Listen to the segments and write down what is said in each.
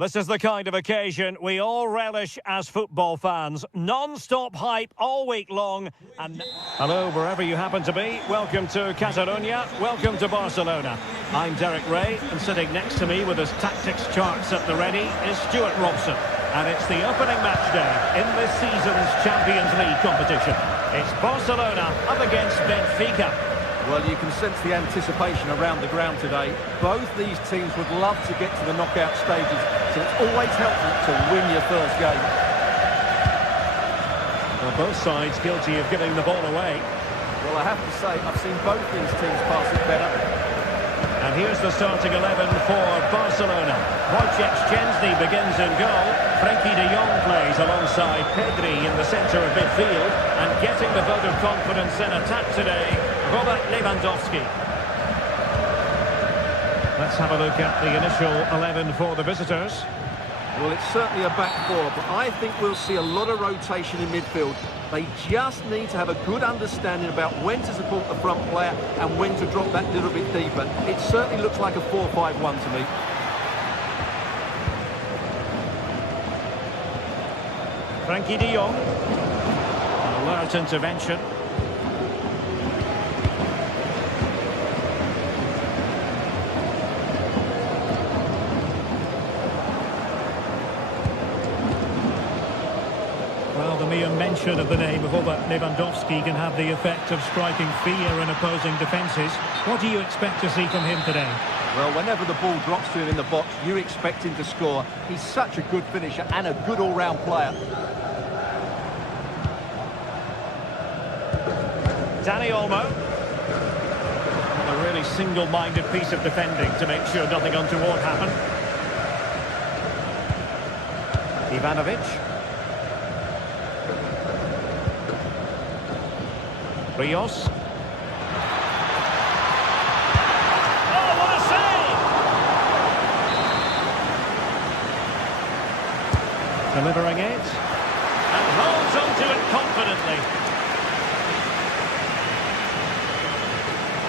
This is the kind of occasion we all relish as football fans. Non-stop hype all week long. And hello, wherever you happen to be. Welcome to Catalonia. Welcome to Barcelona. I'm Derek Ray, and sitting next to me with his tactics charts at the ready is Stuart Robson. And it's the opening match day in this season's Champions League competition. It's Barcelona up against Benfica. Well, you can sense the anticipation around the ground today. Both these teams would love to get to the knockout stages, so it's always helpful to win your first game. Well, both sides guilty of giving the ball away. Well, I have to say, I've seen both these teams pass it better. And here's the starting 11 for Barcelona. Wojciech Szczęsny begins in goal. Frenkie de Jong plays alongside Pedri in the centre of midfield. And getting the vote of confidence in attack today, Robert Lewandowski. Let's have a look at the initial 11 for the visitors. Well, it's certainly a back four, but I think we'll see a lot of rotation in midfield. They just need to have a good understanding about when to support the front player and when to drop that little bit deeper. It certainly looks like a 4-5-1 to me. Frenkie de Jong. An alert intervention. Well, the mere mention of the name of Robert Lewandowski can have the effect of striking fear in opposing defences. What do you expect to see from him today? Well, whenever the ball drops to him in the box, you expect him to score. He's such a good finisher and a good all-round player. Dani Olmo. A really single-minded piece of defending to make sure nothing untoward happened. Ivanovic. Rios. Oh, what a save! Delivering it. And holds onto it confidently.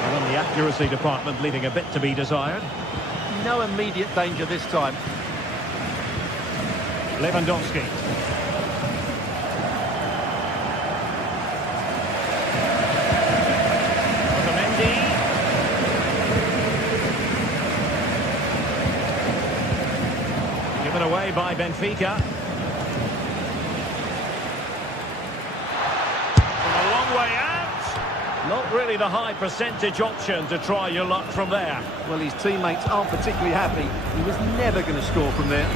Well, in the accuracy department, leaving a bit to be desired. No immediate danger this time. Lewandowski. Given away by Benfica. From a long way out. Not really the high percentage option to try your luck from there. Well, his teammates aren't particularly happy. He was never going to score from there.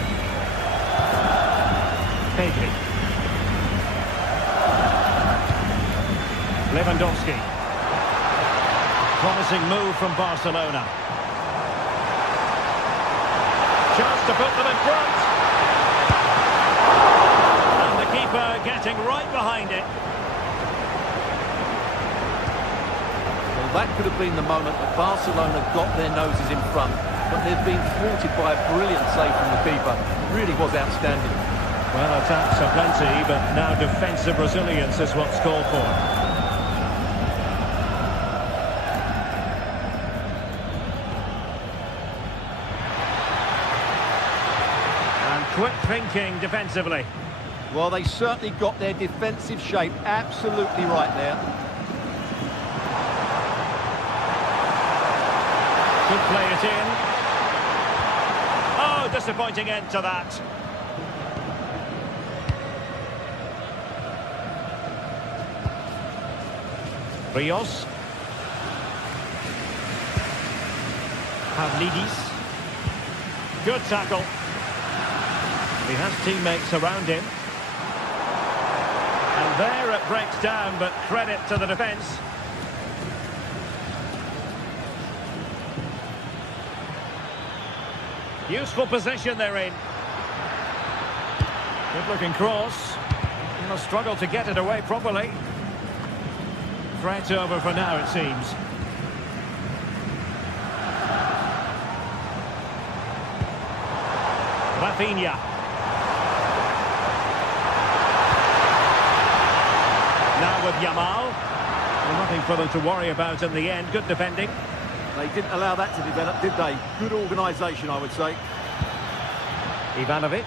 Pedri. Lewandowski. Promising move from Barcelona. Chance to put them in front. And the keeper getting right behind it. Well, that could have been the moment that Barcelona got their noses in front. But they've been thwarted by a brilliant save from the keeper. It really was outstanding. Well, attacks are plenty, but now defensive resilience is what's called for. Quick thinking defensively. Well, they certainly got their defensive shape absolutely right there. Could play it in. Oh, disappointing end to that. Rios. Pavlidis. Good tackle. He has teammates around him. And there it breaks down, but credit to the defence. Useful position they're in. Good-looking cross. They'll struggle to get it away properly. Threat over for now, it seems. Rafinha. Now with Yamal. Well, nothing for them to worry about in the end. Good defending. They didn't allow that to develop, did they? Good organisation, I would say. Ivanovic.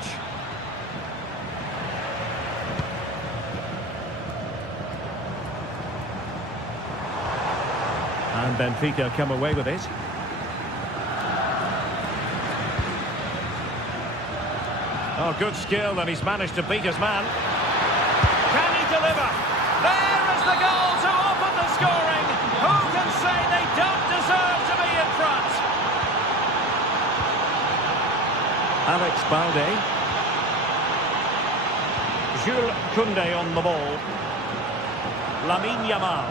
And Benfica come away with it. Oh, good skill, and he's managed to beat his man. Can he deliver? There is the goal to open the scoring. Who can say they don't deserve to be in front? Alex Balde. Jules Koundé on the ball. Lamine Yamal.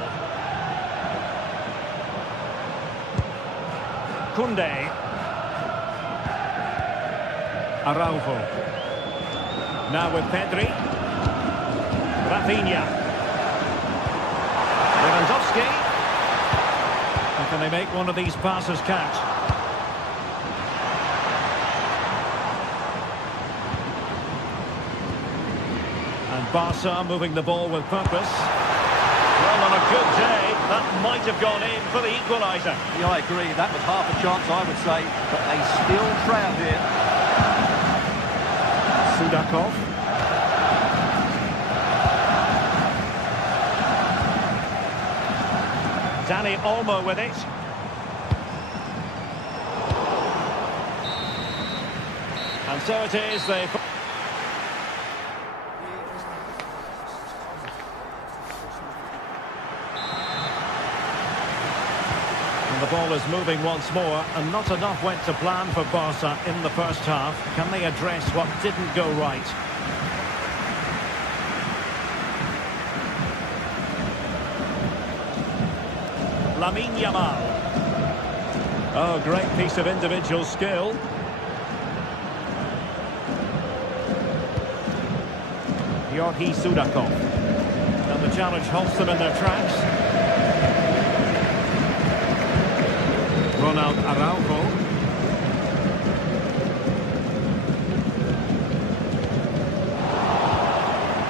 Koundé. Araujo. Now with Pedri. Rafinha. Lewandowski. And can they make one of these passes count? And Barca moving the ball with purpose. Well, on a good day, that might have gone in for the equaliser. Yeah, I agree. That was half a chance, I would say. But they still trail here. Sudakov. Dani Olmo with it. And so it is. And the ball is moving once more, and not enough went to plan for Barca in the first half. Can they address what didn't go right? Lamine Yamal. Oh, great piece of individual skill. Georgi Sudakov. And the challenge halts them in their tracks. Ronald Araujo.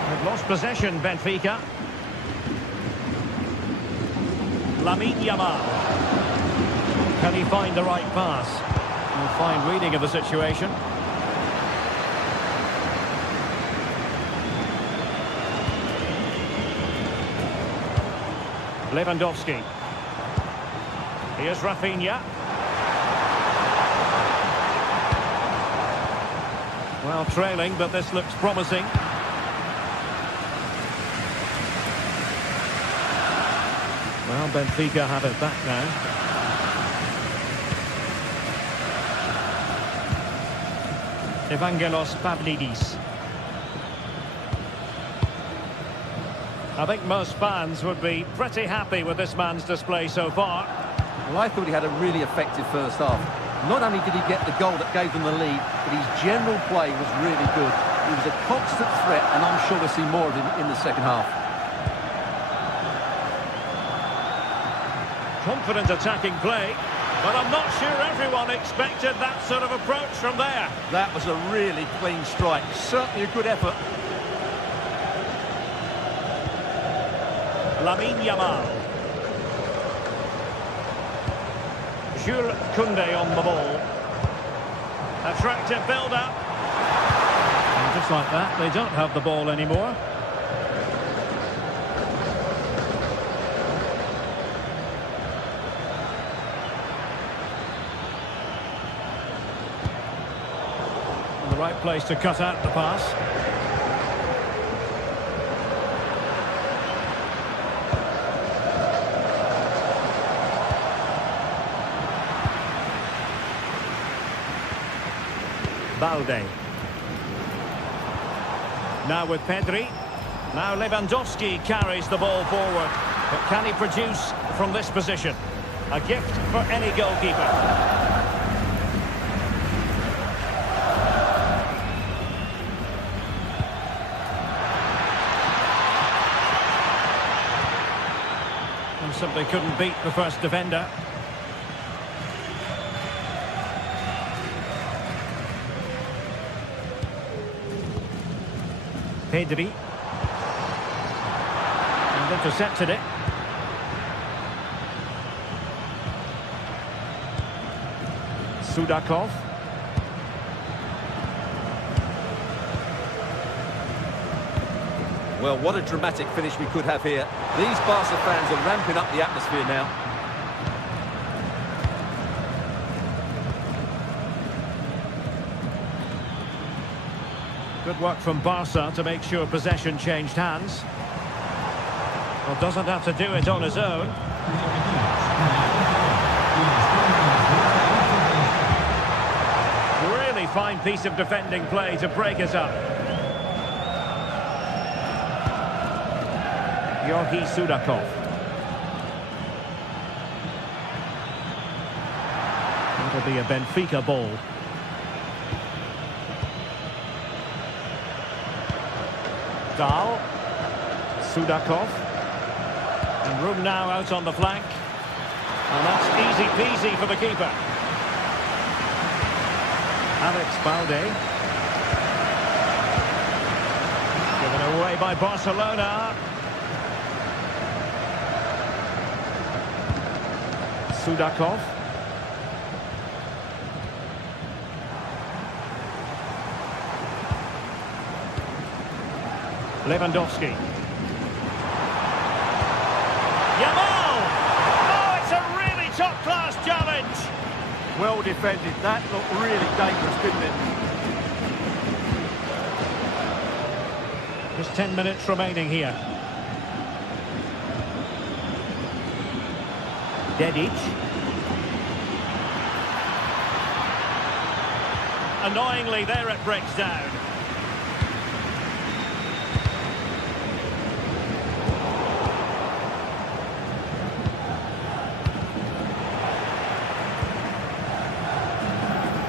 They've lost possession, Benfica. Lamine Yamal. Can he find the right pass? A fine reading of the situation. Lewandowski. Here's Rafinha. Well, trailing, but this looks promising. Well, Benfica have it back now. Evangelos Pavlidis. I think most fans would be pretty happy with this man's display so far. Well, I thought he had a really effective first half. Not only did he get the goal that gave them the lead, but his general play was really good. He was a constant threat, and I'm sure we'll see more of him in the second half. Confident attacking play, but I'm not sure everyone expected that sort of approach from there. That was a really clean strike. Certainly a good effort. Lamine Yamal. Jules Koundé on the ball. Attractive build-up. And just like that, they don't have the ball anymore. And the right place to cut out the pass. Balde. Now with Pedri. Now Lewandowski carries the ball forward. But can he produce from this position? A gift for any goalkeeper. And simply couldn't beat the first defender. Pedri. And intercepted it. Sudakov. Well, what a dramatic finish we could have here. These Barca fans are ramping up the atmosphere now. Good work from Barca to make sure possession changed hands. Well, doesn't have to do it on his own. Really fine piece of defending play to break us up. Georgi Sudakov. It'll be a Benfica ball. Dahl. Sudakov. And room now out on the flank. And that's easy peasy for the keeper. Alex Balde. Given away by Barcelona. Sudakov. Lewandowski. Yamal! Oh, it's a really top-class challenge! Well defended. That looked really dangerous, didn't it? Just 10 minutes remaining here. Dedic. Annoyingly, there it breaks down.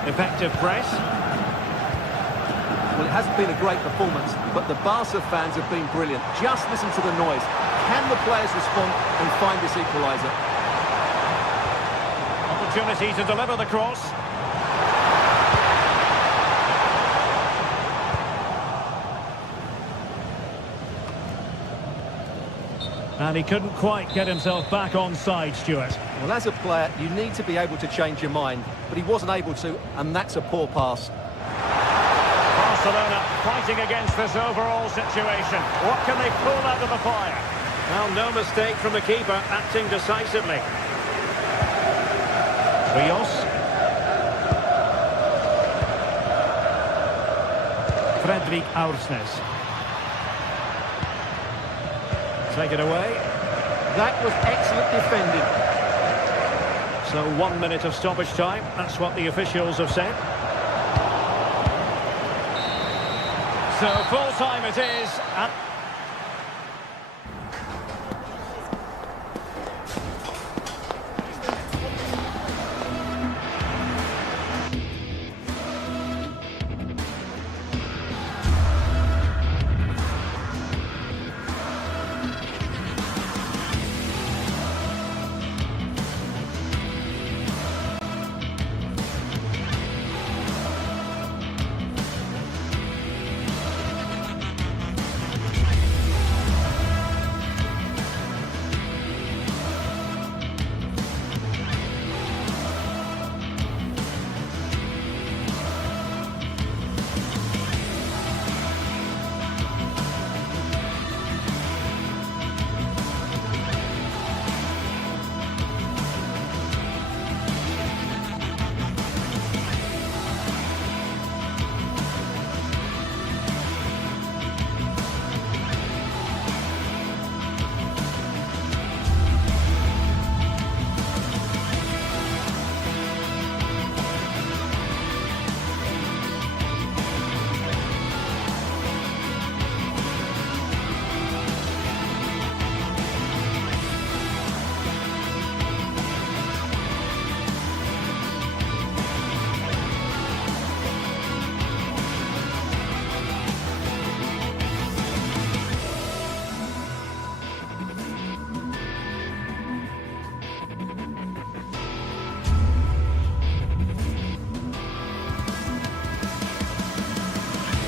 Effective press. Well, it hasn't been a great performance, but the Barca fans have been brilliant. Just listen to the noise. Can the players respond and find this equaliser? Opportunity to deliver the cross. And he couldn't quite get himself back on side, Stuart. Well, as a player, you need to be able to change your mind, but he wasn't able to, and that's a poor pass. Barcelona fighting against this overall situation. What can they pull out of the fire? Well, no mistake from the keeper, acting decisively. Rios. Fredrik Aursnes. Take it away. That was excellent defending. So 1 minute of stoppage time. That's what the officials have said. So full time it is.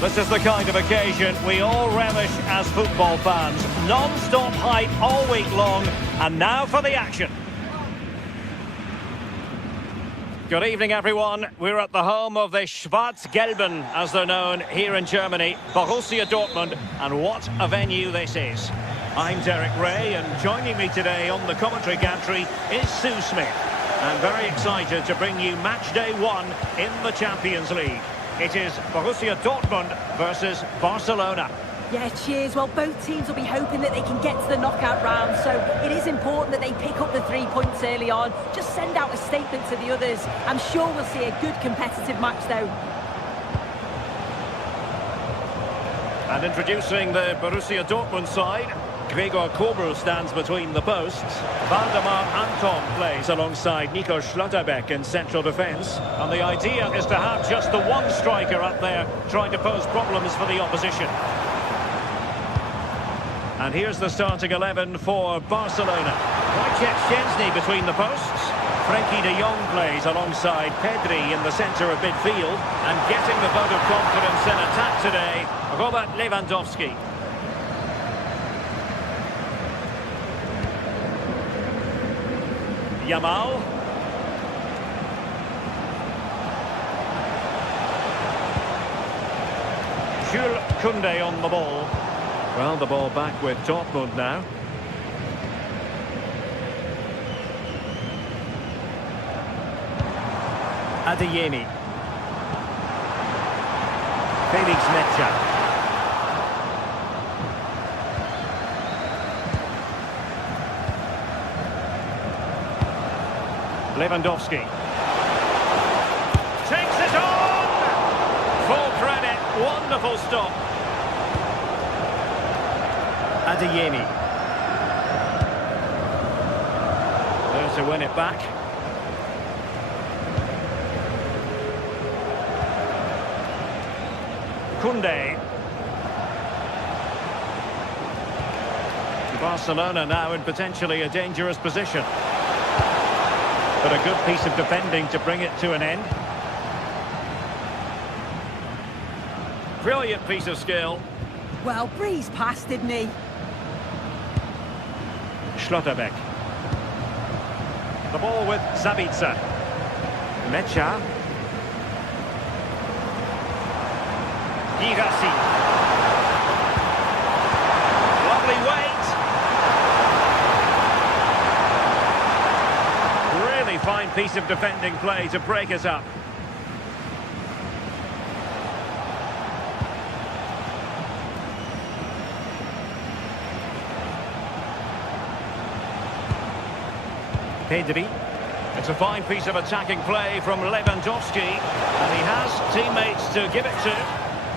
This is the kind of occasion we all relish as football fans. Non-stop hype all week long, and now for the action. Good evening, everyone. We're at the home of the Schwarz-Gelben, as they're known here in Germany, Borussia Dortmund, and what a venue this is. I'm Derek Ray, and joining me today on the commentary gantry is Sue Smith. I'm very excited to bring you match day 1 in the Champions League. It is Borussia Dortmund versus Barcelona. Yeah, cheers. Well, both teams will be hoping that they can get to the knockout round, so it is important that they pick up the 3 points early on. Just send out a statement to the others. I'm sure we'll see a good competitive match, though. And introducing the Borussia Dortmund side, Gregor Kobel stands between the posts. Waldemar Anton plays alongside Nico Schlotterbeck in central defence. And the idea is to have just the one striker up there trying to pose problems for the opposition. And here's the starting 11 for Barcelona. Wojciech Szczęsny between the posts. Frenkie de Jong plays alongside Pedri in the centre of midfield. And getting the vote of confidence in attack today, Robert Lewandowski. Yamal. Jules Koundé on the ball. Well, the ball back with Dortmund now. Adeyemi. Felix Mecha. Lewandowski. Takes it on! Full credit, wonderful stop. Adeyemi. There to win it back. Koundé. Barcelona now in potentially a dangerous position. But a good piece of defending to bring it to an end. Brilliant piece of skill. Well, breezed past, didn't he? Schlotterbeck. The ball with Sabitzer. Mecha. Girassi. Lovely weight. Really fine piece of defending play to break us up. Pedri. It's a fine piece of attacking play from Lewandowski, and he has teammates to give it to.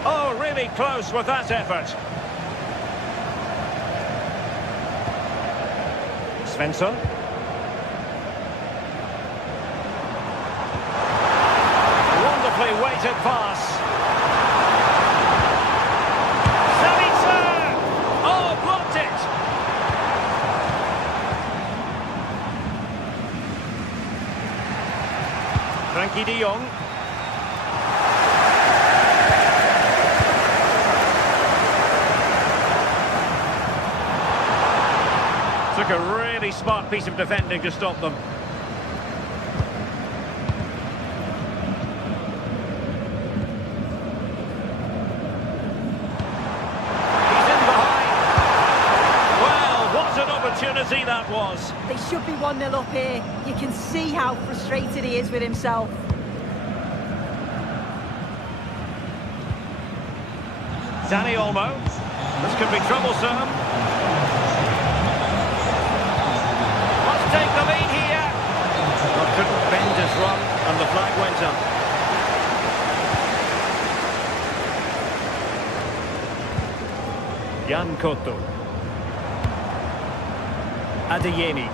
Oh, really close with that effort. Svensson. Wonderfully weighted pass. Sabitzer! Oh, blocked it! Frenkie de Jong. Took a really smart piece of defending to stop them. He's in behind. Well, what an opportunity that was. They should be 1-0 up here. You can see how frustrated he is with himself. Dani Olmo. This could be troublesome. Let's take the lead here. Well, couldn't bend his run, and the flag went up. Jan Cotto. Adeyemi.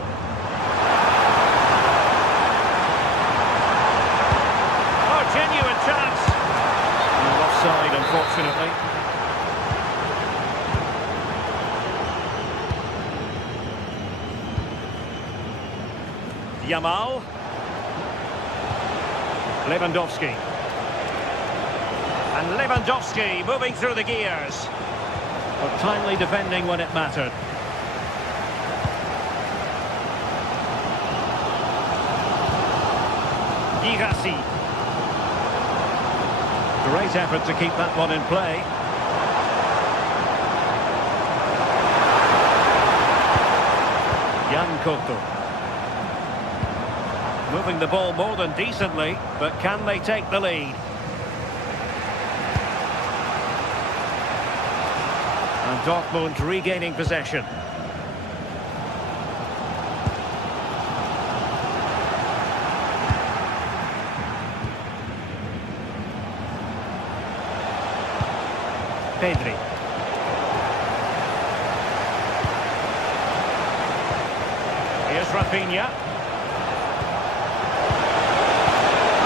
Oh, genuine chance. Offside, unfortunately. Yamal. Lewandowski. And Lewandowski moving through the gears. But timely defending when it mattered. Girassi. Great effort to keep that one in play. Jan Couto. Moving the ball more than decently, but can they take the lead? And Dortmund regaining possession. Pedri. Here's Rafinha.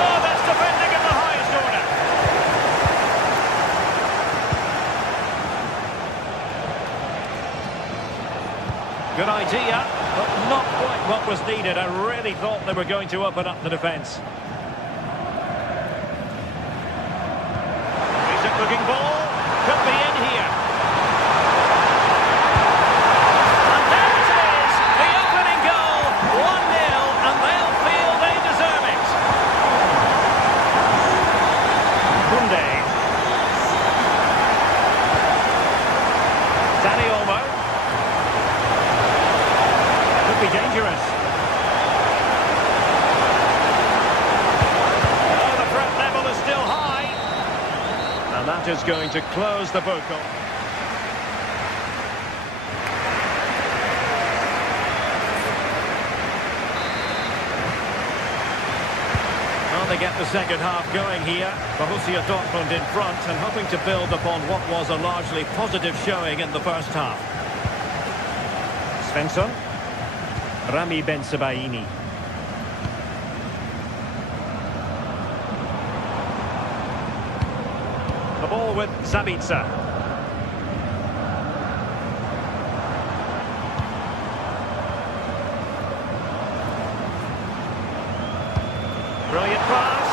Oh, that's defending at the highest order. Good idea, but not quite what was needed. I really thought they were going to open up the defence. Decent looking ball. Could be in here. And there it is, the opening goal, 1-0, and they'll feel they deserve it. Koundé. Dani Olmo. Could be dangerous. Oh, the threat level is still high. And that is going to close the book. Well, they get the second half going here. Borussia Dortmund in front and hoping to build upon what was a largely positive showing in the first half. Svensson. Rami Bensebaini. The ball with Sabitzer. Brilliant pass.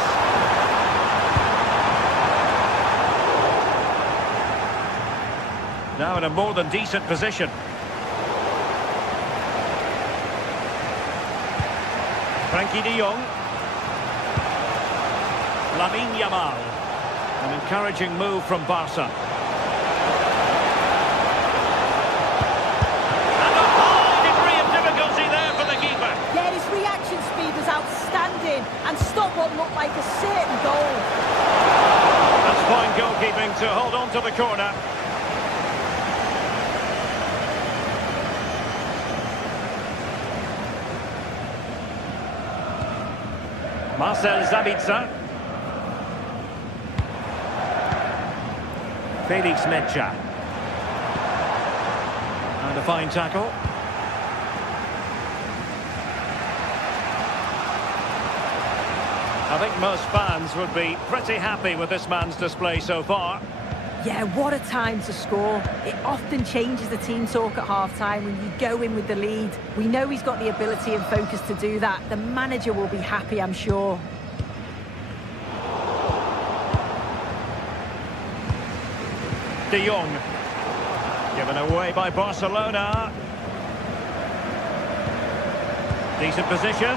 Now in a more than decent position. Frankie de Jong. Lamine Yamal. An encouraging move from Barca. And a high degree of difficulty there for the keeper. Yeah, his reaction speed was outstanding and stopped what looked like a certain goal. That's fine goalkeeping to hold on to the corner. Marcel Sabitzer. Felix Mecha. And a fine tackle. I think most fans would be pretty happy with this man's display so far. Yeah, what a time to score. It often changes the team talk at half-time when you go in with the lead. We know he's got the ability and focus to do that. The manager will be happy, I'm sure. De Jong. Given away by Barcelona. Decent position.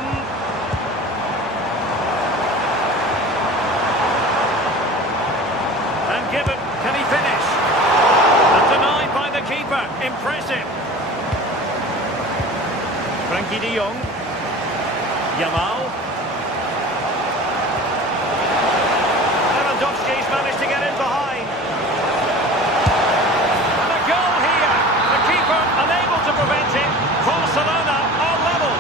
And given. Can he finish? And denied by the keeper. Impressive. Frankie de Jong. Yamal. Lewandowski's managed to get in behind. And a goal here. The keeper unable to prevent it. Barcelona are level.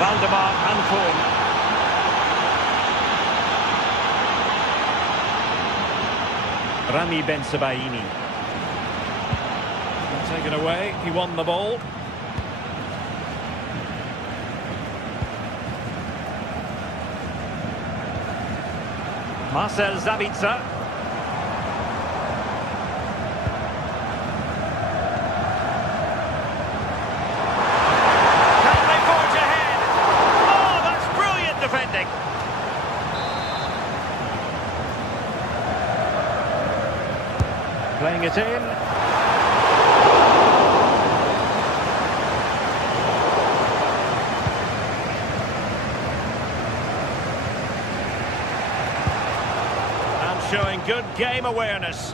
Valdemar and Forn. Rami Bensebaini. Taken away, he won the ball. Marcel Sabitzer. Can they forge ahead? Oh, that's brilliant defending. Playing it in. showing good game awareness.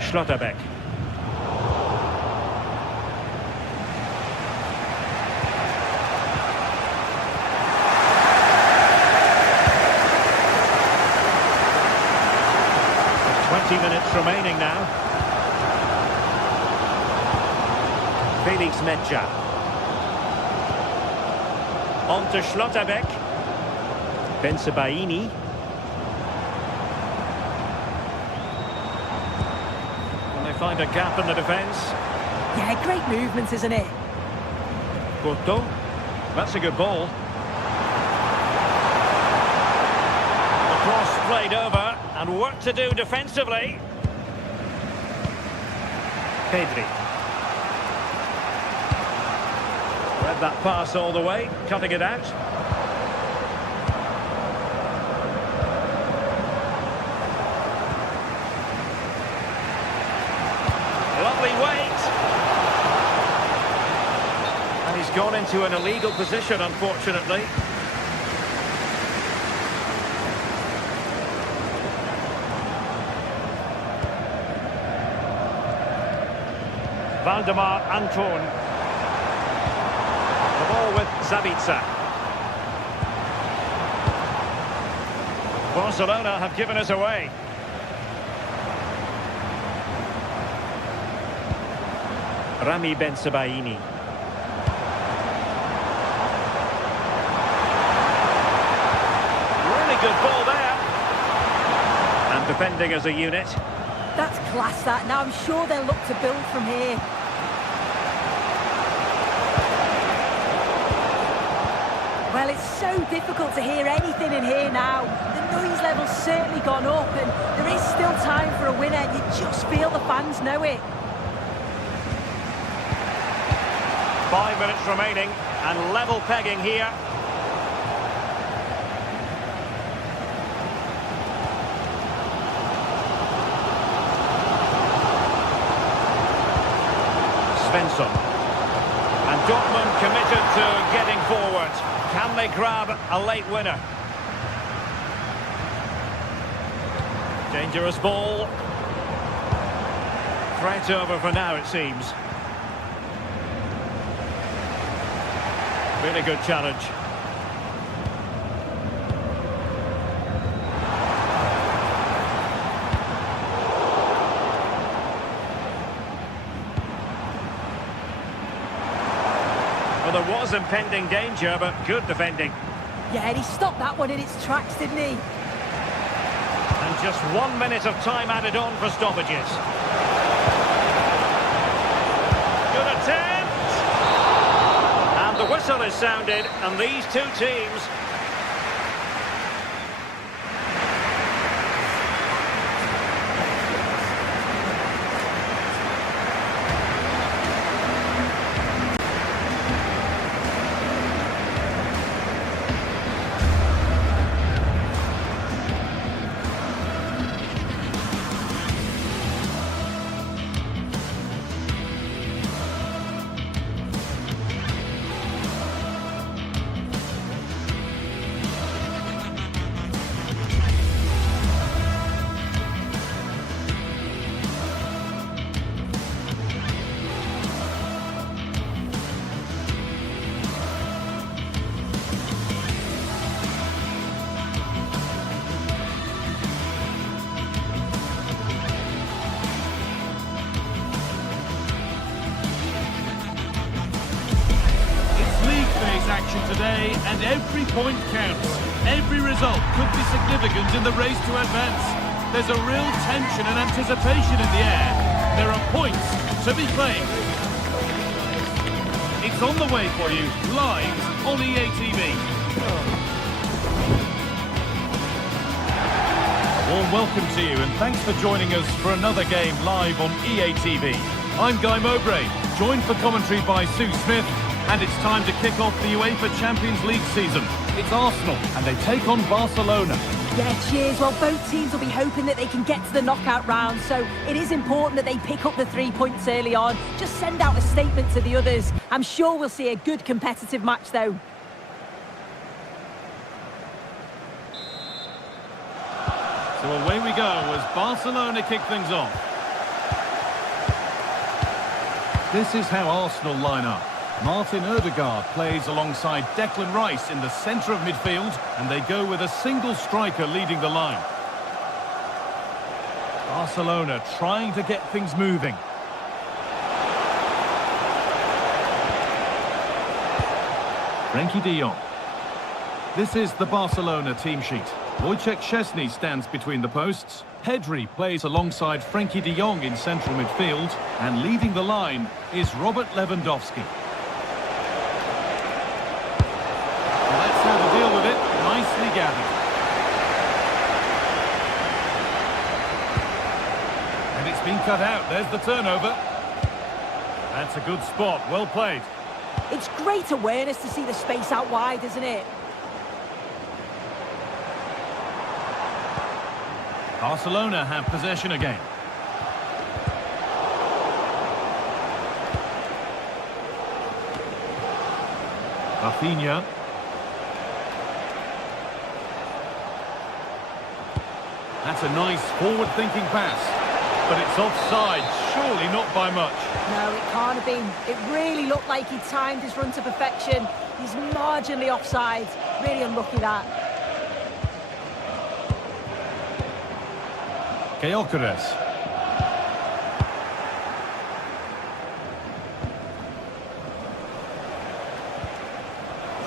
Schlotterbeck. Minutes remaining now. Felix Metscher. On to Schlotterbeck. Bensebaini. And they find a gap in the defence. Yeah, great movement, isn't it? Porto. That's a good ball. The cross played over. And work to do defensively. Pedri. Read that pass all the way, cutting it out. Lovely weight. And he's gone into an illegal position, unfortunately. Valdemar Anton. The ball with Zabitza. Barcelona have given us away. Rami Bensebaini. Really good ball there. And defending as a unit. That's class, that. Now I'm sure they'll look to build from here. Well, it's so difficult to hear anything in here now. The noise level's certainly gone up, and there is still time for a winner. You just feel the fans know it. 5 minutes remaining, and level pegging here. Svensson. And Dortmund committed to getting forward. Can they grab a late winner? Dangerous ball. Threat over for now, it seems. Really good challenge. Well, there was impending danger, but good defending. Yeah, and he stopped that one in its tracks, didn't he? And just 1 minute of time added on for stoppages. Good attempt! And the whistle is sounded, and these two teams... Action today, and every point counts. Every result could be significant in the race to advance. There's a real tension and anticipation in the air. There are points to be claimed. It's on the way for you, live on EA TV. A warm welcome to you, and thanks for joining us for another game live on EA TV. I'm Guy Mowbray, joined for commentary by Sue Smith. And it's time to kick off the UEFA Champions League season. It's Arsenal, and they take on Barcelona. Yeah, cheers. Well, both teams will be hoping that they can get to the knockout round, so it is important that they pick up the 3 points early on. Just send out a statement to the others. I'm sure we'll see a good competitive match, though. So away we go as Barcelona kick things off. This is how Arsenal line up. Martin Odegaard plays alongside Declan Rice in the centre of midfield, and they go with a single striker leading the line. Barcelona trying to get things moving. Frenkie de Jong. This is the Barcelona team sheet. Wojciech Szczesny stands between the posts. Pedri plays alongside Frenkie de Jong in central midfield, and leading the line is Robert Lewandowski. Well, that's how to deal with it. Nicely gathered. And it's been cut out. There's the turnover. That's a good spot. Well played. It's great awareness to see the space out wide, isn't it? Barcelona have possession again. Rafinha. That's a nice forward-thinking pass, but it's offside, surely not by much. No, it can't have been. It really looked like he timed his run to perfection. He's marginally offside. Really unlucky that. Gyökeres.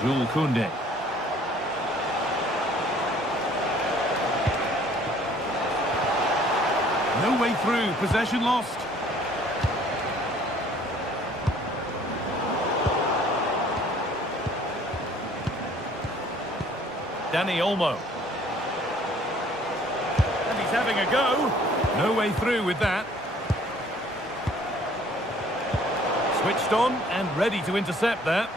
Jules Koundé. No way through, possession lost. Dani Olmo. And he's having a go. No way through with that. Switched on and ready to intercept there.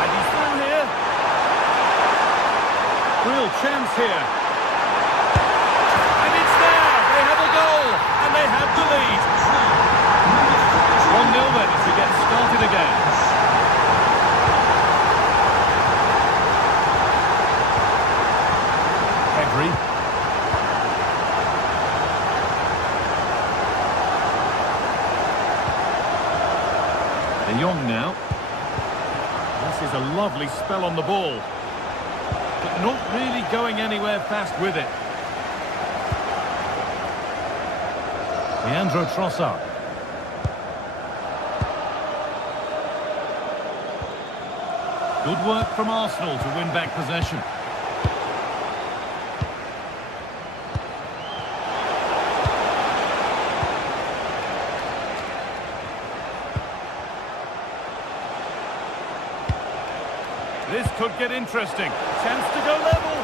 And he's through here. Real chance here. And it's there. They have a goal. And they have the lead. 1-0 then as we get started again. De Jong now. This is a lovely spell on the ball, but not really going anywhere fast with it. Leandro Trossard. Good work from Arsenal to win back possession. This could get interesting. Chance to go level.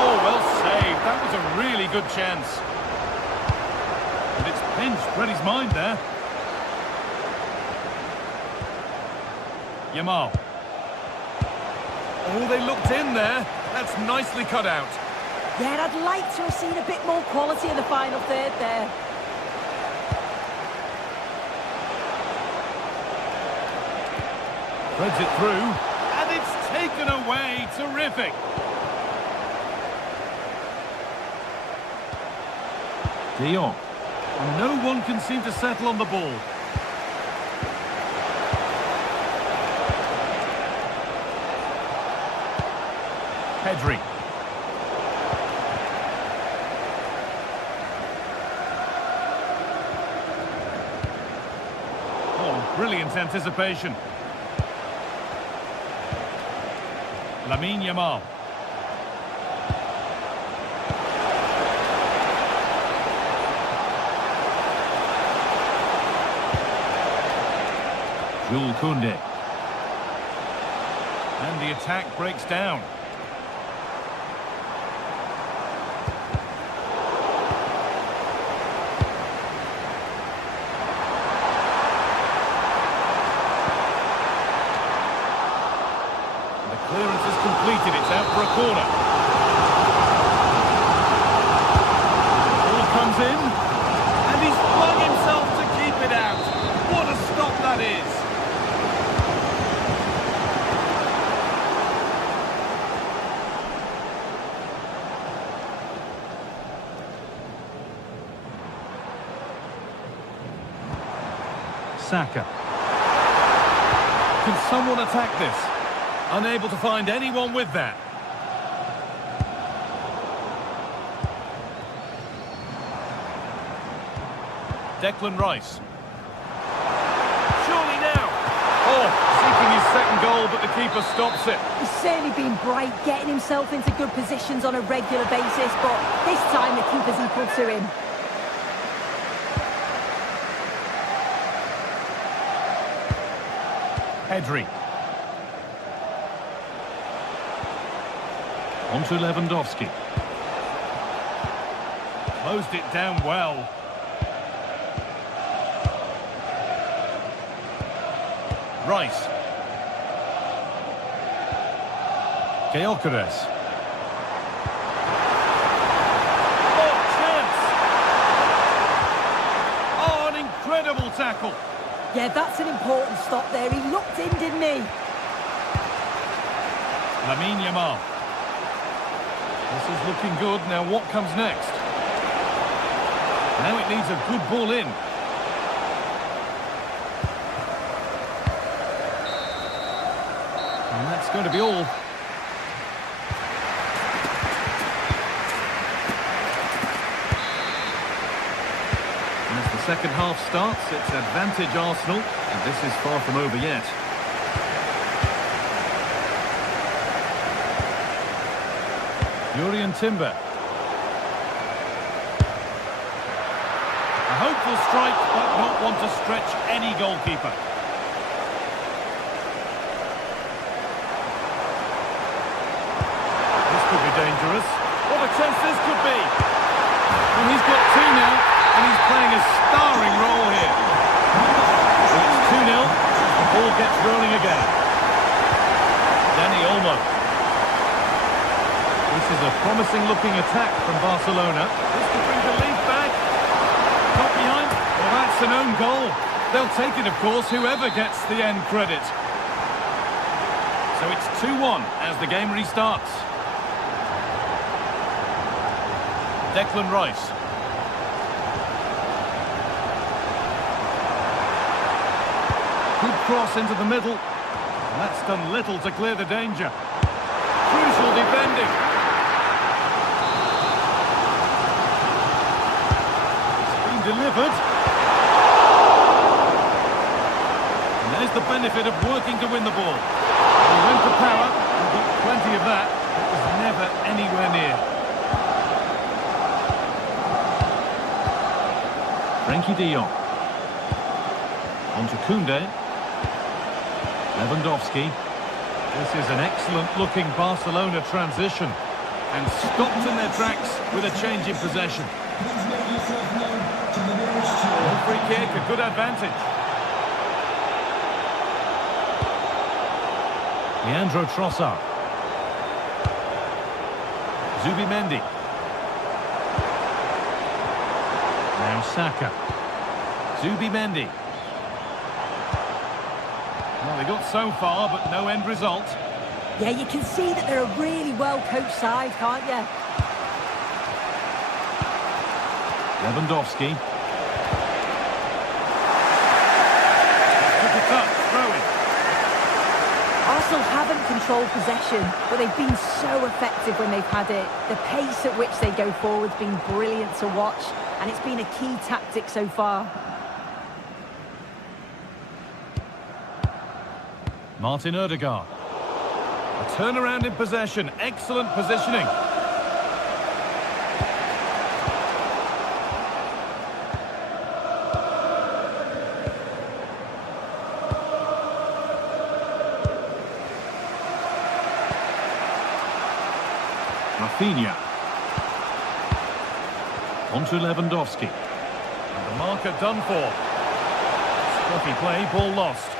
Oh, well saved. That was a really good chance. And it's pinched Freddie's mind there. Yamal. Oh, they looked in there. That's nicely cut out. Yeah, I'd like to have seen a bit more quality in the final third there. Threads it through. And it's taken away. Terrific. De Jong. No one can seem to settle on the ball. Pedri. Oh, brilliant anticipation. Lamine Yamal. Jules Koundé. And the attack breaks down. Clearance is completed, it's out for a corner. Ball comes in, and he's flung himself to keep it out. What a stop that is. Saka. Can someone attack this? Unable to find anyone with that. Declan Rice. Surely now. Oh, seeking his second goal, but the keeper stops it. He's certainly been bright, getting himself into good positions on a regular basis, but this time the keeper's equal to him. Pedri. On to Lewandowski. Closed it down well. Rice. Gyökeres. Oh, chance! Oh, an incredible tackle. Yeah, that's an important stop there. He looked in, didn't he? Lamine Yamal. This is looking good. Now what comes next? Now it needs a good ball in. And that's going to be all. As the second half starts, it's advantage Arsenal, and this is far from over yet. Jurriën Timber. A hopeful strike, but not one to stretch any goalkeeper. This could be dangerous. What a chance this could be! And he's got two now, and he's playing a starring role here. So it's 2-0, the ball gets rolling again. Danny Olmo. This is a promising-looking attack from Barcelona. This could bring the lead back. Got behind. Well, that's an own goal. They'll take it, of course, whoever gets the end credit. So it's 2-1 as the game restarts. Declan Rice. Good cross into the middle. And that's done little to clear the danger. Crucial defending. Delivered. And there's the benefit of working to win the ball. He went to power and got plenty of that. It was never anywhere near. Frenkie de Jong. On to Koundé. Lewandowski. This is an excellent looking Barcelona transition. And stopped in their tracks with a change in possession. Free kick, a good advantage. Leandro Trossard. Zubimendi. Now Saka. Zubimendi. Well, they got so far, but no end result. Yeah, you can see that they're a really well-coached side, can't you? Lewandowski. Arsenal haven't controlled possession, but they've been so effective when they've had it. The pace at which they go forward has been brilliant to watch, and it's been a key tactic so far. Martin Ødegaard. A turnaround in possession, excellent positioning. Rafinha. On to Lewandowski. And the marker done for. Scruffy play, ball lost.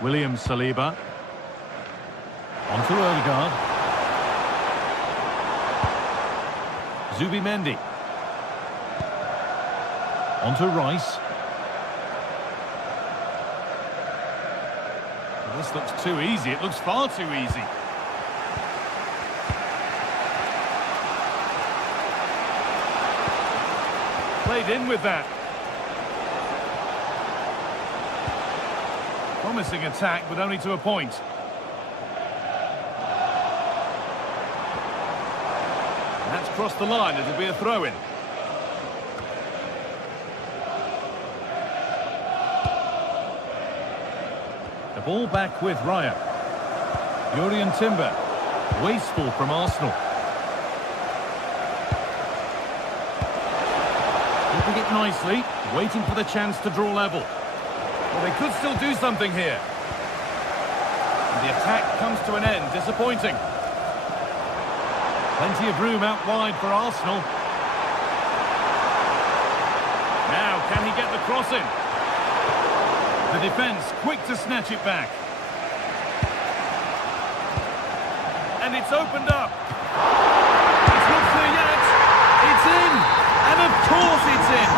William Saliba. On to Ødegaard. Zubimendi. On to Rice. This looks too easy. It looks far too easy. played in with that. Promising attack, but only to a point. That's crossed the line. It'll be a throw-in. The ball back with Raya. Jurriën Timber. Wasteful from Arsenal. Keeping it nicely, waiting for the chance to draw level. Well, they could still do something here. And the attack comes to an end, disappointing. Plenty of room out wide for Arsenal. Now, can he get the cross in? The defence quick to snatch it back. And it's opened up. It's not clear yet. It's in. And of course it's in.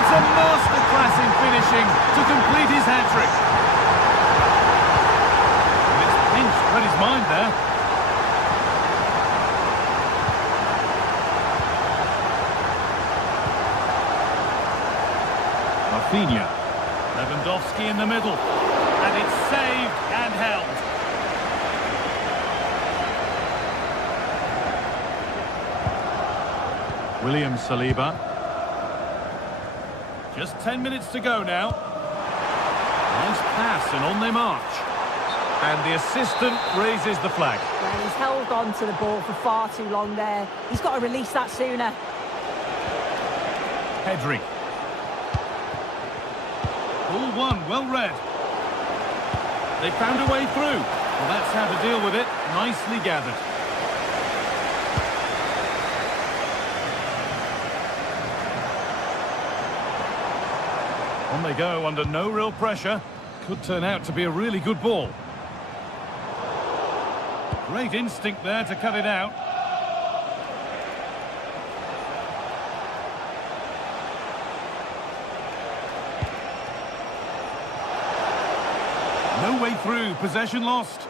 It's a masterclass in finishing to complete his hat-trick. His pinch read his mind there. Rafinha. Lewandowski in the middle. And it's saved and held. William Saliba. Just 10 minutes to go now. Nice pass and on they march. And the assistant raises the flag. Well, he's held on to the ball for far too long there. He's got to release that sooner. Pedri. Ball one, well read. They found a way through. Well, that's how to deal with it. Nicely gathered. On they go under no real pressure. Could turn out to be a really good ball. Great instinct there to cut it out. No way through, possession lost.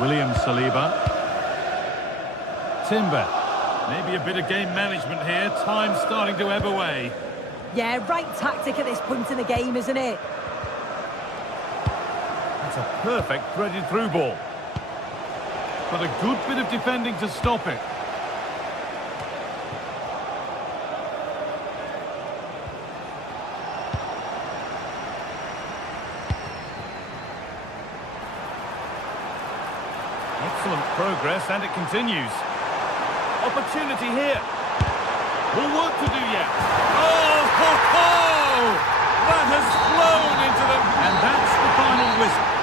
William Saliba. Timber. Maybe a bit of game management here. Time starting to ebb away. Yeah, right tactic at this point in the game, isn't it? That's a perfect threaded through ball. But a good bit of defending to stop it. Excellent progress, and it continues. Opportunity here. More work to do yet. Oh, ho, ho! That has flown into them. And that's the final whistle.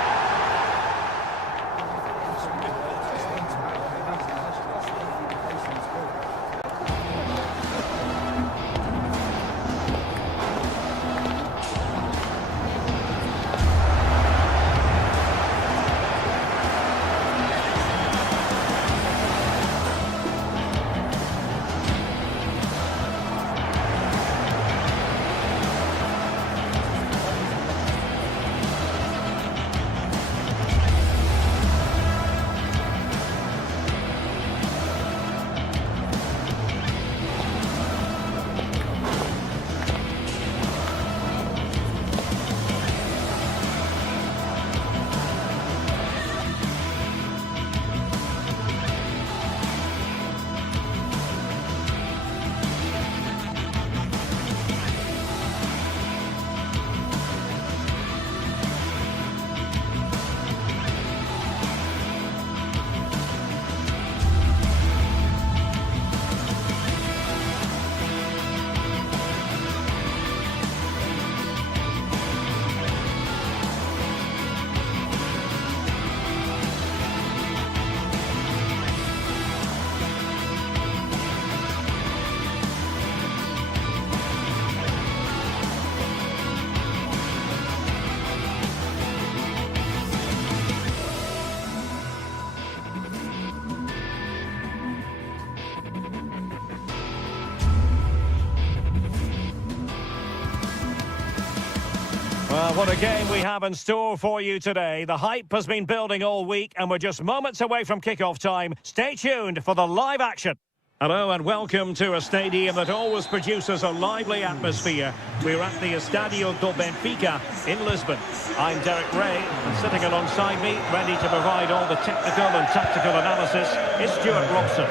What a game we have in store for you today. The hype has been building all week and we're just moments away from kick-off time. Stay tuned for the live action. Hello and welcome to a stadium that always produces a lively atmosphere. We're at the Estadio do Benfica in Lisbon. I'm Derek Ray, and sitting alongside me, ready to provide all the technical and tactical analysis, is Stuart Robson.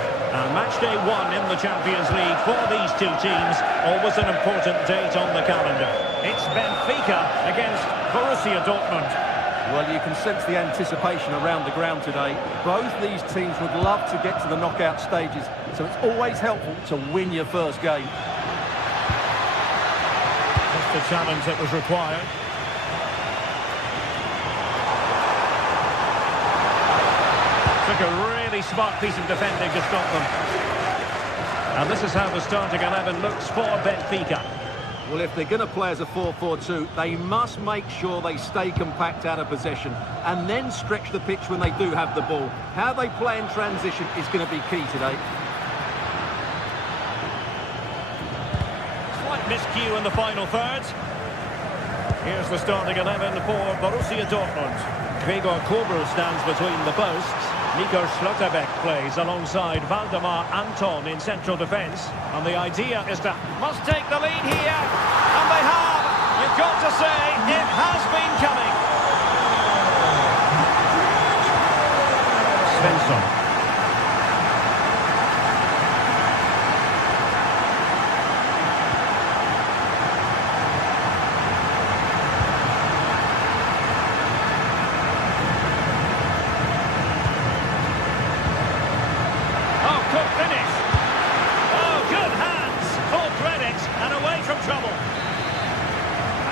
Match day 1 in the Champions League for these two teams. Always an important date on the calendar. It's Benfica against Borussia Dortmund. Well, you can sense the anticipation around the ground today. Both these teams would love to get to the knockout stages, so it's always helpful to win your first game. That's the challenge that was required. Took a really smart piece of defending to stop them. And this is how the starting 11 looks for Benfica. Well, if they're going to play as a 4-4-2, they must make sure they stay compact out of possession and then stretch the pitch when they do have the ball. How they play in transition is going to be key today. Slight miscue in the final third. Here's the starting 11 for Borussia Dortmund. Gregor Kobel stands between the posts. Nico Schlotterbeck plays alongside Valdemar Anton in central defence. And the idea is to must take the lead here. And they have. You've got to say, it has been coming. Svensson.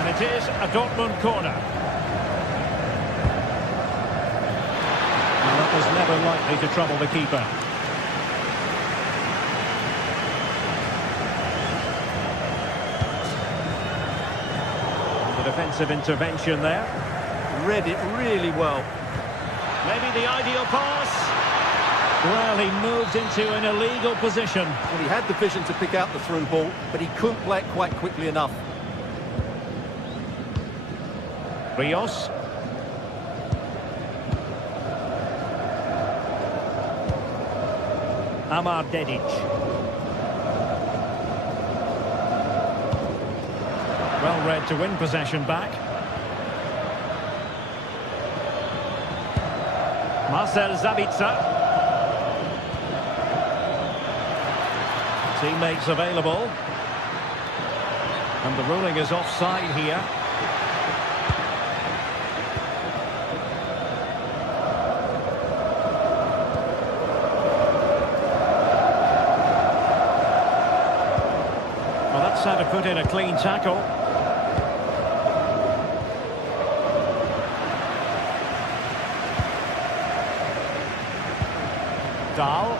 It is a Dortmund corner. And that was never likely to trouble the keeper. The defensive intervention there. Read it really well. Maybe the ideal pass. Well, he moved into an illegal position. Well, he had the vision to pick out the through ball, but he couldn't play it quite quickly enough. Rios. Amar Dedic. Well read to win possession back. Marcel Sabitzer. Teammates available. And the ruling is offside here. Had to put in a clean tackle. Dahl.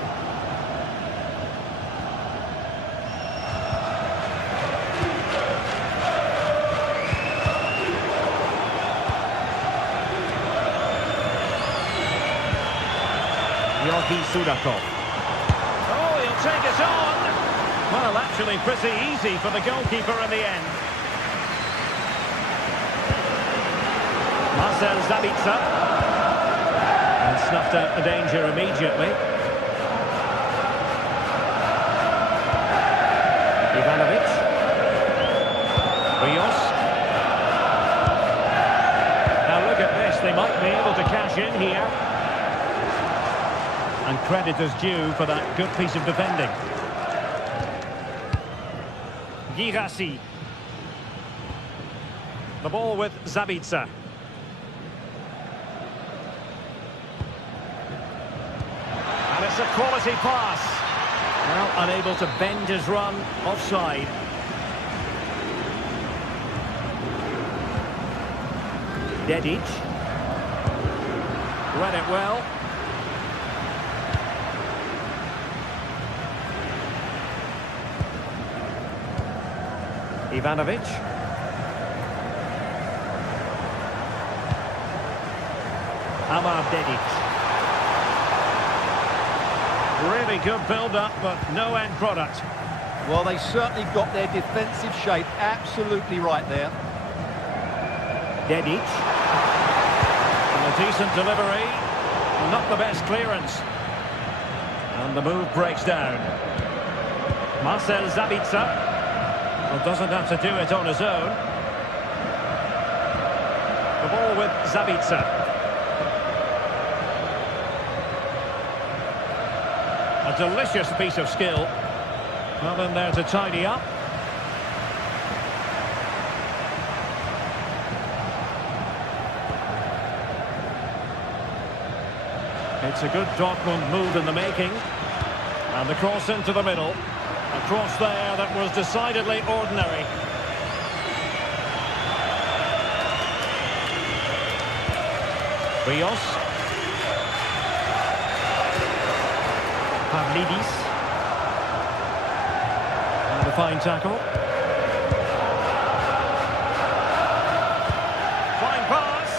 Georgi Sudakov. Oh, he'll take it on. Well, actually pretty easy for the goalkeeper in the end. Marcel Sabitzer. And snuffed out the danger immediately. Ivanovic. Rios. Now look at this, they might be able to cash in here. And credit is due for that good piece of defending. Girassi. The ball with Sabitzer. And it's a quality pass. Well, unable to bend his run, offside. Dedic. Read it well. Ivanovic. Amar Dedic. Really good build-up, but no end product. Well, they certainly got their defensive shape absolutely right there. Dedic. And a decent delivery. Not the best clearance. And the move breaks down. Marcel Sabitzer. Well, doesn't have to do it on his own. The ball with Sabitzer. A delicious piece of skill. Well in there to tidy up. It's a good Dortmund move in the making. And the cross into the middle. A cross there that was decidedly ordinary. Rios. Pavlidis. And a fine tackle. Fine pass.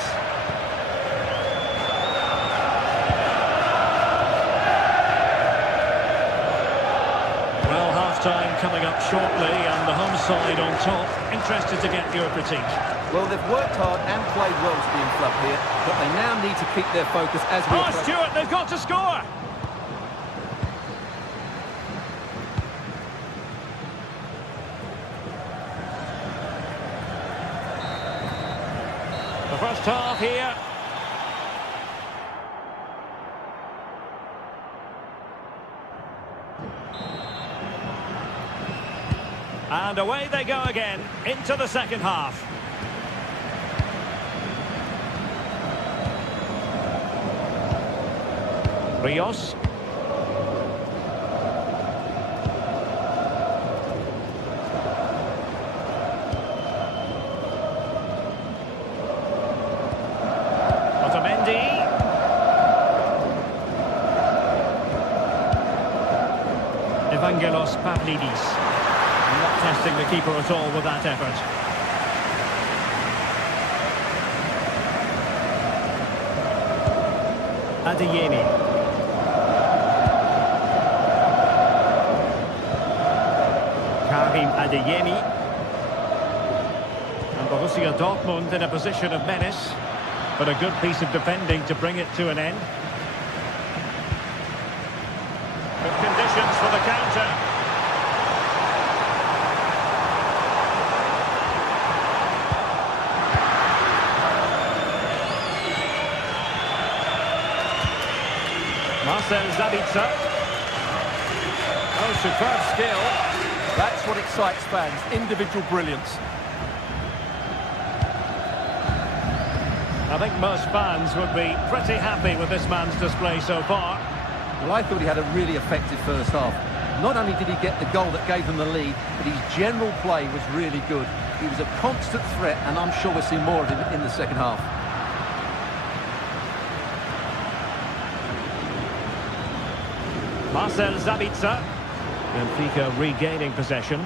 Well, half-time coming up shortly and the home side on top. Interested to get your critique. Well, they've worked hard and played well to be in front here, but they now need to keep their focus as we approach. Stuart, they've got to score! The first half here. And away they go again, into the second half. Rios. Otamendi. Evangelos Pavlidis. Not testing the keeper at all with that effort. Adeyemi. Adeyemi. And Borussia Dortmund in a position of menace, but a good piece of defending to bring it to an end. Good conditions for the counter. Marcel Sabitzer. Oh, superb skill. That's what excites fans, individual brilliance. I think most fans would be pretty happy with this man's display so far. Well, I thought he had a really effective first half. Not only did he get the goal that gave them the lead, but his general play was really good. He was a constant threat, and I'm sure we'll see more of him in the second half. Marcel Sabitzer. Benfica regaining possession.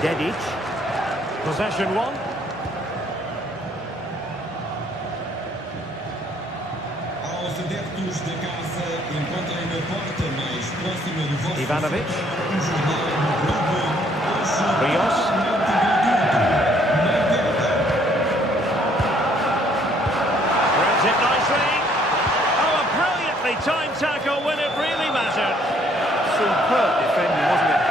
Dedic. Possession one. Aos adeptos da casa, encontrem na porta mais próxima do vosso Ivanovic. jornal no Rios. Threads it nicely. Oh, a brilliantly timed tackle when it really mattered. Superb defending, wasn't it?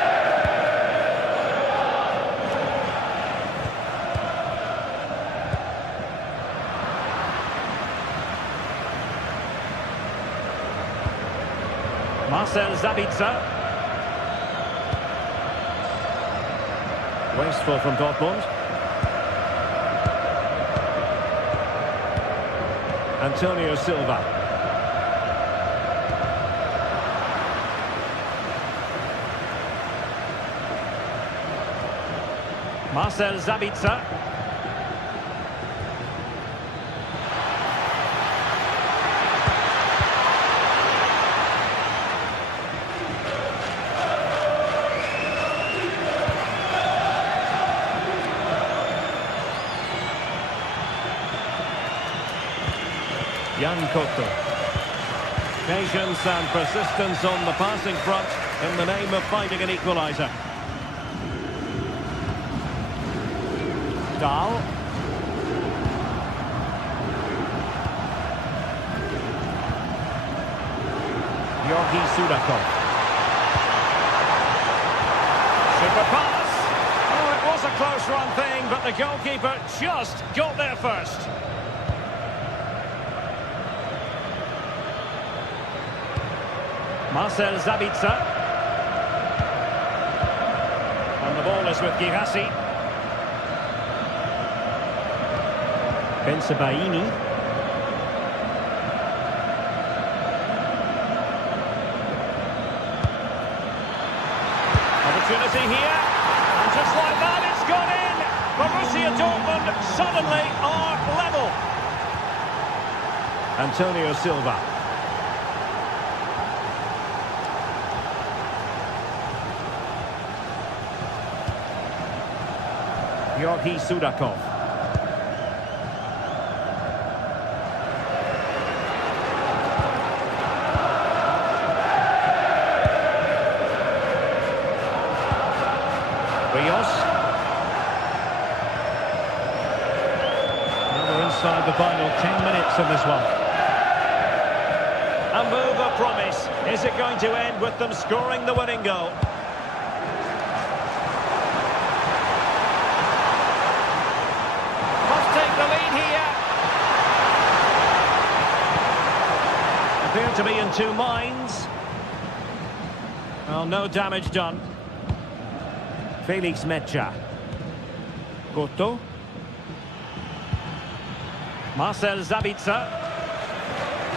Marcel Sabitzer. Wasteful from Dortmund. Antonio Silva. Marcel Sabitzer. Jan Koto. Patience and persistence on the passing front in the name of finding an equaliser. Dahl. Georgi Sudakov. Super pass. Oh, it was a close run thing, but the goalkeeper just got there first. Marcel Sabitzer. And the ball is with Girassi. Bensebaini. Opportunity here. And just like that, it's gone in. Borussia Dortmund suddenly are level. Antonio Silva. Georgi Sudakov. Rios. Now we're inside the final 10 minutes of this one. A move of promise. Is it going to end with them scoring the winning goal? The lead here. Appear to be in two minds. Well, no damage done. Felix Mecha. Koto. Marcel Sabitzer.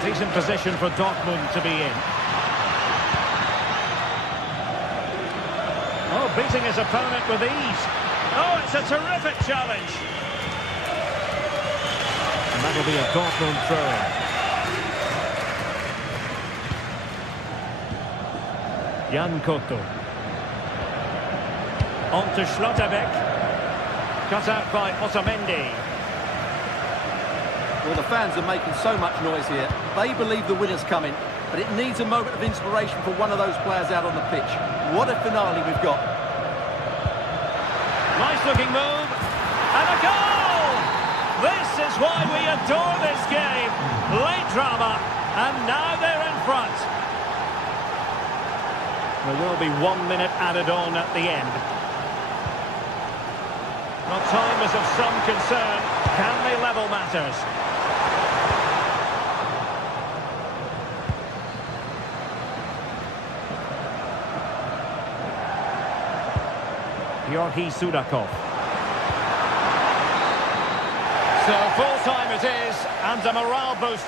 Decent position for Dortmund to be in. Oh, beating his opponent with ease. Oh, it's a terrific challenge. And that'll be a Dortmund throw-in. Jan Koto. On to Schlotterbeck. Cut out by Otamendi. Well, the fans are making so much noise here. They believe the winner's coming, but it needs a moment of inspiration for one of those players out on the pitch. What a finale we've got. Nice-looking move. And a goal! This is why we adore this game. Late drama, and now they're in front. There will be 1 minute added on at the end. Well, time is of some concern. Can they level matters? Georgi Sudakov. So full time it is, and a morale boost.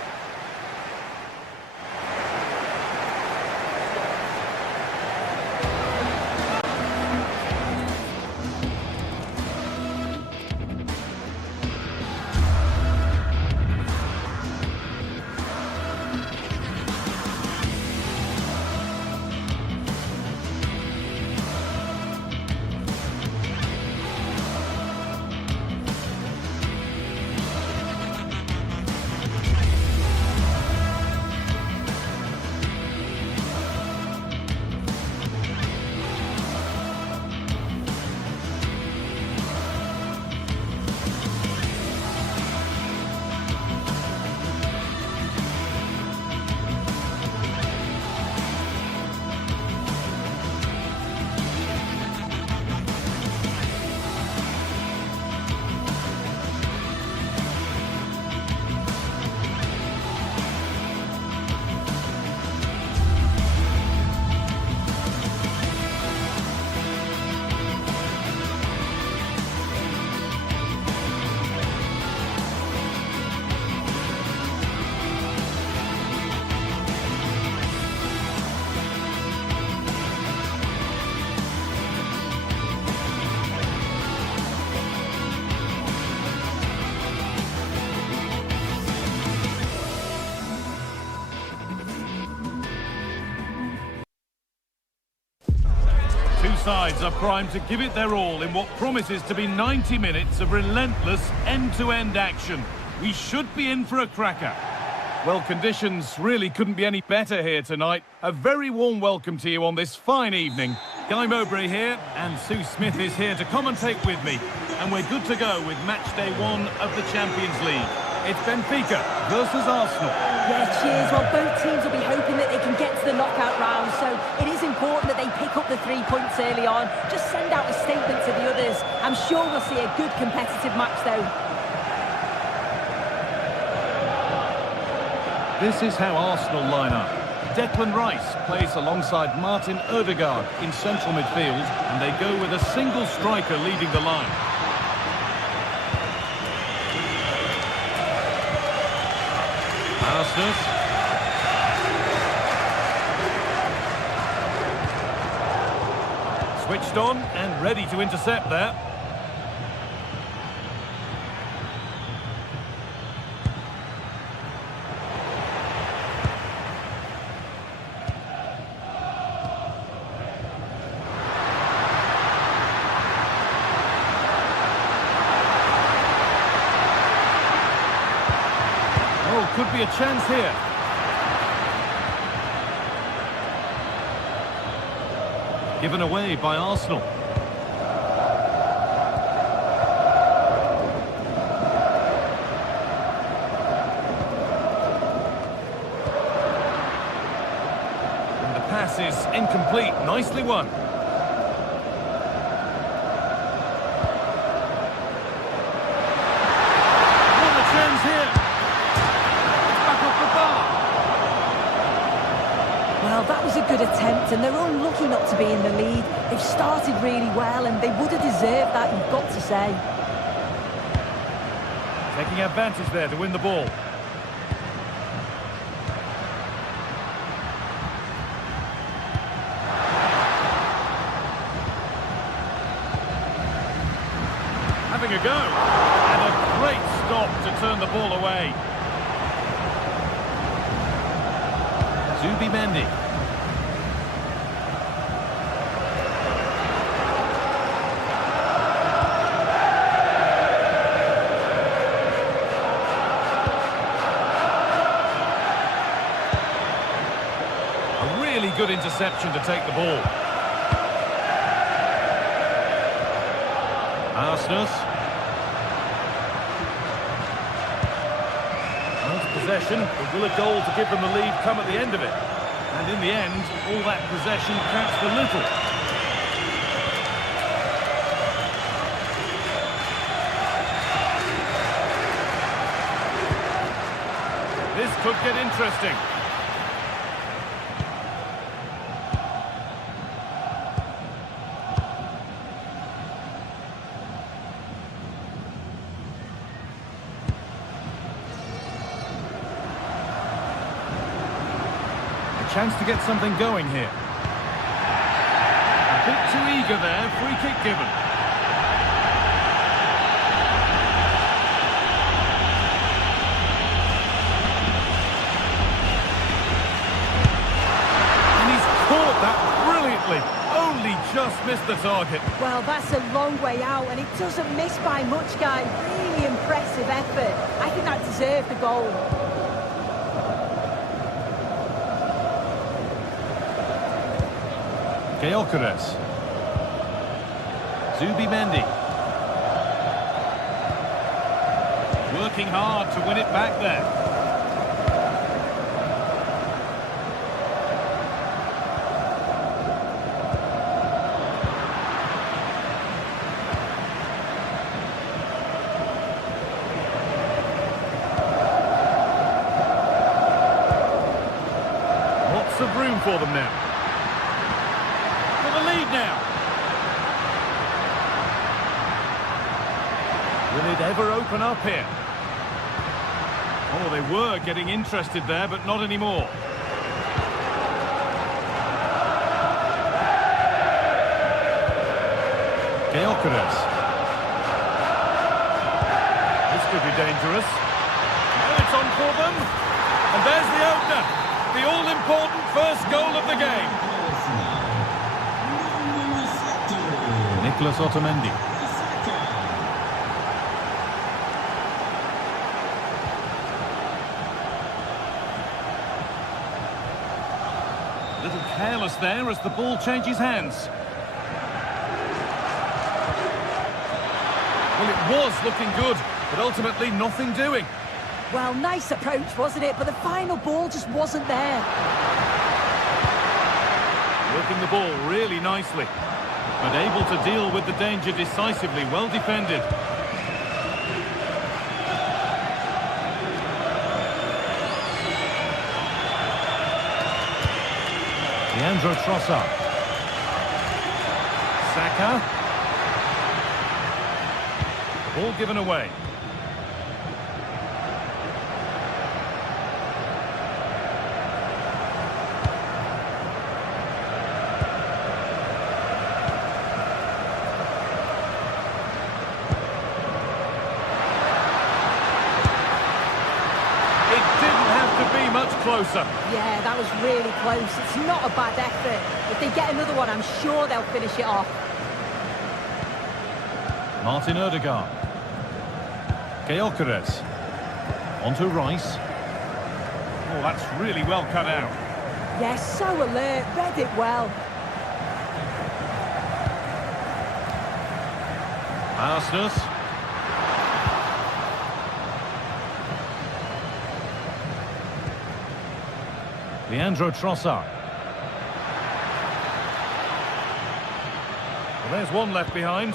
Sides are primed to give it their all in what promises to be 90 minutes of relentless end-to-end action. We should be in for a cracker. Well, conditions really couldn't be any better here tonight. A very warm welcome to you on this fine evening. Guy Mowbray here, and Sue Smith is here to commentate with me. And we're good to go with match day 1 of the Champions League. It's Benfica versus Arsenal. Yeah, cheers. Well, both teams will be hoping that they can get to the knockout round, so it is important that they pick up the 3 points early on. Just send out a statement to the others. I'm sure we'll see a good competitive match, though. This is how Arsenal line up. Declan Rice plays alongside Martin Ødegaard in central midfield, and they go with a single striker leading the line. Arsenal. Switched on and ready to intercept there. Could be a chance here. Given away by Arsenal. And the pass is incomplete. Nicely won. What a chance here. Well, that was a good attempt, and they're unlucky not to be in the lead. They've started really well, and they would have deserved that, you've got to say. Taking advantage there to win the ball. Having a go. And a great stop to turn the ball away. Zubimendi. A really good interception to take the ball. Arsenal. Possession, but will a goal to give them the lead come at the end of it? And in the end, all that possession counts for little. This could get interesting. Chance to get something going here. A bit too eager there, free kick given. And he's caught that brilliantly, only just missed the target. Well, that's a long way out, and it doesn't miss by much, Guy. Really impressive effort. I think that deserved the goal. Gyökeres. Zubimendi. Working hard to win it back there. Lots of room for them now. Lead now. Will it ever open up here? Oh, they were getting interested there, but not anymore. Gyökeres. This could be dangerous. Now it's on for them. And there's the opener. The all-important first goal of the game. Nicolas Otamendi. A little careless there as the ball changes hands. Well, it was looking good, but ultimately nothing doing. Well, nice approach, wasn't it? But the final ball just wasn't there. Working the ball really nicely, but able to deal with the danger decisively. Well defended. Leandro Trossard. Saka. Ball given away. Closer. Yeah, that was really close. It's not a bad effort. If they get another one, I'm sure they'll finish it off. Martin Odegaard. Gyökeres. On to Rice. Oh, that's really well cut out. Yes, so alert. Read it well. Arsenal. Leandro Trossard. Well, there's one left behind.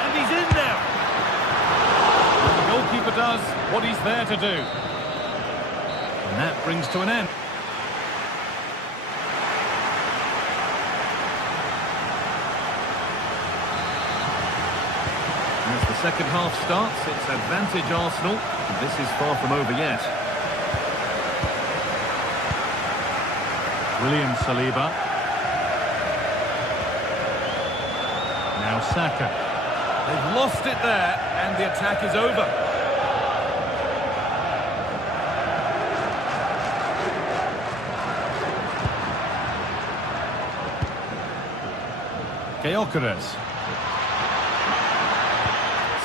And he's in now. And the goalkeeper does what he's there to do. And that brings to an end. As the second half starts, it's advantage Arsenal. This is far from over yet. William Saliba. Now Saka. They've lost it there, and the attack is over. Gyökeres.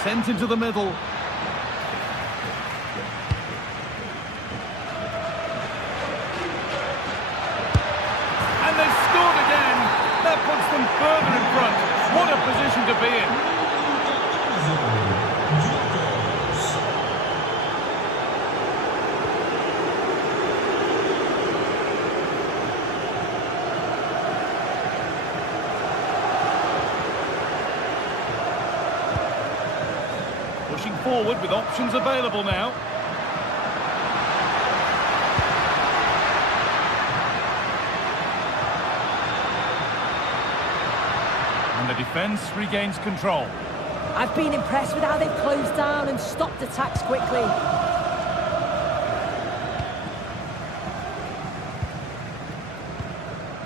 Sent into the middle. Puts them further in front. What a position to be in. Pushing forward with options available now. The defence regains control. I've been impressed with how they've closed down and stopped attacks quickly.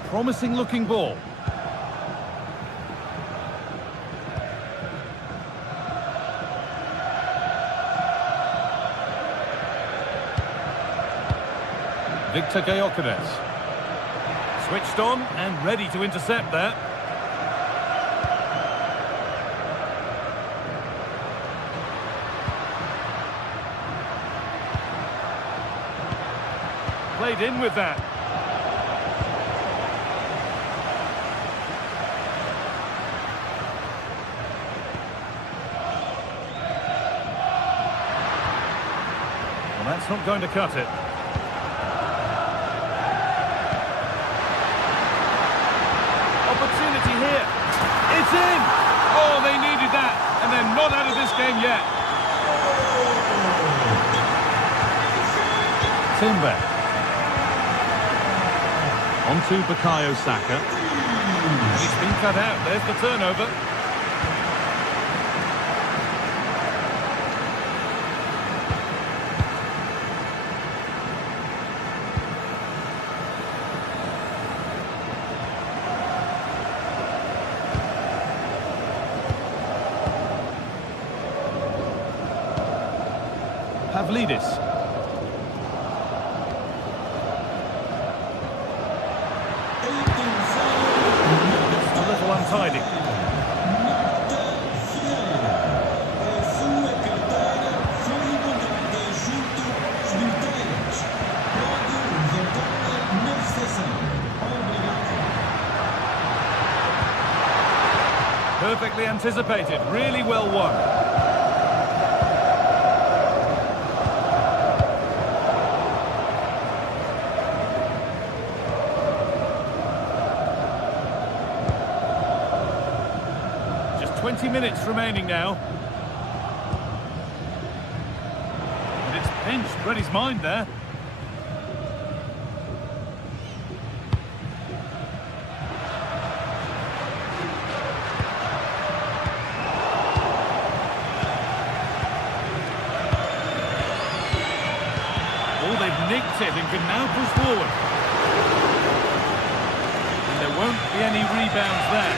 Promising looking ball. Victor Gyökeres. Switched on and ready to intercept there. Played in with that. Well, that's not going to cut it. Opportunity here. It's in! Oh, they needed that, and they're not out of this game yet. Timber. On to Bukayo Saka. He's been cut out. There's the turnover. Pavlidis. Untidy. perfectly anticipated, really well won. Just 20 minutes remaining now. And it's pinched, read his mind there. They've nicked it and can now push forward. And there won't be any rebounds there.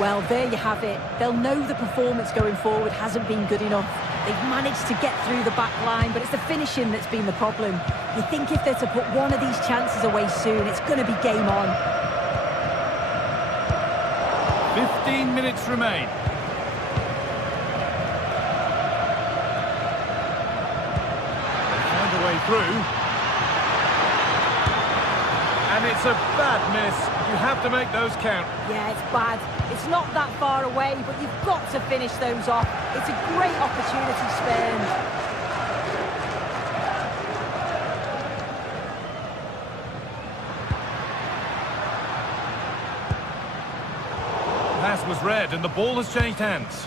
Well, there you have it. They'll know the performance going forward hasn't been good enough. They've managed to get through the back line, but it's the finishing that's been the problem. You think if they're to put one of these chances away soon, it's going to be game on. 15 minutes remain. Through, and it's a bad miss. You have to make those count. Yeah, it's bad. It's not that far away, but you've got to finish those off. It's a great opportunity spurned. Pass was read and the ball has changed hands.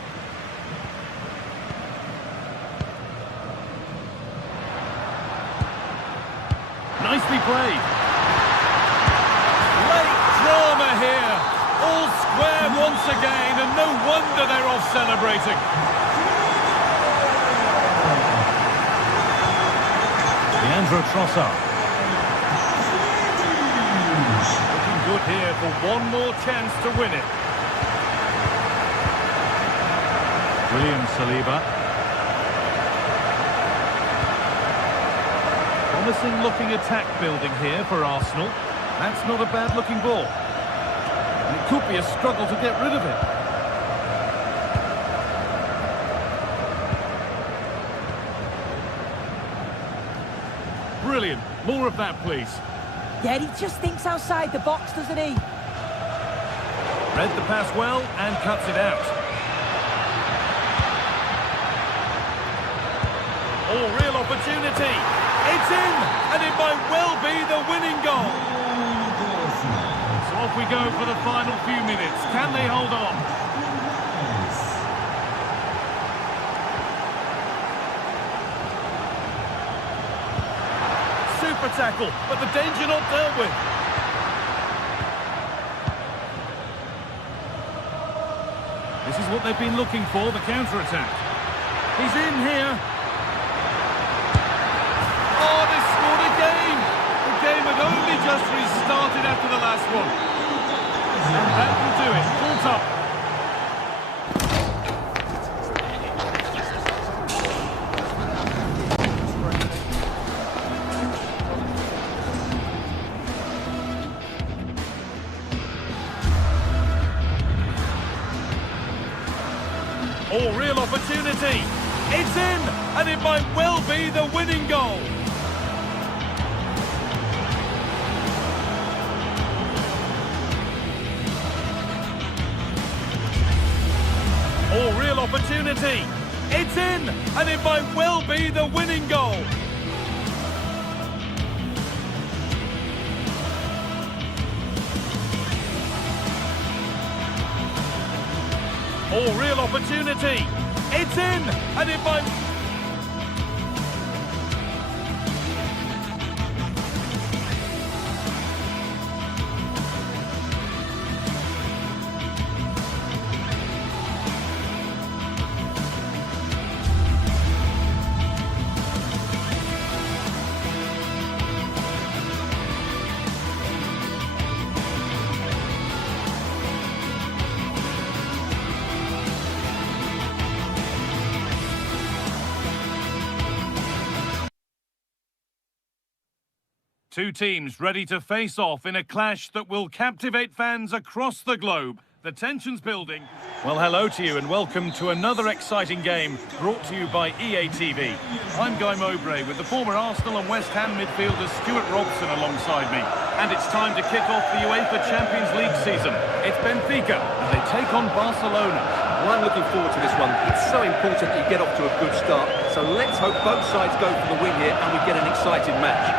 Nicely played. Late drama here. All square once again, and no wonder they're off celebrating. Leandro Trossard. Looking good here for one more chance to win it. William Saliba. Promising looking attack building here for Arsenal. That's not a bad looking ball. And it could be a struggle to get rid of it. Brilliant. More of that, please. Yeah, he just thinks outside the box, doesn't he? Read the pass well and cuts it out. Oh, real opportunity. It's in, and it might well be the winning goal. So off we go for the final few minutes. Can they hold on? Super tackle, but the danger not dealt with. This is what they've been looking for, the counter-attack. He's in here. Oh, they scored again! The game had only just restarted after the last one. And that will do it. Full top. Oh, real opportunity. It's in, and it might well be the winning goal. Oh, real opportunity. It's in, and it might well be the winning goal. Oh, real opportunity. It's in, and it might... Two teams ready to face off in a clash that will captivate fans across the globe. The tension's building. Well, hello to you and welcome to another exciting game brought to you by EA TV. I'm Guy Mowbray with the former Arsenal and West Ham midfielder Stuart Robson alongside me. And it's time to kick off the UEFA Champions League season. It's Benfica, and they They take on Barcelona. Well, I'm looking forward to this one. It's so important that you get off to a good start. So let's hope both sides go for the win here and we get an exciting match.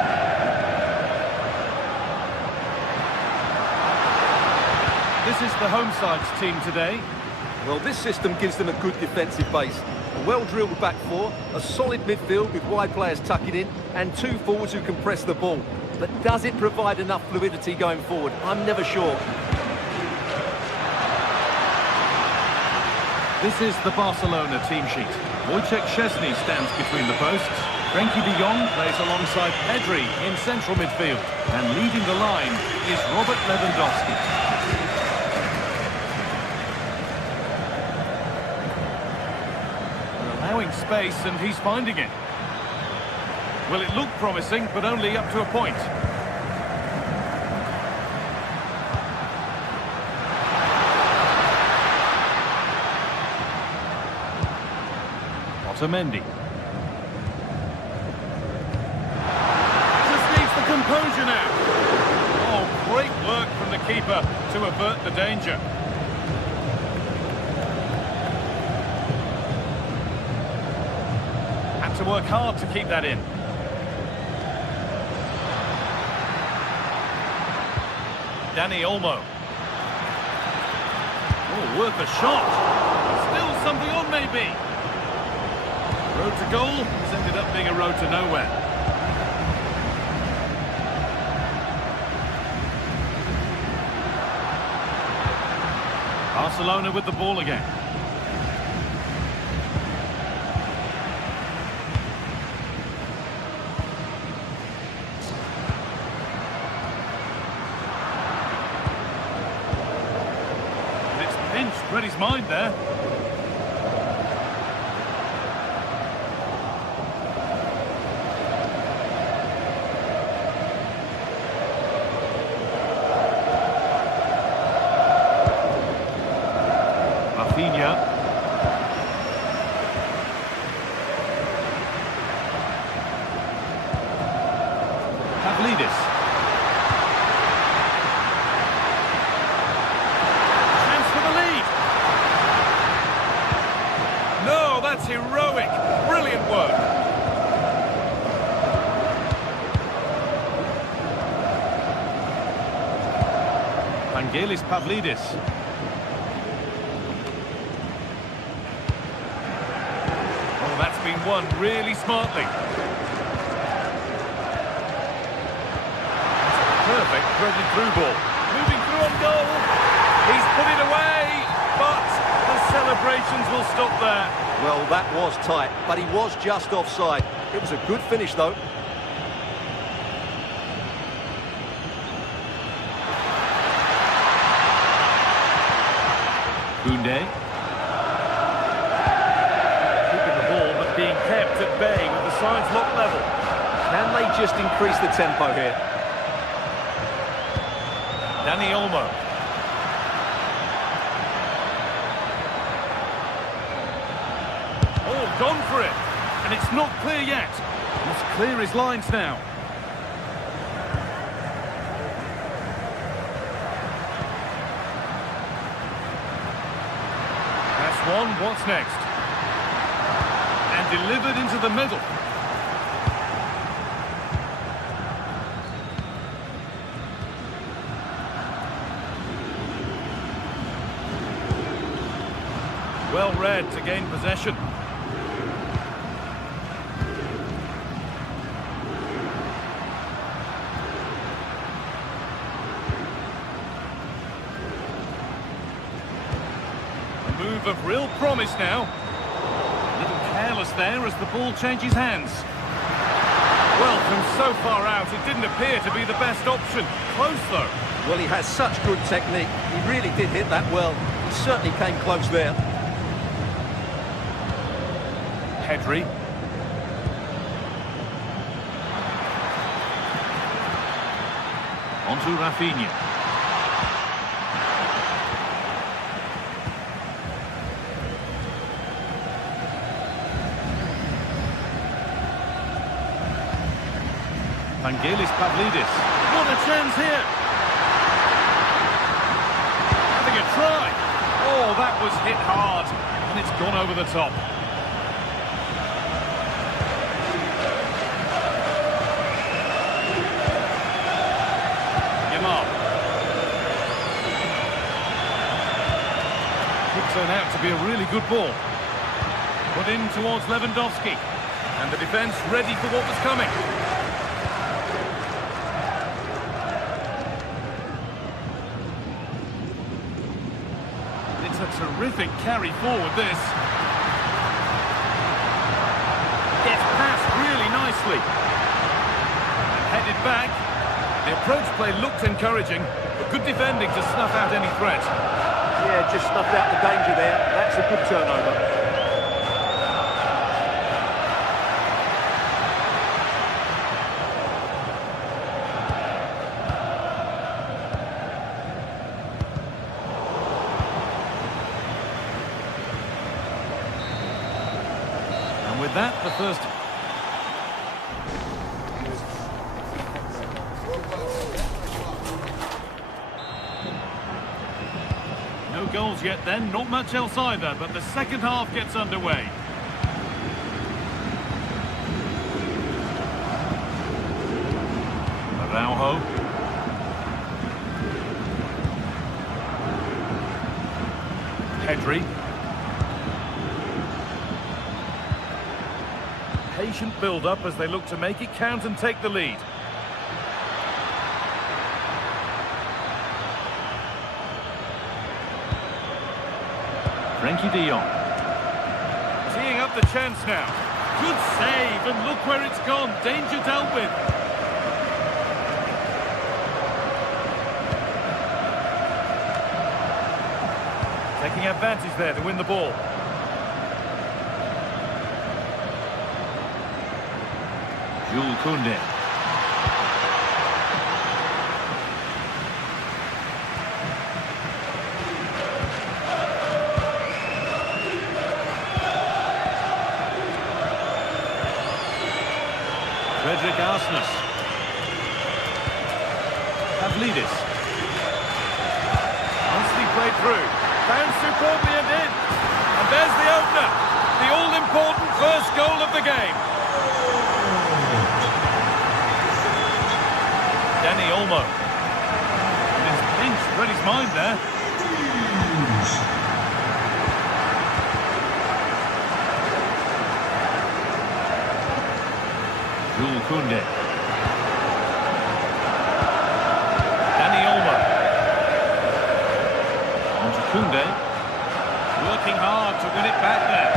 This is the home side's team today. Well, this system gives them a good defensive base. A well-drilled back four, a solid midfield with wide players tucking in, and two forwards who can press the ball. But does it provide enough fluidity going forward? I'm never sure. This is the Barcelona team sheet. Wojciech Szczesny stands between the posts. Frenkie de Jong plays alongside Pedri in central midfield. And leading the line is Robert Lewandowski. Allowing space, and he's finding it. Well, it looked promising, but only up to a point. Otamendi. Just needs the composure now. Oh, great work from the keeper to avert the danger. Had to work hard to keep that in. Dani Olmo. Oh, worth a shot. Still something on, maybe. Road to goal has ended up being a road to nowhere. Barcelona with the ball again. And it's pinched, read his mind there. Pavlidis. Chance for the lead. No, that's heroic. Brilliant work. Vangelis Pavlidis. Oh, that's been won really smartly. Perfect threaded through ball. Moving through on goal. He's put it away, but the celebrations will stop there. Well, that was tight, but he was just offside. It was a good finish, though. Koundé. Keeping the ball, but being kept at bay with the sides locked level. Can they just increase the tempo here? Dani Olmo. Oh, gone for it. And it's not clear yet. Must clear his lines now. That's one. What's next? And delivered into the middle. Well read to gain possession. A move of real promise now. A little careless there as the ball changes hands. Well, from so far out, it didn't appear to be the best option. Close, though. Well, he has such good technique. He really did hit that well. He certainly came close there. Pedri. On to Rafinha. Vangelis Pavlidis. What a chance here! Having a try. was hit hard, and it's gone over the top. Could turn out to be a really good ball. Put in towards Lewandowski. And the defence ready for what was coming. It's a terrific carry forward, this. Gets past really nicely. And headed back. The approach play looked encouraging, but good defending to snuff out any threat. Yeah, just snuffed out the danger there. That's a good turnover. And with that, the first... No goals yet then, not much else either, but the second half gets underway. Araujo. Pedri. Patient build-up as they look to make it count and take the lead. Frankie de Jong. Teeing up the chance now. Good save, and look where it's gone. Danger dealt with. Taking advantage there to win the ball. Jules Koundé. Frederick Arsnes. Pavlidis. Nicely played through. Found superbly and in. And there's the opener. The all-important first goal of the game. Danny Olmo. And his pinch read his mind there. Jules Koundé. Danny Olmo. On to Koundé. Working hard to win it back there.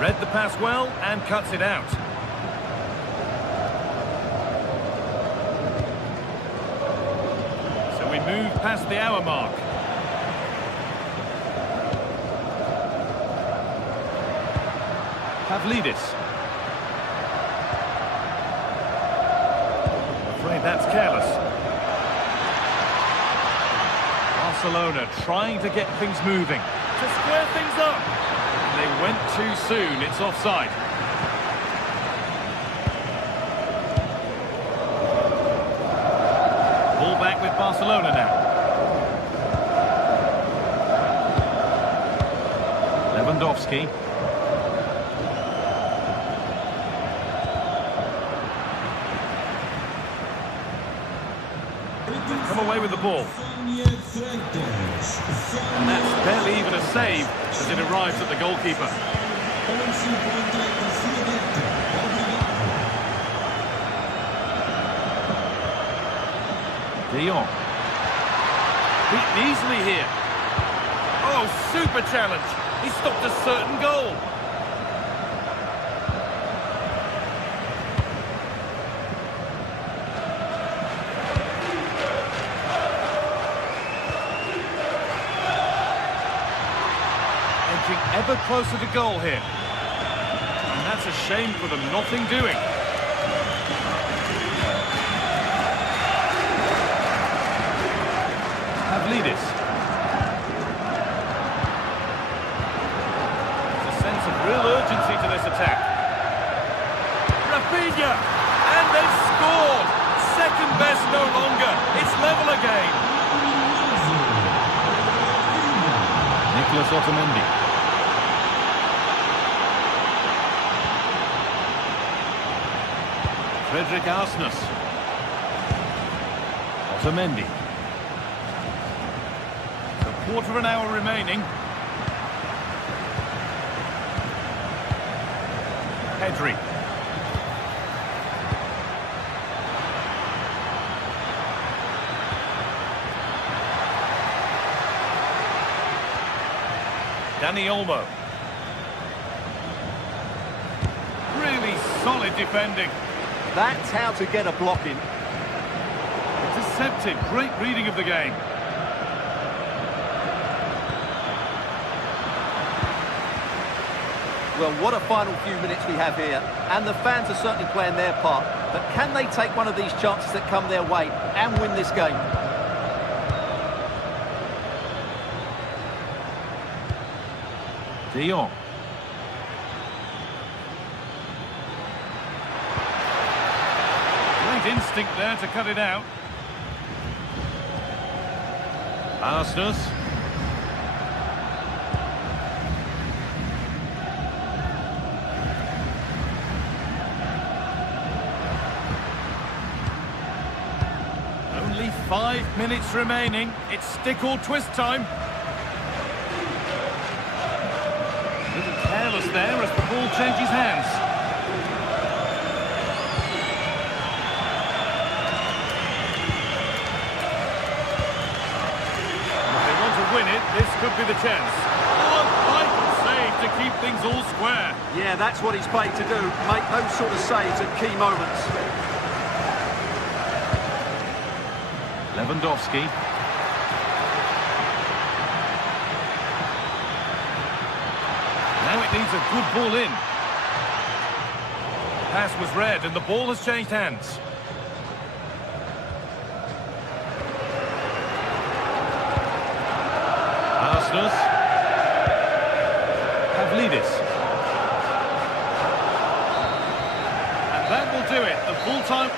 Read the pass well and cuts it out. So we move past the hour mark. Pavlidis. Afraid that's careless. Barcelona trying to get things moving, to square things up. They went too soon, it's offside. Ball back with Barcelona now. Lewandowski. Come away with the ball. And that's barely even a save as it arrives at the goalkeeper. De Jong. Beaten easily here. Oh, super challenge. He stopped a certain goal. Ever closer to goal here. And that's a shame for them, nothing doing. Pavlidis. There's a sense of real urgency no longer. It's level again. Nicholas Otamendi. Frederick Arsness. Otamendi. A quarter of an hour remaining. Pedri. Dani Olmo. Really solid defending. That's how to get a block in. Intercepted. Great reading of the game. Well, what a final few minutes we have here. And the fans are certainly playing their part. But can they take one of these chances that come their way and win this game? De Jong. Great instinct there to cut it out. Arsness. Only 5 minutes remaining. It's stick or twist time. Careless there as the ball changes hands. If they want to win it, this could be the chance. Oh, a vital save to keep things all square. Yeah, that's what he's paid to do. Make those sort of saves at key moments. Lewandowski. Now it needs a good ball in. Pass was read and the ball has changed hands. Arsness. Pavlidis. And that will do it. The full time.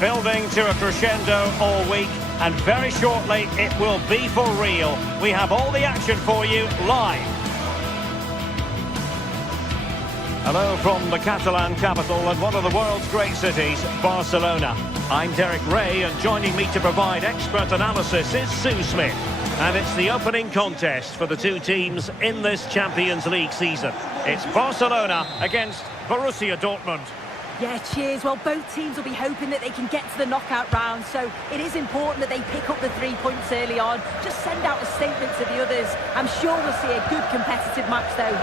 Building to a crescendo all week, and very shortly it will be for real. We have all the action for you live. Hello from the Catalan capital and one of the world's great cities, Barcelona. I'm Derek Ray, and joining me to provide expert analysis is Sue Smith. And it's the opening contest for the two teams in this Champions League season. It's Barcelona against Borussia Dortmund. Yeah, cheers. Well, both teams will be hoping that they can get to the knockout round, so it is important that they pick up the 3 points early on. Just send out a statement to the others. I'm sure we'll see a good competitive match, though.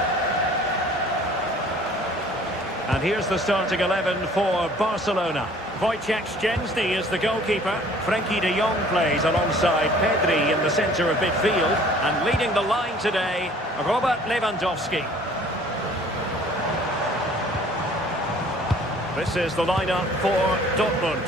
And here's the starting 11 for Barcelona. Wojciech Szczęsny is the goalkeeper. Frenkie de Jong plays alongside Pedri in the centre of midfield. And leading the line today, Robert Lewandowski. This is the lineup for Dortmund.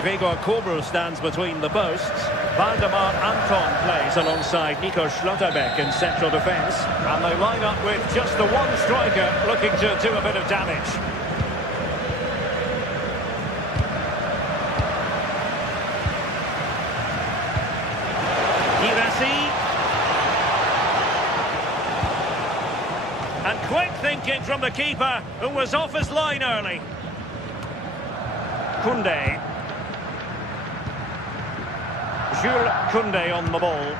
Gregor Kobel stands between the posts. Valdemar Anton plays alongside Nico Schlotterbeck in central defence. And they line up with just the one striker looking to do a bit of damage. And quick thinking from the keeper, who was off his line early. Koundé. Jules Koundé on the ball.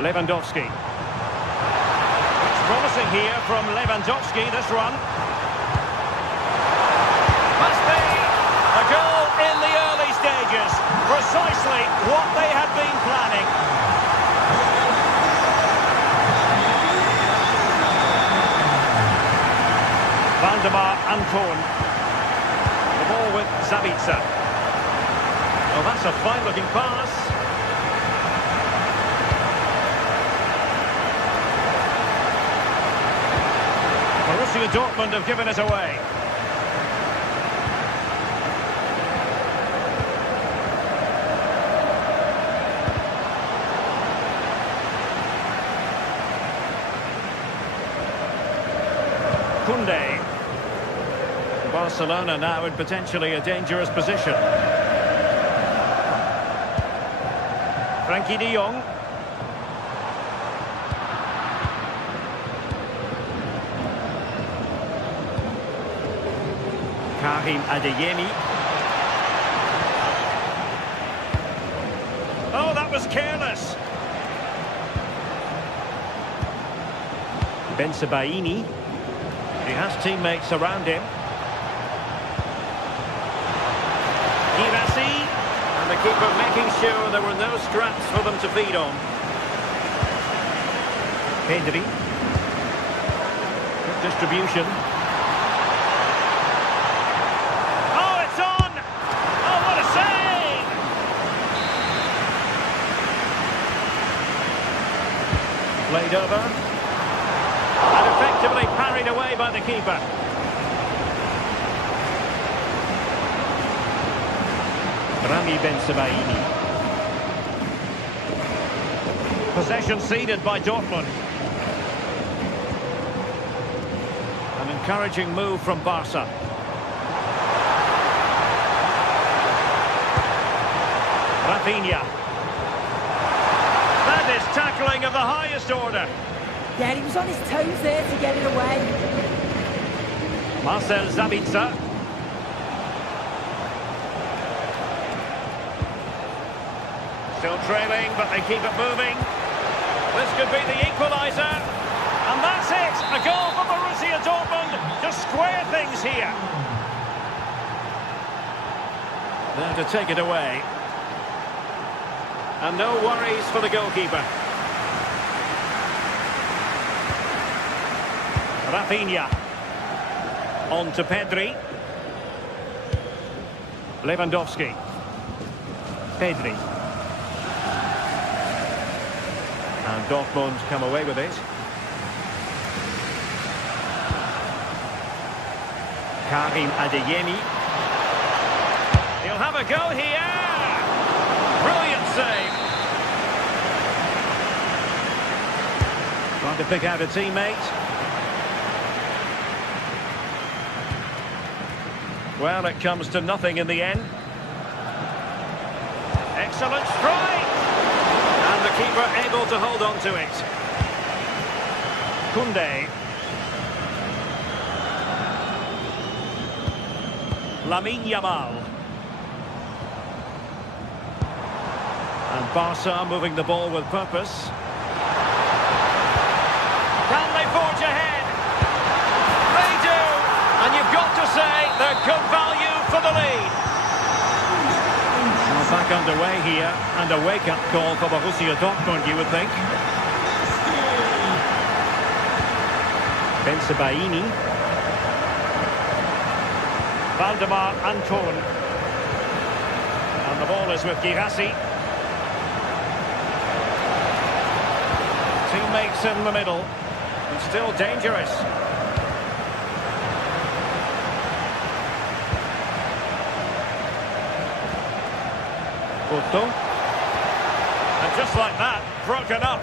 Lewandowski. It's promising here from Lewandowski, this run. Must be a goal in the early stages. Precisely what they had been planning. Valdemar Anton. The ball with Zabitzer. Oh, that's a fine-looking pass. Borussia Dortmund have given it away. Koundé. Barcelona now in potentially a dangerous position. Frenkie de Jong. Karim Adeyemi. Oh, that was careless. Bensebaini. He has teammates around him. And the keeper making sure there were no scraps for them to feed on. Pedri. Good distribution. Oh, it's on! Oh, what a save! Played over. And effectively parried away by the keeper. Rami Bensebaini. Possession ceded by Dortmund. An encouraging move from Barca. Rafinha. That is tackling of the highest order. Yeah, he was on his toes there to get it away. Marcel Zabitzer. Still trailing, but they keep it moving. This could be the equaliser. And that's it! A goal for Borussia Dortmund to square things here. There to take it away. And no worries for the goalkeeper. Rafinha. On to Pedri. Lewandowski. Pedri. And Dortmund come away with it. Karim Adeyemi. He'll have a go here. Brilliant save. Trying to pick out a teammate. Well, it comes to nothing in the end. Excellent strike. And the keeper able to hold on to it. Koundé. Lamine Yamal. And Barca moving the ball with purpose. Can they forge ahead? They do! And you've got to say they're good value for the lead. Well, back underway here, and a wake-up call for Borussia Dortmund, you would think. Bensebaini. Valdemar Anton. And the ball is with Girassi. Teammates in the middle. And still dangerous. Otto. And just like that, broken up.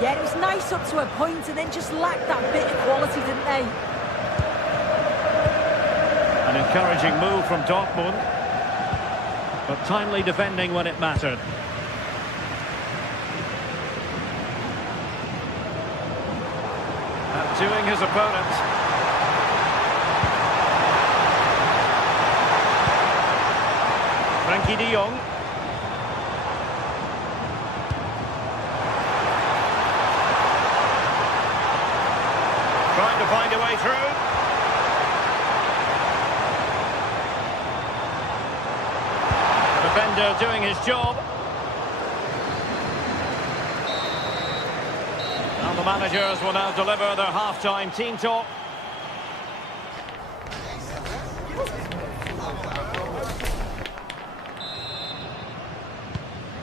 Yeah, it was nice up to a point and then just lacked that bit of quality, didn't they? An encouraging move from Dortmund, but timely defending when it mattered. Outdoing his opponent. Frankie de Jong. Trying to find a way through. Defender doing his job. And the managers will now deliver their half-time team talk.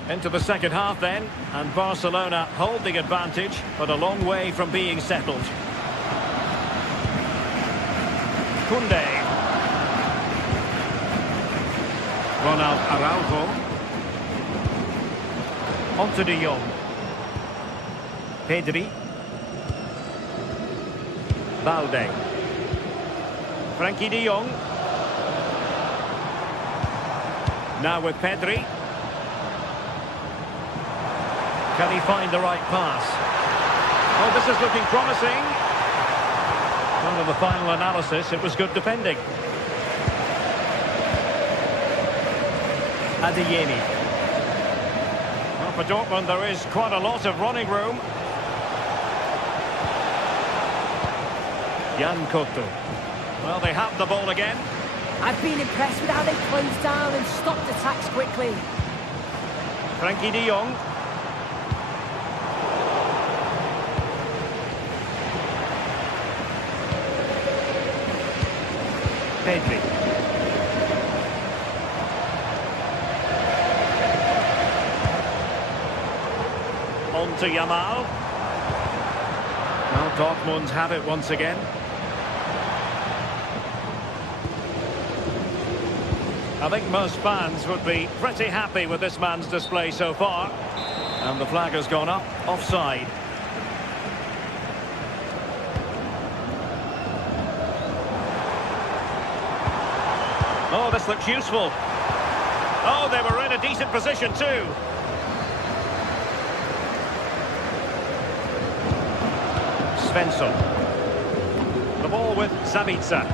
Into the second half then, and Barcelona hold the advantage, but a long way from being settled. Koundé. Ronald Araujo. Onto de Jong. Pedri. Balde. Frankie de Jong. Now with Pedri. Can he find the right pass? Oh, this is looking promising. Well, in the final analysis, it was good defending. Adeyemi. Well, for Dortmund, there is quite a lot of running room. Jan Koto. Well, they have the ball again. I've been impressed with how they closed down and stopped attacks quickly. Frankie de Jong. Pedri. On to Yamal. Now Dortmund have it once again. I think most fans would be pretty happy with this man's display so far. And the flag has gone up, offside. Oh, this looks useful. Oh, they were in a decent position too. Svensson. The ball with Sabitzer.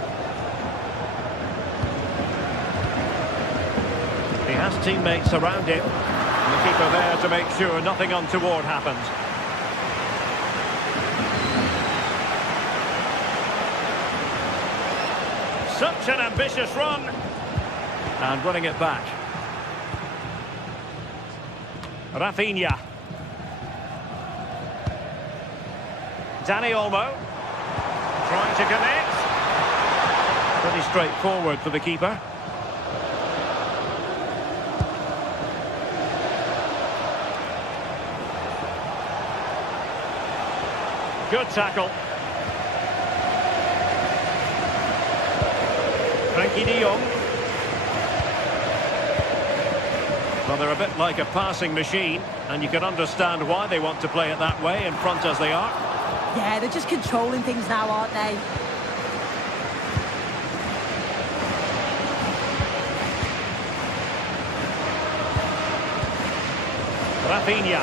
He has teammates around him. And the keeper there to make sure nothing untoward happens. Such an ambitious run. And running it back. Rafinha. Dani Olmo. Trying to connect. Pretty straightforward for the keeper. Good tackle. Frankie de Jong. Well, they're a bit like a passing machine, and you can understand why they want to play it that way, in front as they are. Yeah, they're just controlling things now, aren't they? Rafinha.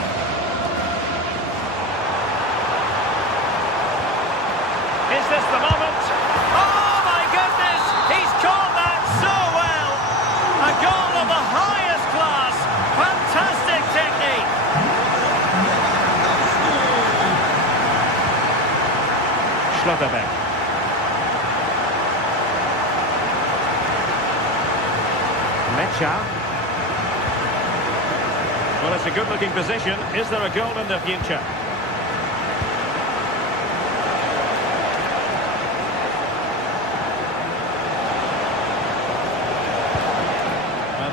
Is this the moment? Oh, my goodness! He's caught that so well! A goal of the highest class! Fantastic technique! Schlotterbeck. Mecha. Well, it's a good-looking position. Is there a goal in the future?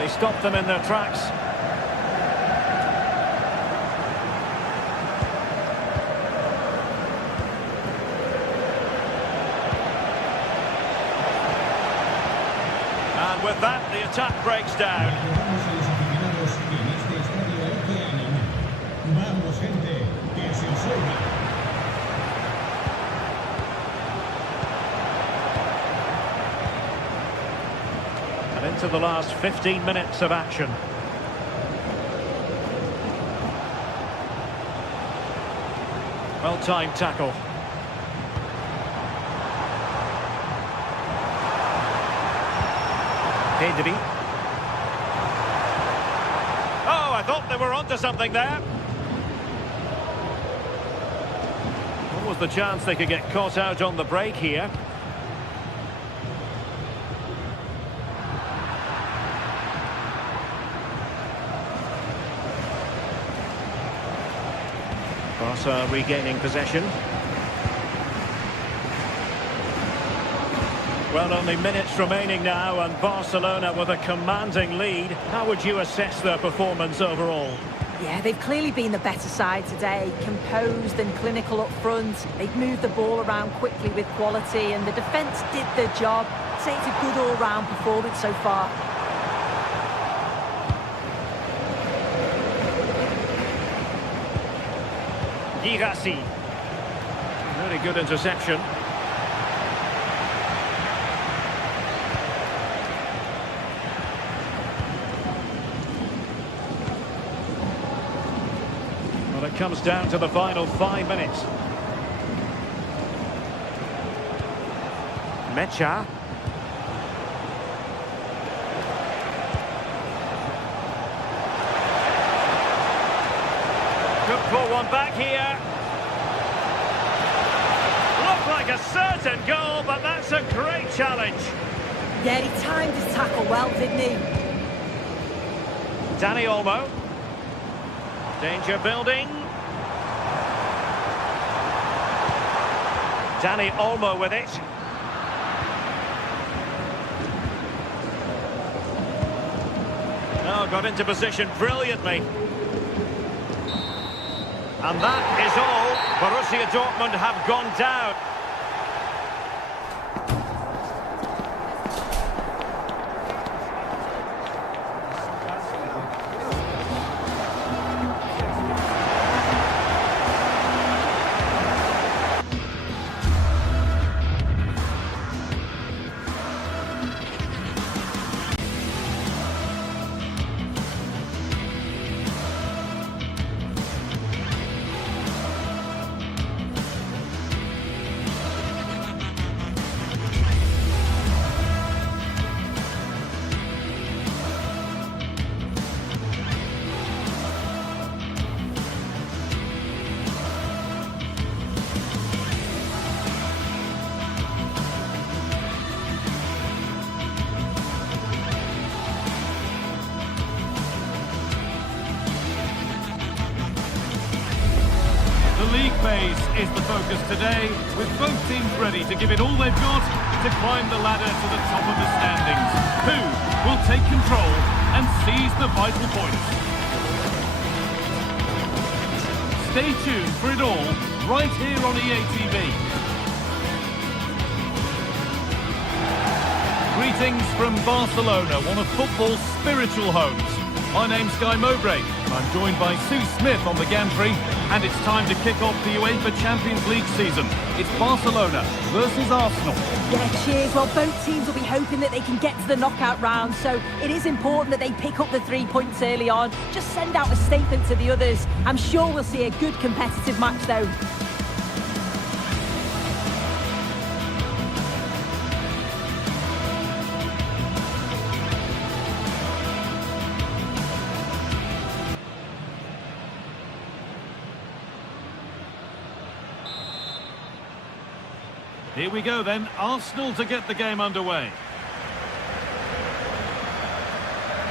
They stopped them in their tracks. And with that, the attack breaks down. And into the last 15 minutes of action. Well-timed tackle. Pedri. Oh, I thought they were onto something there. What was the chance they could get caught out on the break here? Barca regaining possession. Well, only minutes remaining now, and Barcelona with a commanding lead. How would you assess their performance overall? Yeah, they've clearly been the better side today, composed and clinical up front. They've moved the ball around quickly with quality, and the defence did their job. I'd say it's a good all-round performance so far. Girassi. Very good interception. Well, it comes down to the final 5 minutes. Mecha. Could pull one back here. Looked like a certain goal, but that's a great challenge. Yeah, he timed his tackle well, didn't he? Dani Olmo. Danger building. Dani Olmo with it. Oh, got into position brilliantly. And that is all. Borussia Dortmund have gone down. The league phase is the focus today, with both teams ready to give it all they've got to climb the ladder to the top of the standings. Who will take control and seize the vital points? Stay tuned for it all, right here on EA TV. Greetings from Barcelona, one of football's spiritual homes. My name's Guy Mowbray, and I'm joined by Sue Smith on the gantry, and it's time to kick off the UEFA Champions League season. It's Barcelona versus Arsenal. Yeah, cheers. Well, both teams will be hoping that they can get to the knockout round, so it is important that they pick up the 3 points early on. Just send out a statement to the others. I'm sure we'll see a good competitive match, though. Here we go then, Arsenal to get the game underway.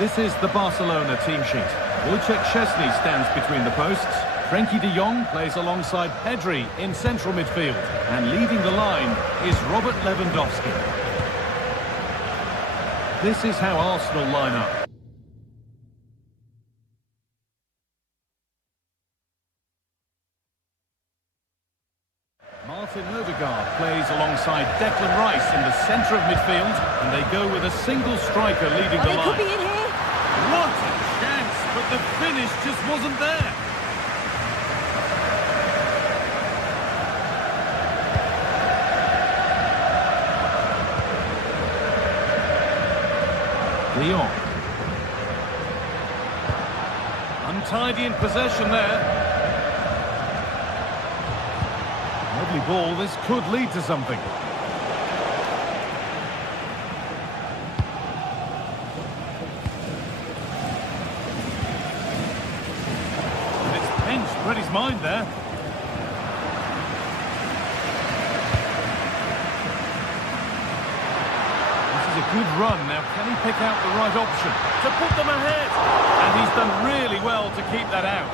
This is the Barcelona team sheet. Wojciech Szczesny stands between the posts. Frenkie de Jong plays alongside Pedri in central midfield. And leading the line is Robert Lewandowski. This is how Arsenal line up. plays alongside Declan Rice in the centre of midfield, and they go with a single striker leading the They line. could be in here. What a chance, but the finish just wasn't there. Leon. Untidy in possession there. Lovely ball, this could lead to something. And it's pinched Reddy's mind there. A good run. Now, can he pick out the right option to put them ahead? And he's done really well to keep that out.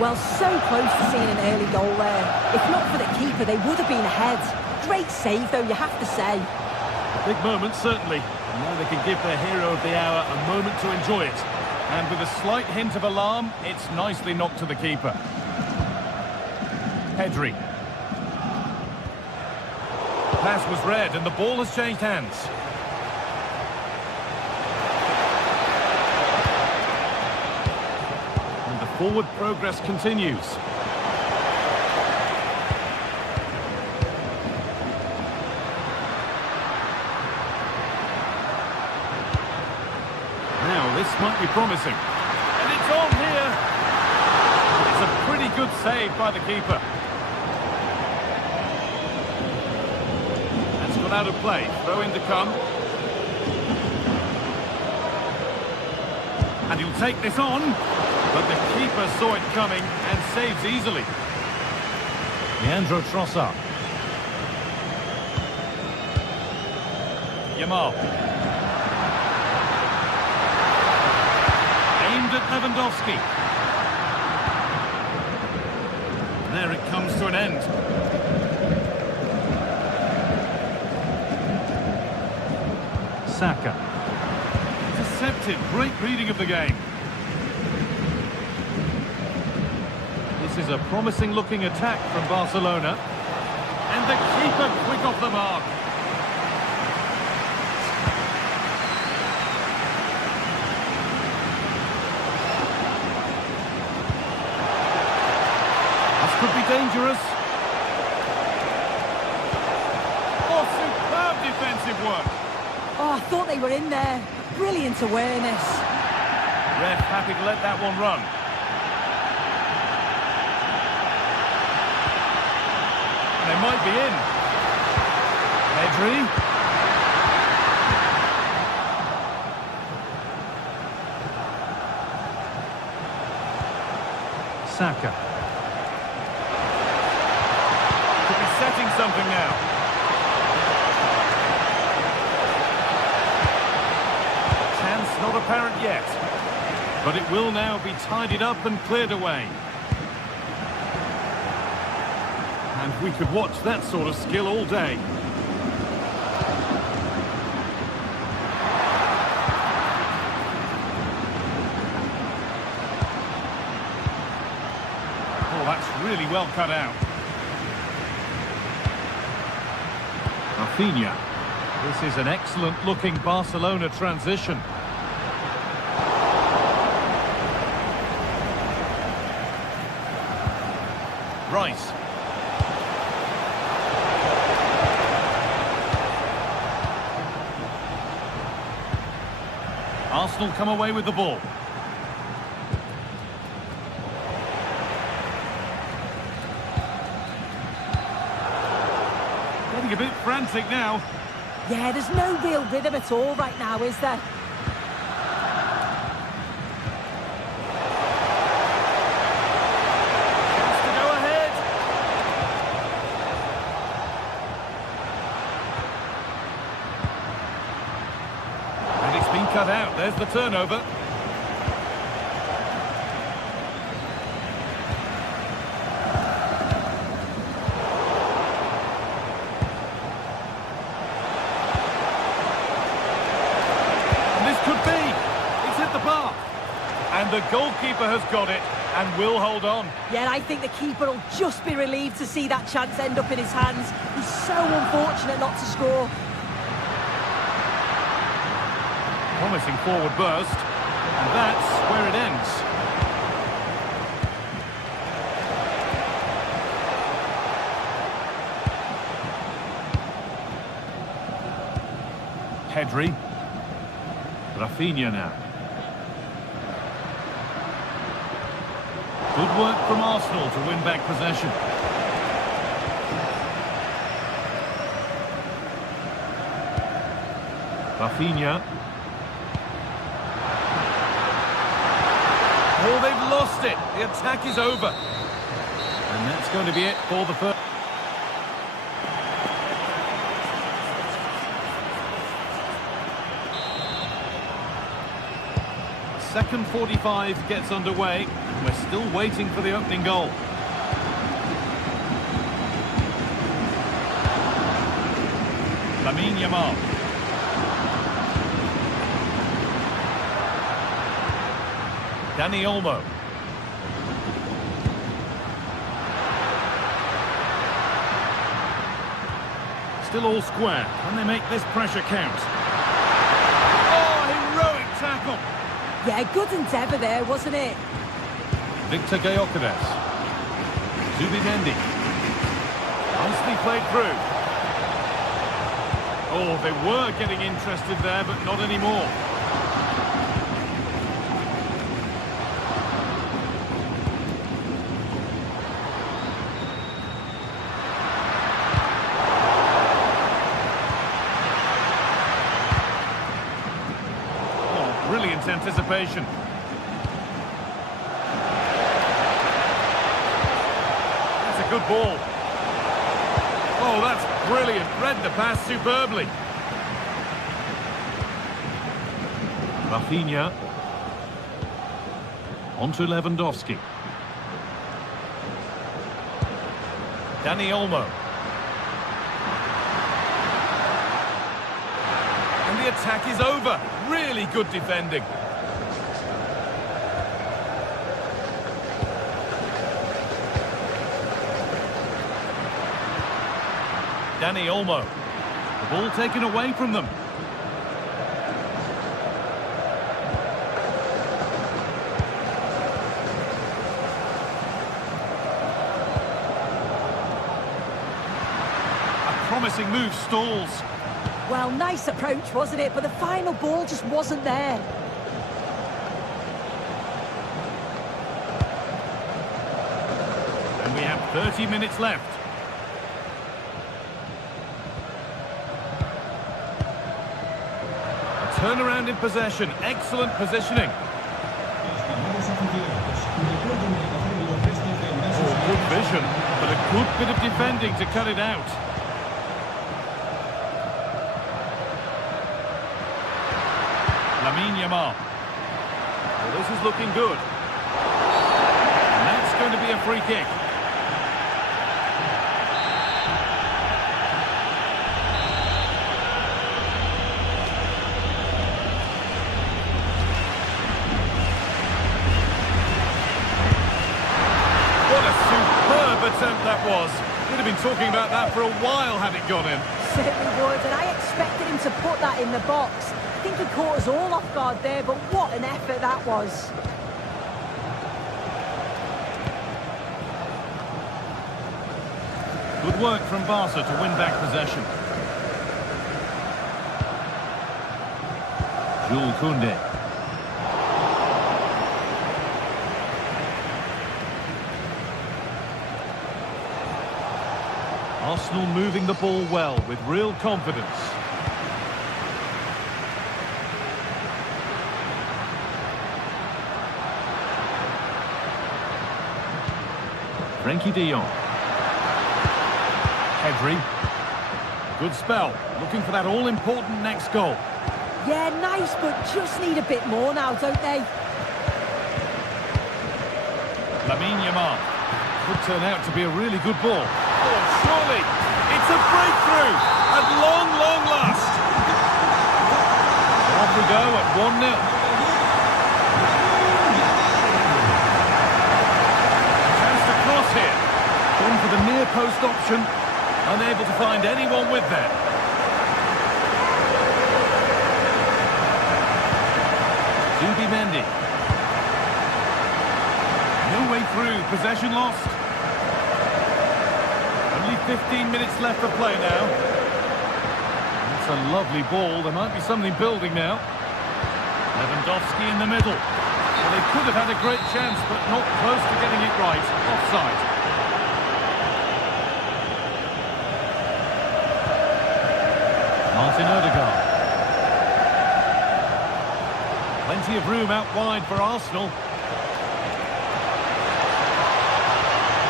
Well, so close to seeing an early goal there. If not for the keeper, they would have been ahead. Great save, though, you have to say. Big moment, certainly. And now they can give their hero of the hour a moment to enjoy it. And with a slight hint of alarm, it's nicely knocked to the keeper. Pedri. Pass was read and the ball has changed hands. And the forward progress continues. Now this might be promising. And it's on here. It's a pretty good save by the keeper. Out of play, throw in to come. And he'll take this on, but the keeper saw it coming and saves easily. Leandro Trossard. Yamal. Aimed at Lewandowski. There it comes to an end. Saka. Intercepted, great reading of the game. This is a promising looking attack from Barcelona. And the keeper quick off the mark. This could be dangerous. Oh, superb defensive work. Oh, I thought they were in there. Brilliant awareness. Ref happy to let that one run. They might be in. Pedri. Saka. Could be setting something now. Not apparent yet, but it will now be tidied up and cleared away. And we could watch that sort of skill all day. Oh, that's really well cut out. Rafinha. This is an excellent looking Barcelona transition. Rice. Arsenal come away with the ball. Getting a bit frantic now. Yeah, there's no real rhythm at all right now, is there? Cut out, there's the turnover. And this could be. It's hit the bar. And the goalkeeper has got it. and will hold on. Yeah, I think the keeper will just be relieved to see that chance end up in his hands. He's so unfortunate not to score. Promising forward burst, and that's where it ends. Pedri. Rafinha now. Good work from Arsenal to win back possession. Rafinha. Oh, they've lost it. The attack is over. And that's going to be it for the first. Second 45 gets underway. We're still waiting for the opening goal. Lamine Yamal. Dani Olmo. Still all square. Can they make this pressure count? Oh, heroic tackle. Yeah, good endeavour there, wasn't it? Victor Gyökeres. Zubimendi. Nicely played through. Oh, they were getting interested there, but not anymore. Oh, brilliant anticipation. Good ball. Oh, that's brilliant. Read the pass superbly. Rafinha. On to Lewandowski. Dani Olmo. And the attack is over. Really good defending. Dani Olmo. The ball taken away from them. A promising move stalls. Well, nice approach, wasn't it? But the final ball just wasn't there. And we have 30 minutes left. Turnaround in possession, excellent positioning. Oh, good vision, but a good bit of defending to cut it out. Lamine Yamal. Well, this is looking good. And that's going to be a free kick. Attempt that was. We'd have been talking about that for a while had it gone in. Certainly would, and I expected him to put that in the box. I think he caught us all off guard there, but what an effort that was. Good work from Barca to win back possession. Jules Koundé. Arsenal moving the ball well with real confidence. Frenkie de Jong. Pedri. Good spell. Looking for that all-important next goal. Yeah, nice, but just need a bit more now, don't they? Lamine Yamal. Could turn out to be a really good ball. Oh, surely, it's a breakthrough at long, long last. Off we go at 1-0. first option. Unable to find anyone with that. Mendy. No way through, possession lost. Only 15 minutes left to play now. That's a lovely ball, there might be something building now. Lewandowski in the middle. Well, they could have had a great chance, but not close to getting it right. Offside. Martin Odegaard. Plenty of room out wide for Arsenal.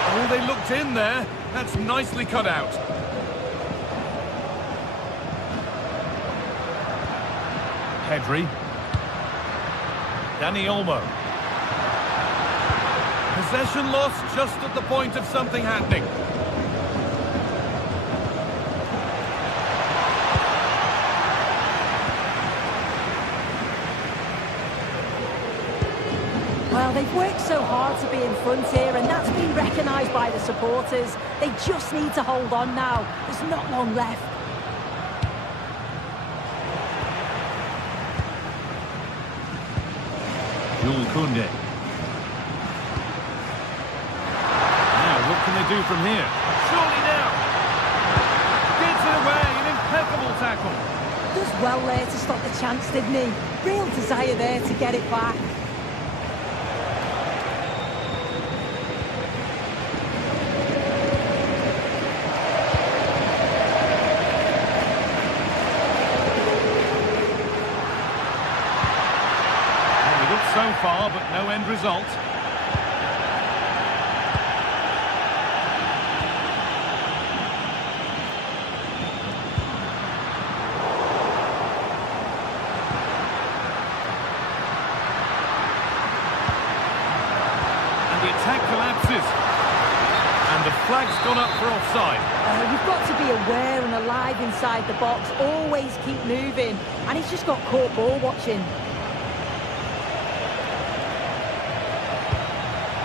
Oh, they looked in there. That's nicely cut out. Pedri. Dani Olmo. Possession lost just at the point of something happening. Well, they've worked so hard to be in front here, and that's been recognised by the supporters. They just need to hold on now. There's not long left. Jules Koundé. Now, what can they do from here? Surely now! Gets it away, an impeccable tackle. Does well there to stop the chance, didn't he? Real desire there to get it back. So far, but no end result. And the attack collapses. And the flag's gone up for offside. You've got to be aware and alive inside the box. Always keep moving. And he's just got caught ball watching.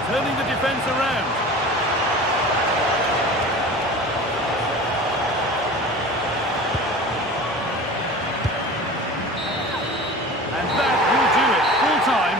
Turning the defence around. And that will do it. Full time.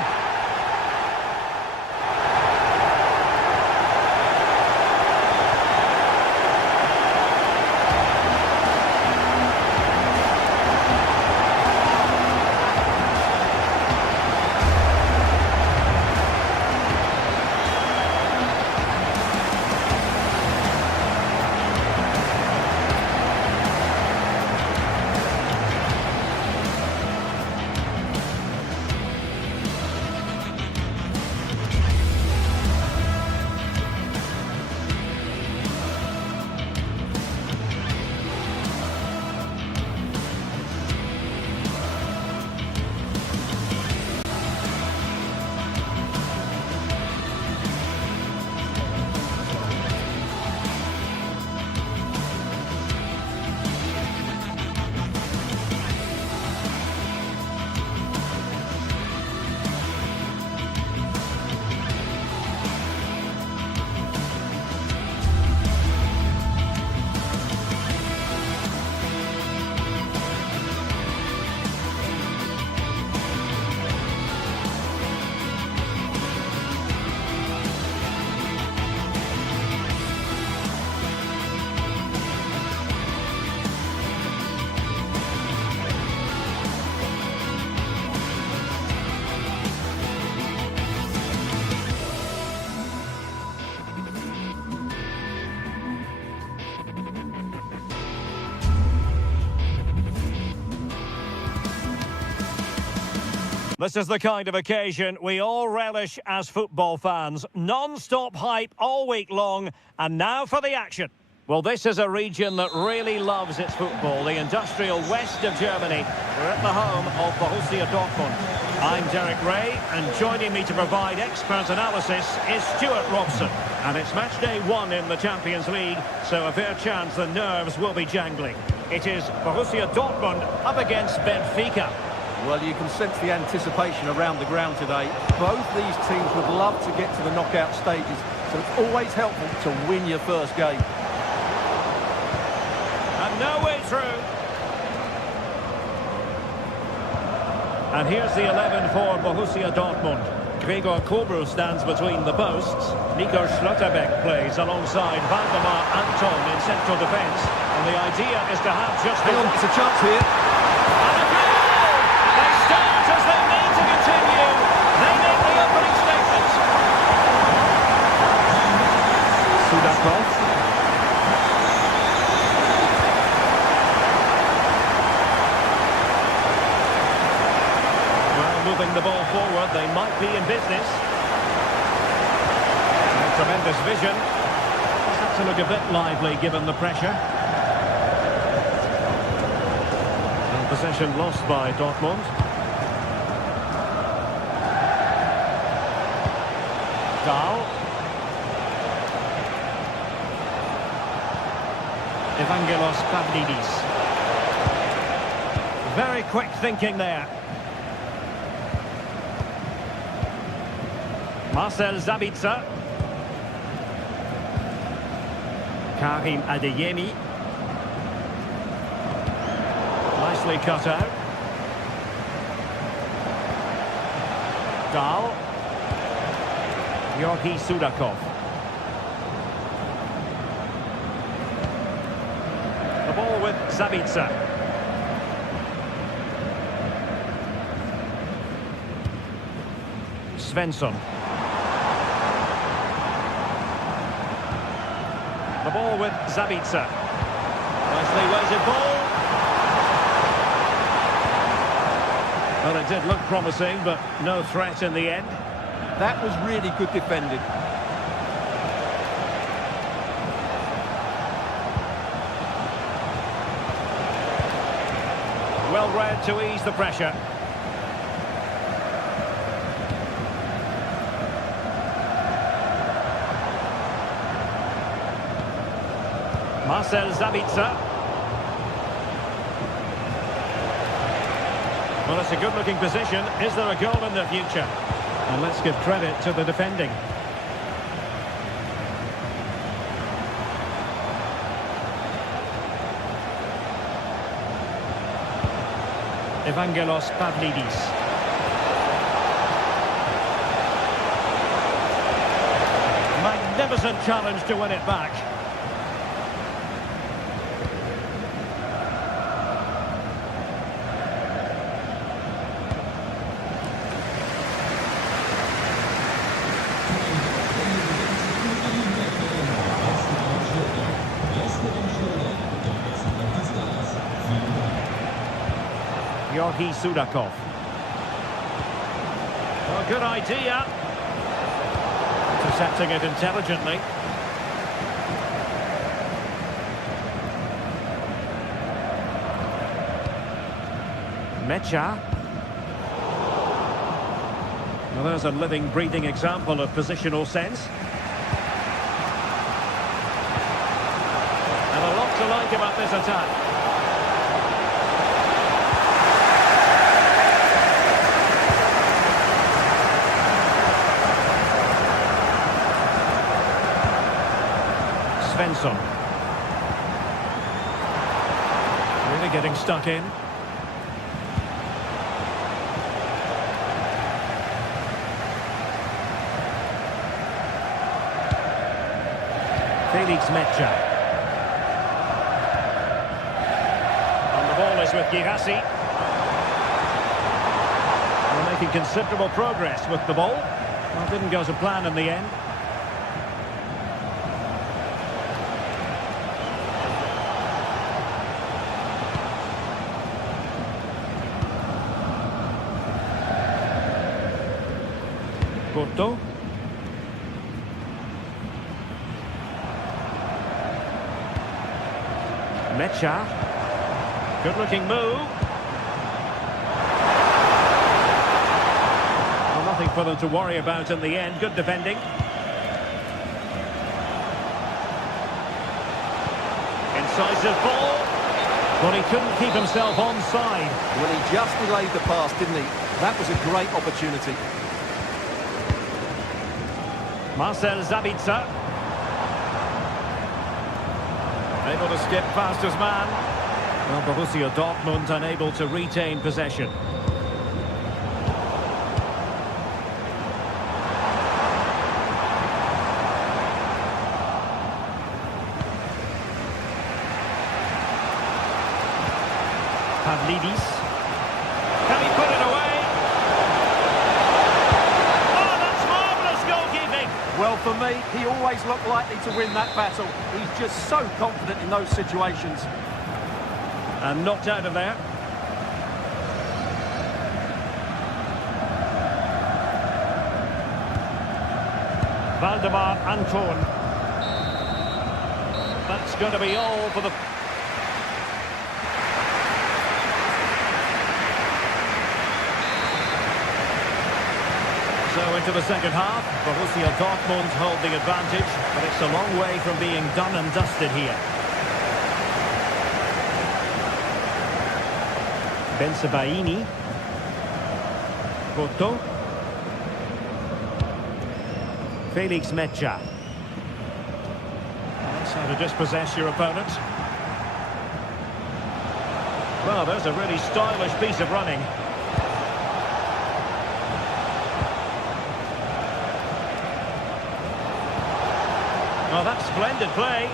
This is the kind of occasion we all relish as football fans. Non-stop hype all week long, and now for the action. Well, this is a region that really loves its football, the industrial west of Germany. We're at the home of Borussia Dortmund. I'm Derek Ray, and joining me to provide expert analysis is Stuart Robson. And it's match day 1 in the Champions League, so a fair chance the nerves will be jangling. It is Borussia Dortmund up against Benfica. Well, you can sense the anticipation around the ground today. Both these teams would love to get to the knockout stages, so it's always helpful to win your first game. no way through. And here's the 11 for Borussia Dortmund. Gregor Kobel stands between the posts. Nico Schlotterbeck plays alongside Valdemar Anton in central defence. And the idea is to have just Hang on, it's a chance here. And a goal! They start as they need to continue. They make the opening statement. Sudakov. Moving the ball forward, they might be in business. And tremendous vision. Just have to look a bit lively given the pressure. And possession lost by Dortmund. Dahl. Evangelos Pavlidis. Very quick thinking there. Marcel Sabitzer. Karim Adeyemi. Nicely cut out. Dahl. Georgi Sudakov. The ball with Sabitzer. Svensson. The ball with Sabitzer. Nicely weighted ball. Well, it did look promising, but no threat in the end. That was really good defending. Well read to ease the pressure. Marcel Sabitzer. Well, it's a good-looking position. Is there a goal in the future? And let's give credit to the defending. Evangelos Pavlidis. Magnificent challenge to win it back. Georgi Sudakov. Well, good idea. Intercepting it intelligently. Mecha. Well, there's a living, breathing example of positional sense. And a lot to like about this attack. Svensson. Really getting stuck in. Felix Mecha. And the ball is with Girassi. We're making considerable progress with the ball. Well, didn't go to plan in the end. Porto. Mecha. Good looking move. Well, nothing for them to worry about in the end. Good defending. Incisive ball. Well, he couldn't keep himself onside. Well, he just delayed the pass, didn't he? That was a great opportunity. Marcel Sabitzer. Able to skip past his man. Well, Borussia Dortmund unable to retain possession. Pavlidis. Can he put it away? Oh, that's marvellous goalkeeping! Well, for me, he always looked likely to win that battle. He's just so confident in those situations. And knocked out of there. Valdemar Anton. That's going to be all for the... So into the second half, Borussia Dortmund hold the advantage, but it's a long way from being done and dusted here. Bensebaini. Porto. Felix Mecha. That's how to dispossess your opponent. Well, there's a really stylish piece of running. Oh, that's splendid play.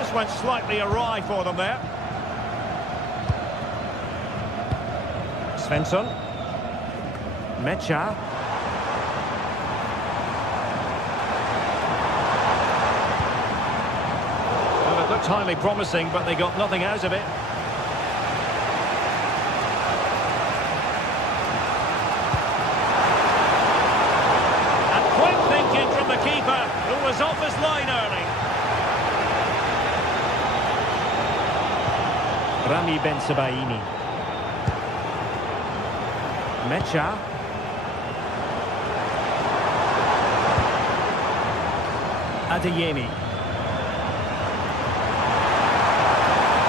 Just went slightly awry for them there. Svensson. Mecha. Well, it looked highly promising, but they got nothing out of it. And quick thinking from the keeper, who was off his line early. Rami Bensebaini. Mecha. Adeyemi.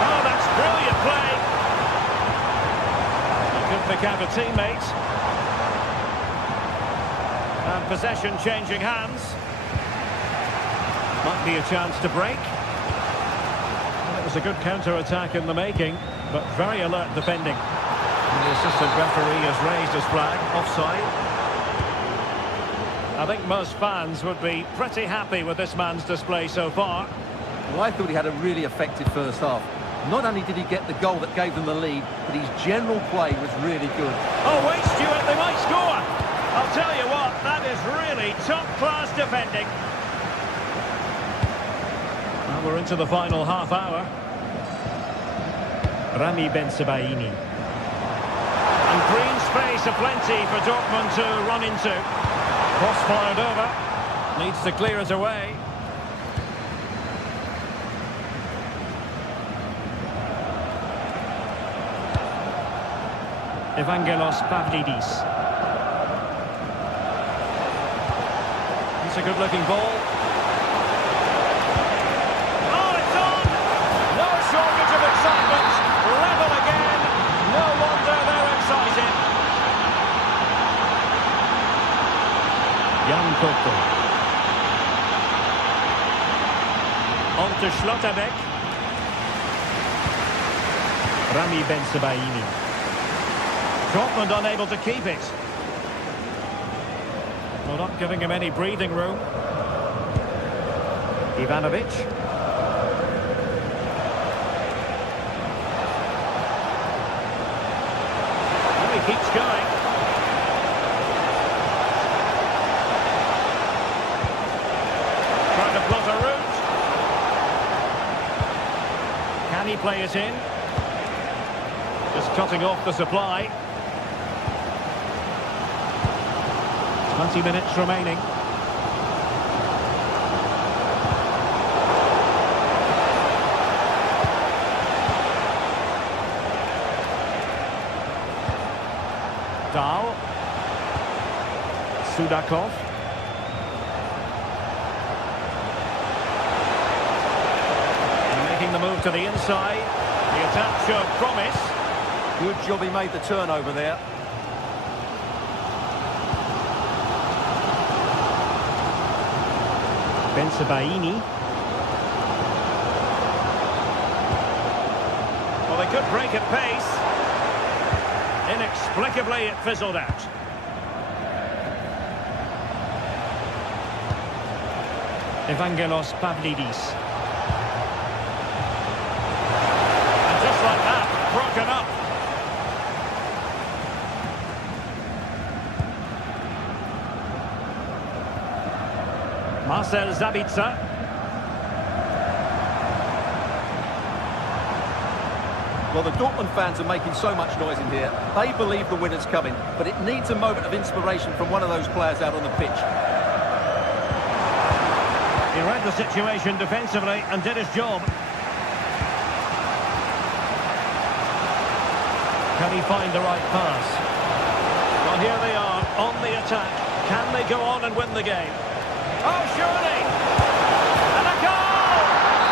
Oh, that's brilliant play. He could pick out a teammate. And possession changing hands. Might be a chance to break. Well, it was a good counter-attack in the making, but very alert defending. And the assistant referee has raised his flag, offside. I think most fans would be pretty happy with this man's display so far. Well, I thought he had a really effective first half. Not only did he get the goal that gave them the lead, but his general play was really good. Oh, wait, Stuart, they might score. I'll tell you what, that is really top-class defending. Well, we're into the final half hour. Rami Bensebaini. And green space aplenty for Dortmund to run into. Cross fired over. Needs to clear it away. Evangelos Pavlidis. It's a good-looking ball. Oh, it's on! No shortage of excitement. Level again. No wonder they're excited. Jan Porto. On to Schlotterbeck. Rami Bensebaini. Dortmund unable to keep it. Well, not giving him any breathing room. Ivanovic. Well, he keeps going. Trying to plot a route. Can he play it in? Just cutting off the supply. 20 minutes remaining. Dahl. Sudakov. And making the move to the inside. The attack showed promise. Good job he made the turnover there. Bensebaini. could break at pace. Inexplicably, it fizzled out. Evangelos Pavlidis. And just like that, broken up. Marcel Sabitzer. Well, the Dortmund fans are making so much noise in here. They believe the winner's coming, but it needs a moment of inspiration from one of those players out on the pitch. He read the situation defensively and did his job. Can he find the right pass? Well, here they are on the attack. Can they go on and win the game? Oh, surely! And a goal!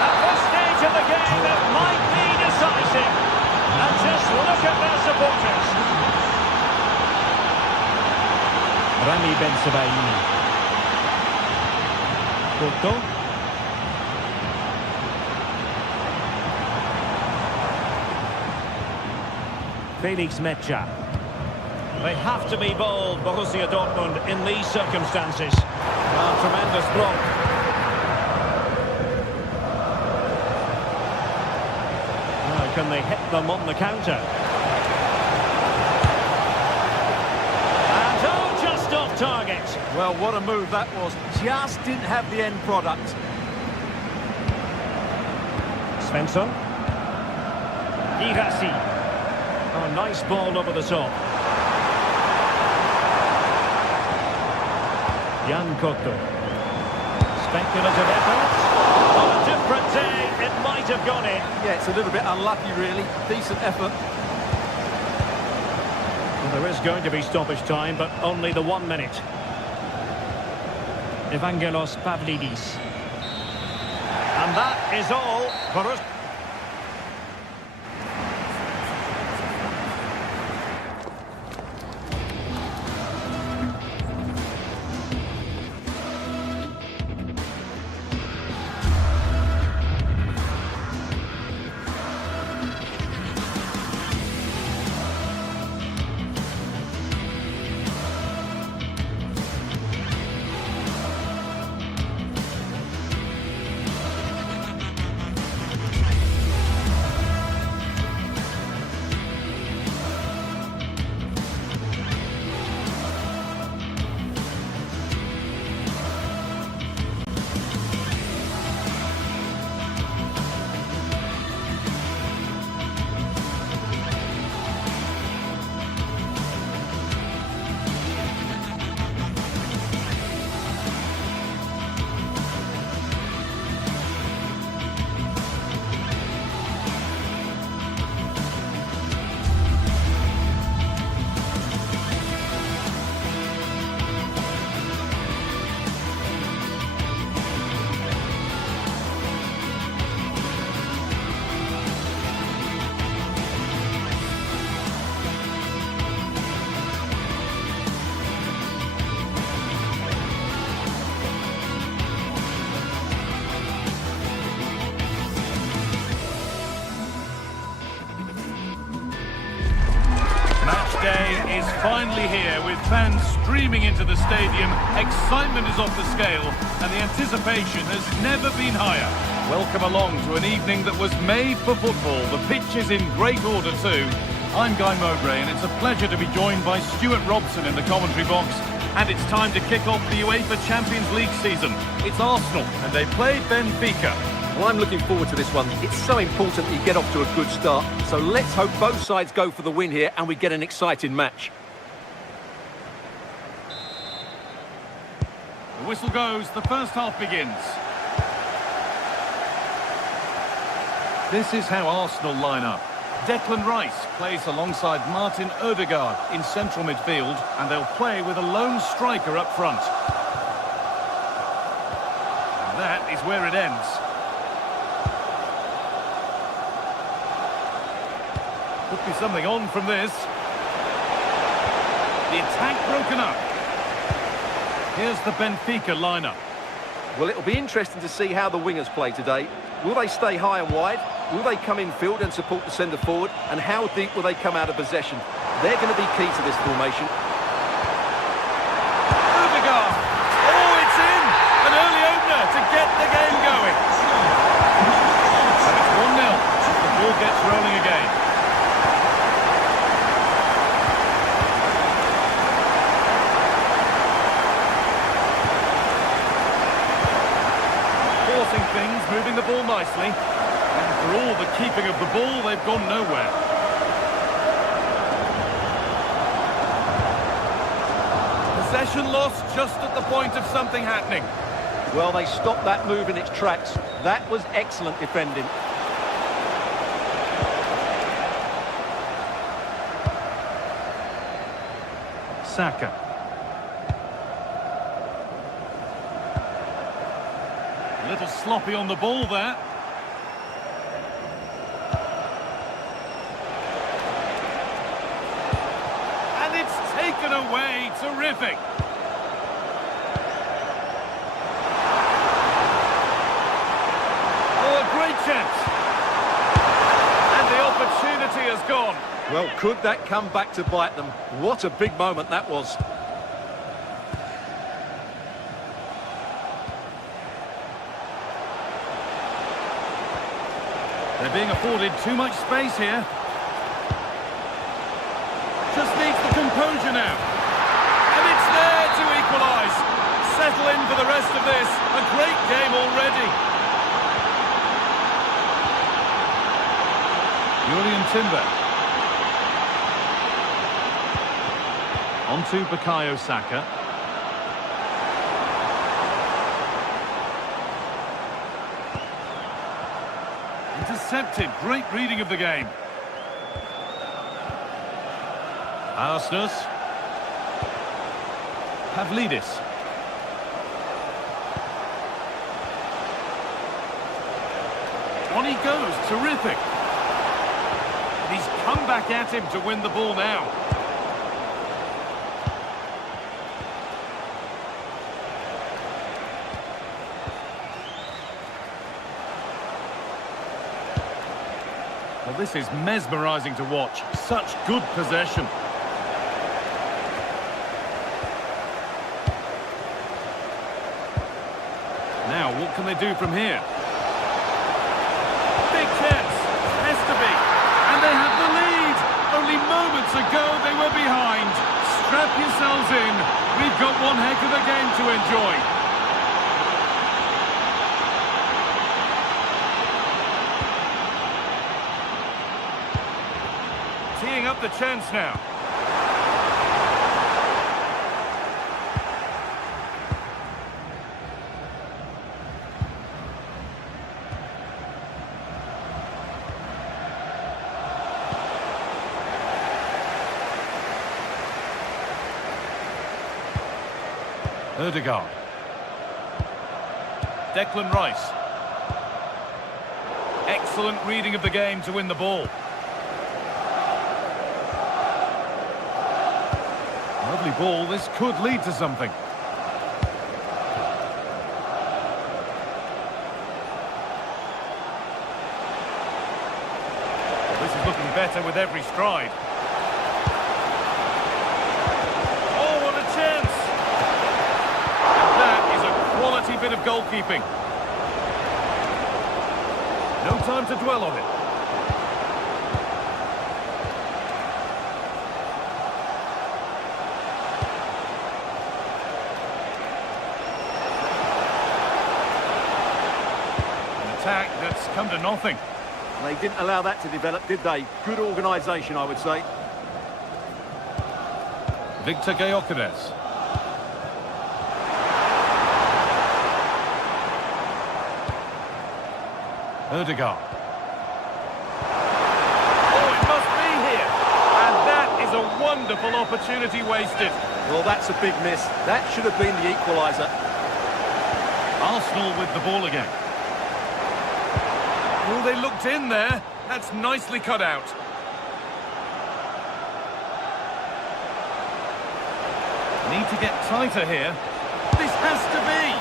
At this stage of the game, it might be decisive. And just look at their supporters. Rami Ben Sebaini. Couto. Felix Mecha. They have to be bold, Borussia Dortmund, in these circumstances. Tremendous block. Now, can they hit them on the counter? And oh, just off target. Well, what a move that was. Just didn't have the end product. Svensson. Girassi. Oh, nice ball over the top. Jan Couto. Speculative effort. On a different day, it might have gone in. Yeah, it's a little bit unlucky, really. Decent effort. Well, there is going to be stoppage time, but only the 1 minute. Evangelos Pavlidis. And that is all for us. Is finally here with fans streaming into the stadium. Excitement is off the scale and the anticipation has never been higher. Welcome along to an evening that was made for football. The pitch is in great order too. I'm Guy Mowbray and it's a pleasure to be joined by Stuart Robson in the commentary box. And it's time to kick off the UEFA Champions League season. It's Arsenal and they play Benfica. Well, I'm looking forward to this one. It's so important that you get off to a good start. So let's hope both sides go for the win here and we get an exciting match. The whistle goes, the first half begins. This is how Arsenal line up. Declan Rice plays alongside Martin Odegaard in central midfield, and they'll play with a lone striker up front. And that is where it ends. Could be something on from this. The attack broken up. Here's the Benfica lineup. Well, it'll be interesting to see how the wingers play today. Will they stay high and wide? Will they come in field and support the centre forward? And how deep will they come out of possession? They're going to be key to this formation. Odegaard. Oh, it's in! An early opener to get the game going. And it's 1-0. The ball gets rolling again. Forcing things, moving the ball nicely. And for all the keeping of the ball, they've gone nowhere. Possession lost just at the point of something happening. Well, they stopped that move in its tracks. That was excellent defending. Saka. A little sloppy on the ball there. And it's taken away. Terrific. Oh, a great chance. And the opportunity has gone. Well, could that come back to bite them? What a big moment that was. They're being afforded too much space here. Just needs the composure now. And it's there to equalise. Settle in for the rest of this. A great game already. Julian Timber. On to Bukayo Saka. Intercepted. Great reading of the game. Arsenal. Pavlidis. On he goes. Terrific. He's come back at him to win the ball now. Well, this is mesmerising to watch. Such good possession. Now, what can they do from here? Big chance. Has to be. And they have the lead. Only moments ago they were behind. Strap yourselves in. We've got one heck of a game to enjoy. Teeing up the chance now. Odegaard. Declan Rice. Excellent reading of the game to win the ball. Lovely ball. This could lead to something. This is looking better with every stride. Oh, what a chance! And that is a quality bit of goalkeeping. No time to dwell on it. Attack that's come to nothing. They didn't allow that to develop, did they? Good organisation, I would say. Victor Gyökeres. Odegaard. Oh, it must be here. And that is a wonderful opportunity wasted. Well, that's a big miss. That should have been the equaliser. Arsenal with the ball again. Oh, they looked in there. That's nicely cut out. Need to get tighter here. This has to be.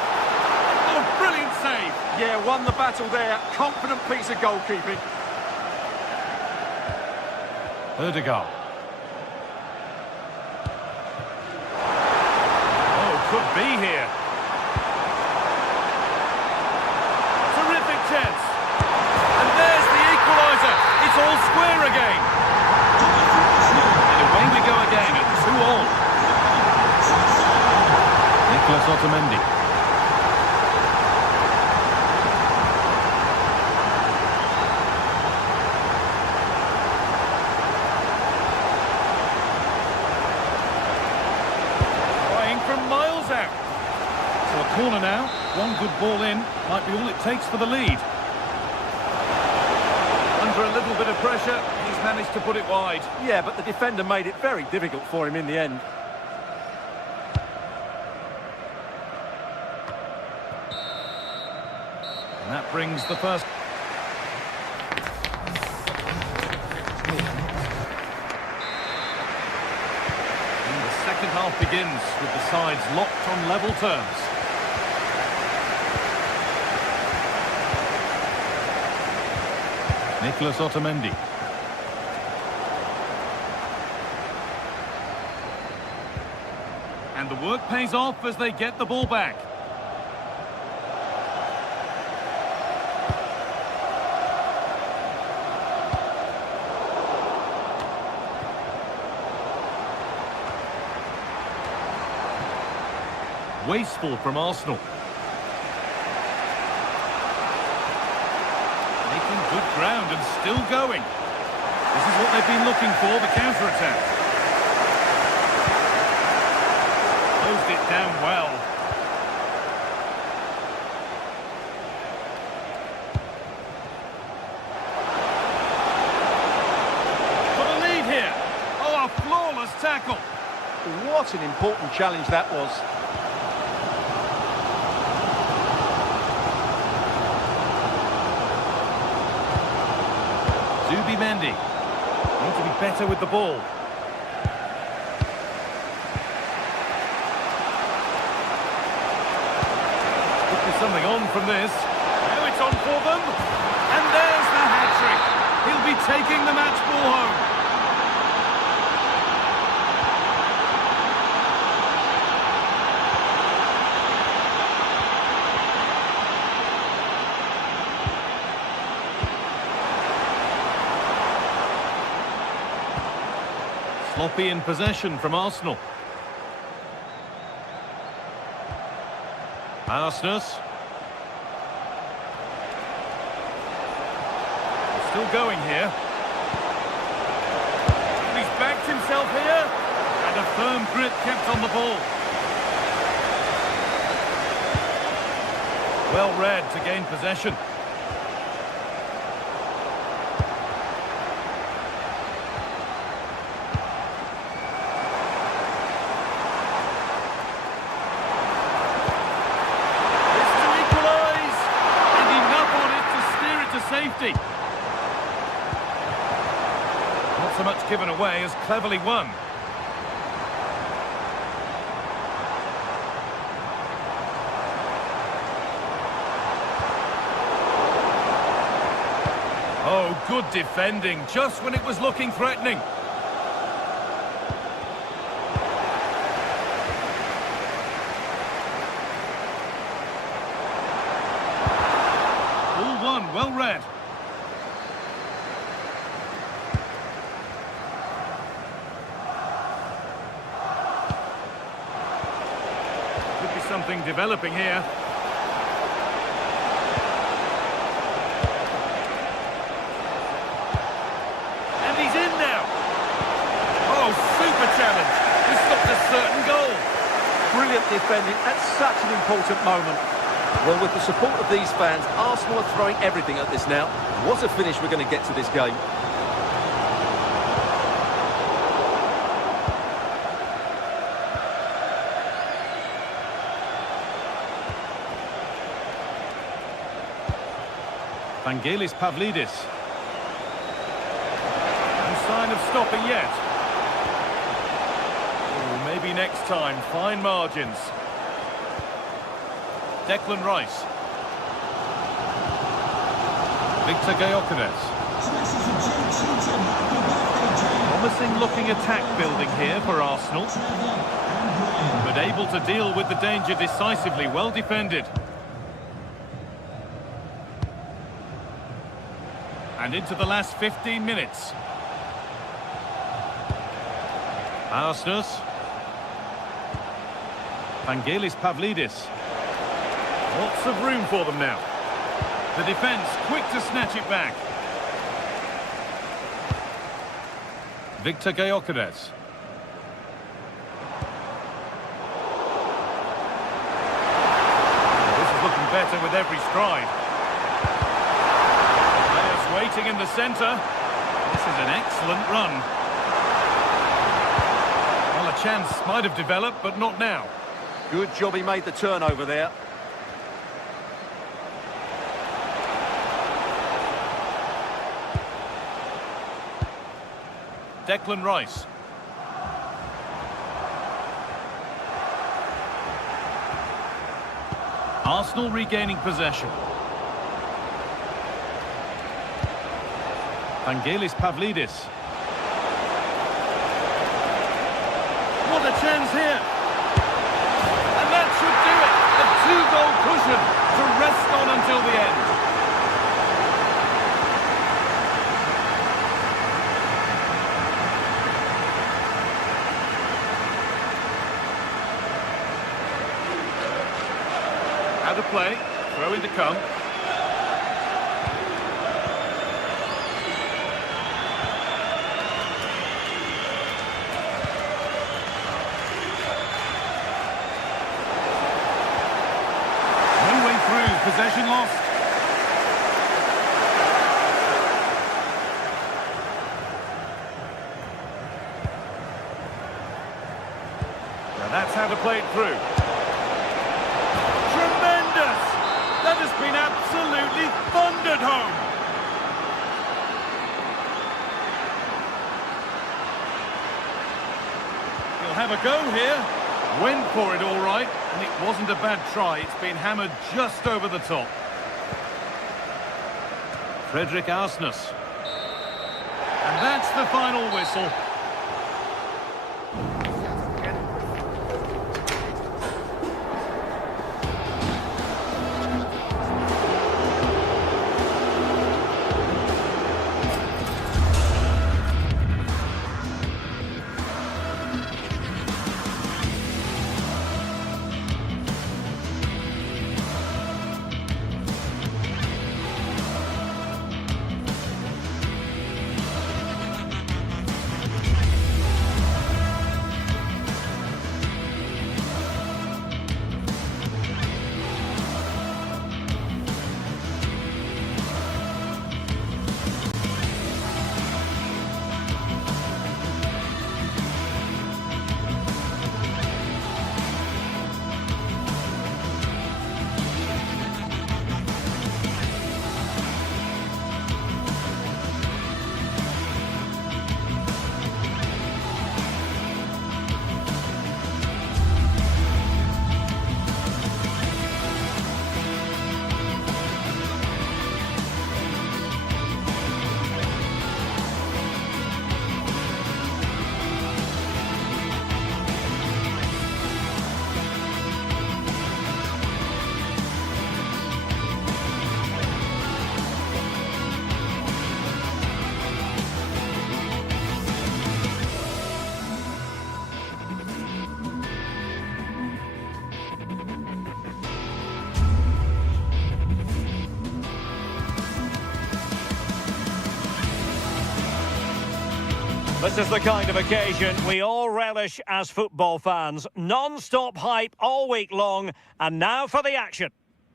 Oh, brilliant save. Yeah, won the battle there. Confident piece of goalkeeping. Ødegaard. Oh, could be here. Terrific chance. And there's the equaliser. It's all square again. And away we go again at 2-all. Nicolas Otamendi. So a corner now, one good ball in, might be all it takes for the lead. Under a little bit of pressure, he's managed to put it wide. Yeah, but the defender made it very difficult for him in the end. And that brings the first... Second half begins with the sides locked on level terms. Nicolas Otamendi. And the work pays off as they get the ball back. Wasteful from Arsenal. Making good ground and still going. This is what they've been looking for, the counter-attack. Closed it down well. Got a lead here. Oh, a flawless tackle. What an important challenge that was. Mendy. Need to be better with the ball. Could be something on from this. Now it's on for them. And there's the hat-trick. He'll be taking the match ball home. Sloppy in possession from Arsenal. Arsenal. Still going here. He's backed himself here. And a firm grip kept on the ball. Well read to gain possession. Safety. Not so much given away as cleverly won. Oh, good defending, just when it was looking threatening. Well read. Could be something developing here. And he's in now. Oh, super challenge. He stopped a certain goal. Brilliant defending at such an important moment. Well, with the support of these fans, Arsenal are throwing everything at this now. What a finish we're going to get to this game. Vangelis Pavlidis. No sign of stopping yet. Oh, maybe next time. Fine margins. Declan Rice. Victor Gyökeres. Promising-looking attack building here for Arsenal. But able to deal with the danger decisively, well defended. And into the last 15 minutes. Arsenal. Vangelis Pavlidis. Lots of room for them now. The defence quick to snatch it back. Victor Gyökeres. This is looking better with every stride. Players waiting in the centre. This is an excellent run. Well, a chance might have developed, but not now. Good job he made the turnover there. Declan Rice. Arsenal regaining possession. Vangelis Pavlidis. What a chance here! And that should do it! A two-goal cushion to rest on until the end. Out of play, throw in to come. No way through, possession lost. Now that's how to play it through. That has been absolutely thundered home. He'll have a go here. Went for it all right, and it wasn't a bad try. It's been hammered just over the top. Fredrik Arsnes. And that's the final whistle. This is the kind of occasion we all relish as football fans. Non-stop hype all week long, and now for the action.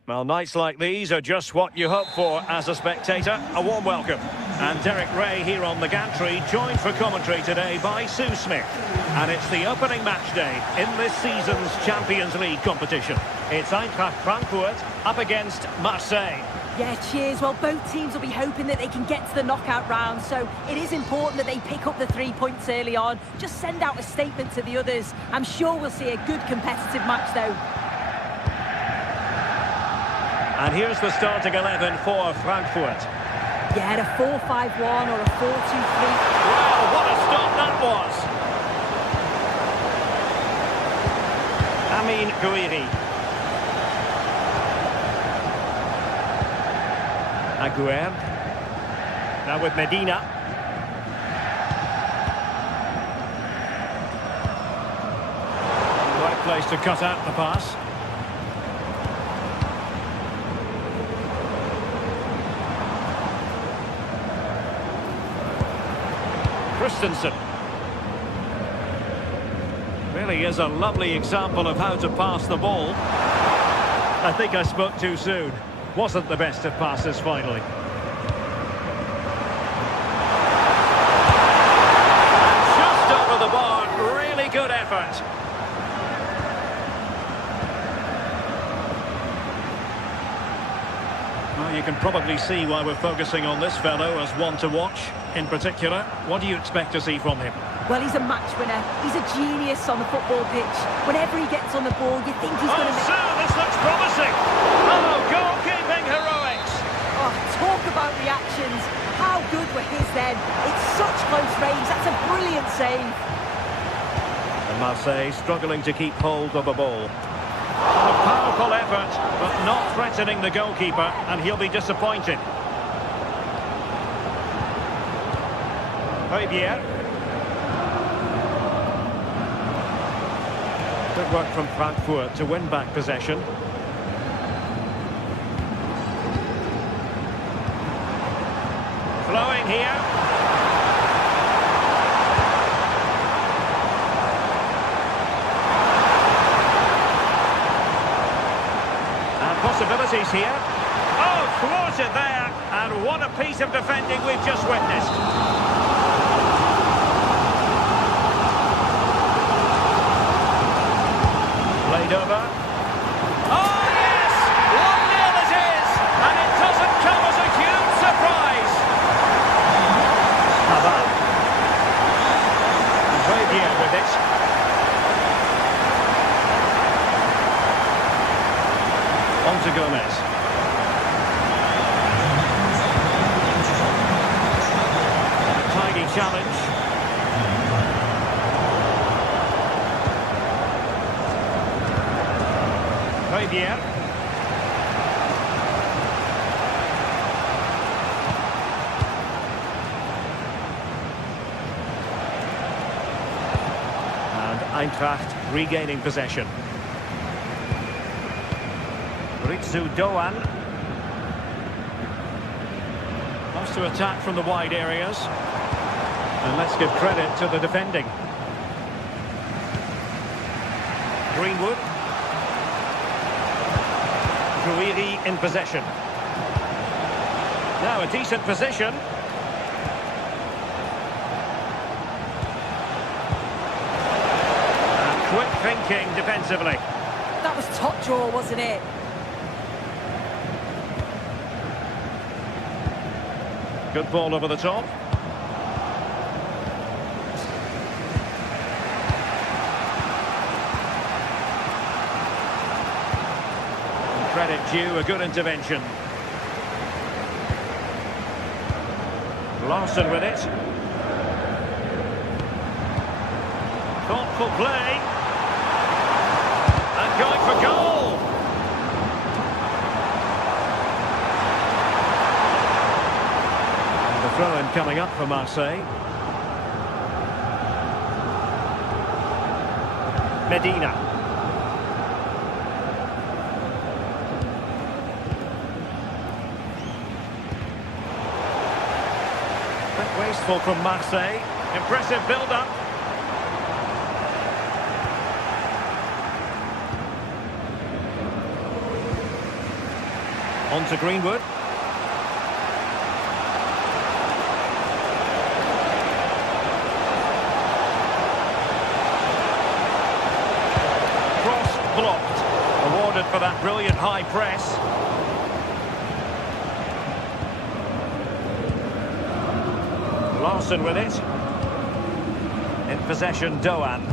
Well, nights like these are just what you hope for as a spectator. A warm welcome. And Derek Ray here on the gantry, joined for commentary today by Sue Smith. And it's the opening match day in this season's Champions League competition. It's Eintracht Frankfurt up against Marseille. Yeah, cheers. Well, both teams will be hoping that they can get to the knockout round, so it is important that they pick up the 3 points early on. Just send out a statement to the others. I'm sure we'll see a good competitive match, though. And here's the starting 11 for Frankfurt. Yeah, a 4-5-1 or a 4-2-3. Wow, what a stop that Yassin Kouiri. Aguer. Now with Medina. Right place to cut out the pass. Christensen. Really is a lovely example of how to pass the ball. I think I spoke too soon. Wasn't the best of passes finally. Just over the bar, really good effort. Well, you can probably see why we're focusing on this fellow as one to watch. In particular, what do you expect to see from him? Well, he's a match winner. He's a genius on the football pitch. Whenever he gets on the ball, you think he's going to make... Oh, this looks promising. Oh, goalkeeping heroics. Oh, talk about reactions. How good were his then? It's such close range. That's a brilliant save. And Marseille struggling to keep hold of the ball. A powerful effort, but not threatening the goalkeeper, and he'll be disappointed. Javier. Good work from Frankfurt to win back possession. Flowing here. And possibilities here. Oh, thwarted there. And what a piece of defending we've just witnessed. Played over. Oh, yes! 1-0 it is! And it doesn't come as a huge surprise. Havan. Javier with it. On to Gomez. Tidy challenge. Javier. And Eintracht regaining possession. Ritsu Doan. Wants to attack from the wide areas. And let's give credit to the defending. Greenwood. Kouiri in possession. Now a decent position. And quick thinking defensively. That was top draw, wasn't it? Good ball over the top. Credit due, a good intervention. Larson with it. Thoughtful play. And going for goal. And the throw-in coming up for Marseille. Medina. Wasteful from Marseille. Impressive build-up. On to Greenwood. Cross blocked. Awarded for that brilliant high press. Larson with it. In possession, Doan.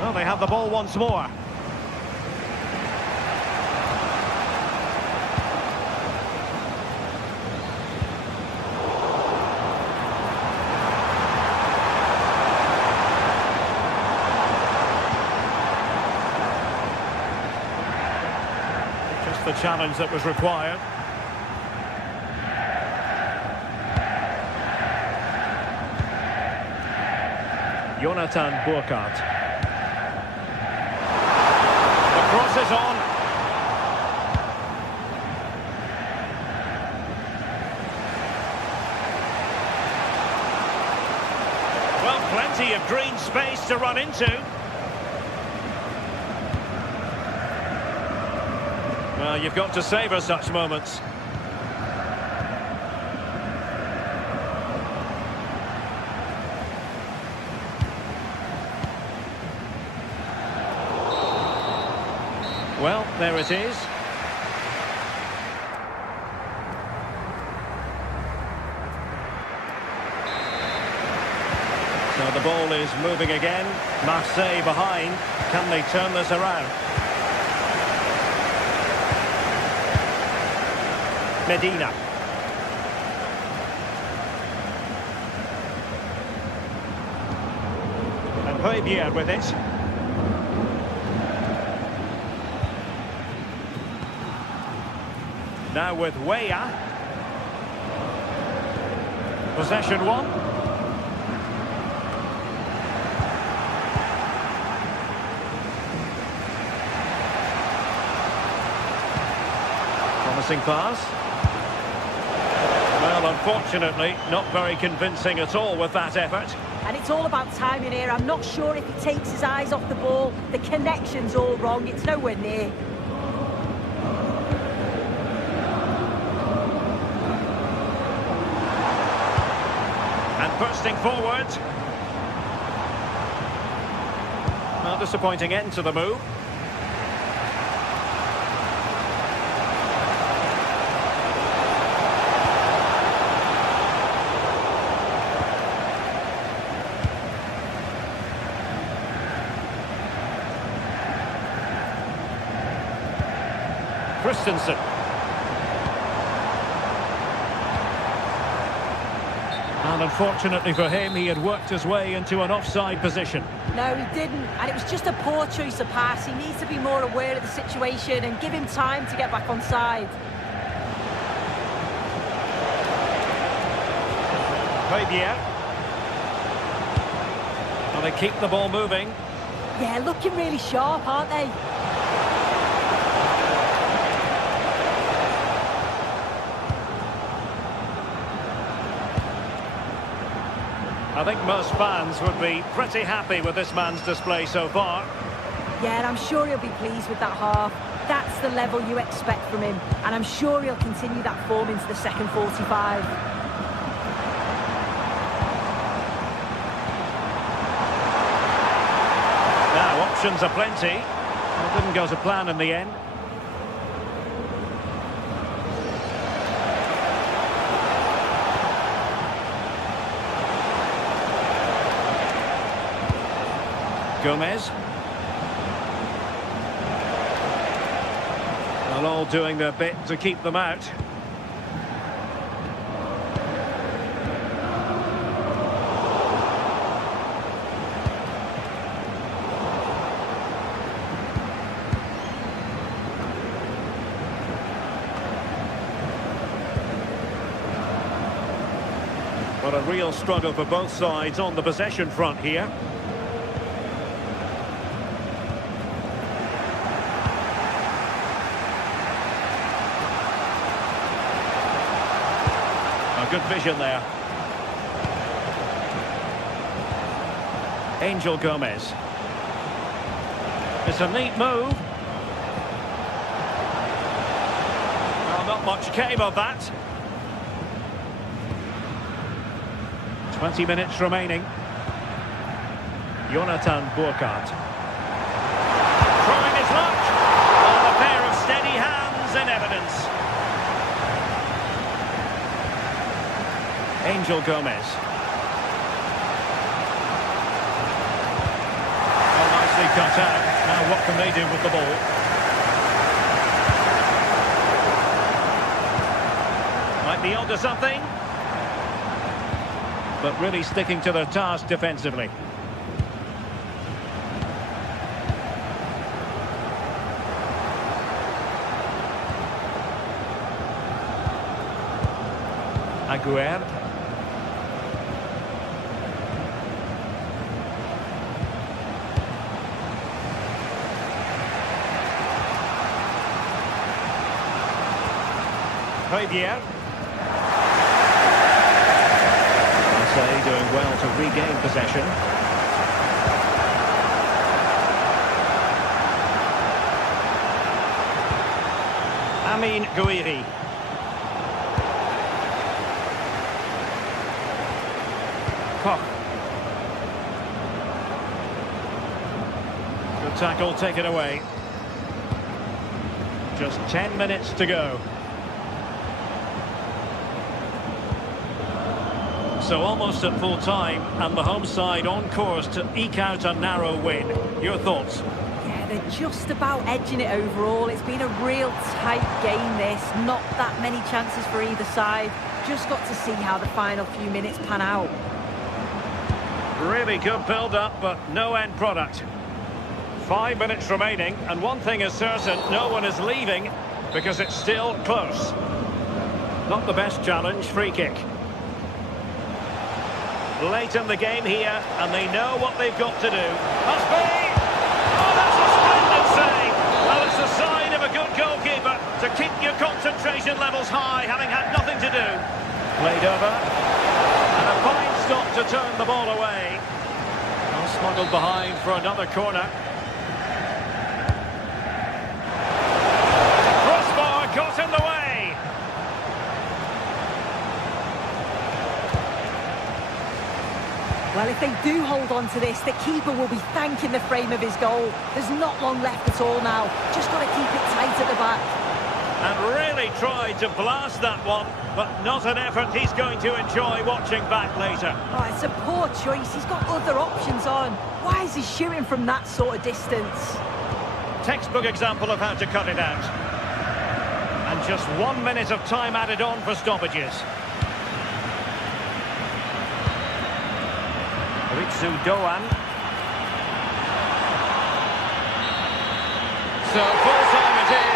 Well, they have the ball once more. the challenge that was required. Jonathan Burkhardt. The cross is on. Well, plenty of green space to run into. Well, you've got to savour such moments. Well, there it is. So the ball is moving again. Marseille behind. Can they turn this around? Medina. And Højbjerg with it. Now with Weah. Possession one. Promising pass. Well, unfortunately, not very convincing at all with that effort. And it's all about timing here. I'm not sure if he takes his eyes off the ball. The connection's all wrong. It's nowhere near. Bursting forward. Well, disappointing end to the move. Christensen. And unfortunately for him, he had worked his way into an offside position. No, he didn't. And it was just a poor choice of pass. He needs to be more aware of the situation and give him time to get back on side. Højbjerg. Well, they keep the ball moving. Yeah, looking really sharp, aren't they? I think most fans would be pretty happy with this man's display so far. Yeah, and I'm sure he'll be pleased with that half. That's the level you expect from him. And I'm sure he'll continue that form into the second 45. Now, options are plenty. Well, didn't go to plan in the end. Gomez. Well, all doing their bit to keep them out. But a real struggle for both sides on the possession front here. Good vision there. Angel Gomez. It's a neat move. Well, not much came of that. 20 minutes remaining. Jonathan Burkhardt. Trying his luck. Oh, a pair of steady hands in evidence. Angel Gomez. Oh, nicely cut out. Now what can they do with the ball? Might be onto something. But really sticking to their task defensively. Aguerd. Javier. Marseille doing well to regain possession. Amin Gouiri. Koch. Good tackle taken away. Just 10 minutes to go. So almost at full time, and the home side on course to eke out a narrow win. Your thoughts? Yeah, they're just about edging it overall. It's been a real tight game, this. Not that many chances for either side. Just got to see how the final few minutes pan out. Really good build-up, but no end product. 5 minutes remaining, and one thing is certain, no one is leaving, because it's still close. Not the best challenge, free kick. Late in the game here, and they know what they've got to do. Must be! Oh, that's a splendid save! Well, it's a sign of a good goalkeeper to keep your concentration levels high, having had nothing to do. Played over. And a fine stop to turn the ball away. Well, smuggled behind for another corner. Crossbar got in the way. Well, if they do hold on to this, the keeper will be thanking the frame of his goal. There's not long left at all now. Just got to keep it tight at the back. And really tried to blast that one, but not an effort he's going to enjoy watching back later. Oh, it's a poor choice. He's got other options on. Why is he shooting from that sort of distance? Textbook example of how to cut it out. And just 1 minute of time added on for stoppages. Ritsu Doan. So full time it is.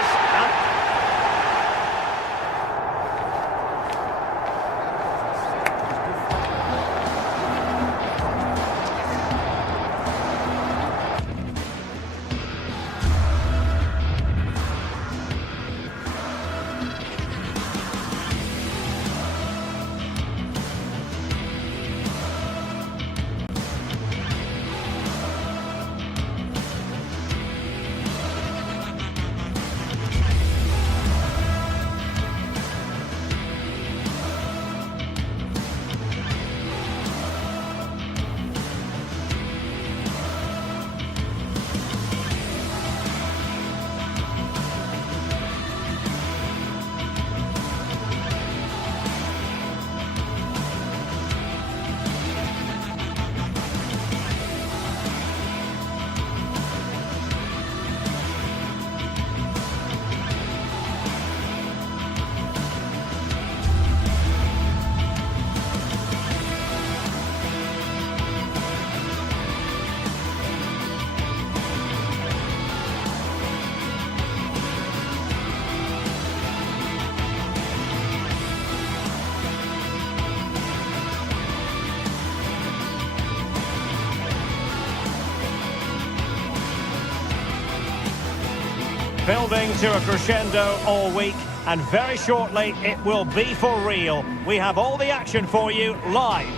Building to a crescendo all week, and very shortly it will be for real. We have all the action for you live.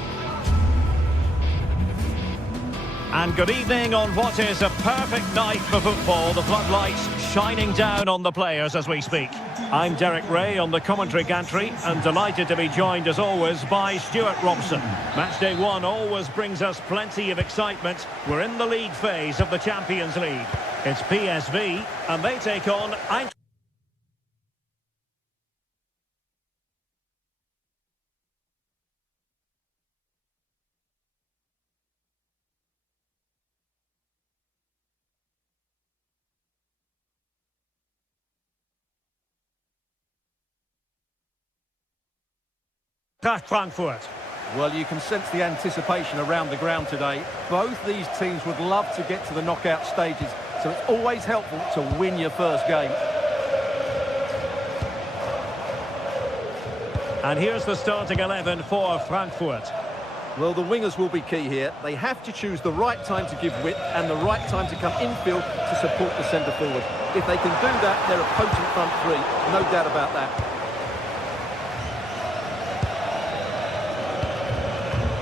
And good evening on what is a perfect night for football. The floodlights shining down on the players as we speak. I'm Derek Ray on the commentary gantry, and delighted to be joined as always by Stuart Robson. Matchday 1 always brings us plenty of excitement. We're in the league phase of the Champions League. It's PSV, and they take on Frankfurt. Well, you can sense the anticipation around the ground today. Both these teams would love to get to the knockout stages, so it's always helpful to win your first game. And here's the starting 11 for Frankfurt. Well, the wingers will be key here. They have to choose the right time to give width and the right time to come infield to support the centre forward. If they can do that, they're a potent front three. No doubt about that.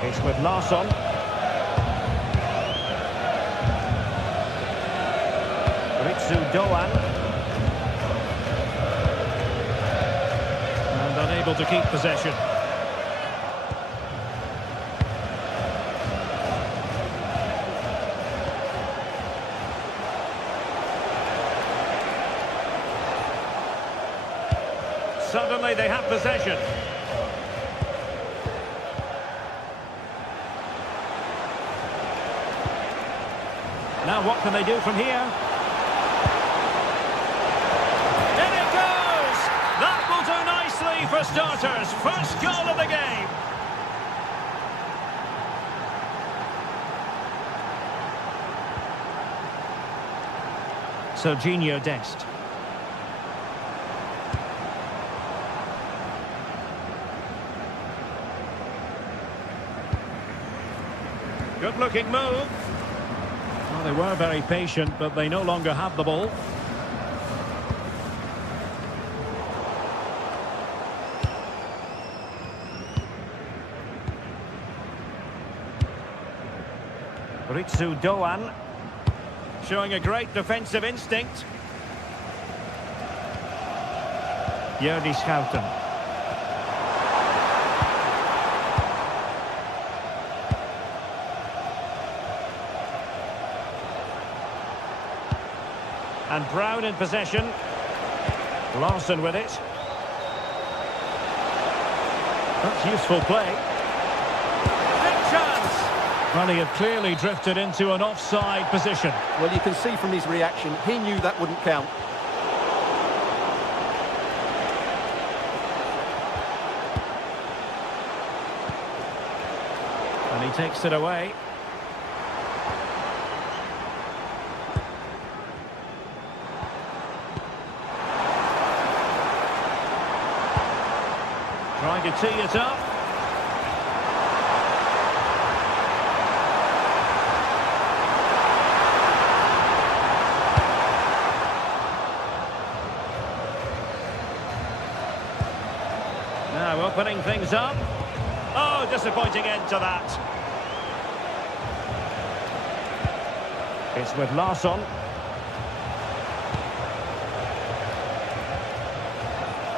It's with Larsson. Ritsu Doan. And unable to keep possession. Suddenly they have possession. Now what can they do from here? In it goes! That will do nicely for starters. First goal of the game. Serginho Dest. Good-looking move. Well, they were very patient, but they no longer have the ball. Ritsu Doan showing a great defensive instinct. Jordi Schouten. And Brown in possession. Larsson with it. That's useful play. Big chance! Well, he had clearly drifted into an offside position. Well, you can see from his reaction, he knew that wouldn't count. And he takes it away. Trying to tee it up. Now opening things up. Oh, disappointing end to that. It's with Larsson.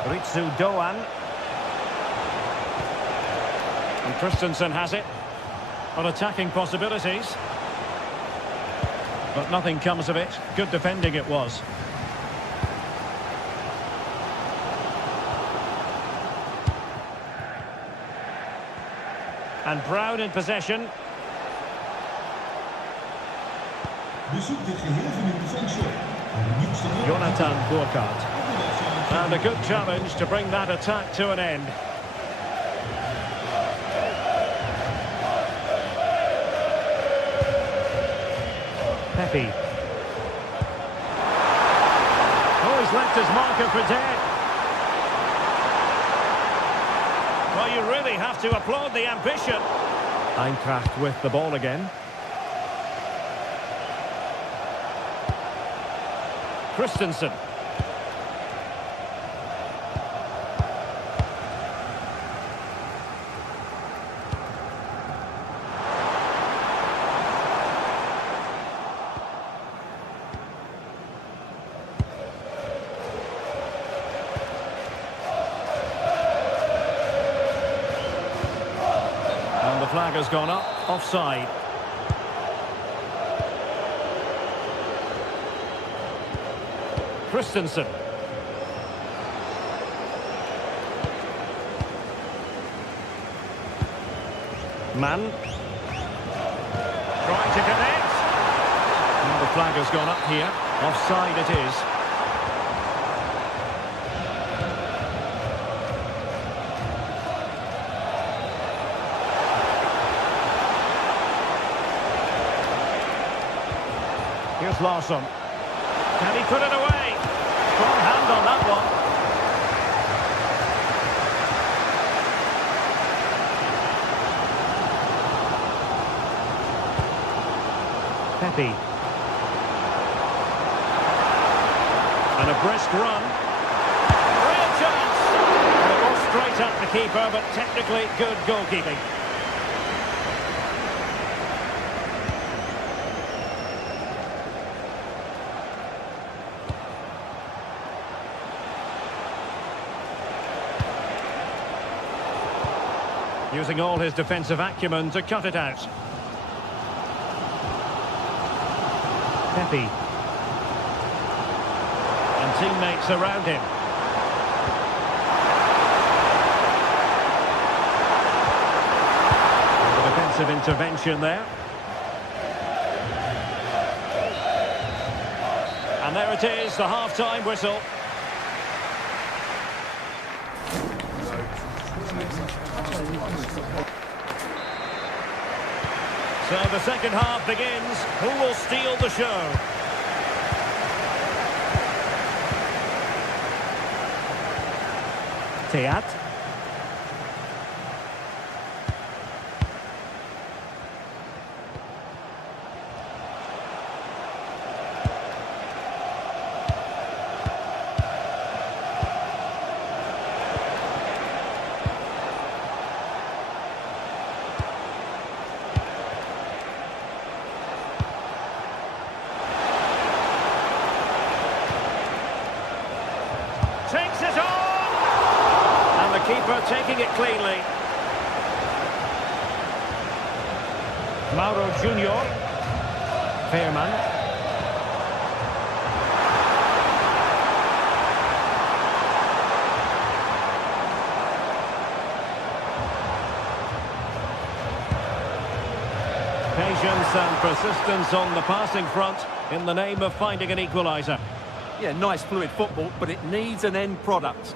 Ritsu Doan. And Christensen has it. On attacking possibilities. But nothing comes of it. Good defending it was. And Brown in possession. Jonathan Burkhardt. And a good challenge to bring that attack to an end. Pepe. Oh, he's left his marker for dead. Well, you really have to applaud the ambition. Eintracht with the ball again. Christensen. And the flag has gone up, offside. Christensen. Mann. Trying to connect. And the flag has gone up here. Offside it is. Here's Larsson. Can he put it away? Strong hand on that one. Pepe. And a brisk run. Real chance! And it was straight at the keeper, but technically good goalkeeping. Using all his defensive acumen to cut it out. Pepe. And teammates around him. And the defensive intervention there. And there it is, the half-time whistle. So the second half begins. Who will steal the show? Teat. Takes it on! And the keeper taking it cleanly. Mauro Junior. Veerman. Patience and persistence on the passing front in the name of finding an equaliser. Yeah, nice fluid football, but it needs an end product.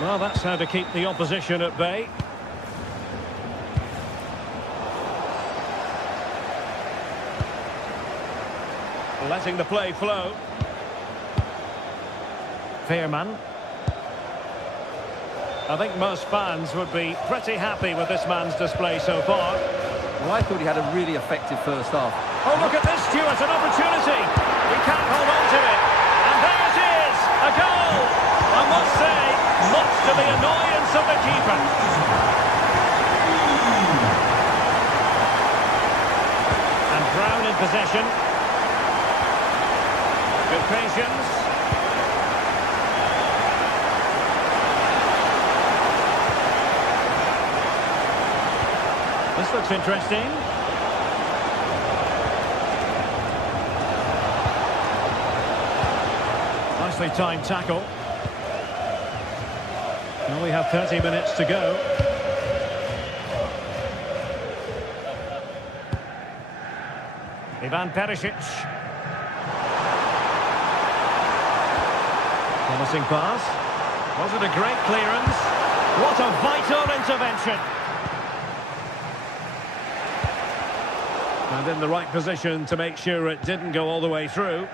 Well, that's how to keep the opposition at bay. Letting the play flow. Veerman. I think most fans would be pretty happy with this man's display so far. Well, I thought he had a really effective first half. Oh, look at this, Stuart, an opportunity. He can't hold on to it. And there it is, a goal. I must say, much to the annoyance of the keeper. And Brown in possession. Good patience. This looks interesting. Nicely timed tackle. Well, we have 30 minutes to go. Ivan Perisic. Promising pass. Was it a great clearance? What a vital intervention. And in the right position to make sure it didn't go all the way through.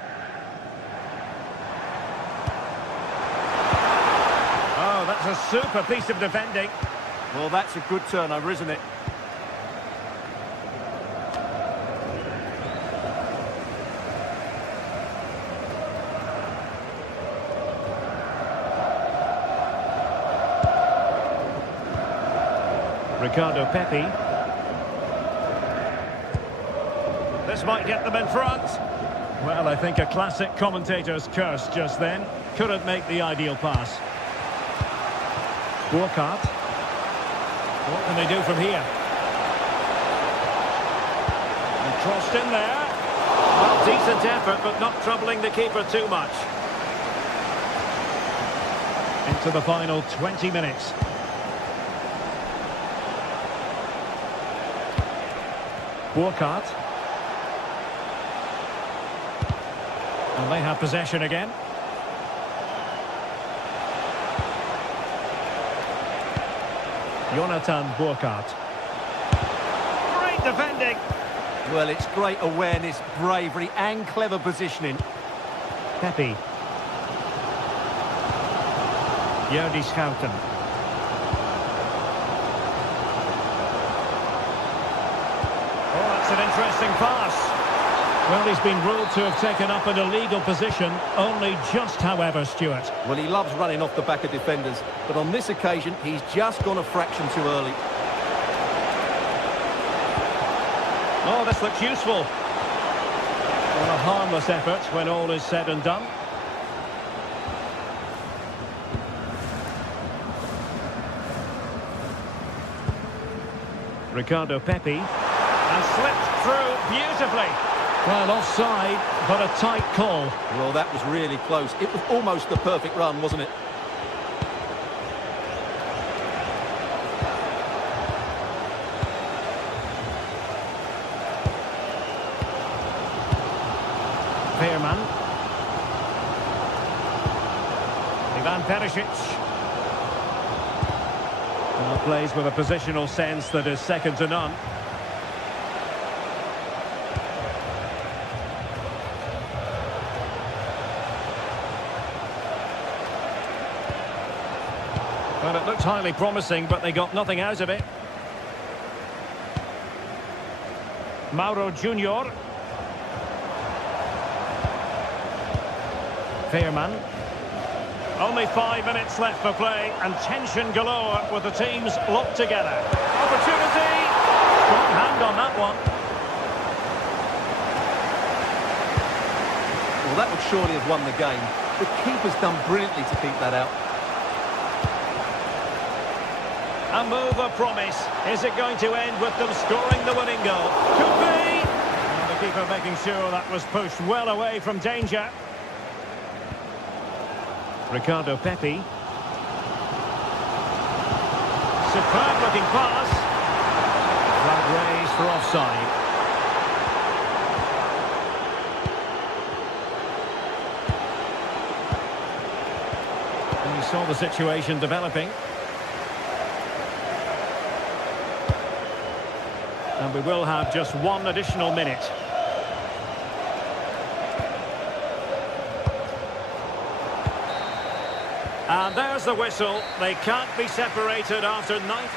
Oh, that's a super piece of defending. Well, that's a good turnover, isn't it? Ricardo Pepe. This might get them in front. Well, I think a classic commentator's curse just then. Couldn't make the ideal pass. Burkhardt. What can they do from here? And crossed in there. Well, decent effort, but not troubling the keeper too much. Into the final 20 minutes. Burkhardt. And they have possession again. Jonathan Burkhardt. Great defending. Well, it's great awareness, bravery and clever positioning. Pepe. Jordi Schouten. Oh, that's an interesting pass. Well, he's been ruled to have taken up an illegal position, only just, however, Stuart. Well, he loves running off the back of defenders, but on this occasion, he's just gone a fraction too early. Oh, this looks useful. Well, a harmless effort when all is said and done. Ricardo Pepi and slipped through beautifully. Well, offside, but a tight call. Well, that was really close. It was almost the perfect run, wasn't it? Veerman. Ivan Perisic. Well, plays with a positional sense that is second to none. Well, it looked highly promising, but they got nothing out of it. Mauro Junior. Veerman. Only 5 minutes left for play, and tension galore with the teams locked together. Opportunity! Strong hand on that one. Well, that would surely have won the game. The keeper's done brilliantly to keep that out. A move of promise. Is it going to end with them scoring the winning goal? Could be! And the keeper making sure that was pushed well away from danger. Ricardo Pepi. Superb looking pass. Flag raised for offside. And you saw the situation developing. And we will have just one additional minute. And there's the whistle. They can't be separated after 90.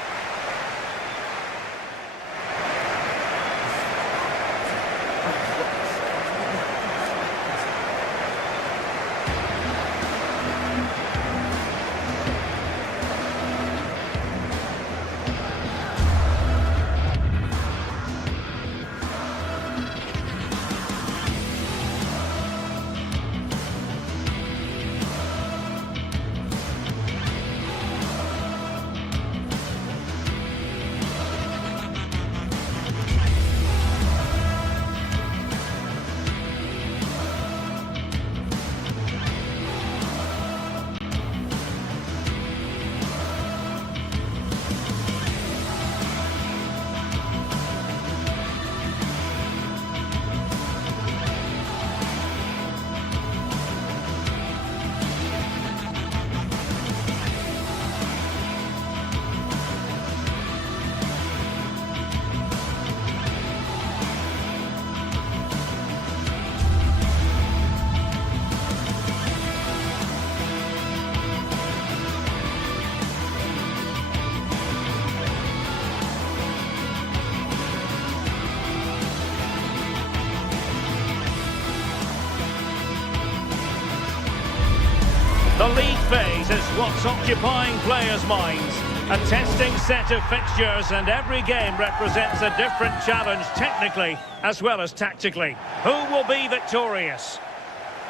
The league phase is what's occupying players' minds. A testing set of fixtures, and every game represents a different challenge technically as well as tactically. Who will be victorious?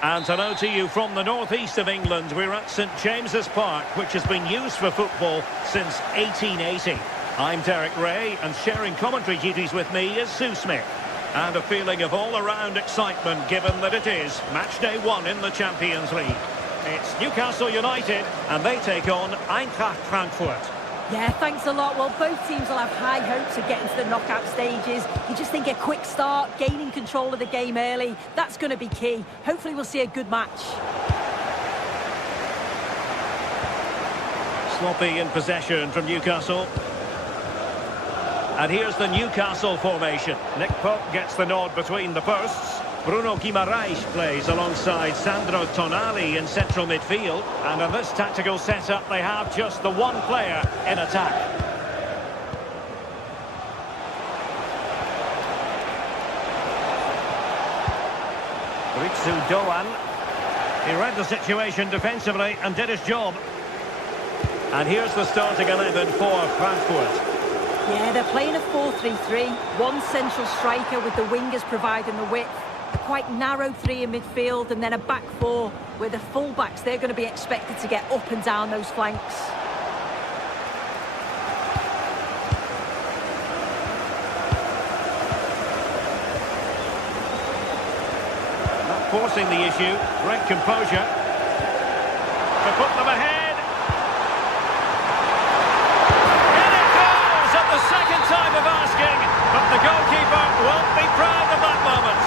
And hello to you from the northeast of England. We're at St James's Park, which has been used for football since 1880. I'm Derek Ray, and sharing commentary duties with me is Sue Smith. And a feeling of all-around excitement given that it is match day 1 in the Champions League. It's Newcastle United, and they take on Eintracht Frankfurt. Yeah, thanks a lot. Well, both teams will have high hopes of getting to the knockout stages. You just think a quick start, gaining control of the game early, that's going to be key. Hopefully we'll see a good match. Sloppy in possession from Newcastle. And here's the Newcastle formation. Nick Pope gets the nod between the posts. Bruno Guimaraes plays alongside Sandro Tonali in central midfield. And in this tactical setup, they have just the one player in attack. Ritsu Doan. He read the situation defensively and did his job. And here's the starting 11 for Frankfurt. Yeah, they're playing a 4-3-3. One central striker with the wingers providing the width. A quite narrow three in midfield and then a back four where the full-backs, they're going to be expected to get up and down those flanks. Not forcing the issue. Great composure. To put them ahead. Second time of asking, but the goalkeeper won't be proud of that moment.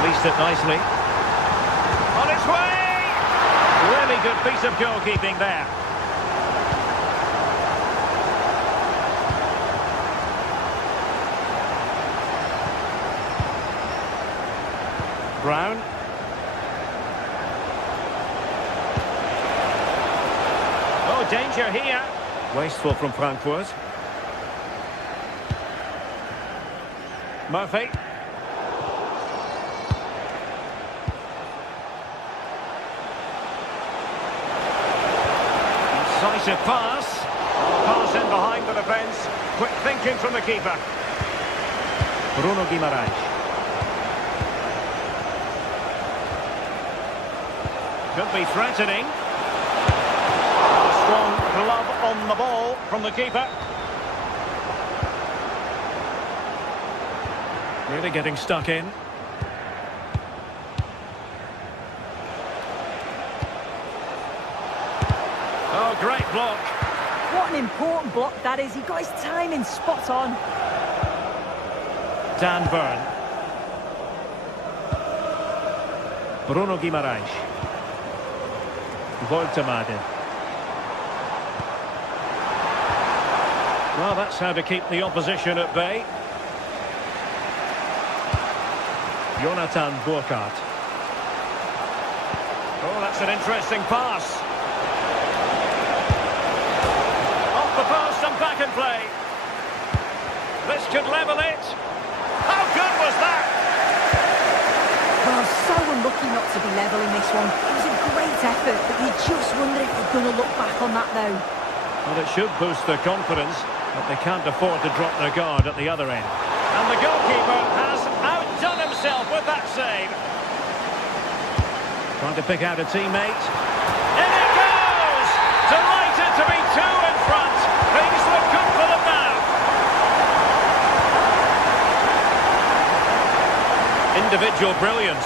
Released it nicely. On its way! Really good piece of goalkeeping there. Brown. Danger here. Wasteful from Frankfurt. Murphy. Incisive pass. Pass in behind the defence. Quick thinking from the keeper. Bruno Guimaraes. Could be threatening. Strong glove on the ball from the keeper. Really getting stuck in. Oh, great block. What an important block that is. He got his timing spot on. Dan Burn. Bruno Guimaraes. Woltemade. Well, that's how to keep the opposition at bay. Jonathan Burkhardt. Oh, that's an interesting pass. Off the post and back in play. This could level it. How good was that? Well, so unlucky not to be level in this one. It was a great effort, but you just wonder if they're going to look back on that now. Well, it should boost their confidence. But they can't afford to drop their guard at the other end. And the goalkeeper has outdone himself with that save. Trying to pick out a teammate. In it goes! Delighted to be two in front. Things look good for them now. Individual brilliance.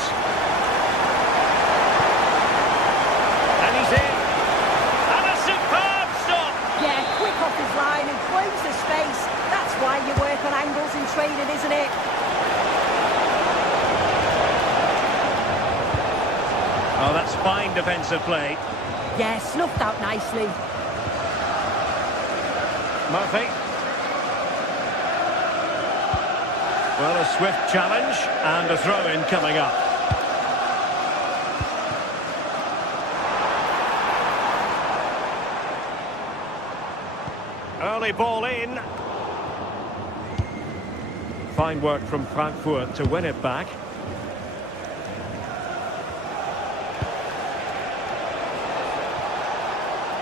And he's in. And a superb stop. Yeah, quick off his line and close the space. That's why you work on angles in training, isn't it? Oh, that's fine defensive play. Yeah, snuffed out nicely. Murphy. Well, a swift challenge and a throw-in coming up. Early ball in. Fine work from Frankfurt to win it back.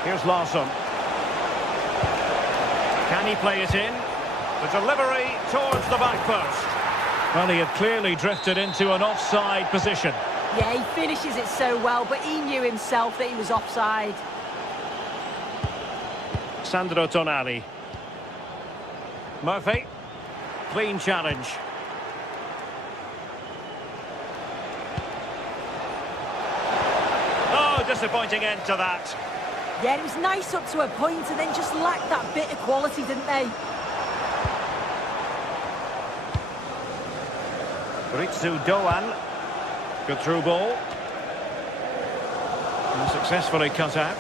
Here's Larsson. Can he play it in? The delivery towards the back post. Well, he had clearly drifted into an offside position. Yeah, he finishes it so well, but he knew himself that he was offside. Sandro Tonali. Murphy. Clean challenge. Oh, disappointing end to that. Yeah, it was nice up to a point and then just lacked that bit of quality, didn't they? Ritsu Doan. Good through ball. And successfully cut out.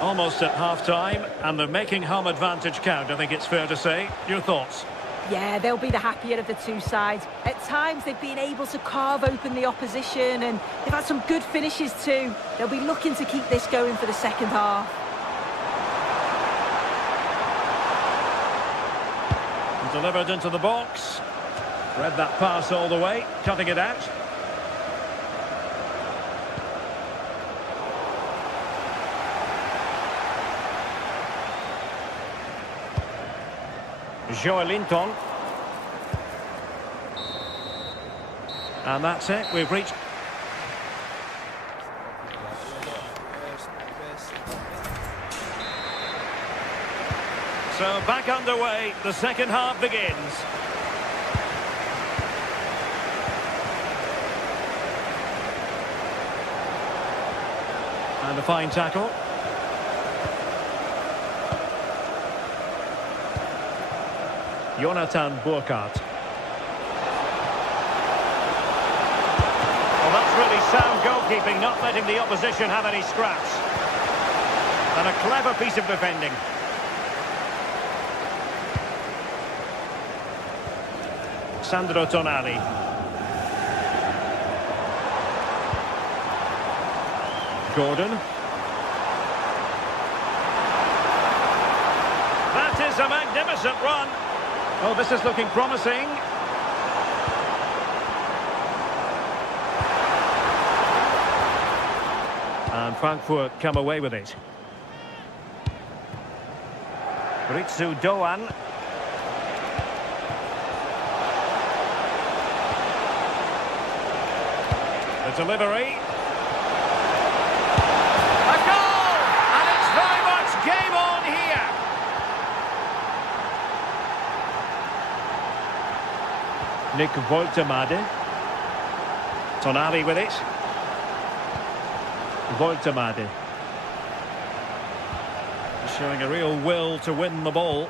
Almost at half-time, and they're making home advantage count, I think it's fair to say. Your thoughts? Yeah, they'll be the happier of the two sides. At times, they've been able to carve open the opposition, and they've had some good finishes too. They'll be looking to keep this going for the second half. Delivered into the box. Read that pass all the way, cutting it out. Joelinton. And that's it, we've reached... So back underway, the second half begins. And a fine tackle. Jonathan Burkhardt. Well, that's really sound goalkeeping, not letting the opposition have any scraps. And a clever piece of defending. Sandro Tonali. Gordon. That is a magnificent run. Oh, this is looking promising. And Frankfurt come away with it. Ritsu Doan. The delivery. A goal! And it's very much game on here. Nick Woltemade. Tonali with it. Woltemade. Showing a real will to win the ball.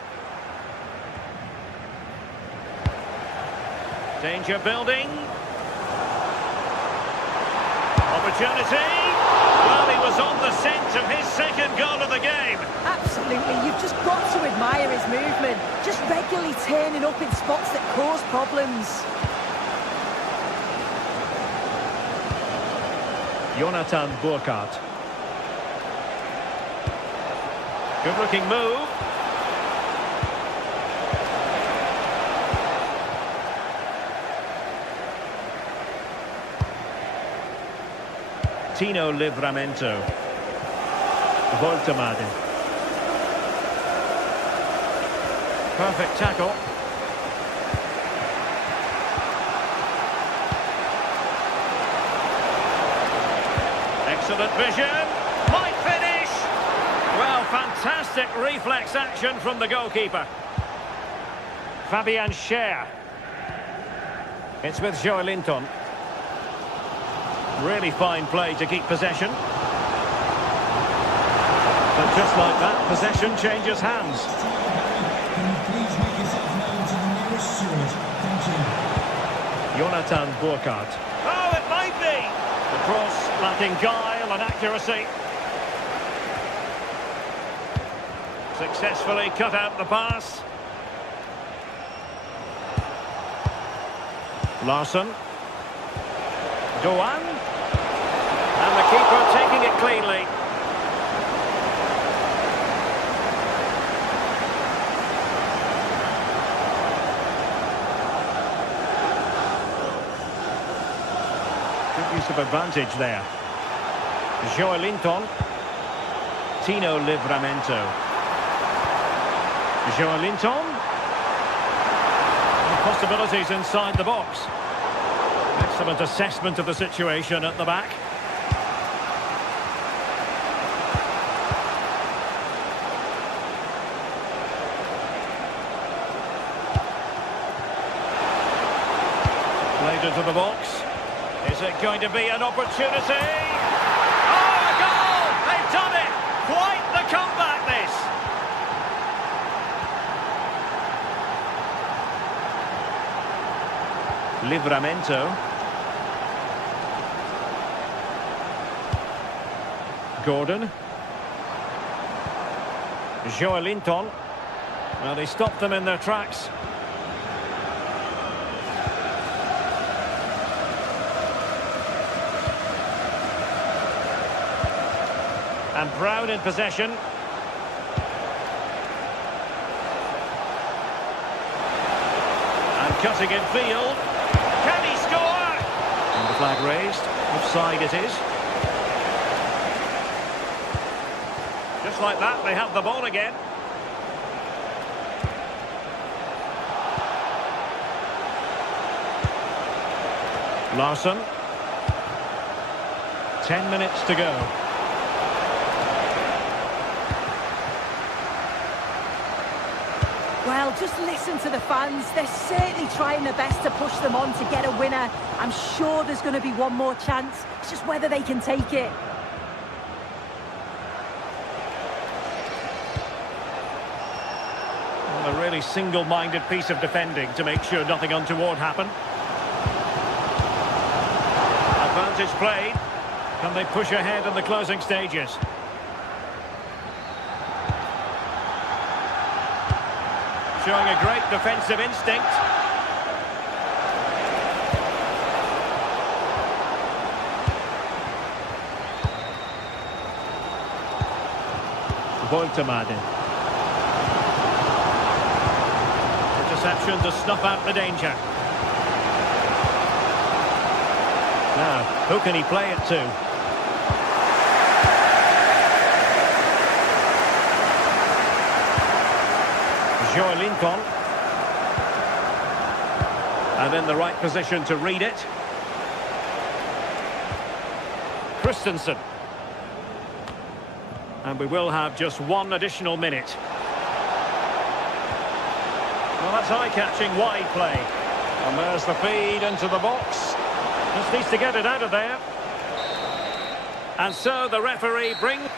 Danger building. Opportunity. Well, he was on the scent of his second goal of the game. Absolutely, you've just got to admire his movement. Just regularly turning up in spots that cause problems. Jonathan Burkhardt. Good looking move. Tino Livramento. Woltemade. Perfect tackle. Excellent vision. Might finish. Well, fantastic reflex action from the goalkeeper. Fabian Schär. It's with Joelinton. Really fine play to keep possession. But just like that, possession changes hands. Please make yourself known to the nearest steward. Thank you. Jonathan Burkhardt. Oh, it might be! The cross lacking guile and accuracy. Successfully cut out the pass. Larsson. Doan. And the keeper taking it cleanly. Good use of advantage there. Joelinton. Tino Livramento. Joelinton. Possibilities inside the box. Excellent assessment of the situation at the back. Played into the box. Is it going to be an opportunity? Oh, a goal! They've done it! Quite the comeback, this! Livramento. Gordon. Joelinton. Well, they stopped them in their tracks. And Brown in possession. And cutting in field. Can he score? And the flag raised. Offside it is. Just like that, they have the ball again. Larsson. 10 minutes to go. Well, just listen to the fans. They're certainly trying their best to push them on to get a winner. I'm sure there's going to be one more chance. It's just whether they can take it. Well, a really single-minded piece of defending to make sure nothing untoward happened. Advantage played. Can they push ahead in the closing stages? Showing a great defensive instinct. Voltemade. Interception to snuff out the danger. Now, who can he play it to? Joe Lincoln. And in the right position to read it. Christensen. And we will have just one additional minute. Well, that's eye-catching wide play. And there's the feed into the box. Just needs to get it out of there. And so the referee brings...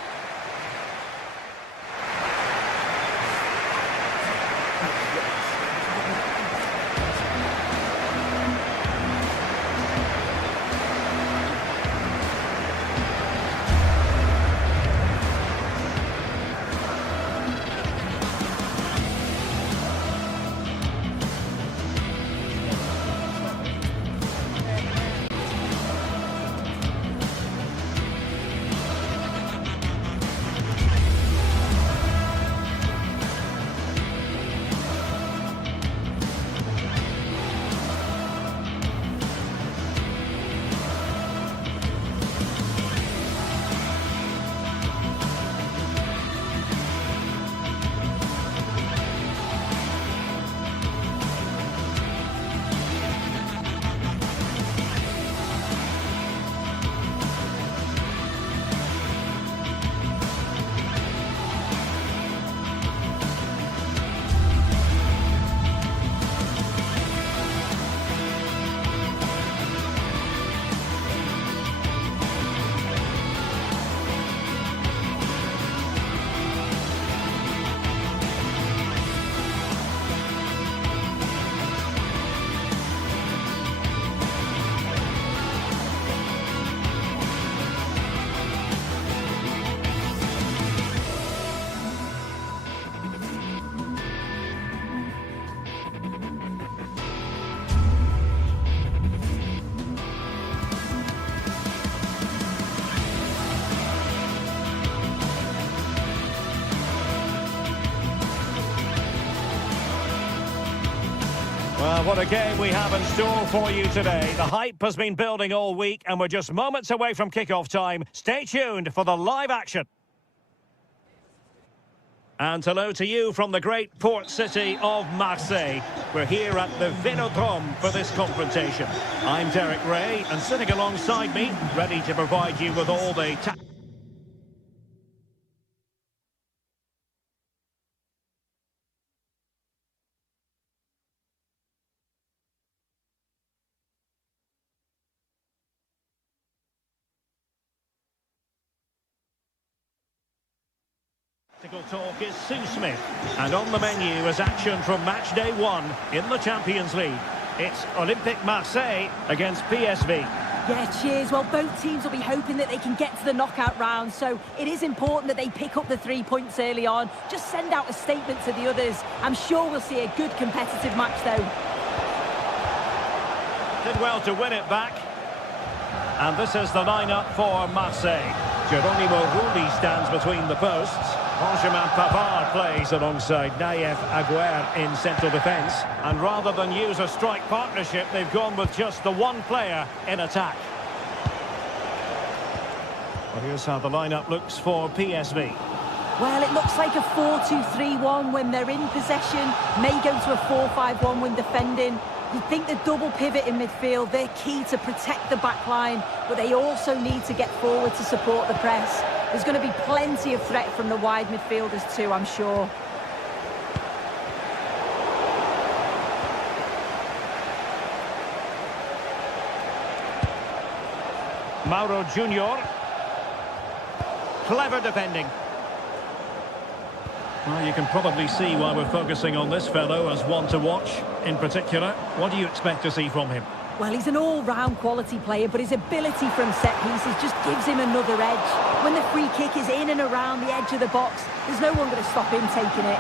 Well, what a game we have in store for you today. The hype has been building all week and we're just moments away from kick-off time. Stay tuned for the live action. And hello to you from the great port city of Marseille. We're here at the Vélodrome for this confrontation. I'm Derek Ray, and sitting alongside me, ready to provide you with all the talk is Sue Smith, and on the menu is action from match day 1 in the Champions League. It's Olympique Marseille against PSV. Yeah, cheers. Well, both teams will be hoping that they can get to the knockout round, so it is important that they pick up the 3 points early on. Just send out a statement to the others. I'm sure we'll see a good competitive match, though. Did well to win it back. And this is the lineup for Marseille. Geronimo Rulli stands between the posts. Benjamin Pavard plays alongside Naïef Aguer in central defence. And rather than use a strike partnership, they've gone with just the one player in attack. Well, here's how the lineup looks for PSV. Well, it looks like a 4-2-3-1 when they're in possession. May go to a 4-5-1 when defending. You'd think the double pivot in midfield, they're key to protect the back line, but they also need to get forward to support the press. There's going to be plenty of threat from the wide midfielders too, I'm sure. Mauro Junior. Clever defending. Well, you can probably see why we're focusing on this fellow as one to watch. In particular, what do you expect to see from him? Well, he's an all-round quality player, but his ability from set pieces just gives him another edge. When the free kick is in and around the edge of the box, there's no one going to stop him taking it.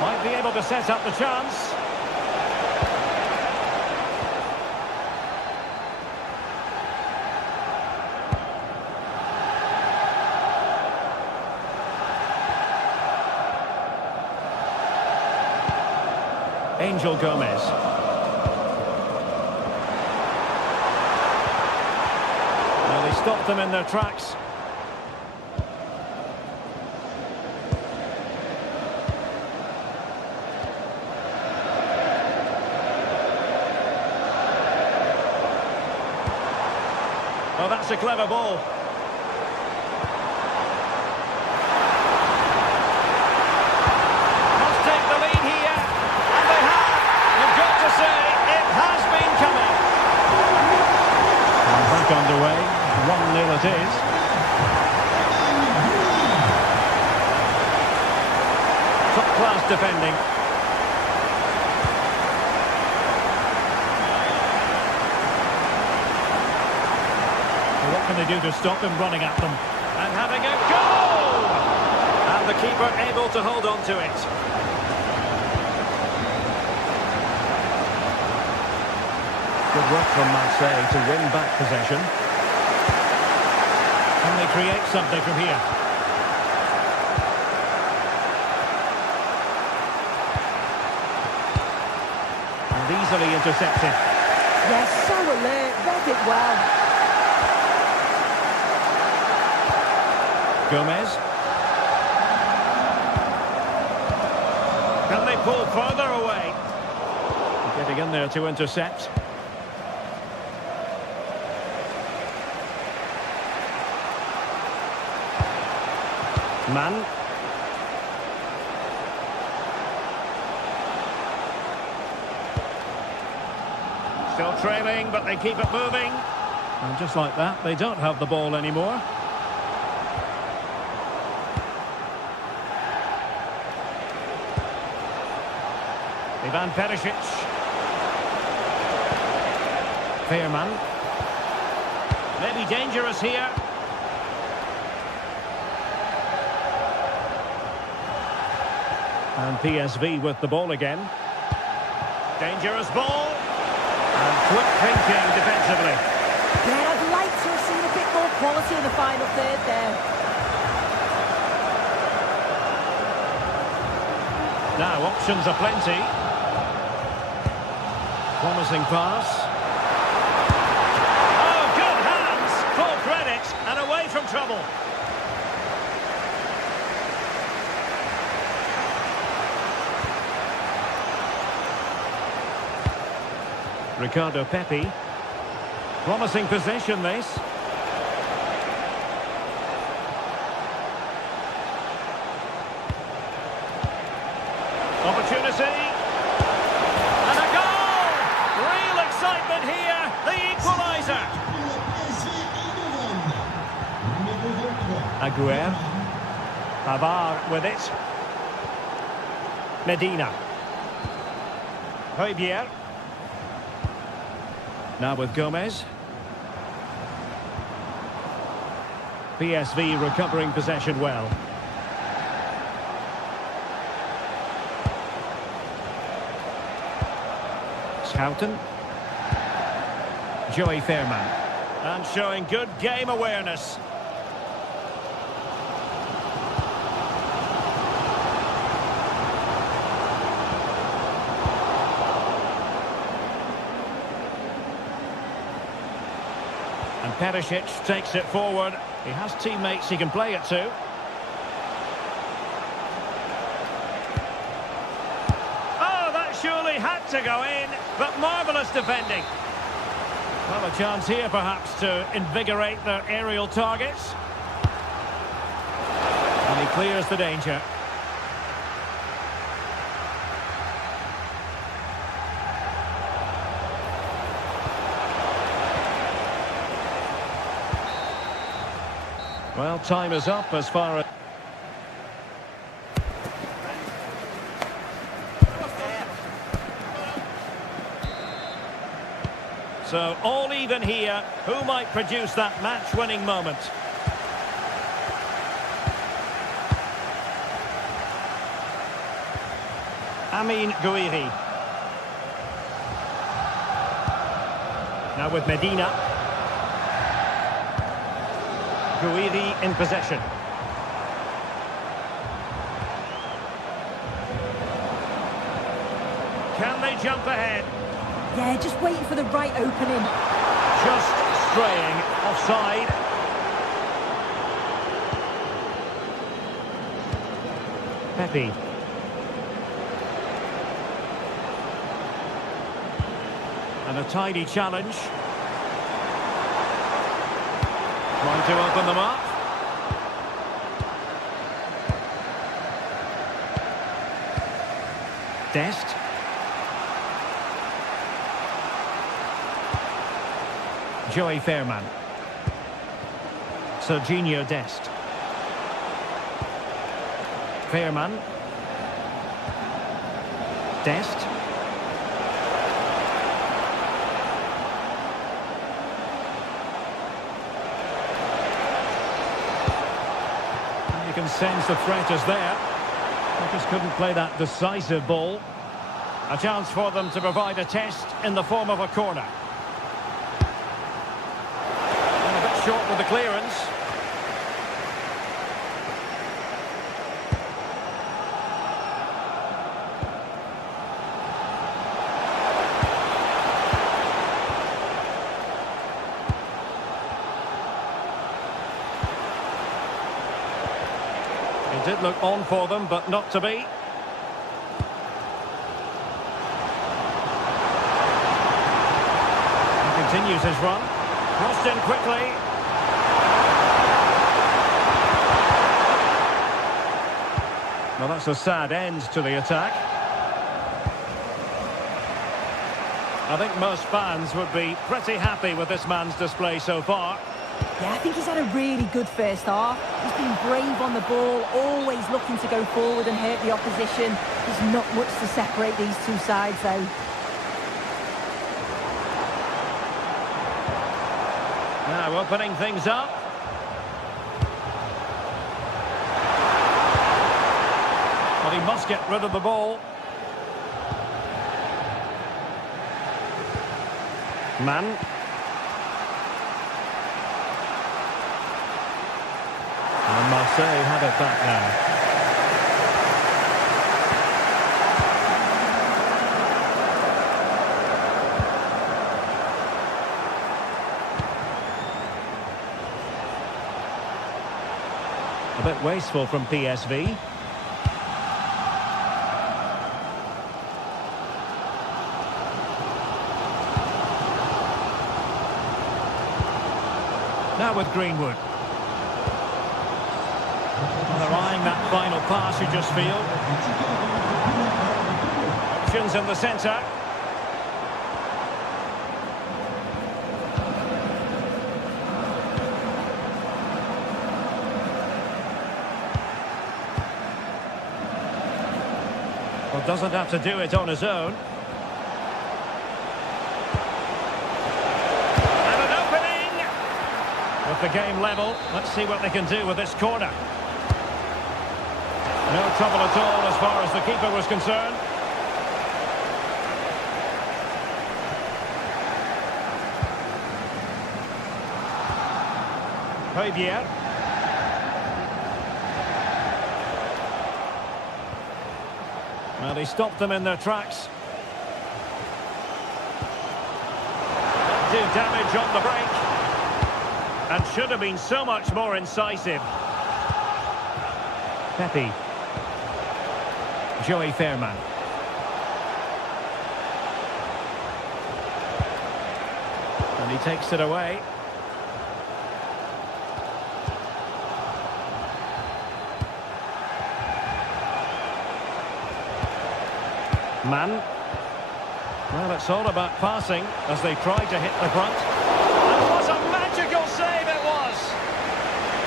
Might be able to set up the chance. Angel Gomez. Well, they stopped them in their tracks. Well, that's a clever ball. Must take the lead here. And they have. You've got to say, it has been coming. And back underway. 1-0 it is. Top-class defending. What can they do to stop them running at them? And having a goal! And the keeper able to hold on to it. Good work from Marseille to win back possession. Can they create something from here? And easily intercepted. Yes, so alert, read it well. Gomez. Can they pull further away? Getting in there to intercept. Man. Still trailing, but they keep it moving. And just like that, they don't have the ball anymore. Ivan Perisic. Fairman. Maybe dangerous here. And PSV with the ball again. Dangerous ball. And quick thinking defensively. Yeah, I'd like to have seen a bit more quality in the final third there. Now, options are plenty. Promising pass. Oh, good hands! Full credit, and away from trouble. Ricardo Pepi. Promising possession, this. Opportunity. And a goal! Real excitement here. The equaliser. Aguer. Pavard with it. Medina. Højbjerg. Now with Gomez. PSV recovering possession well. Houghton. Joey Fairman. And showing good game awareness. And Perisic takes it forward. He has teammates he can play it to. Oh, that surely had to go in, but marvellous defending. Well, a chance here perhaps to invigorate their aerial targets. And he clears the danger. Well, time is up as far as... So, all even here. Who might produce that match-winning moment? Amin Gouiri. Now with Medina. Gouiri in possession. Can they jump ahead? Yeah, just waiting for the right opening. Just straying offside. Pepe. And a tidy challenge. Trying to open them up. Dest. Joey Fairman. Serginho Dest. Fairman. Dest. You can sense the threat is there. They just couldn't play that decisive ball. A chance for them to provide a test in the form of a corner. Short with the clearance. It did look on for them, but not to be. He continues his run. Crossed in quickly. Well, that's a sad end to the attack. I think most fans would be pretty happy with this man's display so far. Yeah, I think he's had a really good first half. He's been brave on the ball, always looking to go forward and hurt the opposition. There's not much to separate these two sides, though. Now opening things up. But he must get rid of the ball. Man. And Marseille have it back now. A bit wasteful from PSV. Now with Greenwood. Well, they're eyeing that final pass, you just feel. Options in the centre. Well, doesn't have to do it on his own. With the game level, let's see what they can do with this corner. No trouble at all as far as the keeper was concerned. Højbjerg. Well, he stopped them in their tracks. Did damage on the break. And should have been so much more incisive. Pepe. Joey Fairman. And he takes it away. Man. Well, it's all about passing as they try to hit the front. And what a magical save it was!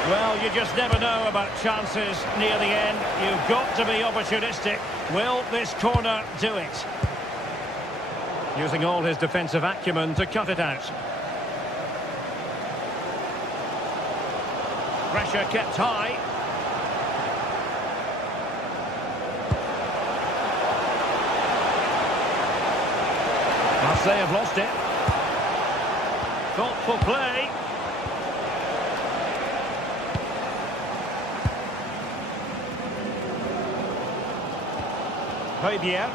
Well, you just never know about chances near the end. You've got to be opportunistic. Will this corner do it? Using all his defensive acumen to cut it out. Pressure kept high. They have lost it. Thoughtful play. Højbjerg.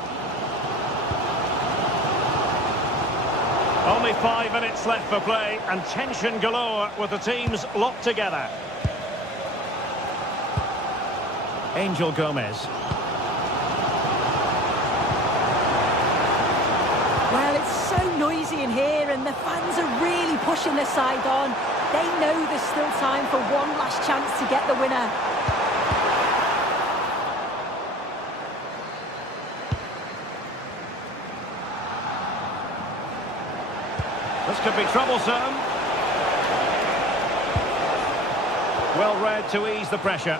Only 5 minutes left for play and tension galore with the teams locked together. Angel Gomez. Well, it's so noisy in here and the fans are really pushing their side on. They know there's still time for one last chance to get the winner. This could be troublesome. Well read to ease the pressure.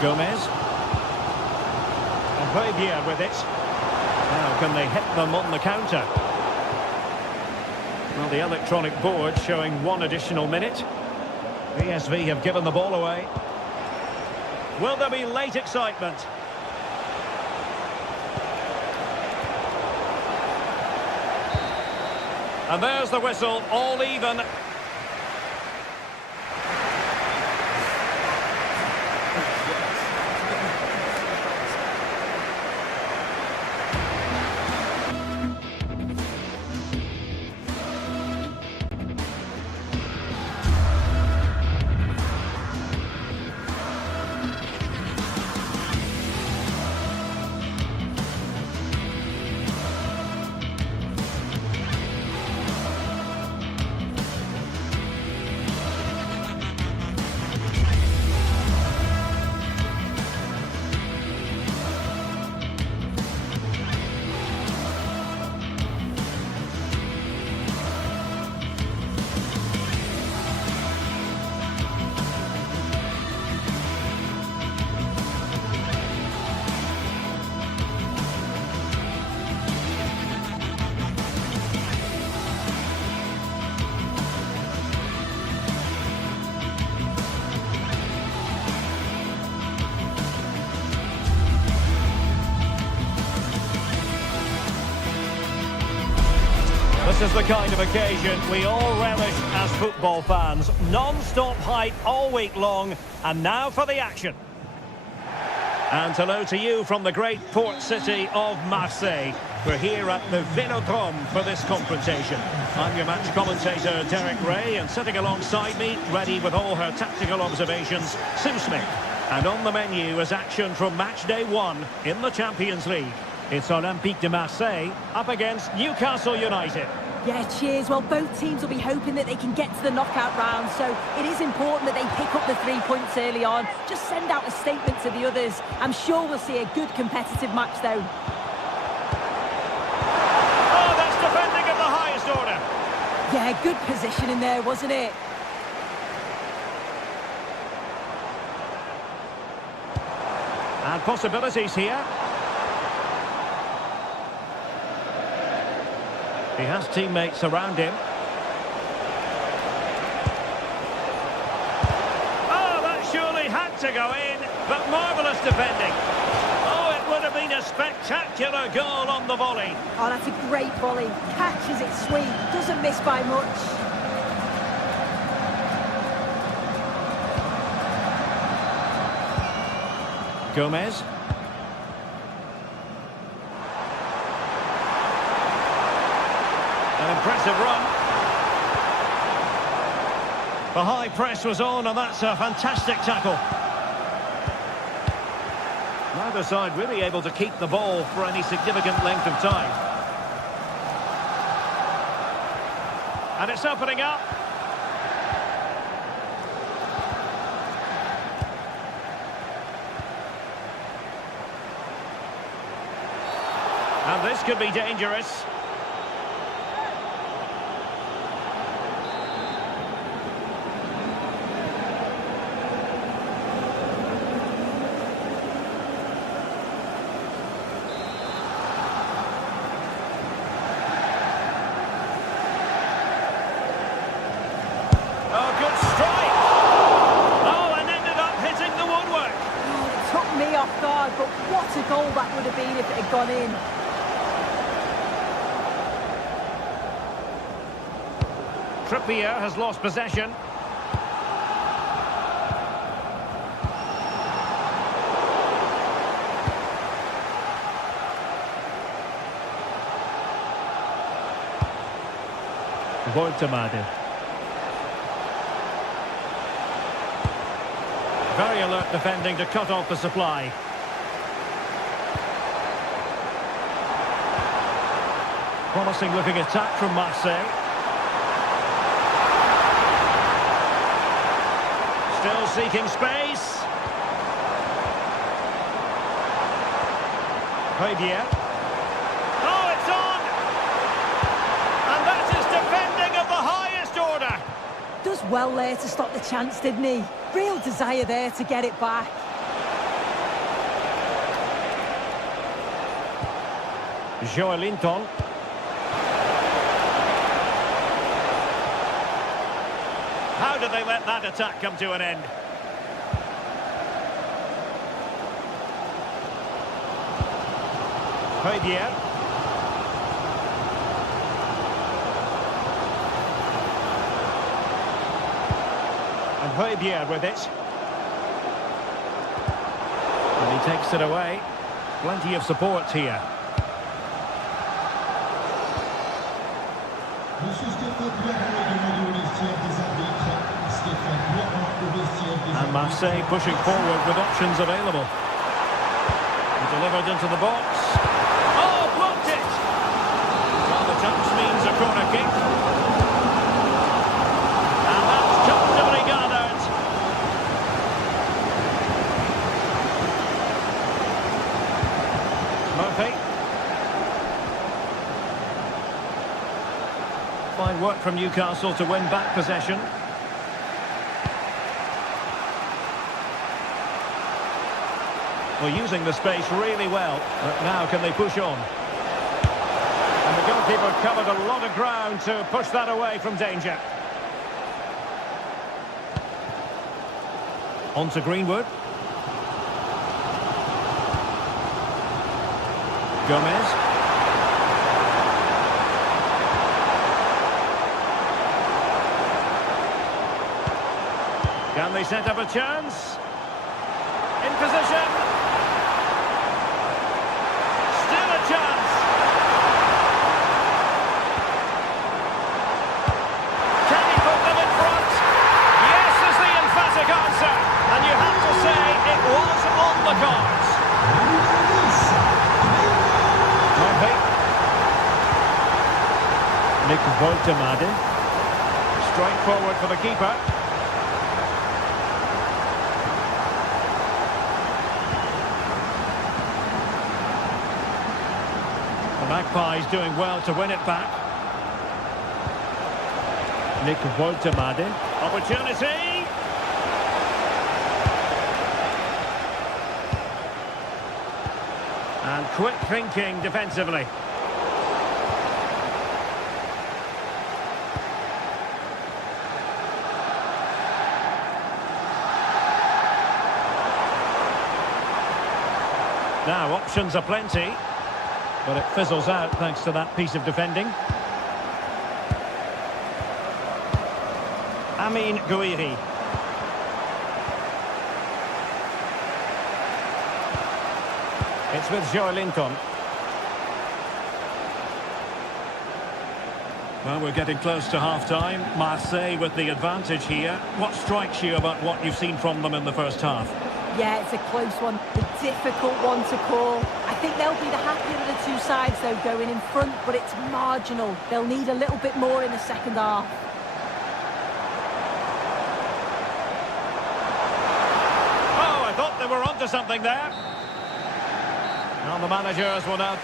Gomez. Højbjerg with it. Now can they hit them on the counter? Well, the electronic board showing 1 additional minute. PSV have given the ball away. Will there be late excitement? And there's the whistle, all even. This is the kind of occasion we all relish as football fans. Non-stop hype all week long, and now for the action. And hello to you from the great port city of Marseille. We're here at the Vélodrome for this confrontation. I'm your match commentator, Derek Ray, and sitting alongside me, ready with all her tactical observations, Sue Smith. And on the menu is action from match day 1 in the Champions League. It's Olympique de Marseille up against Newcastle United. Yeah, cheers. Well, both teams will be hoping that they can get to the knockout round, so it is important that they pick up the 3 points early on. Just send out a statement to the others. I'm sure we'll see a good competitive match, though. Oh, that's defending of the highest order. Yeah, good position in there, wasn't it? And possibilities here. He has teammates around him. Oh, that surely had to go in, but marvellous defending. Oh, it would have been been a spectacular goal on the volley. Oh, that's a great volley. Catches it sweet. Doesn't miss by much. Gomez. An impressive run. The high press was on, and that's a fantastic tackle. Neither side really able to keep the ball for any significant length of time. And it's opening up. And this could be dangerous. Oh, good strike! Oh, and ended up hitting the woodwork. Oh, it took me off guard, but what a goal that would have been if it had gone in. Trippier has lost possession. Voltemade. Very alert defending to cut off the supply. Promising looking attack from Marseille. Still seeking space. Javier. Oh, it's on! And that is defending of the highest order. Does well there to stop the chance, didn't he? Real desire there to get it back. Joelinton. How did they let that attack come to an end? Javier. And Javier with it. And he takes it away. Plenty of support here. And Marseille pushing forward with options available. He delivered into the box. Oh, blocked it! Well, the touch means a corner kick. And that's comfortably gathered. Murphy. Fine work from Newcastle to win back possession. Well, using the space really well, but now can they push on? And the goalkeeper covered a lot of ground to push that away from danger. On to Greenwood. Gomez. Can they set up a chance? In position. Chance. Can he put them in front? Yes is the emphatic answer. And you have to say it was on the cards. Murphy. Nick Voltemade. Straight forward for the keeper. The Magpies doing well to win it back. Nick Voltemade. Opportunity! And quick thinking defensively. Now, options are plenty, but it fizzles out thanks to that piece of defending. Amin Gouiri. It's with Joelinton. Well, we're getting close to half-time. Marseille with the advantage here. What strikes you about what you've seen from them in the first half? Yeah, it's a close one, a difficult one to call. I think they'll be the happier of the two sides, though, going in front, but it's marginal. They'll need a little bit more in the second half. Oh, I thought they were onto something there. Now the managers will now...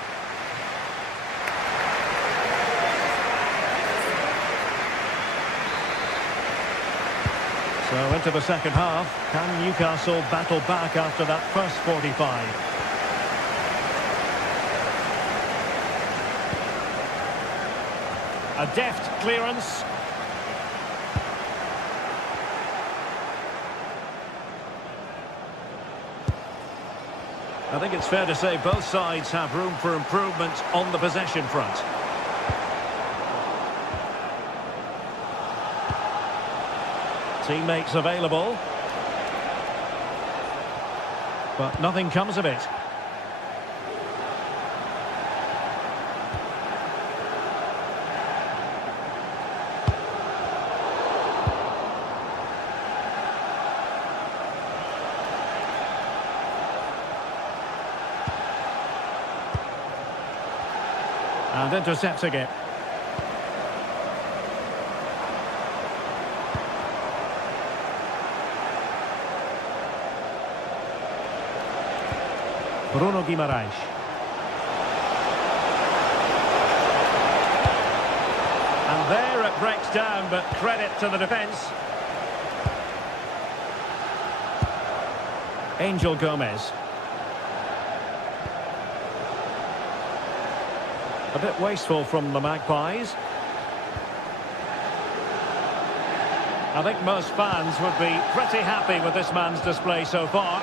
So into the second half, can Newcastle battle back after that first 45? A deft clearance. I think it's fair to say both sides have room for improvement on the possession front. Teammates available, but nothing comes of it. And intercepting it. Bruno Guimaraes. And there it breaks down, but credit to the defence. Angel Gomez. A bit wasteful from the Magpies. I think most fans would be pretty happy with this man's display so far.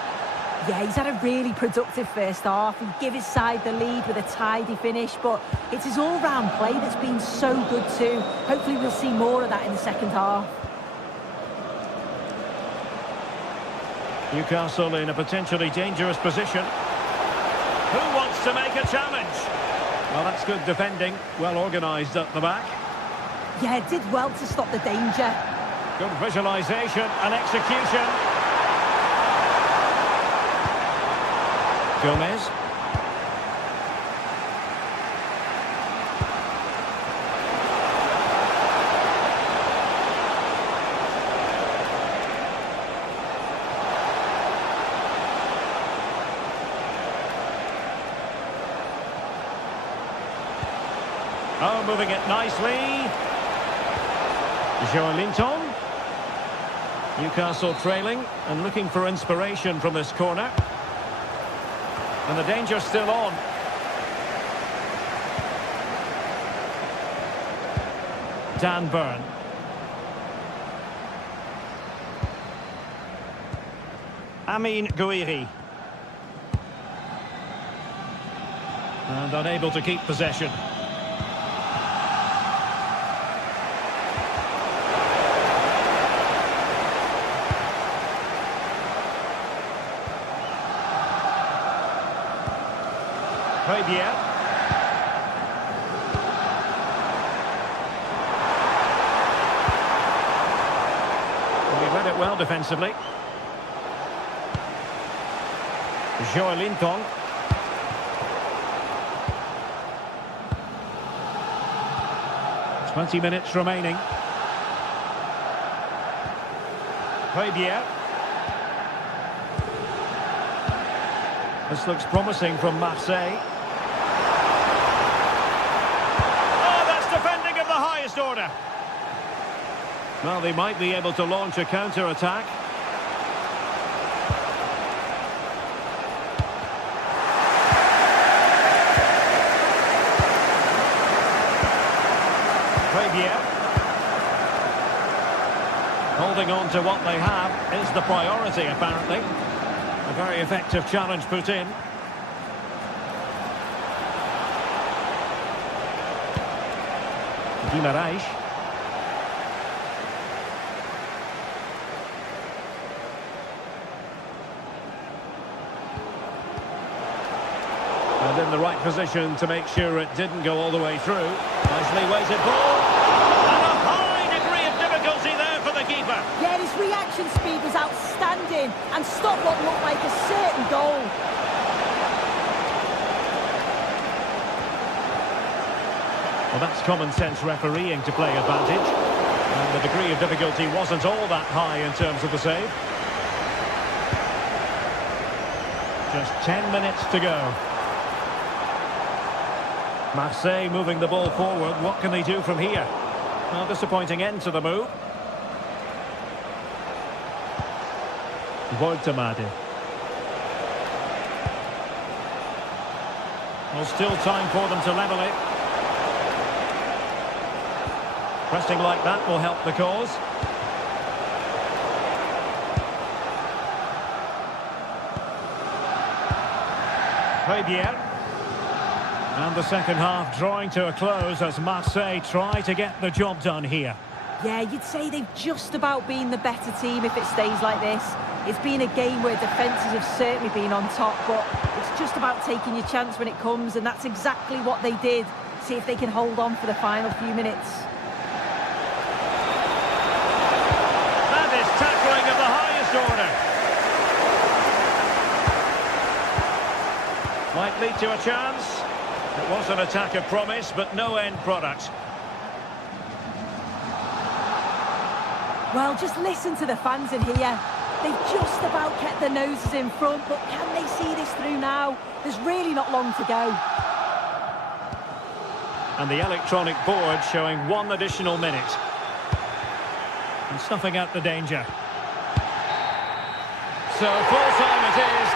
Yeah, he's had a really productive first half. He gave his side the lead with a tidy finish, but it's his all-round play that's been so good too. Hopefully we'll see more of that in the second half. Newcastle in a potentially dangerous position. Who wants to make a challenge? Well, that's good defending. Well organised at the back. Yeah, it did well to stop the danger. Good visualisation and execution. Gomez. Oh, moving it nicely. Joelinton. Newcastle trailing and looking for inspiration from this corner. And the danger's still on. Dan Burn. Amin Gouiri. And unable to keep possession. Fabian. We read it well defensively. Joelinton. "20 minutes remaining. Fabian. This looks promising from Marseille. Order. Well, they might be able to launch a counter-attack. Fabian. Holding on to what they have is the priority, apparently. A very effective challenge put in. Guimaraes. And in the right position to make sure it didn't go all the way through. Nicely weighted ball. And a high degree of difficulty there for the keeper. Yeah, his reaction speed was outstanding and stopped what looked like a certain goal. Well, that's common sense refereeing to play advantage. And the degree of difficulty wasn't all that high in terms of the save. Just 10 minutes to go. Marseille moving the ball forward. What can they do from here? Well, disappointing end to the move. Voltemade. Well, still time for them to level it. Pressing like that will help the cause. Fabier. And the second half drawing to a close as Marseille try to get the job done here. Yeah, you'd say they've just about been the better team if it stays like this. It's been a game where defences have certainly been on top, but it's just about taking your chance when it comes, and that's exactly what they did. See if they can hold on for the final few minutes. That is tackling of the highest order. Might lead to a chance. It was an attack of promise, but no end product. Well, just listen to the fans in here. They've just about kept their noses in front, but can they see this through now? There's really not long to go. And the electronic board showing 1 additional minute. And snuffing out the danger. So full time it is.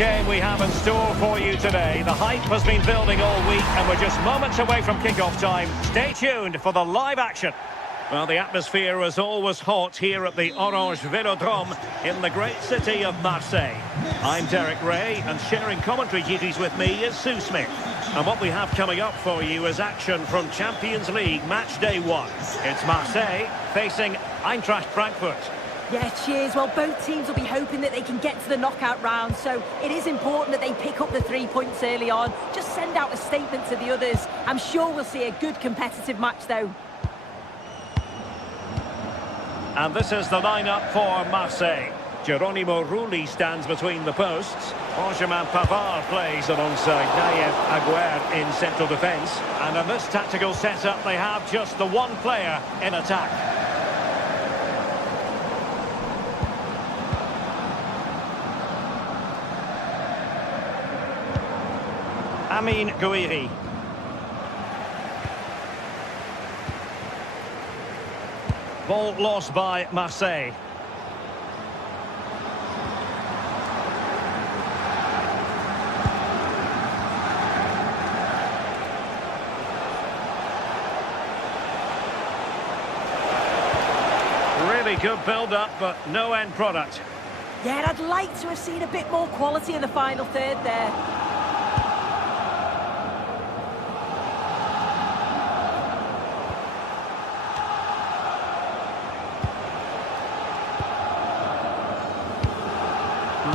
game we have in store for you today. The hype has been building all week and we're just moments away from kick-off time. Stay tuned for the live action. Well, the atmosphere is always hot here at the Orange Velodrome in the great city of Marseille. I'm Derek Ray, and sharing commentary duties with me is Sue Smith. And what we have coming up for you is action from Champions League match day 1. It's Marseille facing Eintracht Frankfurt. Yeah, cheers. Well, both teams will be hoping that they can get to the knockout round, so it is important that they pick up the 3 points early on. Just send out a statement to the others. I'm sure we'll see a good competitive match, though. And this is the lineup for Marseille. Geronimo Rulli stands between the posts. Benjamin Pavard plays alongside Nayef Aguerd in central defence. And in this tactical setup, they have just the one player in attack. Amin Gouiri. Ball lost by Marseille. Really good build-up, but no end product. Yeah, I'd like to have seen a bit more quality in the final third there.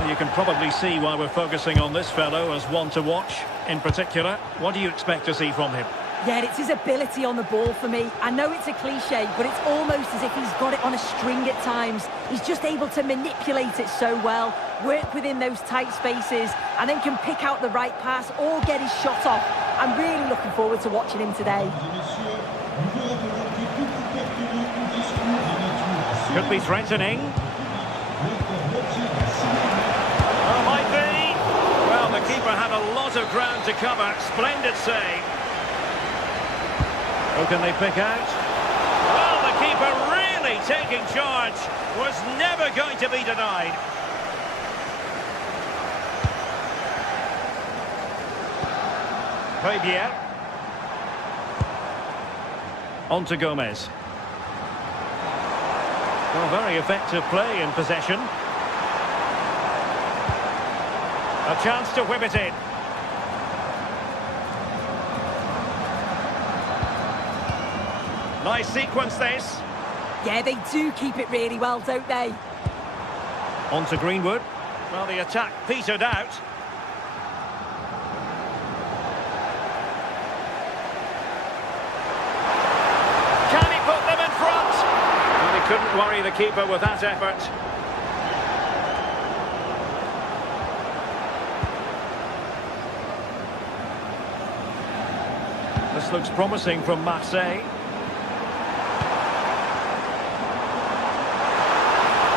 You can probably see why we're focusing on this fellow as one to watch. In particular, what do you expect to see from him? Yeah, it's his ability on the ball for me. I know it's a cliche, but it's almost as if he's got it on a string at times. He's just able to manipulate it so well, work within those tight spaces, and then can pick out the right pass or get his shot off. I'm really looking forward to watching him today. Could be threatening. Oh, might be. Well, the keeper had a lot of ground to cover. Splendid save. Who can they pick out? Well, the keeper really taking charge. Was never going to be denied. Fabier. On to Gomez. Well, very effective play in possession. A chance to whip it in. Nice sequence, this. Yeah, they do keep it really well, don't they? On to Greenwood. Well, the attack petered out. Can he put them in front? Well, he couldn't worry the keeper with that effort. This looks promising from Marseille.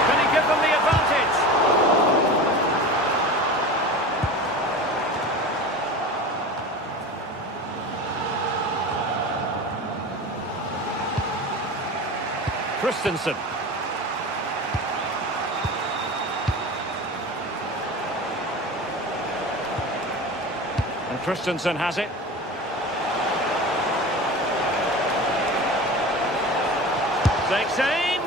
Can he give them the advantage? Christensen. And Christensen has it. Takes aim.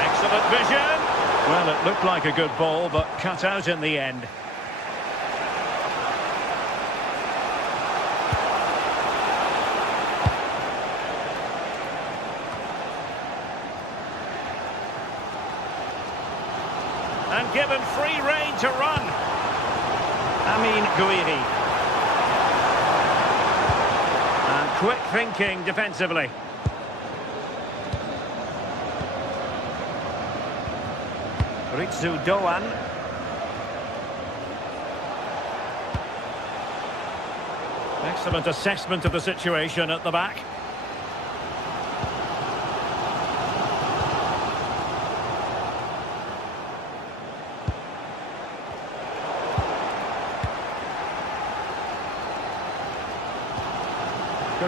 Excellent vision. Well, it looked like a good ball, but cut out in the end. And given free rein to run. Amin Gouiri. And quick thinking defensively. Ritsu Doan. Excellent assessment of the situation at the back.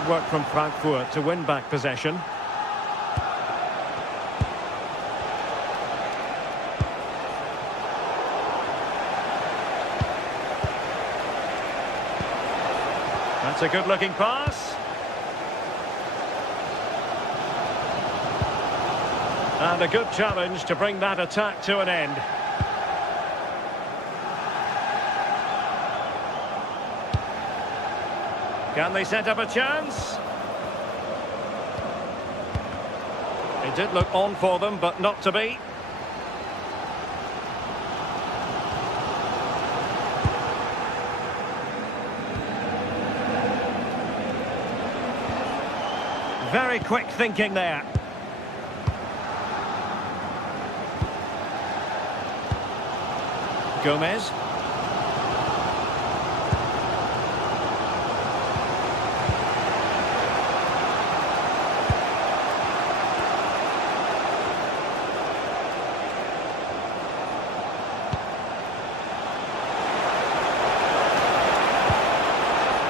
Good work from Frankfurt to win back possession. That's a good-looking pass. And a good challenge to bring that attack to an end. Can they set up a chance? It did look on for them, but not to be. Very quick thinking there. Gomez.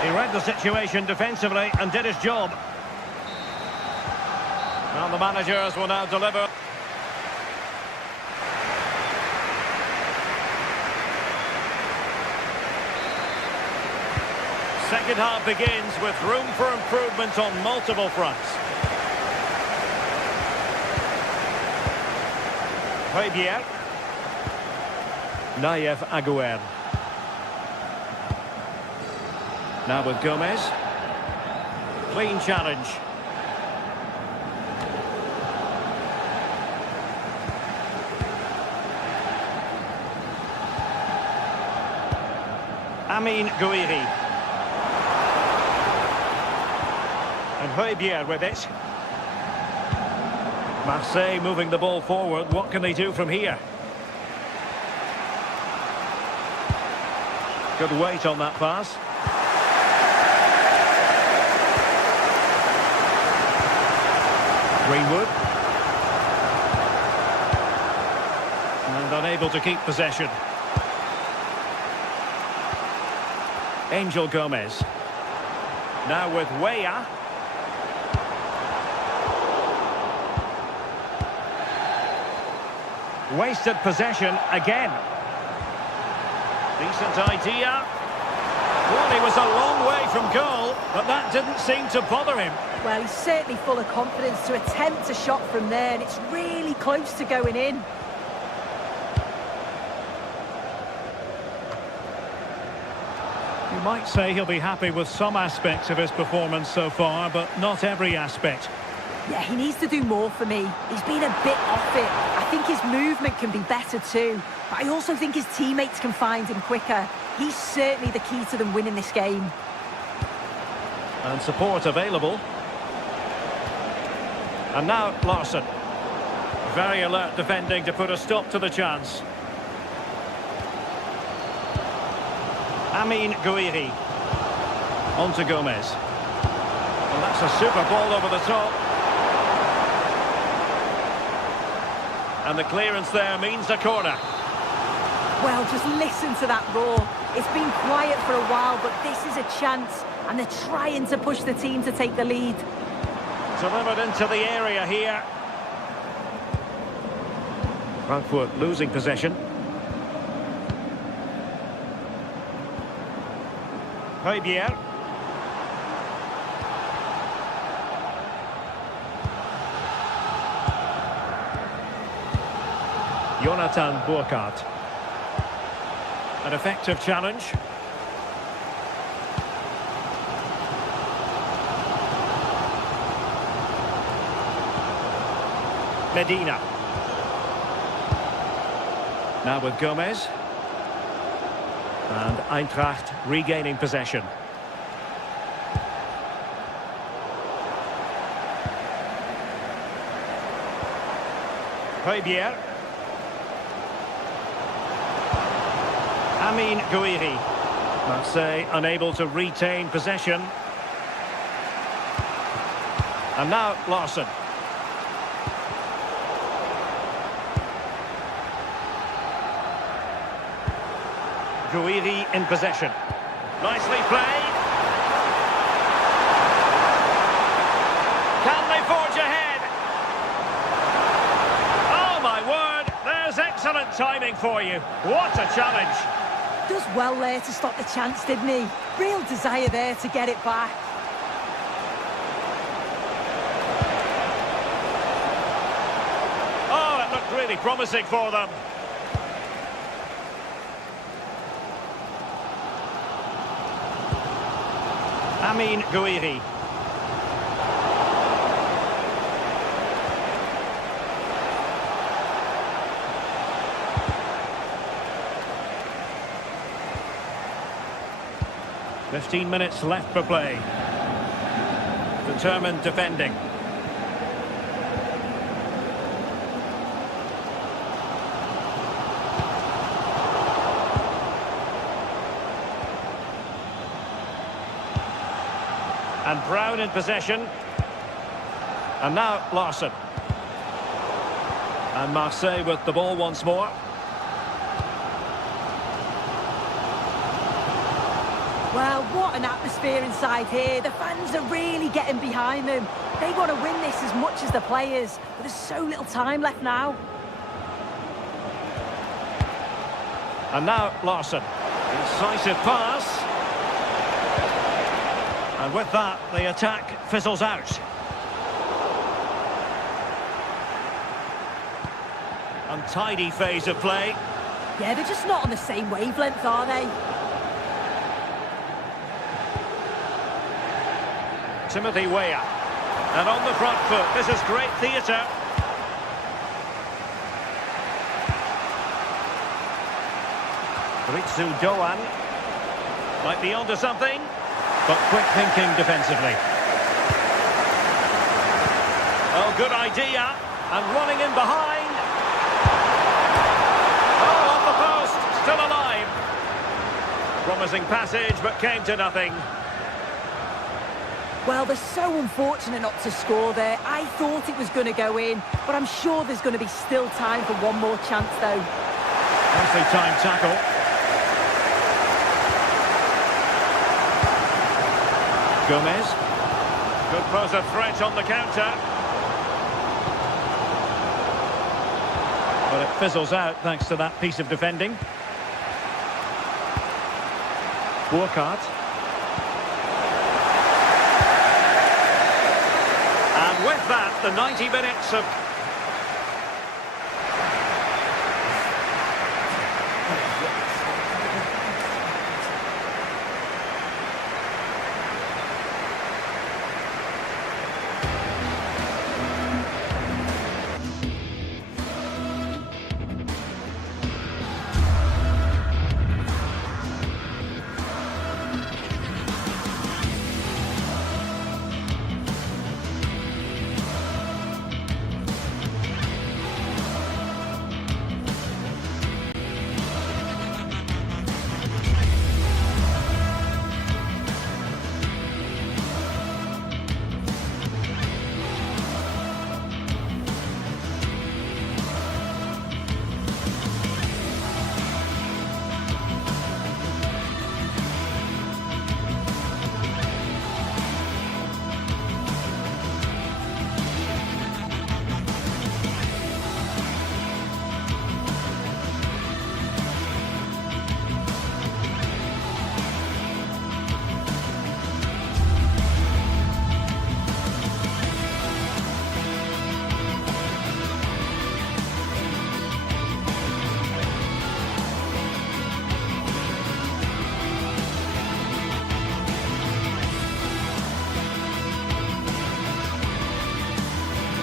He read the situation defensively and did his job. And the managers will now deliver. Second half begins with room for improvement on multiple fronts. Højbjerg. Nayev Aguer. Now with Gomez. Clean challenge. Amin Gouiri. And Højbjerg with it. Marseille moving the ball forward. What can they do from here? Good weight on that pass. Greenwood. And unable to keep possession. Angel Gomez. Now with Weah. Wasted possession again. Decent idea. Well, he was a long way from goal, but that didn't seem to bother him. Well, he's certainly full of confidence to attempt a shot from there, and it's really close to going in. You might say he'll be happy with some aspects of his performance so far, but not every aspect. Yeah, he needs to do more for me. He's been a bit off it. I think his movement can be better too. But I also think his teammates can find him quicker. He's certainly the key to them winning this game. And support available. And now Larson. Very alert defending to put a stop to the chance. Amin Gouiri. On to Gomez. Well, that's a super ball over the top. And the clearance there means a corner. Well, just listen to that roar. It's been quiet for a while, but this is a chance. And they're trying to push the team to take the lead. Delivered into the area here. Frankfurt losing possession. Højbjerg. Jonathan Burkhardt. An effective challenge. Medina. Now with Gomez. And Eintracht regaining possession. Højbjerg. Amin Gouiri. Marseille unable to retain possession. And now Larson. Gouiri in possession. Nicely played. Great timing for you. What a challenge. Does well there to stop the chance, didn't he? Real desire there to get it back. Oh, it looked really promising for them. Amin Gouiri. "15 minutes left for play. Determined defending. And Brown in possession. And now Larson. And Marseille with the ball once more. Well, what an atmosphere inside here. The fans are really getting behind them. They want to win this as much as the players, but there's so little time left now. And now Larson. Incisive pass. And with that, the attack fizzles out. Untidy phase of play. Yeah, they're just not on the same wavelength, are they? Timothy Weah. And on the front foot, this is great theatre. Ritsu Doan. Might be onto something, but quick thinking defensively. Oh, good idea. And running in behind. Oh, off the post, still alive. Promising passage, but came to nothing. Well, they're so unfortunate not to score there. I thought it was going to go in, but I'm sure there's going to be still time for one more chance, though. Nicely timed tackle. Gomez. Good pose of threat on the counter. But it fizzles out thanks to that piece of defending. Burkhardt. And with that, the 90 minutes of...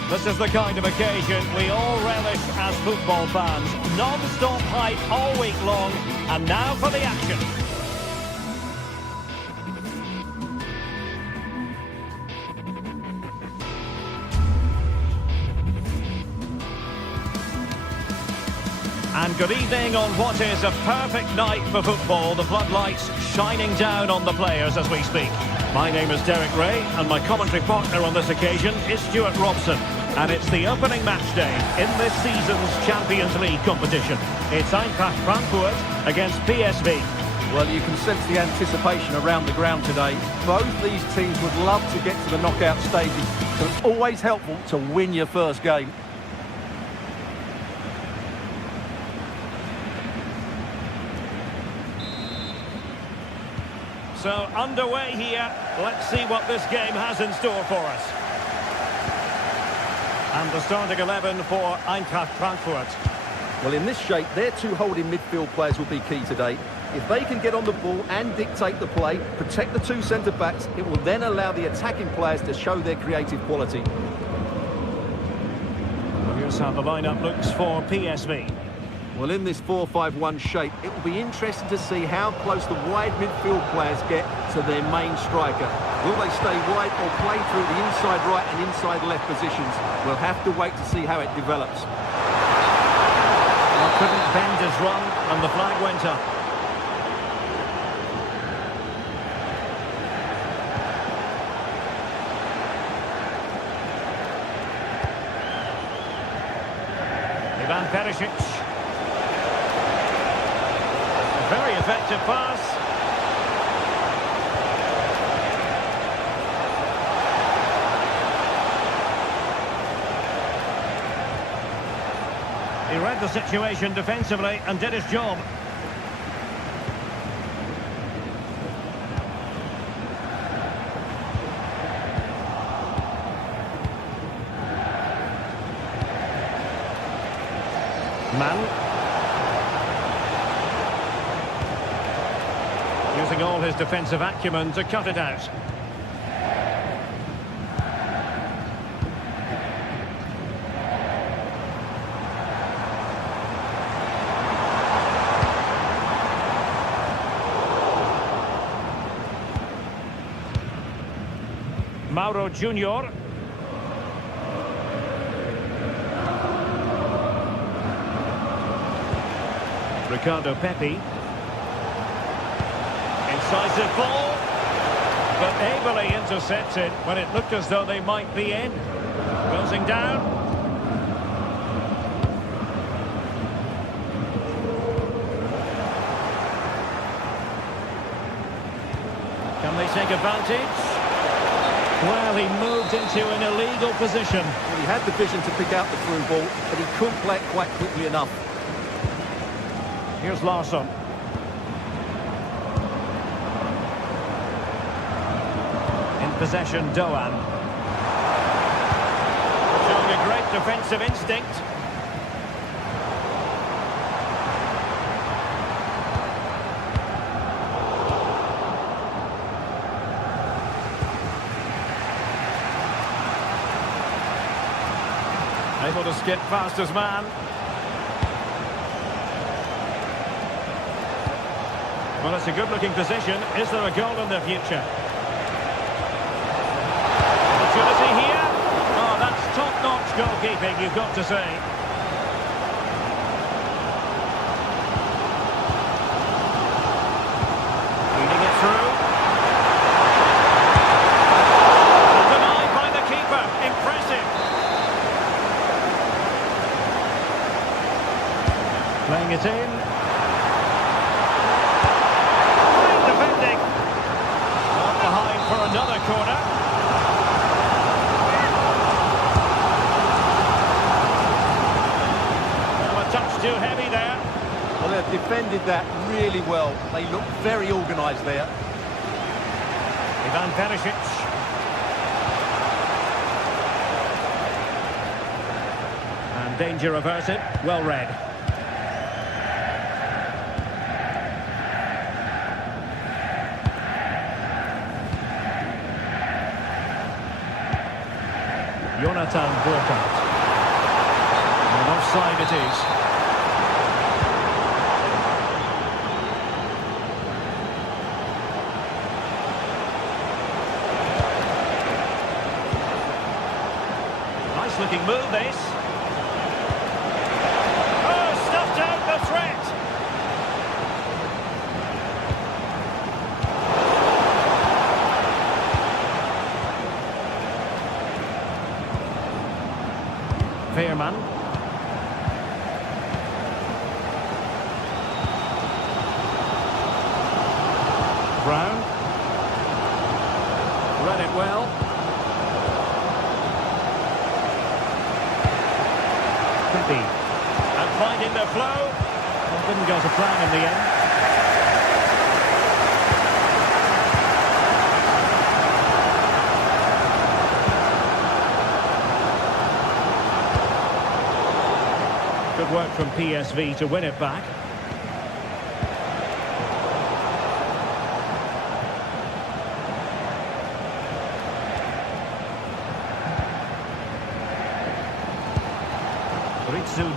This is the kind of occasion we all relish as football fans. Non-stop hype all week long, and now for the action. And good evening on what is a perfect night for football. The floodlights shining down on the players as we speak. My name is Derek Ray, and my commentary partner on this occasion is Stuart Robson. And it's the opening match day in this season's Champions League competition. It's Eintracht Frankfurt against PSV. Well, you can sense the anticipation around the ground today. Both these teams would love to get to the knockout stages, so it's always helpful to win your first game. So underway here. Let's see what this game has in store for us. And the starting 11 for Eintracht Frankfurt. Well, in this shape, their two holding midfield players will be key today. If they can get on the ball and dictate the play, protect the two centre-backs, it will then allow the attacking players to show their creative quality. Well, here's how the lineup looks for PSV. Well, in this 4-5-1 shape, it will be interesting to see how close the wide midfield players get to their main striker. Will they stay wide or play through the inside right and inside left positions? We'll have to wait to see how it develops. Well, couldn't bend his run, and the flag went up. Ivan Perisic. Very effective pass. He read the situation defensively and did his job. Man. Using all his defensive acumen to cut it out. Mauro Junior. Ricardo Pepi. Incisive ball, but ably intercepted when it looked as though they might be in. Closing down. Can they take advantage? Well, he moved into an illegal position. Well, he had the vision to pick out the through ball, but he couldn't play it quite quickly enough. Here's Larsson. In possession, Doan. Showing a great defensive instinct. Able to skip past his man. Well, it's a good-looking position. Is there a goal in the future? Opportunity here. Oh, that's top-notch goalkeeping, you've got to say. Feeding it through. Denied by the keeper. Impressive. Playing it in. For another corner. Well, a touch too heavy there. Well, they've defended that really well. They look very organised there. Ivan Perisic. And danger averted. Well read. Jonathan Burkhardt. And offside it is. Nice looking move this. Oh, stuffed out the threat. Veerman. Brown. Read it well. Pepe. And finding the flow. Well, didn't go to plan in the end. Good work from PSV to win it back.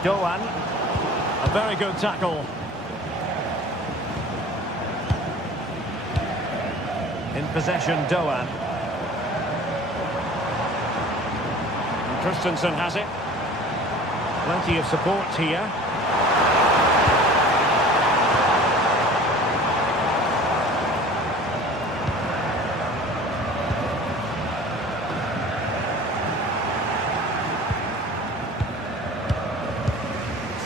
Doan, a very good tackle. In possession, Doan. And Christensen has it. Plenty of support here.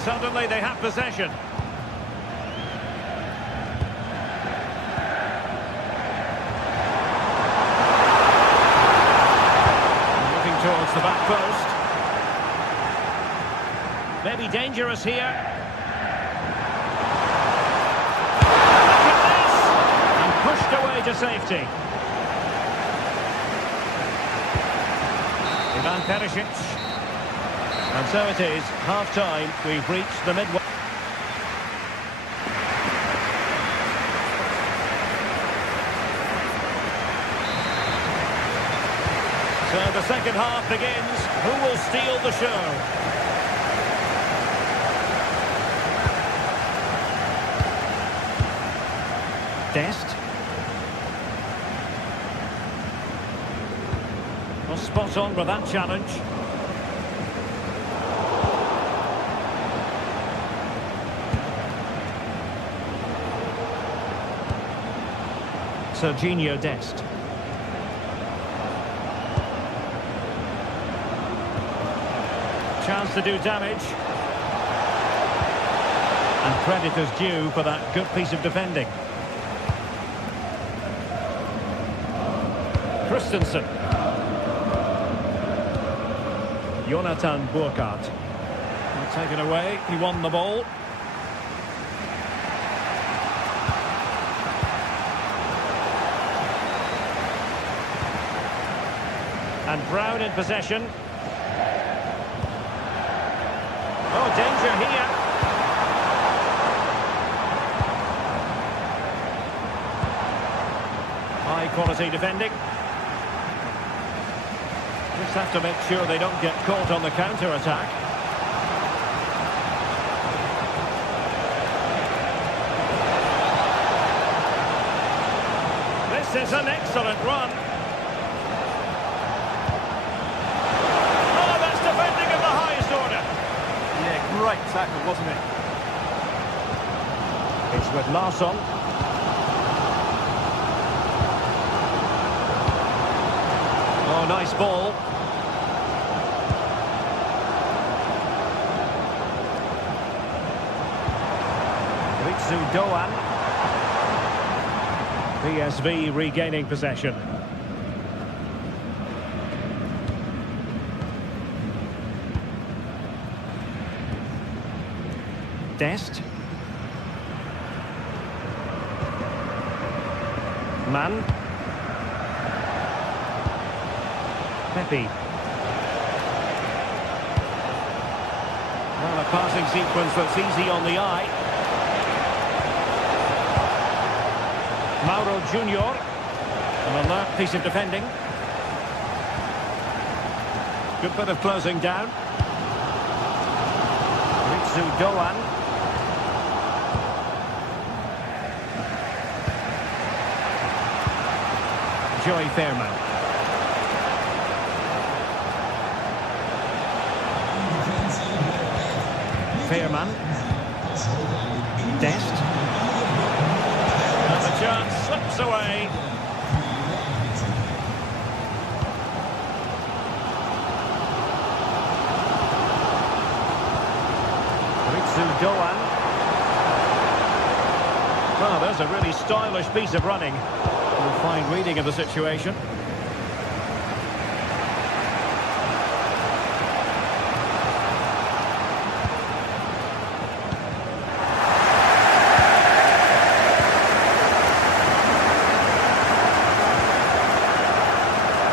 Suddenly they have possession. Looking towards the back post. Maybe dangerous here. Look at this! And pushed away to safety. Ivan Perisic. And so it is, half-time, we've reached the midway. So the second half begins. Who will steal the show? Dest. Well, spot on with that challenge. Serginho Dest. Chance to do damage. And credit is due for that good piece of defending. Christensen. Jonathan Burkhardt. Taken away, he won the ball. And Brown in possession. Oh, danger here. High quality defending. Just have to make sure they don't get caught on the counter-attack. This is an excellent run. Great tackle, wasn't it? It's with Larsson. Oh, nice ball. Ritsu Doan. PSV regaining possession. Dest. Mann. Pepe. Well, a passing sequence that's easy on the eye. Mauro Junior. An alert piece of defending. Good bit of closing down. Ritsu Doan. Joey Fairman. Fairman. Dest. And the chance slips away. Ritsu Doan. Well, there's a really stylish piece of running. Fine reading of the situation.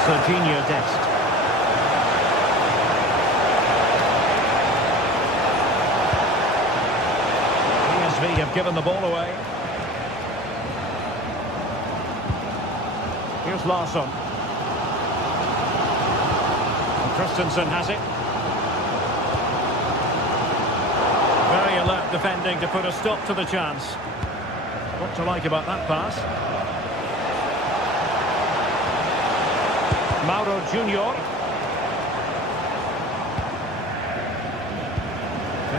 Serginho Dest. they've given the ball away. Here's Larsson. And Christensen has it. Very alert defending to put a stop to the chance. What to like about that pass? Mauro Junior.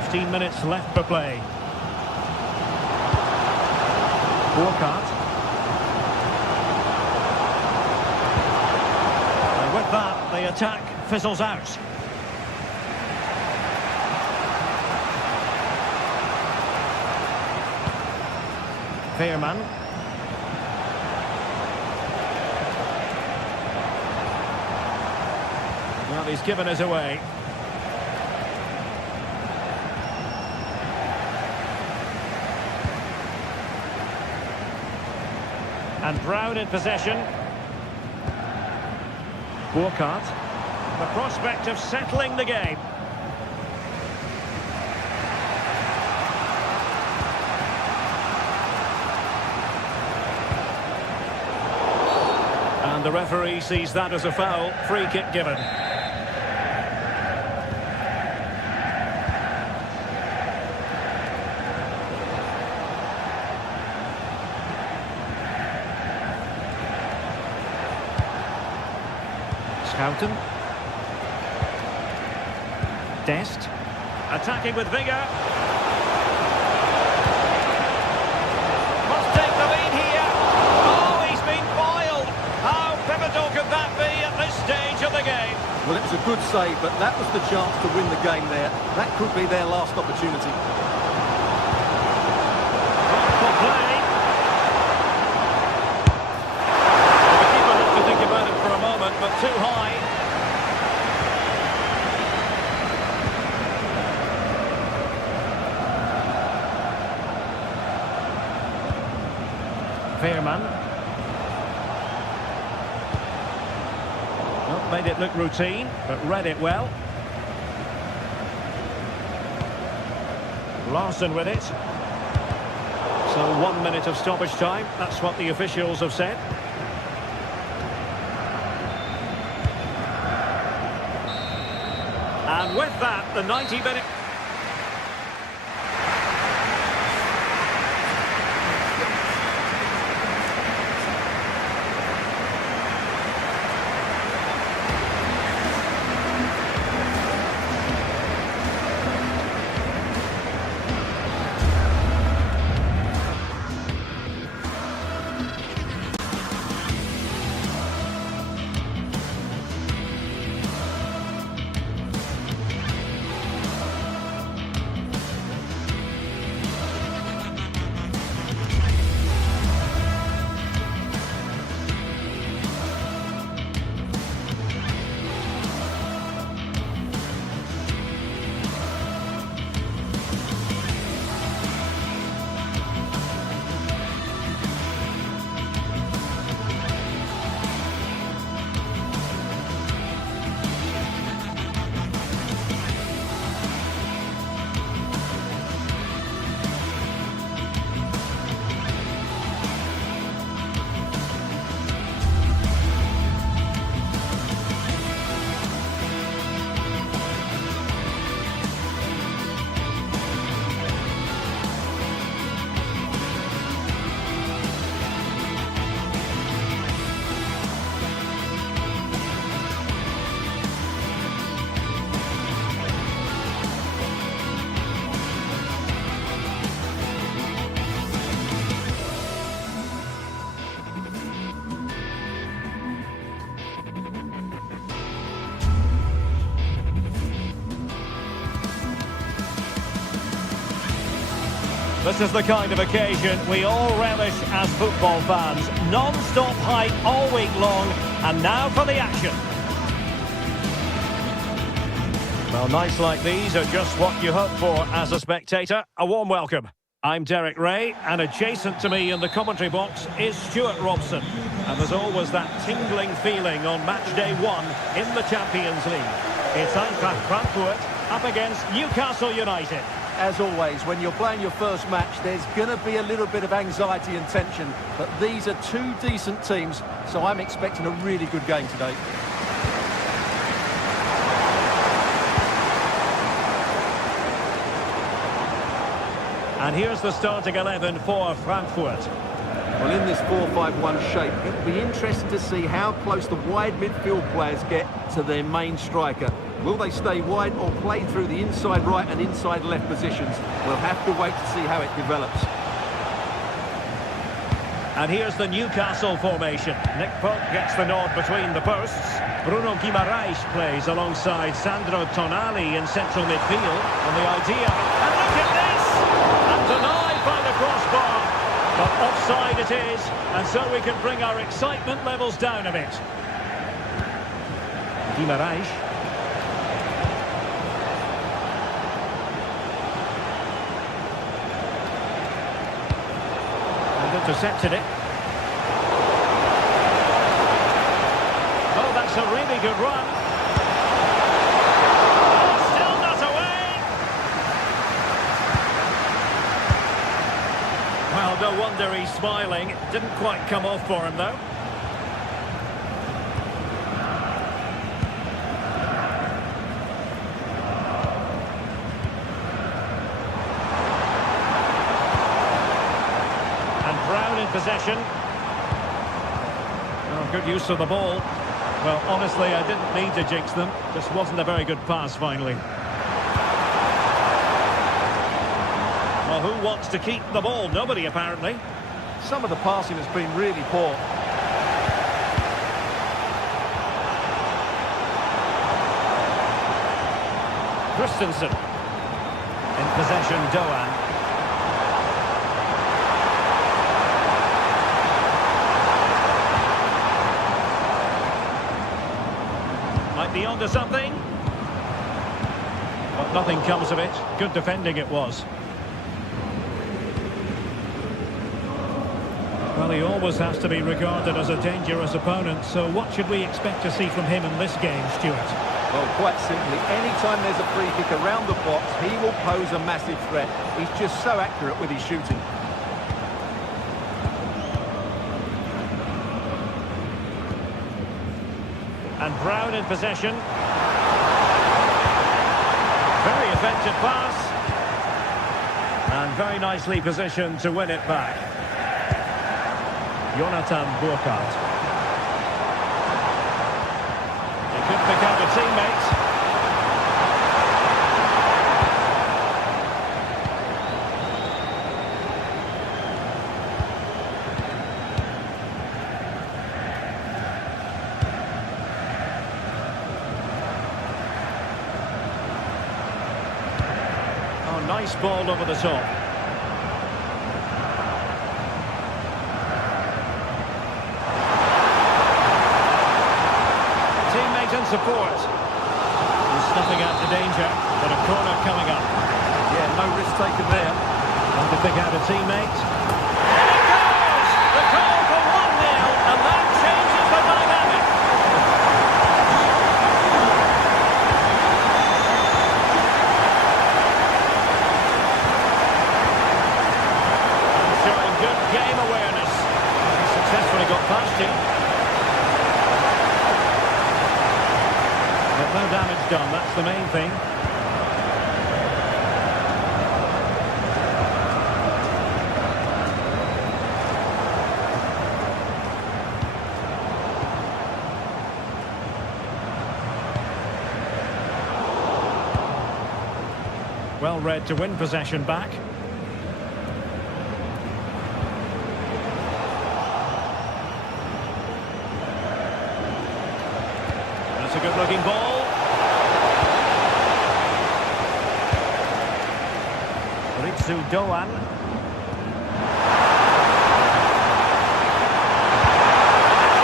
15 minutes left for play. Burkhardt. And with that, the attack fizzles out. Veerman. Well, he's given us away. And Brown in possession. Burkhardt. The prospect of settling the game. And the referee sees that as a foul. Free kick given. Schouten. Dest. Attacking with vigour. Must take the lead here. Oh, he's been foiled. How pivotal could that be at this stage of the game? Well, it was a good save, but that was the chance to win the game there. That could be their last opportunity. For play. The keeper had to think about it for a moment, but too high. Veerman. Well, made it look routine, but read it well. Larsson with it. So 1 minute of stoppage time. That's what the officials have said. And with that, the 90-minute... This is the kind of occasion we all relish as football fans. Non-stop hype all week long, and now for the action. Well, nights like these are just what you hope for as a spectator. A warm welcome. I'm Derek Ray, and adjacent to me in the commentary box is Stuart Robson. And there's always that tingling feeling on match day 1 in the Champions League. It's Eintracht Frankfurt up against Newcastle United. as always, when you're playing your first match, there's going to be a little bit of anxiety and tension. But these are two decent teams, so I'm expecting a really good game today. And here's the starting 11 for Frankfurt. Well, in this 4-5-1 shape, it'll be interesting to see how close the wide midfield players get to their main striker. Will they stay wide or play through the inside right and inside left positions? We'll have to wait to see how it develops. And here's the Newcastle formation. Nick Pope gets the nod between the posts. Bruno Guimaraes plays alongside Sandro Tonali in central midfield. And the idea, and look at this! And denied by the crossbar. But offside it is, and so we can bring our excitement levels down a bit. Guimaraes. Intercepted it. Oh, that's a really good run. Oh, still not away. Well, no wonder he's smiling. It didn't quite come off for him, though. Possession. Oh, good use of the ball. Well, honestly, I didn't mean to jinx them. Just wasn't a very good pass, finally. Well, who wants to keep the ball? Nobody, apparently. Some of the passing has been really poor. Christensen. In possession, Doan. Might be onto something. But nothing comes of it. Good defending it was. Well, he always has to be regarded as a dangerous opponent, so what should we expect to see from him in this game, Stuart? Well, quite simply, anytime there's a free kick around the box, he will pose a massive threat. He's just so accurate with his shooting. And Brown in possession. Very effective pass. And very nicely positioned to win it back. Jonathan Burkhardt. He could pick out a teammate. Oh, nice ball over the top. And support. He's snuffing out the danger, but a corner coming up. Yeah, no risk taken there. Trying to pick out a teammate. And it goes! The goal for 1-0, and that changes the dynamic. And showing good game awareness. He successfully got past him. No damage done, that's the main thing. Well read to win possession back. That's a good-looking ball. Doan.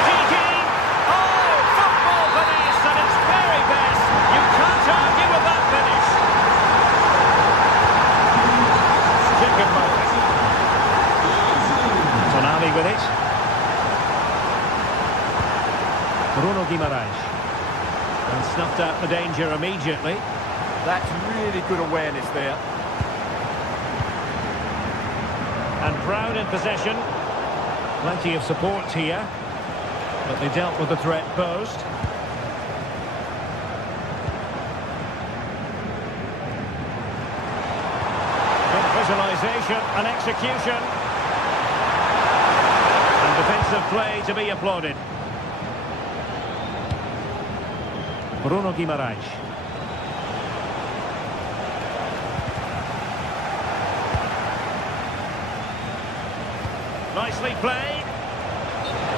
Kiki! Oh, football finish at its very best. You can't argue with that finish. Chicken moment. Tonali with it. Bruno Guimaraes. And snuffed out the danger immediately. That's really good awareness there. And Brown in possession. Plenty of support here. But they dealt with the threat posed. Good visualisation and execution. And defensive play to be applauded. Bruno Guimaraes. Nicely played.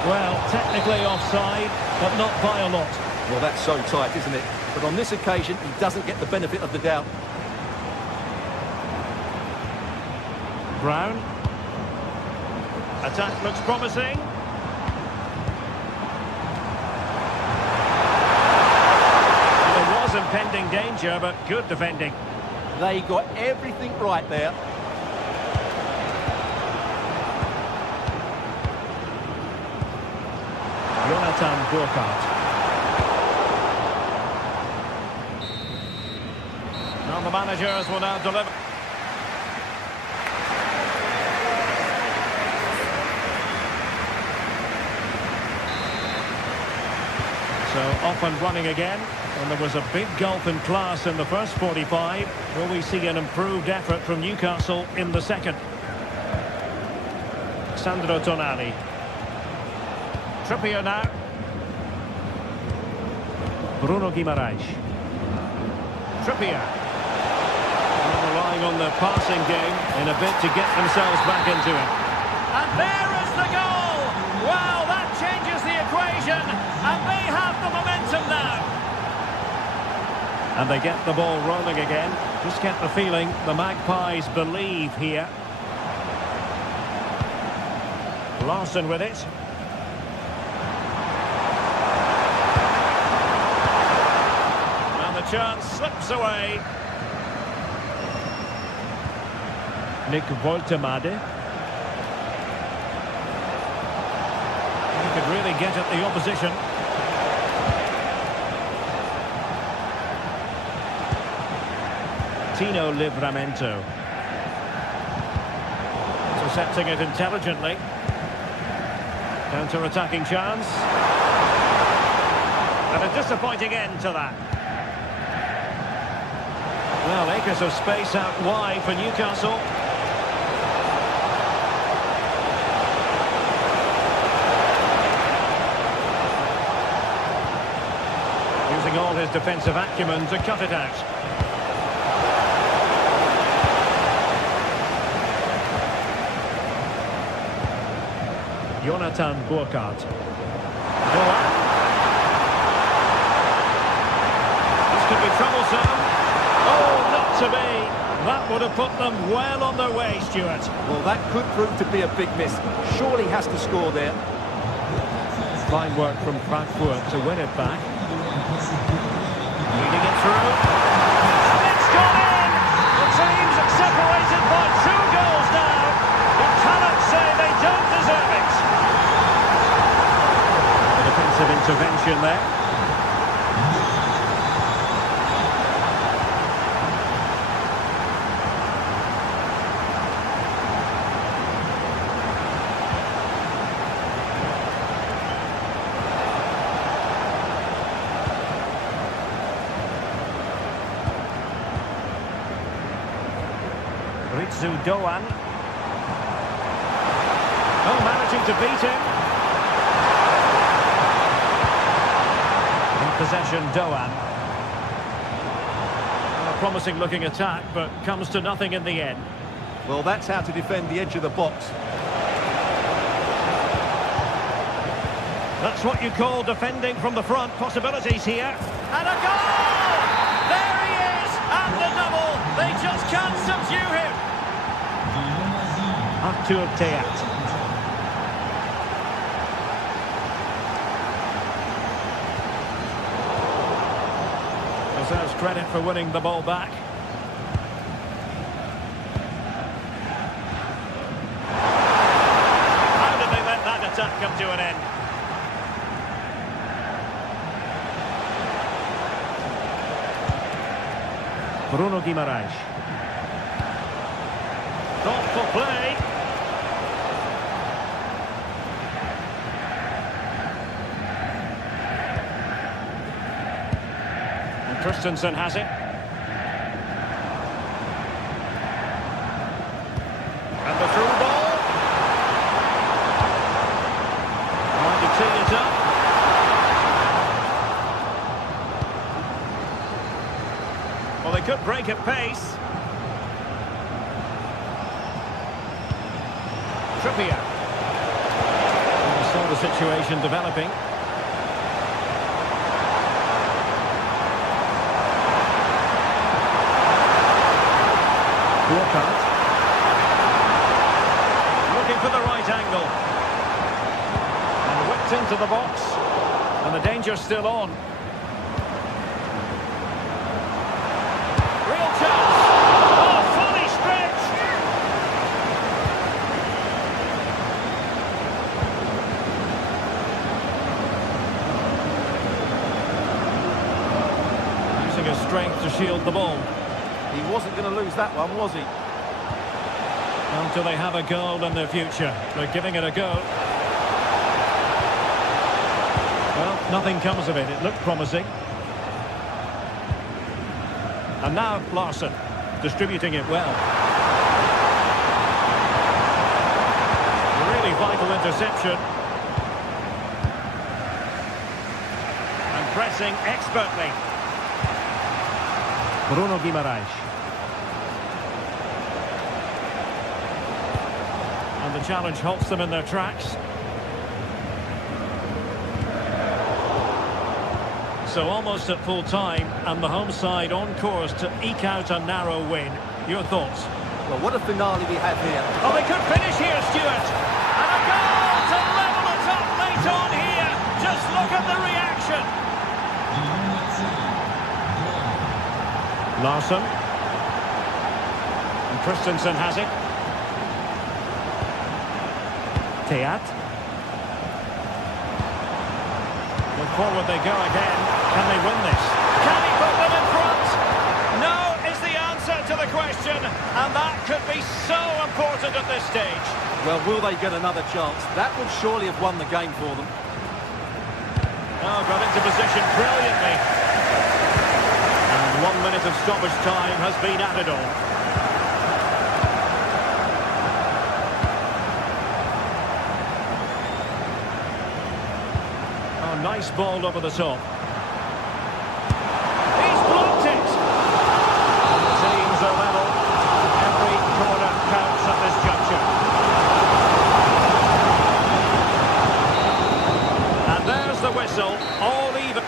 Well, technically offside, but not by a lot. Well, that's so tight, isn't it? But on this occasion, he doesn't get the benefit of the doubt. Brown. Attack looks promising. There was impending danger, but good defending. They got everything right there. Jonathan Burkhardt. Now the managers will now deliver. So off and running again. And there was a big gulf in class in the first 45. Will we see an improved effort from Newcastle in the second? Sandro Tonali. Trippier now. Bruno Guimaraes. Trippier. Relying on the passing game in a bit to get themselves back into it. And there is the goal! Wow, that changes the equation. And they have the momentum now. And they get the ball rolling again. Just get the feeling the Magpies believe here. Larson with it. Chance slips away. Nick Woltemade. He could really get at the opposition. Tino Livramento. Intercepting it intelligently. Counter-attacking chance. And a disappointing end to that. Well, acres of space out wide for Newcastle. Using all his defensive acumen to cut it out. Jonathan Burkhardt. This could be troublesome. Oh, not to be. That would have put them well on their way, Stuart. Well, that could prove to be a big miss. Surely has to score there. Fine work from Frankfurt to win it back. Leading it through. And it's gone in! The team's separated by 2 goals now. You cannot say they don't deserve it. A defensive intervention there. Ritsu Doan. Oh, managing to beat him. In possession, Doan. A promising looking attack, but comes to nothing in the end. Well, that's how to defend the edge of the box. That's what you call defending from the front. Possibilities here. And a goal! There he is! And the double! They just can't subdue him! Artur Teat. Deserves credit for winning the ball back. How did they let that attack come to an end? Bruno Guimaraes. Thoughtful play. Christensen has it. And the through ball. Trying to tee it up. Well, they could break at pace. Trippier. We saw the situation developing. Looking for the right angle. And whipped into the box. And the danger's still on. Real chance. Oh, fully stretched. Using his strength to shield the ball. He wasn't going to lose that one, was he? Until they have a goal in their future. They're giving it a go. Well, nothing comes of it. It looked promising. And now Larsson, distributing it well. Really vital interception. And pressing expertly. Bruno Guimaraes. And the challenge halts them in their tracks. So almost at full time, and the home side on course to eke out a narrow win. Your thoughts? Well, what a finale we have here. Oh, they could finish here, Stuart. And a goal to level it up late on here. Just look at the reaction. Larsson. And Christensen has it. Teat. Well, forward they go again. Can they win this? Can he put them in front? No is the answer to the question. And that could be so important at this stage. Well, will they get another chance? That would surely have won the game for them. Oh, got into position brilliantly. 1 minute of stoppage time has been added on. Oh, nice ball over the top. He's blocked it! The teams are level. Every corner counts at this juncture. And there's the whistle, all even.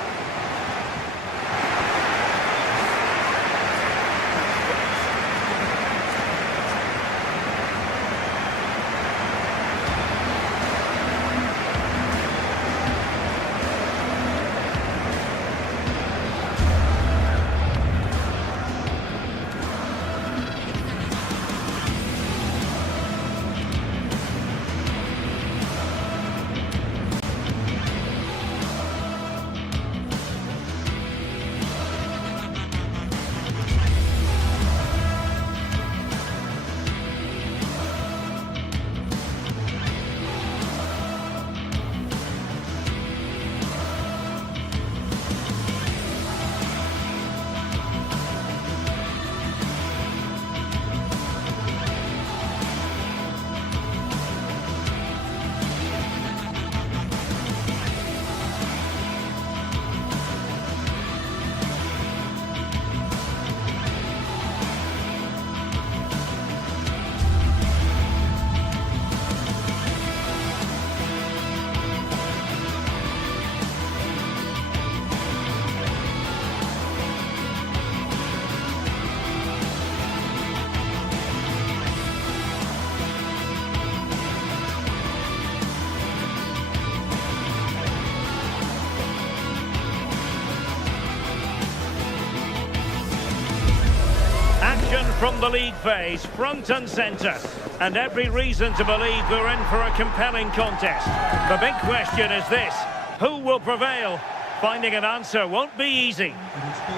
From the league phase, front and centre, and every reason to believe we're in for a compelling contest. The big question is this: who will prevail? Finding an answer won't be easy.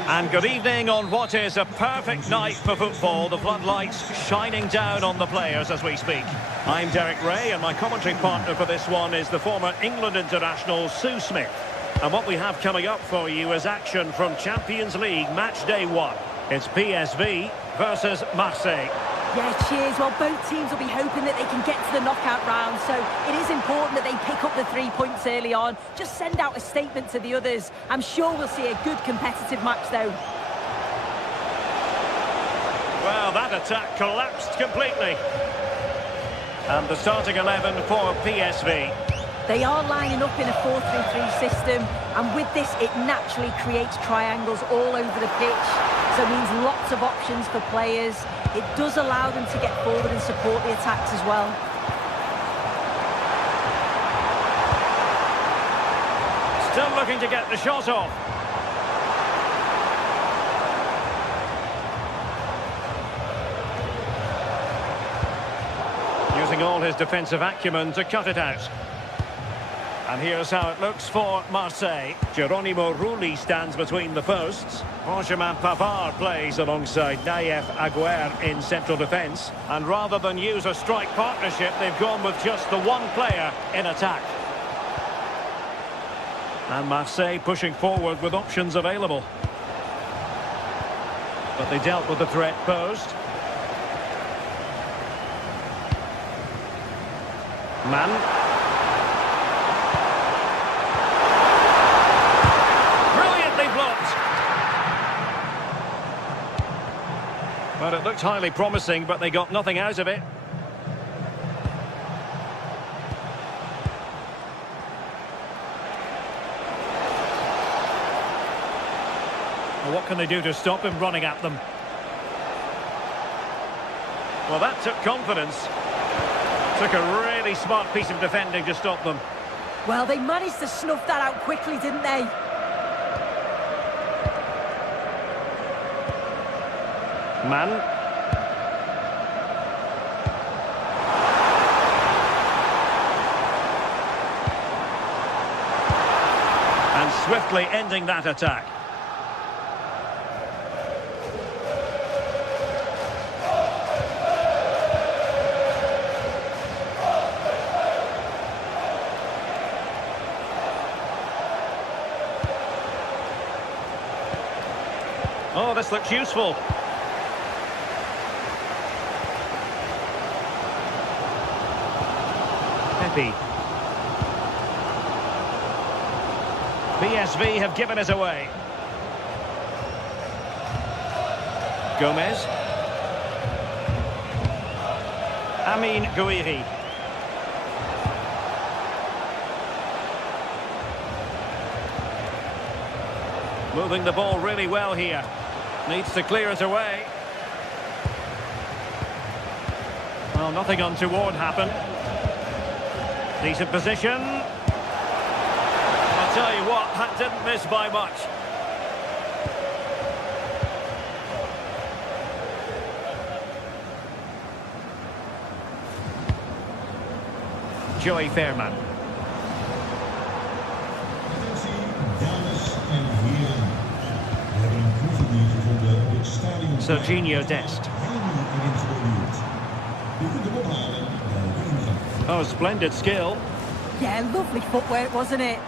And good evening on what is a perfect night for football. The floodlights shining down on the players as we speak. I'm Derek Ray, and my commentary partner for this one is the former England international Sue Smith. And what we have coming up for you is action from Champions League match day 1. It's PSV versus Marseille. Yeah, cheers. Well, both teams will be hoping that they can get to the knockout round, so it is important that they pick up the 3 points early on. Just send out a statement to the others. I'm sure we'll see a good competitive match, though. Well, that attack collapsed completely. And the starting 11 for PSV. They are lining up in a 4-3-3 system, and with this, it naturally creates triangles all over the pitch. So it means lots of options for players. It does allow them to get forward and support the attacks as well. Still looking to get the shot off. Using all his defensive acumen to cut it out. And here's how it looks for Marseille. Geronimo Rulli stands between the posts. Benjamin Pavard plays alongside Naïef Aguer in central defence. And rather than use a strike partnership, they've gone with just the one player in attack. And Marseille pushing forward with options available. But they dealt with the threat posed. Man. Well, it looked highly promising, but they got nothing out of it. Well, what can they do to stop him running at them? Well, that took confidence. Took a really smart piece of defending to stop them. Well, they managed to snuff that out quickly, didn't they? Man. And swiftly ending that attack. Oh, this looks useful. PSV have given it away. Gomez. Amin Gouiri. Moving the ball really well here. Needs to clear it away. Well, nothing untoward happened. Decent position. I'll tell you what, that didn't miss by much. Joey Fairman. Serginho Dest. Oh, splendid skill. Yeah, lovely footwork, wasn't it?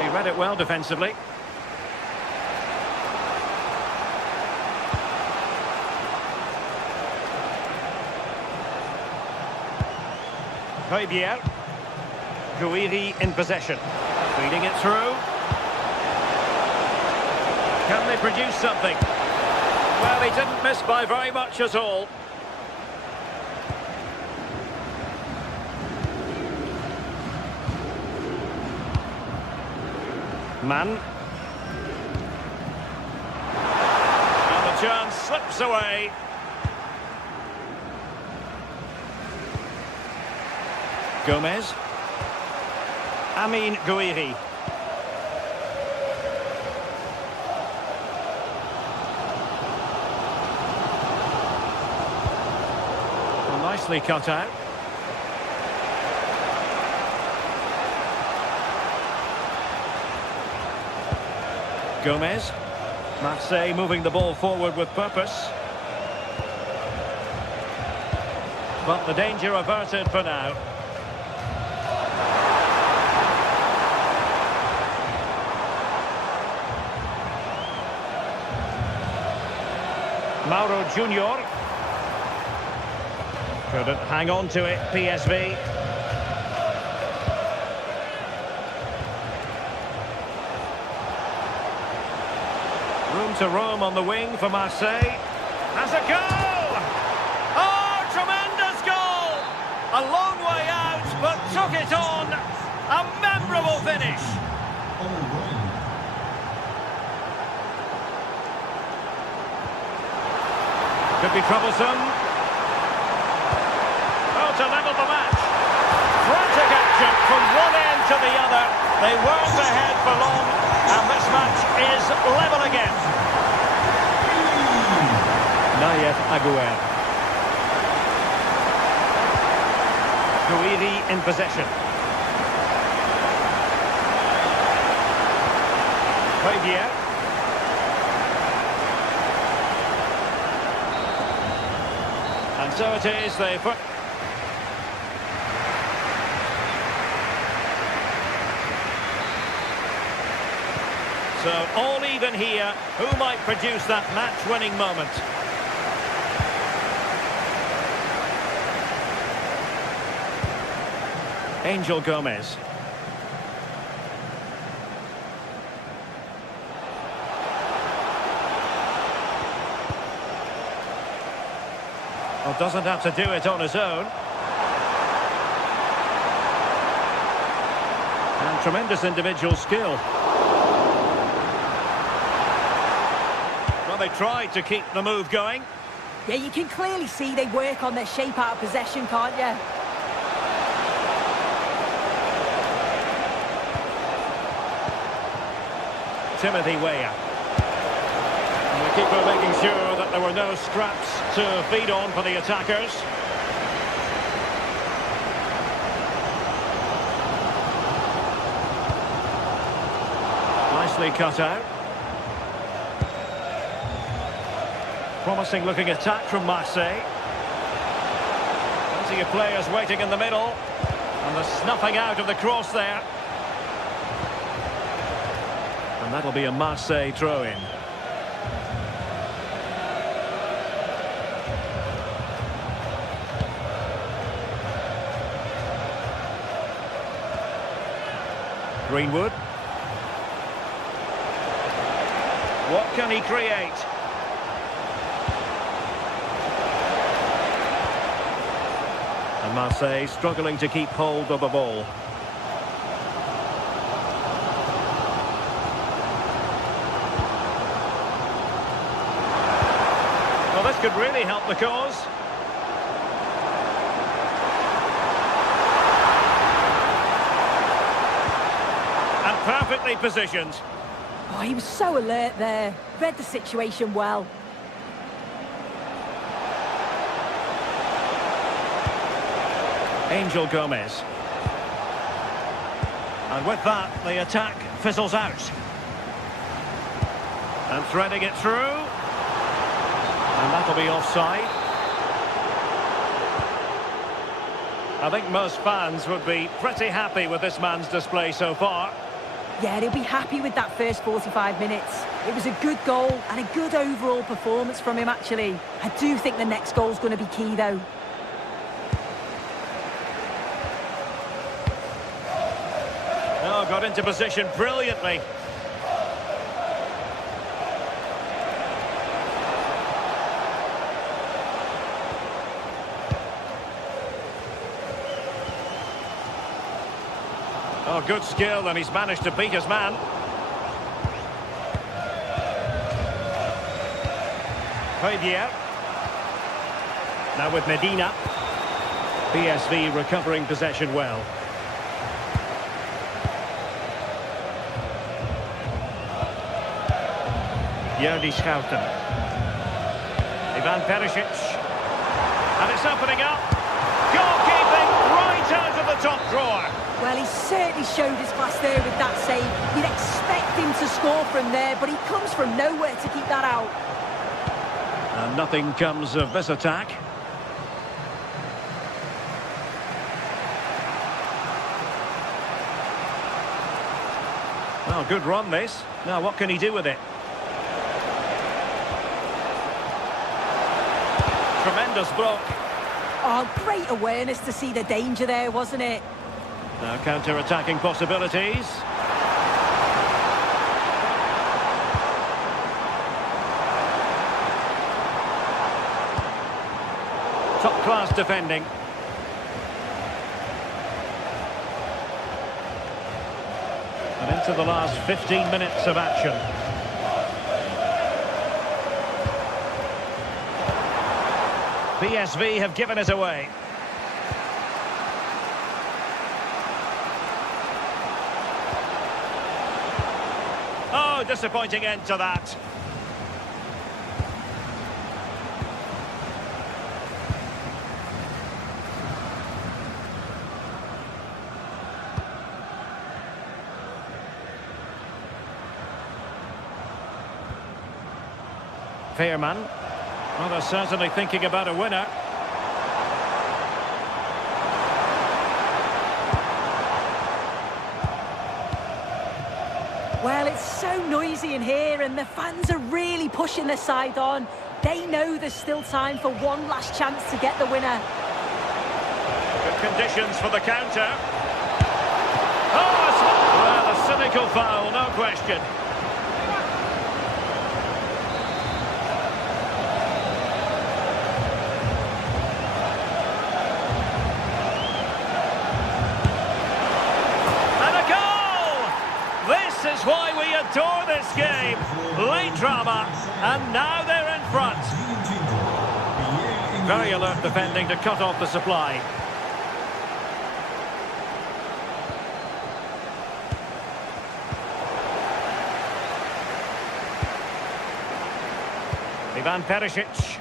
He read it well defensively. Højbjerg. Gouiri in possession. Feeding it through. Can they produce something? Well, he didn't miss by very much at all. Man. And the chance slips away. Gomez. Amin Gouiri. Well, nicely cut out. Gomez. Marseille moving the ball forward with purpose. But the danger averted for now. Mauro Junior. Couldn't hang on to it, PSV. Room to roam on the wing for Marseille. Has a goal! Oh, tremendous goal! A long way out, but took it on. A memorable finish. Could be troublesome. Oh, to level the match. Frantic action from one end to the other. They weren't ahead for long, and this match is level again. Nayef Aguer. Guiri in possession. Fabier. And so it is, so all even here. Who might produce that match-winning moment? Angel Gomez. Well, doesn't have to do it on his own. And tremendous individual skill. Well, they tried to keep the move going. Yeah, you can clearly see they work on their shape out of possession, can't you? Timothy Weah. And the keeper making sure that there were no scraps to feed on for the attackers. Nicely cut out. Promising looking attack from Marseille. Plenty of players waiting in the middle. And the snuffing out of the cross there. And that'll be a Marseille throw-in. Greenwood. What can he create? And Marseille struggling to keep hold of the ball. Well, this could really help the cause. And perfectly positioned. Oh, he was so alert there. Read the situation well. Angel Gomez. And with that, the attack fizzles out. And threading it through. And that'll be offside. I think most fans would be pretty happy with this man's display so far. Yeah, they'll be happy with that first 45 minutes. It was a good goal and a good overall performance from him, actually. I do think the next goal's going to be key, though. Oh, got into position brilliantly. Oh, good skill, and he's managed to beat his man. Fabier. Now with Medina. PSV recovering possession well. Jordi Schouten. Ivan Perisic. And it's opening up. Goalkeeping right out of the top drawer. Well, he certainly showed his class there with that save. You'd expect him to score from there, but he comes from nowhere to keep that out. And nothing comes of this attack. Well, good run this. Now, what can he do with it? Tremendous block. Oh, great awareness to see the danger there, wasn't it? Now counter-attacking possibilities. Top-class defending. And into the last 15 minutes of action. PSV have given it away. Oh, disappointing end to that. Fairman. Well, they're certainly thinking about a winner. Well, it's so noisy in here and the fans are really pushing their side on. They know there's still time for one last chance to get the winner. Good conditions for the counter. Oh, well, a cynical foul, no question. This is why we adore this game. Late drama, and now they're in front. Very alert defending to cut off the supply. Ivan Perisic.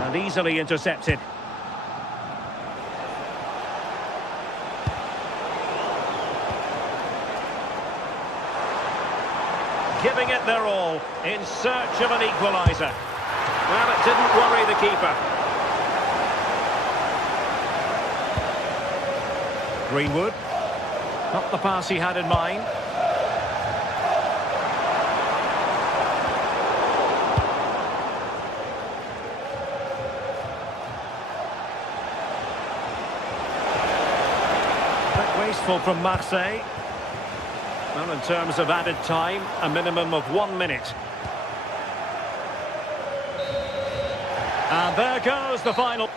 And easily intercepted. Giving it their all in search of an equaliser. Well, it didn't worry the keeper. Greenwood. Not the pass he had in mind. Bit wasteful from Marseille. Well, in terms of added time, a minimum of 1 minute. And there goes the final.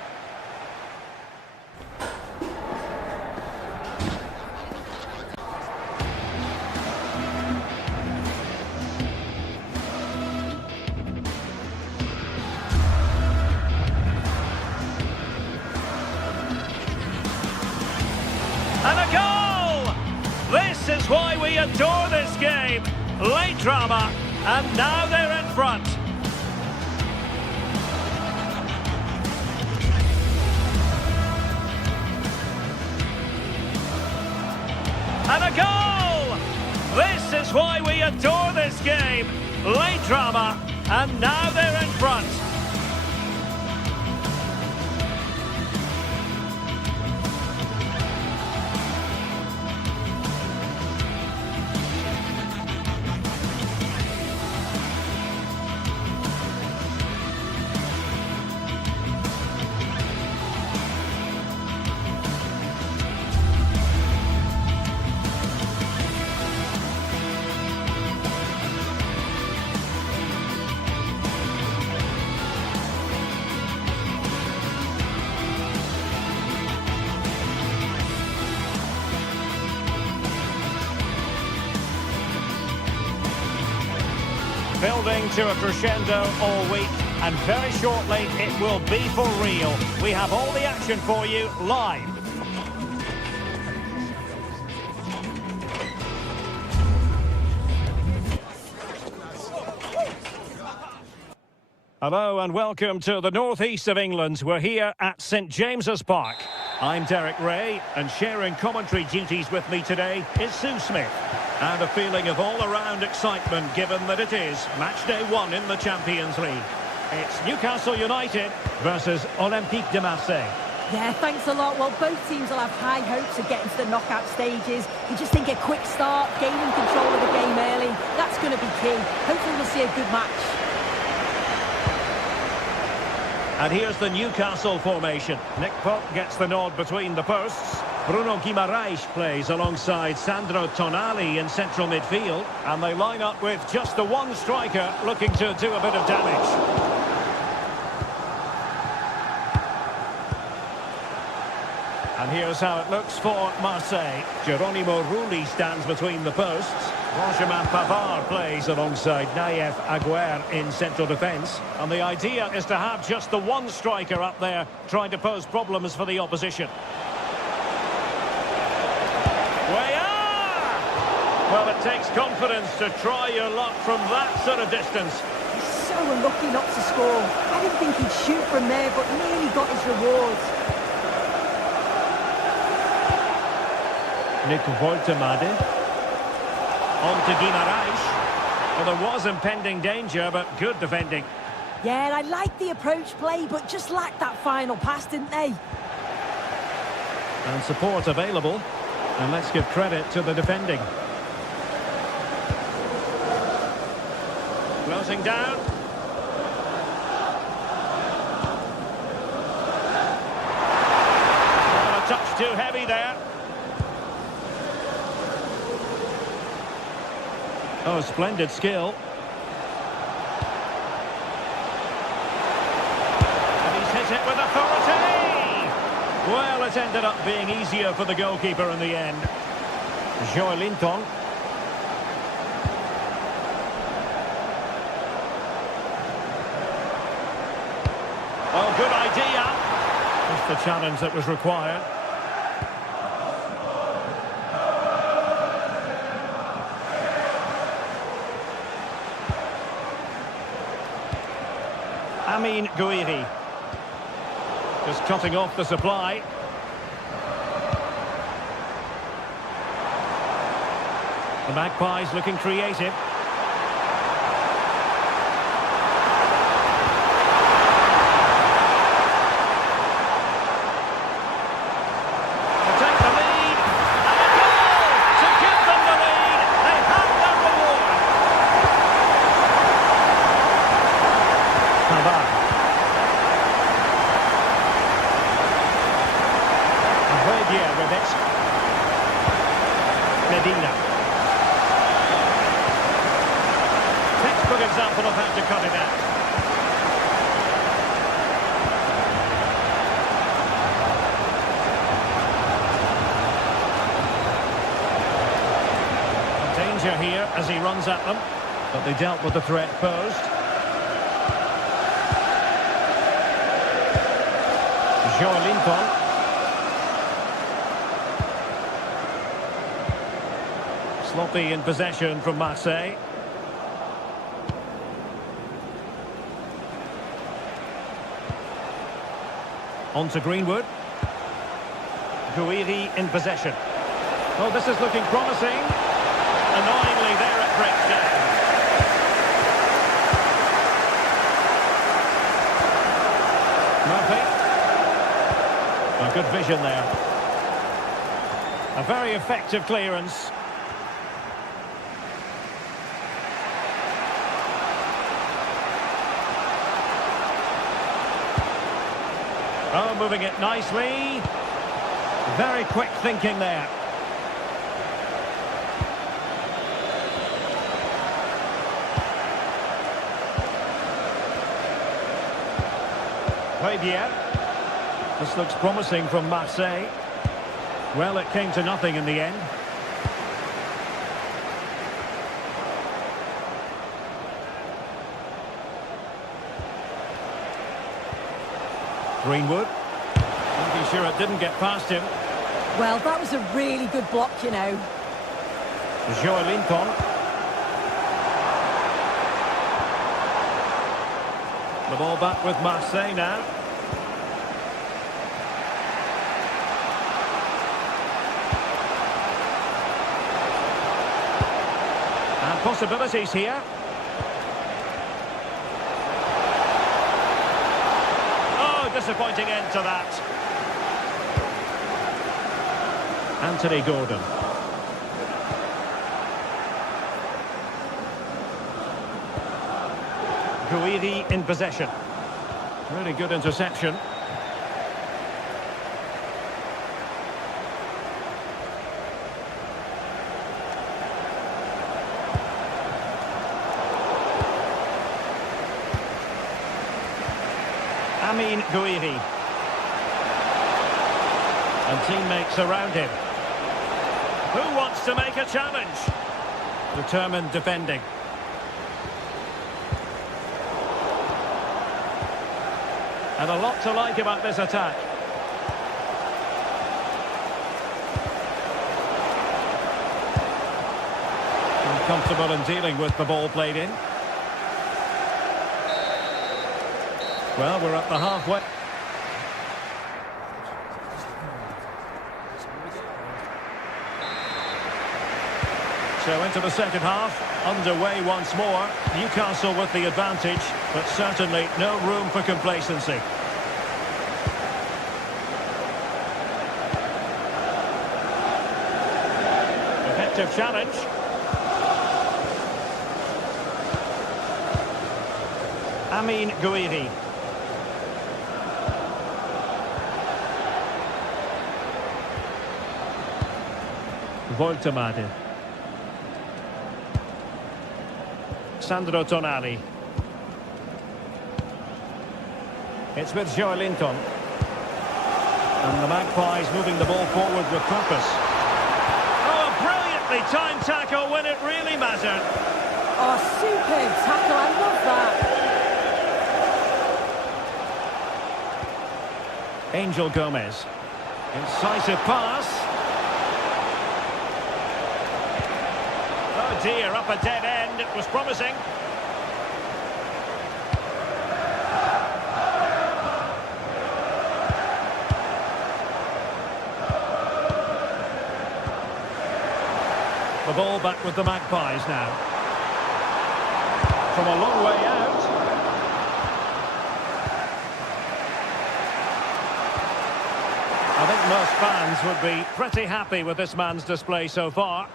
And a goal! This is why we adore this game. Late drama, and now they're in front. And a goal! This is why we adore this game. Late drama, and now they're in front. Building to a crescendo all week, and very shortly it will be for real. We have all the action for you live. Hello and welcome to the northeast of England. We're here at St James's Park. I'm Derek Ray, and sharing commentary duties with me today is Sue Smith. And a feeling of all-around excitement given that it is match day 1 in the Champions League. It's Newcastle United versus Olympique de Marseille. Yeah, thanks a lot. Well, both teams will have high hopes of getting to the knockout stages. You just think a quick start, gaining control of the game early, that's going to be key. Hopefully we'll see a good match. And here's the Newcastle formation. Nick Pope gets the nod between the posts. Bruno Guimaraes plays alongside Sandro Tonali in central midfield. And they line up with just the one striker looking to do a bit of damage. And here's how it looks for Marseille. Geronimo Rulli stands between the posts. Benjamin Pavard plays alongside Naïef Aguer in central defence. And the idea is to have just the one striker up there trying to pose problems for the opposition. Well, it takes confidence to try your luck from that sort of distance. He's so unlucky not to score. I didn't think he'd shoot from there, but nearly got his rewards. Nick Woltemade. On to Guimaraes. Well, there was impending danger, but good defending. Yeah, I liked the approach play, but just lacked that final pass, didn't they? And support available. And let's give credit to the defending. Closing down. Oh, a touch too heavy there. Oh, splendid skill. And he's hit it with authority. Well, it ended up being easier for the goalkeeper in the end. Joelinton. Oh, good idea. Just the challenge that was required. Amin Gouiri. Just cutting off the supply. The Magpies looking creative. Textbook example of how to cut it out. Danger here as he runs at them, but they dealt with the threat posed. Joelinton. Sloppy in possession from Marseille. On to Greenwood. Gouiri in possession. Oh, this is looking promising. Annoyingly, there it breaks down. Murphy. A good vision there. A very effective clearance. Oh, moving it nicely. Very quick thinking there. Javier. This looks promising from Marseille. Well, it came to nothing in the end. Greenwood. Pretty sure it didn't get past him. Well, that was a really good block, you know. Joelinton. The ball back with Marseille now. And possibilities here. Disappointing end to that. Anthony Gordon. Gouiri in possession. Really good interception. Amin Gouiri. And teammates around him. Who wants to make a challenge? Determined defending. And a lot to like about this attack. Comfortable in dealing with the ball played in. Well, we're at the halfway. So into the second half, underway once more. Newcastle with the advantage, but certainly no room for complacency. Effective challenge. Amin Gouiri. Voltemade. Sandro Tonali. It's with Joe Linton. And the Magpies moving the ball forward with purpose. Oh, a brilliantly timed tackle when it really mattered. Oh, superb tackle, I love that. Angel Gomez. Incisive pass. Oh dear, up a dead end. It was promising. The ball back with the Magpies now. From a long way out. I think most fans would be pretty happy with this man's display so far.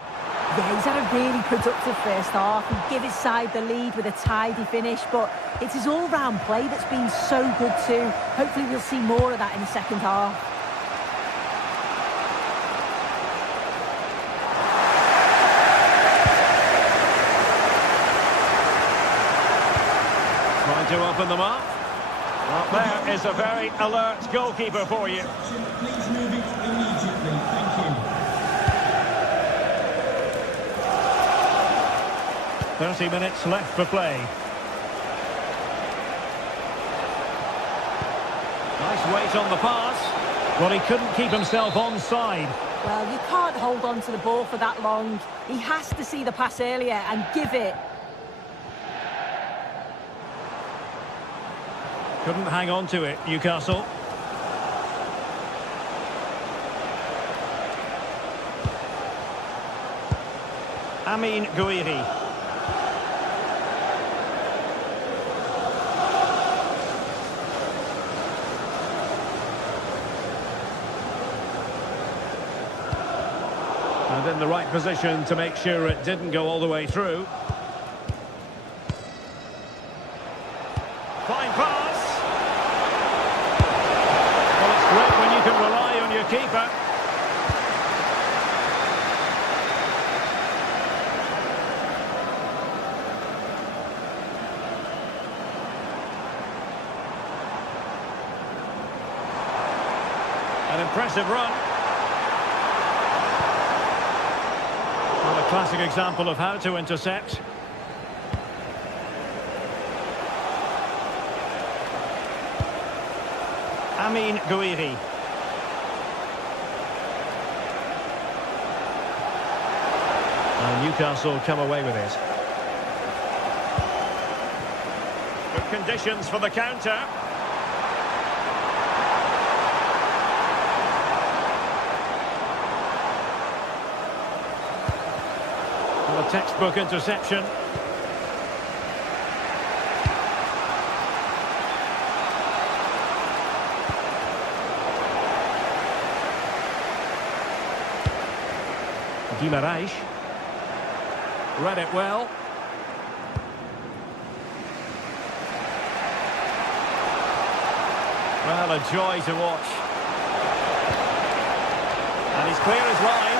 Yeah, he's had a really productive first half and give his side the lead with a tidy finish, but it's his all-round play that's been so good too. Hopefully we'll see more of that in the second half. Trying to open them up. Well, there is a very alert goalkeeper for you. Please move it immediately. Thank you. 30 minutes left for play. Nice weight on the pass. Well, he couldn't keep himself onside. Well, you can't hold on to the ball for that long. He has to see the pass earlier and give it. Couldn't hang on to it, Newcastle. Amin Gouiri. And in the right position to make sure it didn't go all the way through. Fine pass. Well, it's great when you can rely on your keeper. An impressive run. Well, a classic example of how to intercept. Amin Gouiri. And Newcastle come away with it. Good conditions for the counter. Well, a textbook interception. Guimarães. Read it well. Well, a joy to watch. And he's clear as lines.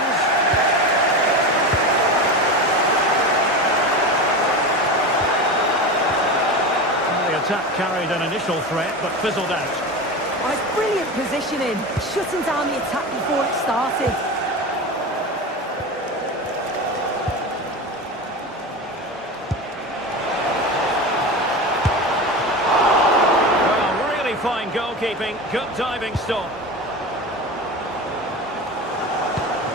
The attack carried an initial threat, but fizzled out. Oh, it's brilliant positioning, shutting down the attack before it started. Well, really fine goalkeeping, good diving stop.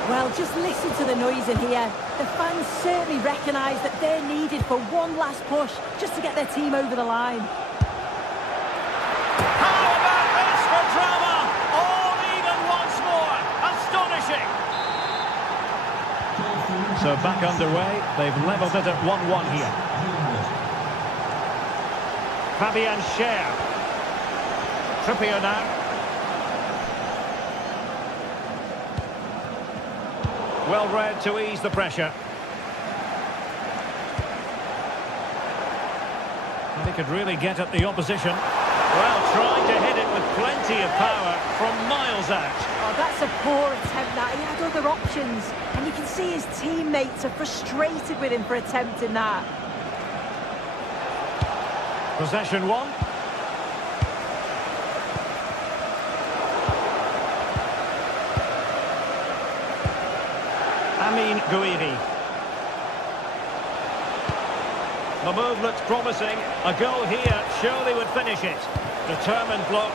Well, just listen to the noise in here. The fans certainly recognise that they're needed for one last push, just to get their team over the line. How about this for drama? All even once more. Astonishing. So back underway. They've levelled it at 1-1 here. Fabian Schär. Trippier now. Well read to ease the pressure. And he could really get at the opposition. Well, trying to hit it with plenty of power from miles out. Oh, that's a poor attempt, that. He had other options. And you can see his teammates are frustrated with him for attempting that. Possession one. Amin Gouiri. The move looks promising. A goal here surely would finish it. Determined block.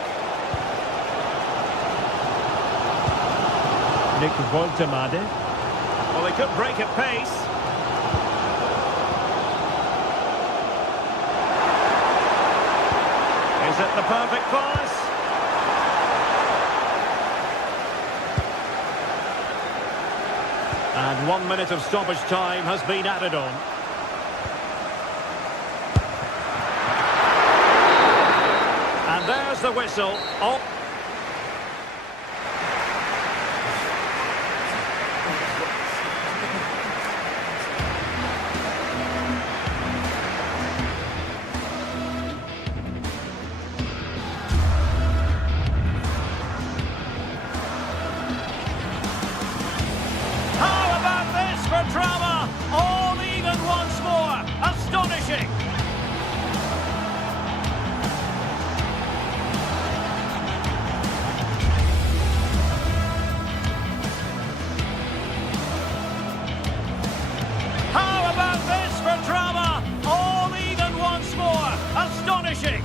Nick Woltemade. Well, they could break at pace. Is it the perfect pass? And 1 minute of stoppage time has been added on. And there's the whistle. Oh. Drama, all even once more. Astonishing. How about this for drama, all even once more. Astonishing.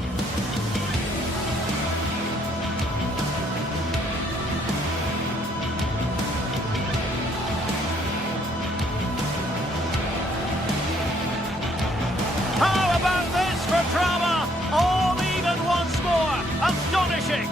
How about this for drama? All even once more. Astonishing.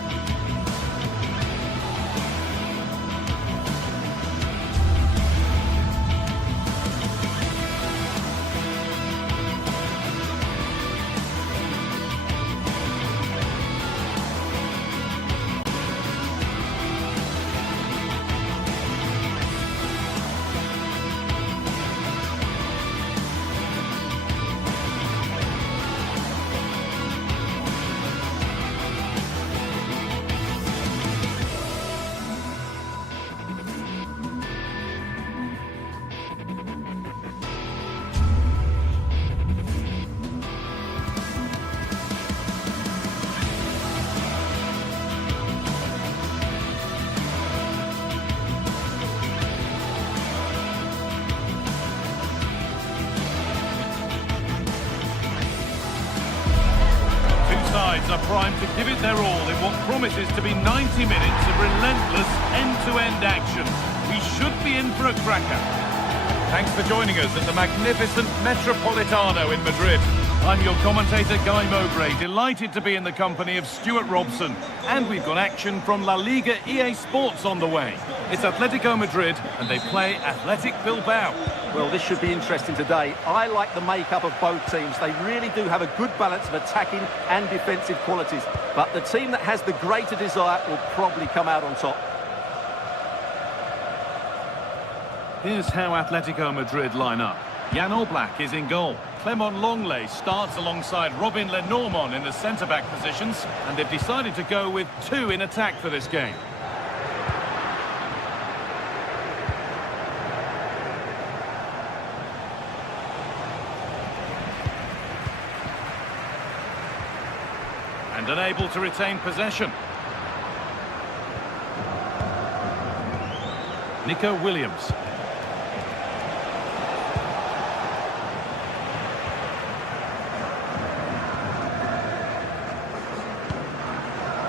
Sides are primed to give it their all in what promises to be 90 minutes of relentless end-to-end action. We should be in for a cracker. Thanks for joining us at the magnificent Metropolitano in Madrid. I'm your commentator, Guy Mowbray, delighted to be in the company of Stuart Robson. And we've got action from La Liga EA Sports on the way. It's Atletico Madrid, and they play Athletic Bilbao. Well, this should be interesting today. I like the makeup of both teams. They really do have a good balance of attacking and defensive qualities. But the team that has the greater desire will probably come out on top. Here's how Atletico Madrid line up. Jan Oblak is in goal. Clement Longley starts alongside Robin Lenormand in the centre-back positions, and they've decided to go with two in attack for this game. And unable to retain possession. Nico Williams.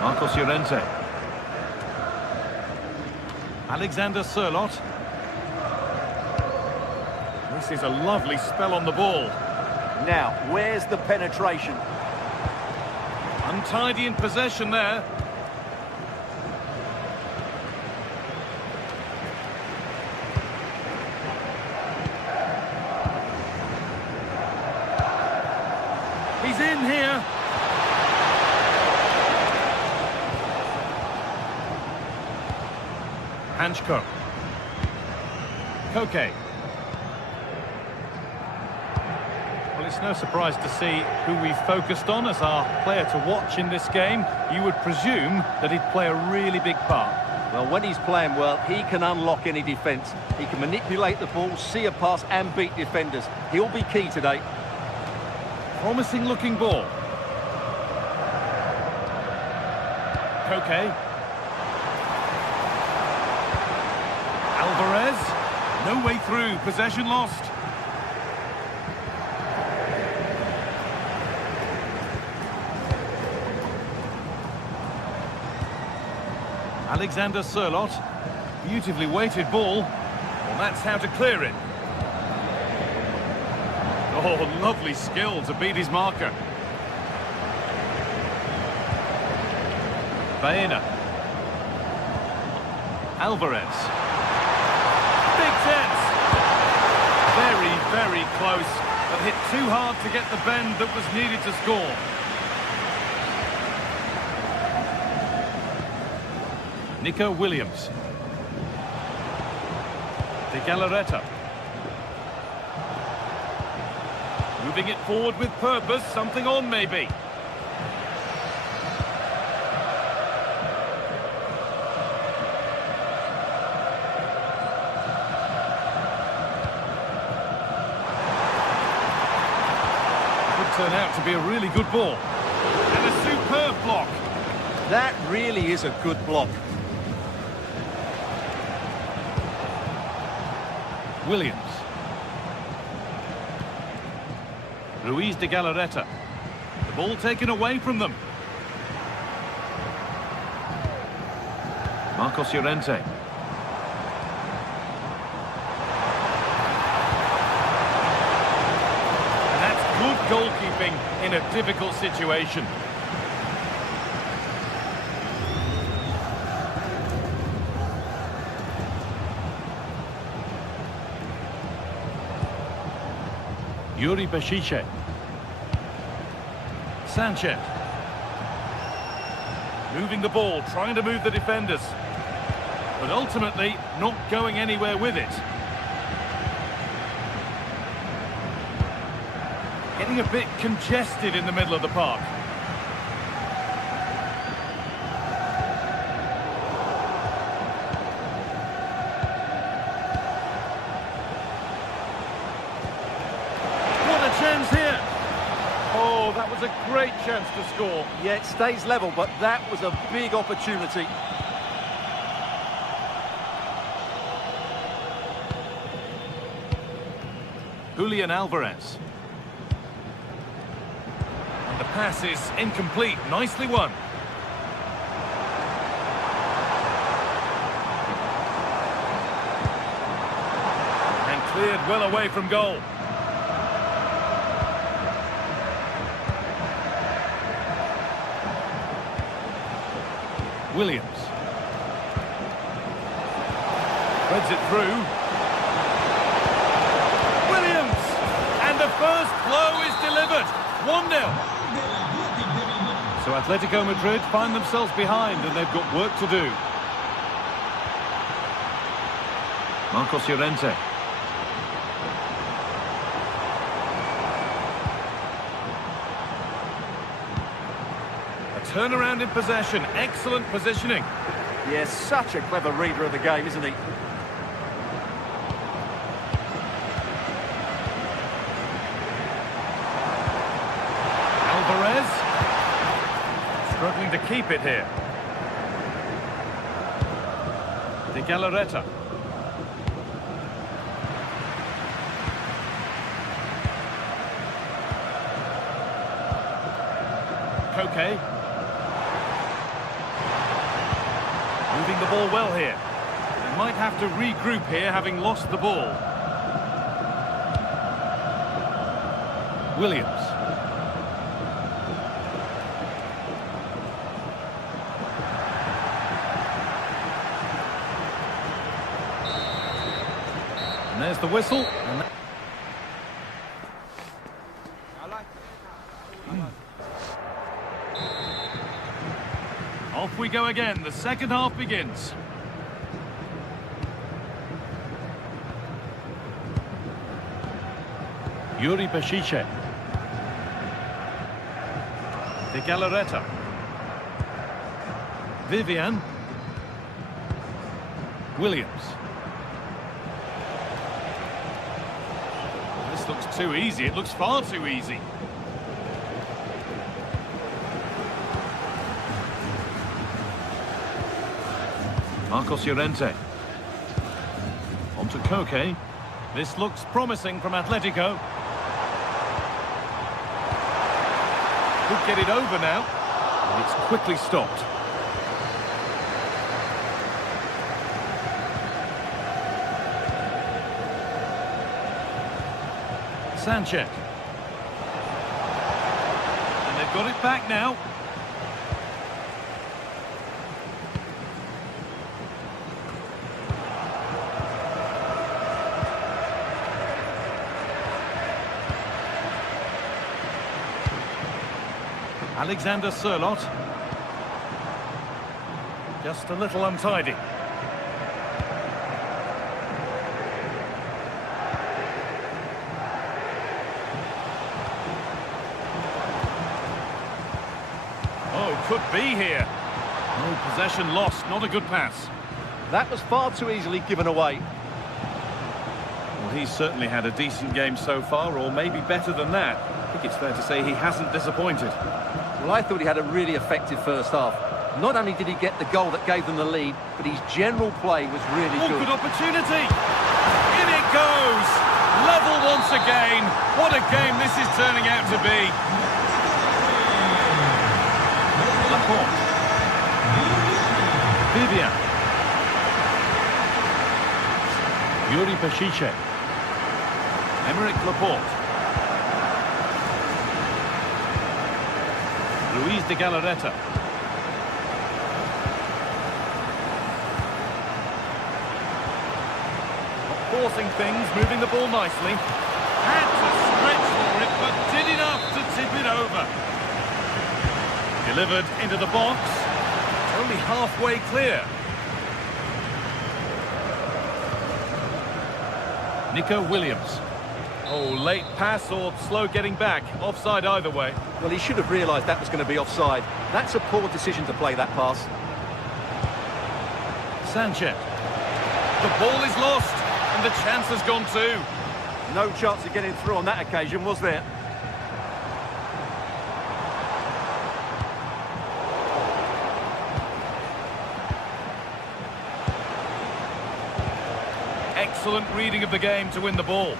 Marcos Llorente. Alexander Sørloth. This is a lovely spell on the ball. Now, where's the penetration? Untidy in possession there. He's in here. Hanchko. Koke. Well, it's no surprise to see who we focused on as our player to watch in this game. You would presume that he'd play a really big part. Well, when he's playing well, he can unlock any defence. He can manipulate the ball, see a pass and beat defenders. He'll be key today. Promising looking ball. Koke. Alvarez. No way through. Possession lost. Alexander Sørloth. Beautifully weighted ball. Well, that's how to clear it. Oh, lovely skill to beat his marker. Baena. Alvarez. Big chance. Very, very close, but hit too hard to get the bend that was needed to score. Nico Williams. De Galarreta. Moving it forward with purpose, something on maybe. Turn out to be a really good ball. And a superb block. That really is a good block. Williams. Ruiz de Galarreta. The ball taken away from them. Marcos Llorente. Goalkeeping in a difficult situation. Yuri Bashiche. Sanchez. Moving the ball, trying to move the defenders. But ultimately, not going anywhere with it. Getting a bit congested in the middle of the park. What a chance here! Oh, that was a great chance to score. Yeah, it stays level, but that was a big opportunity. Julian Alvarez. The pass is incomplete. Nicely won. And cleared well away from goal. Williams. Threads it through. Williams! And the first blow is delivered. 1-0. So Atletico Madrid find themselves behind and they've got work to do. Marcos Llorente. turnaround in possession. Excellent positioning. Yes, such a clever reader of the game, isn't he? Alvarez. Struggling to keep it here. De Galarreta. Koke. Moving the ball well here. They might have to regroup here, having lost the ball. Williams. And there's the whistle. And off we go again. The second half begins. Yuri Peshice. De Galarreta. Vivian. Williams. This looks too easy. It looks far too easy. Marcos Llorente. On to Koke. This looks promising from Atletico. Could get it over now. And it's quickly stopped. Sanchez. And they've got it back now. Alexander Sørloth. Just a little untidy. Oh, could be here. Oh, possession lost, not a good pass. That was far too easily given away. Well, he's certainly had a decent game so far, or maybe better than that. I think it's fair to say he hasn't disappointed. Well, I thought he had a really effective first half. Not only did he get the goal that gave them the lead, but his general play was really good. Good opportunity. In it goes. Level once again. What a game this is turning out to be. Laporte. Vivian. Yuri Peshice. Emerick Laporte. Luis de Galarreta. Forcing things, moving the ball nicely. Had to stretch for it, but did enough to tip it over. Delivered into the box. Only halfway clear. Nico Williams. Oh, late pass or slow getting back. Offside either way. Well, he should have realised that was going to be offside. That's a poor decision to play that pass. Sanchez. The ball is lost, and the chance has gone too. No chance of getting through on that occasion, was there? Excellent reading of the game to win the ball.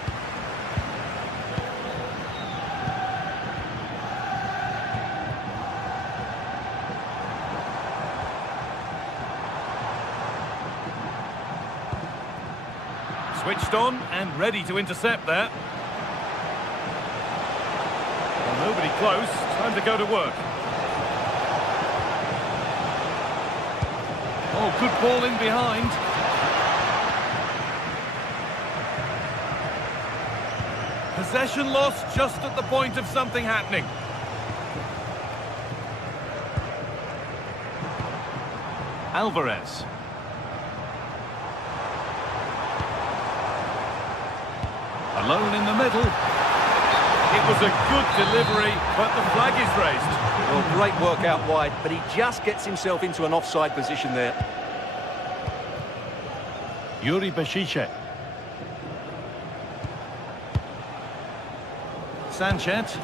Switched on and ready to intercept there. Well, nobody close. Time to go to work. Oh, good ball in behind. Possession lost just at the point of something happening. Alvarez. Alone in the middle. It was a good delivery, but the flag is raised. Well, great work out wide, but he just gets himself into an offside position there. Yuri Bashice. Sanchez.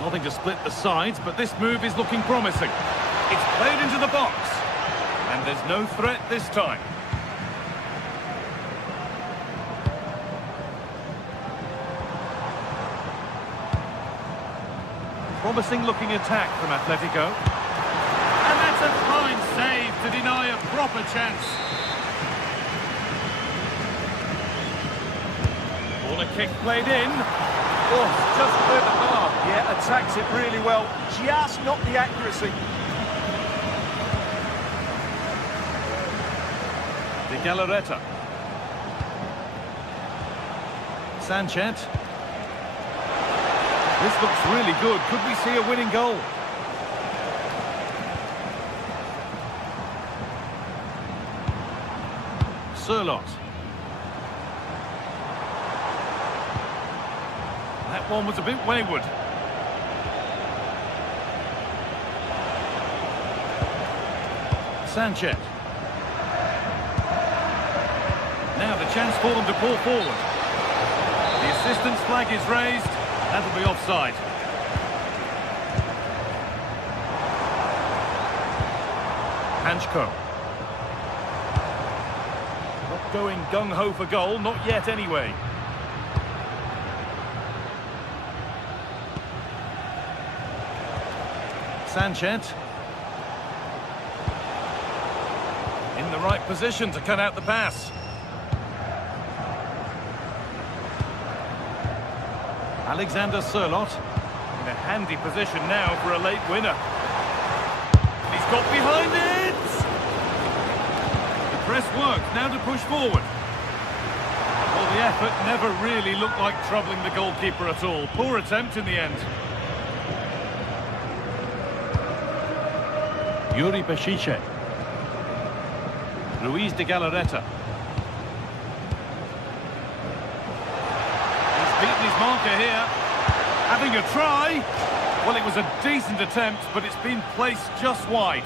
Nothing to split the sides, but this move is looking promising. It's played into the box. And there's no threat this time. Promising looking attack from Atletico. And that's a fine save to deny a proper chance. Corner kick played in. Oh, just clear the bar. Yeah, attacks it really well. Just not the accuracy. De Galarreta. Sanchez. This looks really good. Could we see a winning goal? Sirlot. That one was a bit wayward. Sanchez. Now the chance for them to pull forward. The assistant's flag is raised. That'll be offside. Hanchko. Not going gung-ho for goal, not yet anyway. Sanchez. In the right position to cut out the pass. Alexander Sirlot in a handy position now for a late winner. He's got behind it! The press worked, now to push forward. Well, the effort never really looked like troubling the goalkeeper at all. Poor attempt in the end. Yuri Bashice. Luis de Galarreta. Beaten his marker here, having a try. Well, it was a decent attempt, but it's been placed just wide.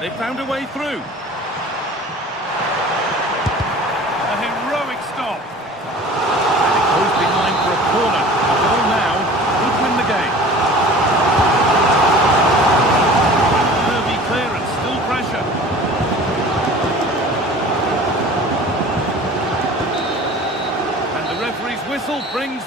They found a way through. A heroic stop. And it goes behind for a corner. A goal now would win the game. Nervy clearance, still pressure. Whistle brings...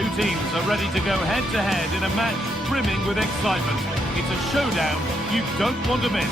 Two teams are ready to go head-to-head in a match brimming with excitement. It's a showdown you don't want to miss.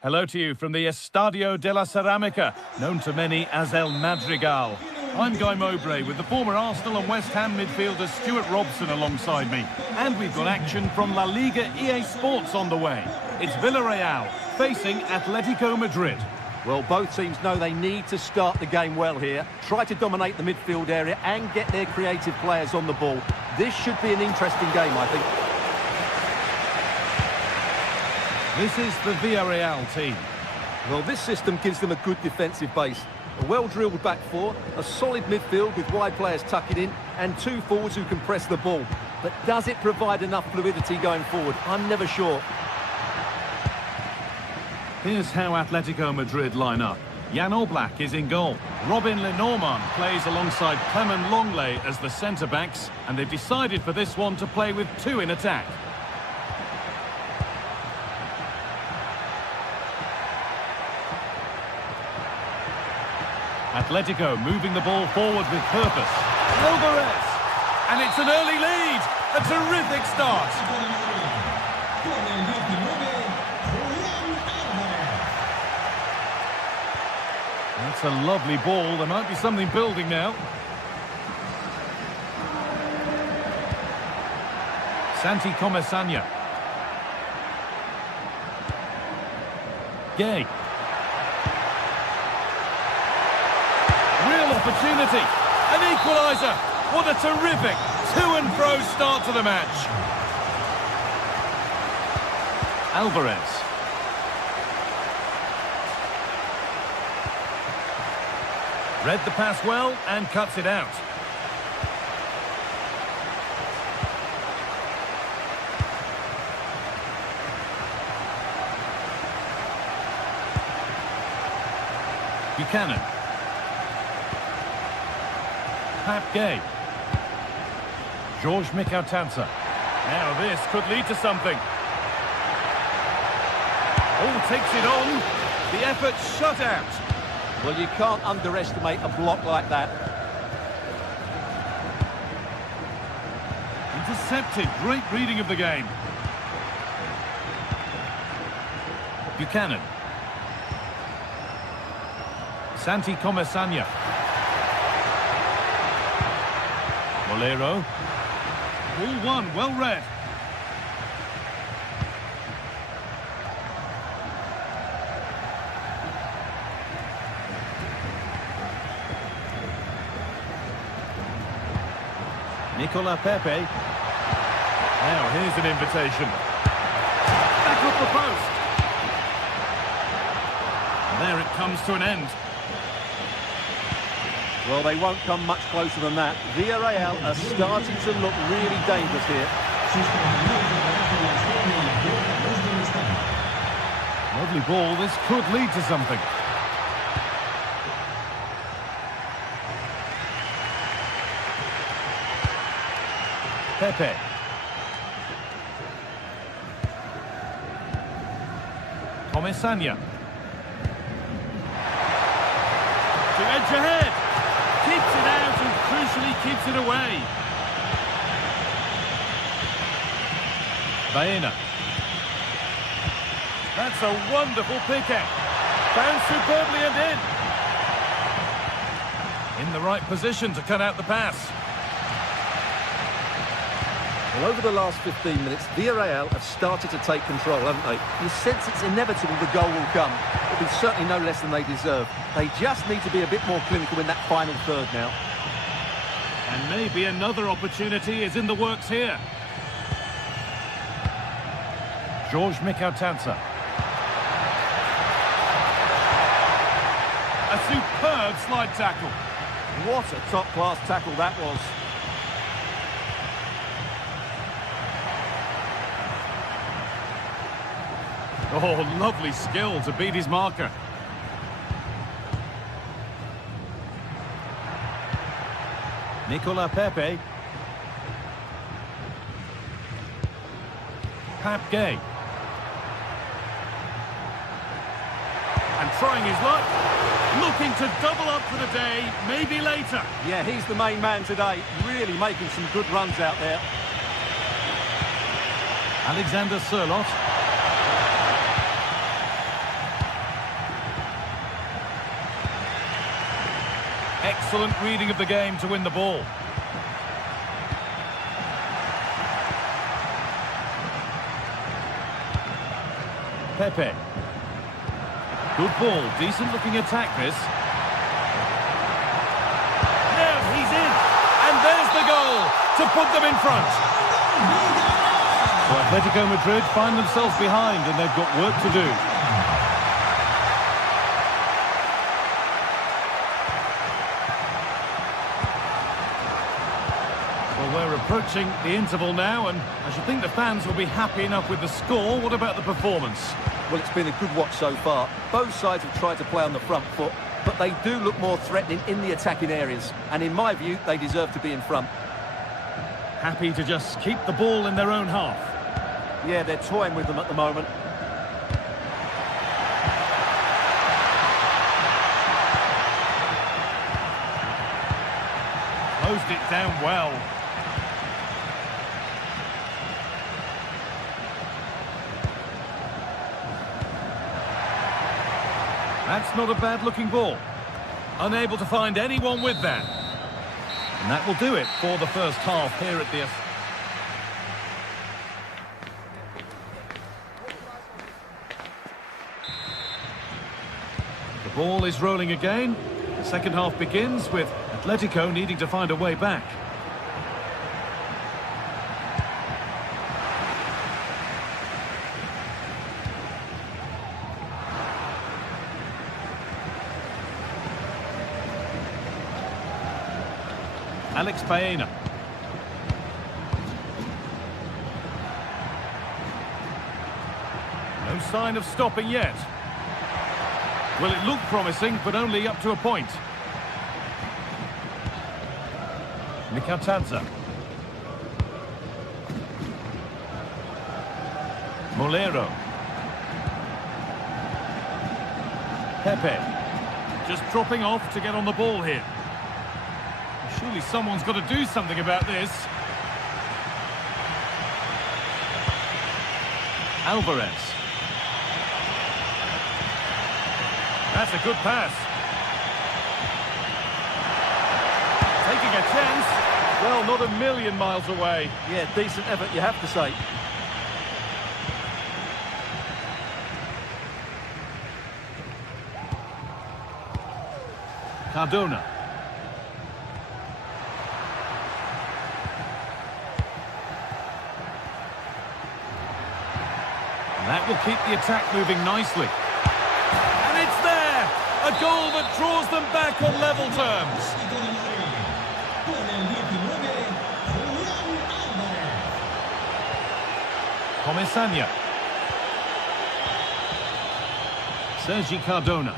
Hello to you from the Estadio de la Ceramica, known to many as El Madrigal. I'm Guy Mowbray with the former Arsenal and West Ham midfielder Stuart Robson alongside me. And we've got action from La Liga EA Sports on the way. It's Villarreal facing Atletico Madrid. Well, both teams know they need to start the game well here. Try to dominate the midfield area and get their creative players on the ball. This should be an interesting game, I think. This is the Villarreal team. Well, this system gives them a good defensive base. A well-drilled back four, a solid midfield with wide players tucking in, and two forwards who can press the ball. But does it provide enough fluidity going forward? I'm never sure. Here's how Atletico Madrid line up. Jan Oblak is in goal. Robin Lenormand plays alongside Clement Longley as the centre-backs, and they've decided for this one to play with two in attack. Atletico moving the ball forward with purpose. Alvarez! And it's an early lead! A terrific start! That's a lovely ball. There might be something building now. Santi Comesaña. Gay. Real opportunity. An equaliser. What a terrific to-and-fro start to the match. Alvarez. Read the pass well and cuts it out. Buchanan. Pap Gay. Georges Mikautansa. Now this could lead to something. Oh, takes it on. The effort shut out. Well, you can't underestimate a block like that. Intercepted. Great reading of the game. Buchanan. Santi Comesaña. Molero. Ball one, well read. Nicolas Pepe. Now here's an invitation. Back up the post. And there it comes to an end. Well, they won't come much closer than that. Villarreal are starting to look really dangerous here. Lovely ball. This could lead to something. Pepe. Comesaña. To edge ahead. Keeps it out and crucially keeps it away. Baena. That's a wonderful pick-out. Found superbly and in. In the right position to cut out the pass. Well, over the last 15 minutes, Villarreal have started to take control, haven't they? You sense it's inevitable the goal will come. It'll be certainly no less than they deserve. They just need to be a bit more clinical in that final third now. And maybe another opportunity is in the works here. Georges Mikautansa. A superb slide tackle. What a top-class tackle that was. Oh, lovely skill to beat his marker. Nicolas Pepe. Pap Gay. And trying his luck. Looking to double up for the day, maybe later. Yeah, he's the main man today. Really making some good runs out there. Alexander Sørloth. Excellent reading of the game to win the ball. Pepe. Good ball, decent looking attack this. Now he's in, and there's the goal to put them in front. So Atletico Madrid find themselves behind and they've got work to do. Well, we're approaching the interval now, and I should think the fans will be happy enough with the score. What about the performance? Well, it's been a good watch so far. Both sides have tried to play on the front foot, but they do look more threatening in the attacking areas. And in my view, they deserve to be in front. Happy to just keep the ball in their own half. Yeah, they're toying with them at the moment. Closed it down well. That's not a bad-looking ball. Unable to find anyone with that. And that will do it for the first half here at the... The ball is rolling again. The second half begins with Atletico needing to find a way back. Alex Baena. No sign of stopping yet. Well, it looked promising, but only up to a point. Mikatadze. Molero. Pepe. Just dropping off to get on the ball here. Surely someone's got to do something about this. Alvarez. That's a good pass. Taking a chance. Well, not a million miles away. Yeah, decent effort, you have to say. Cardona. And that will keep the attack moving nicely. And it's there! A goal that draws them back on level terms. Comesaña. Sergi Cardona.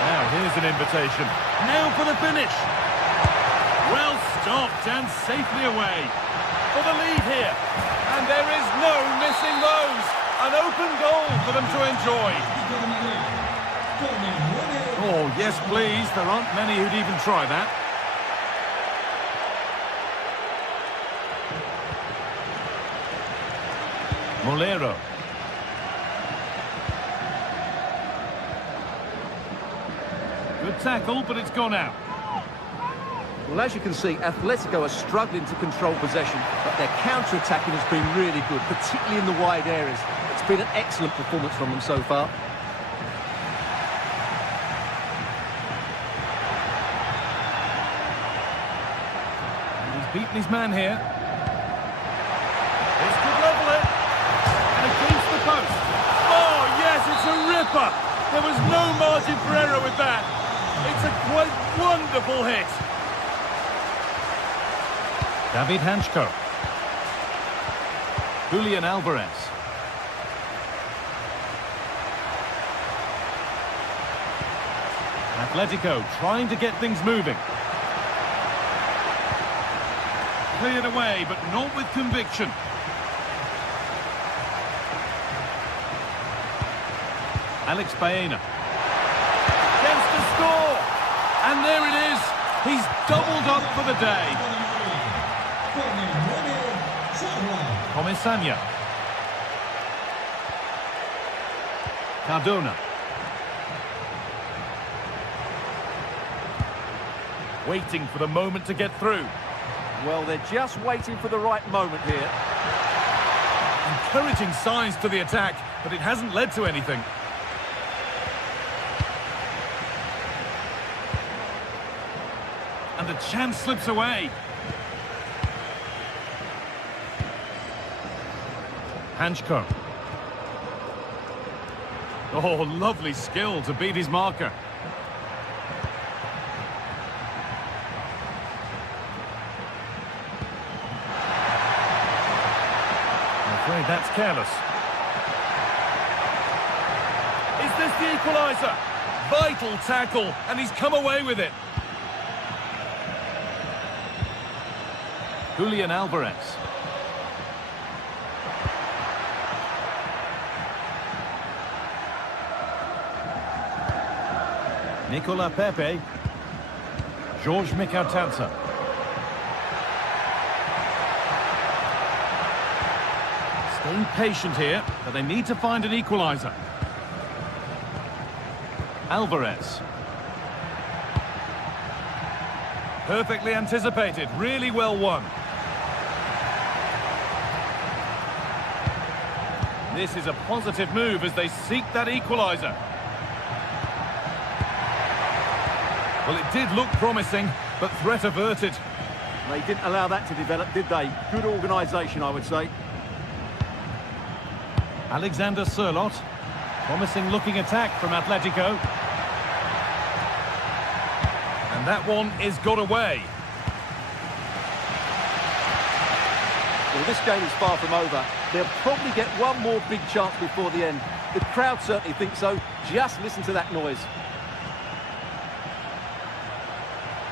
Now here's an invitation. Now for the finish. Well stopped and safely away. For the lead here. And there is no missing those. An open goal for them to enjoy. Oh, yes, please. There aren't many who'd even try that. Molero. Good tackle, but it's gone out. Well, as you can see, Atletico are struggling to control possession, but their counter-attacking has been really good, particularly in the wide areas. It's been an excellent performance from them so far. Beaten his man here. This could level it. And against the post. Oh, yes, it's a ripper. There was no margin for error with that. It's a quite wonderful hit. David Hanchko. Julian Alvarez. Atletico trying to get things moving. Cleared away, but not with conviction. Alex Baena. Gets the score! And there it is. He's doubled up for the day. Comesaña. Cardona. waiting for the moment to get through. Well, they're just waiting for the right moment here. Encouraging signs to the attack, but it hasn't led to anything. And the chance slips away. Hanchko. Oh, lovely skill to beat his marker. I'm afraid that's careless. Is this the equaliser? Vital tackle, and he's come away with it. Julian Alvarez. Nicola Pepe. George Mikautanza. Staying patient here, but they need to find an equaliser. Alvarez. Perfectly anticipated, really well won. This is a positive move as they seek that equaliser. Well, it did look promising, but threat averted. They didn't allow that to develop, did they? Good organisation, I would say. Alexander Sørloth. Promising looking attack from Atletico. And that one is got away. Well, this game is far from over. They'll probably get one more big chance before the end. The crowd certainly think so. Just listen to that noise.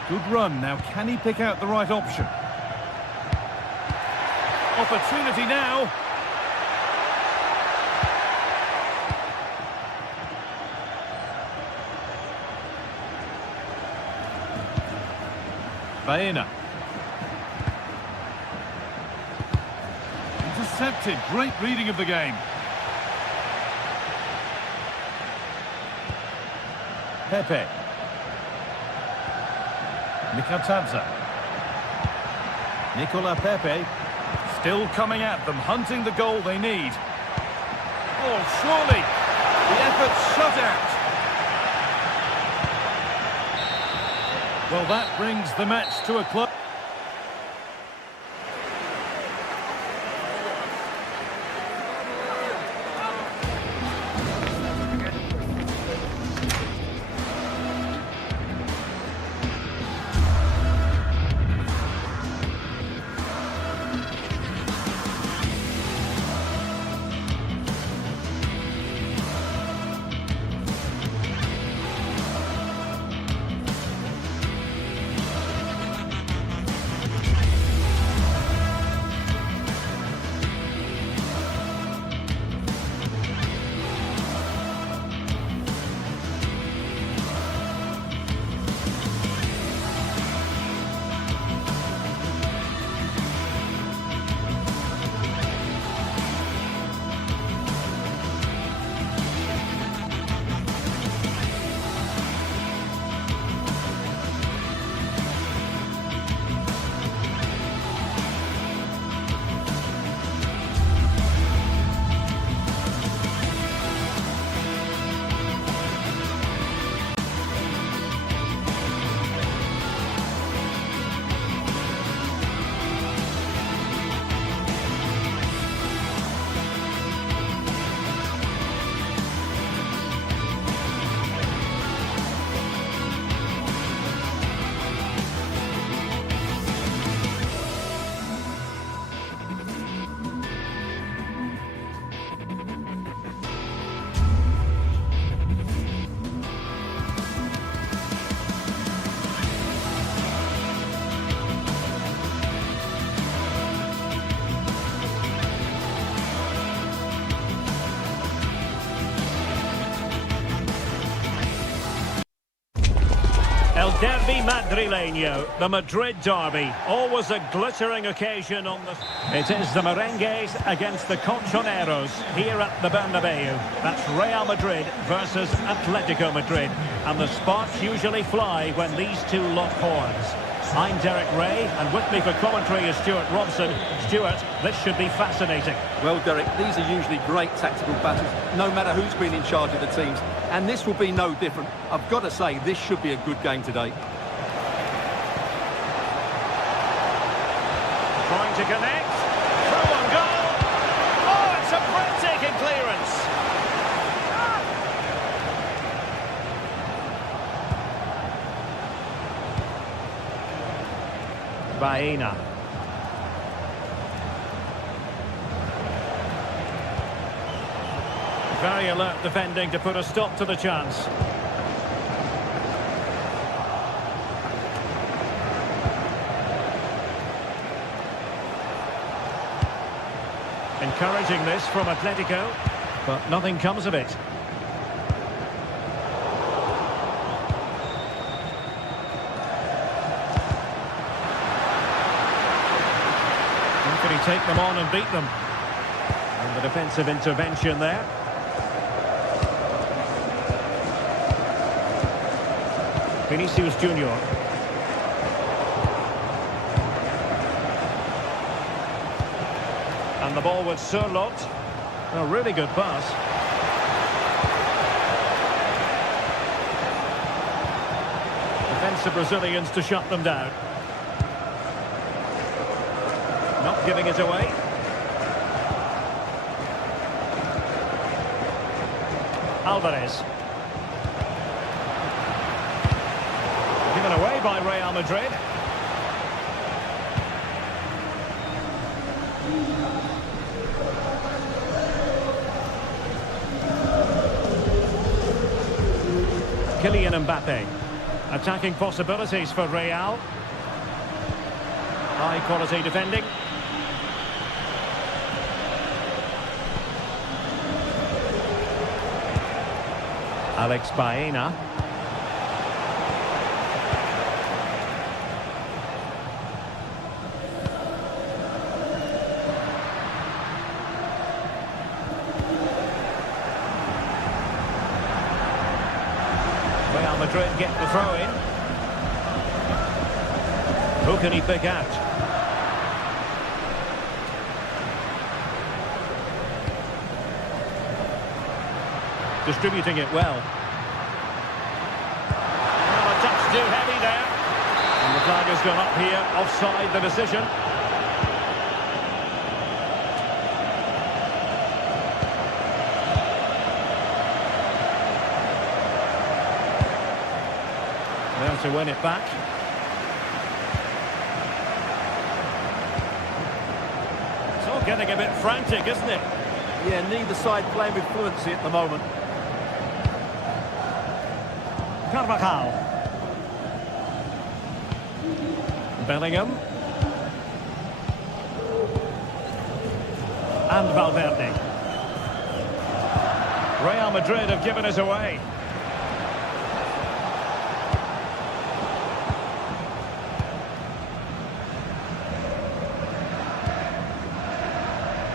Good run. Now, can he pick out the right option? Opportunity now. Baena. Intercepted. Great reading of the game. Pepe. Mikautanza. Nicola Pepe. Still coming at them, hunting the goal they need. Oh, surely. The effort's shut out. Well, that brings the match to a close. Derby Madrileño, the Madrid derby. Always a glittering occasion on the... It is the Merengues against the Colchoneros here at the Bernabeu. That's Real Madrid versus Atletico Madrid. And the sparks usually fly when these two lock horns. I'm Derek Ray, and with me for commentary is Stuart Robson. Stuart, this should be fascinating. Well, Derek, these are usually great tactical battles, no matter who's been in charge of the teams. And this will be no different. I've got to say, this should be a good game today. Trying to connect. Through on goal. Oh, it's a breathtaking clearance. Baena. Very alert defending to put a stop to the chance. Encouraging this from Atletico, but nothing comes of it. Can he take them on and beat them? And the defensive intervention there. Vinicius Junior. And the ball with Sørloth. A really good pass. Defensive Brazilians to shut them down. Not giving it away. Alvarez. Given away by Real Madrid. Kylian Mbappe. Attacking possibilities for Real. High quality defending. Alex Baena. Real Madrid get the throw in. Who can he pick out? Distributing it well. Well, a touch too heavy there. And the flag has gone up here, offside the decision. There to win it back. It's all getting a bit frantic, isn't it? Yeah, neither side playing with fluency at the moment. Carvajal. Bellingham. And Valverde. Real Madrid have given us away.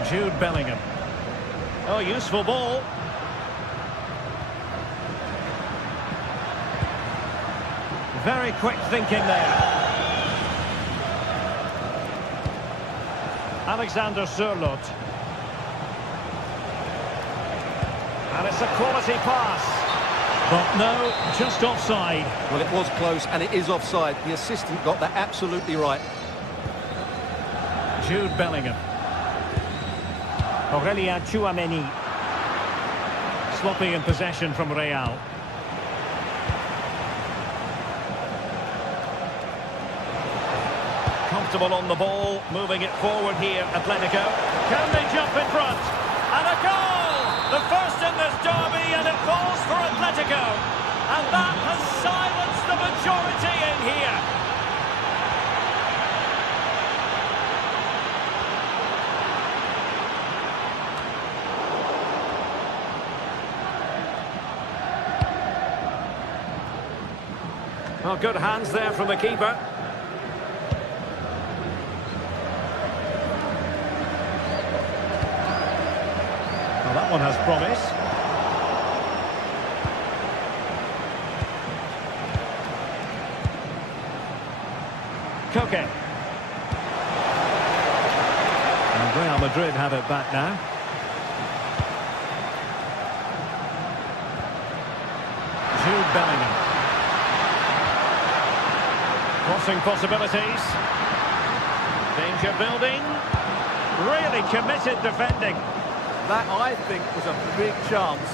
Jude Bellingham. Oh, useful ball. Very quick thinking there. Alexander Sørloth. And it's a quality pass. But no, just offside. Well, it was close, and it is offside. The assistant got that absolutely right. Jude Bellingham. Aurelien Tchouameni. Sloppy in possession from Real. Comfortable on the ball, moving it forward here, Atletico. Can they jump in front? And a goal! The first in this derby, and it falls for Atletico. And that has silenced the majority in here. Well, good hands there from the keeper. Well, that one has promise. Koke. And Real Madrid have it back now. Jude Bellingham. Crossing possibilities. Danger building. Really committed defending. That, I think, was a big chance.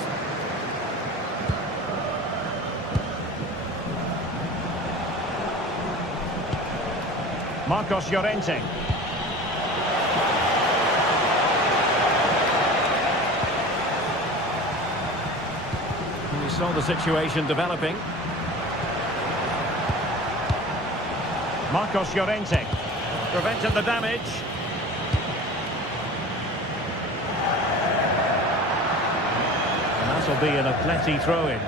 Marcos Llorente. We saw the situation developing. Marcos Llorente prevented the damage. And that'll be an Atleti throw-in.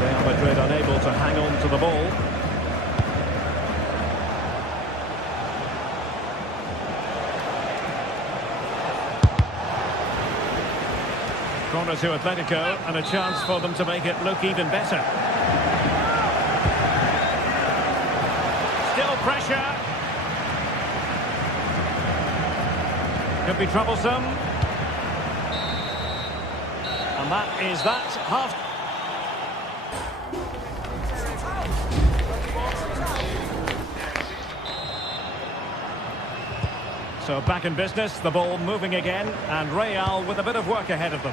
Real Madrid unable to hang on to the ball. Corner to Atletico, and a chance for them to make it look even better. Still pressure. Could be troublesome. And that is that. Half. So back in business, the ball moving again, and Real with a bit of work ahead of them.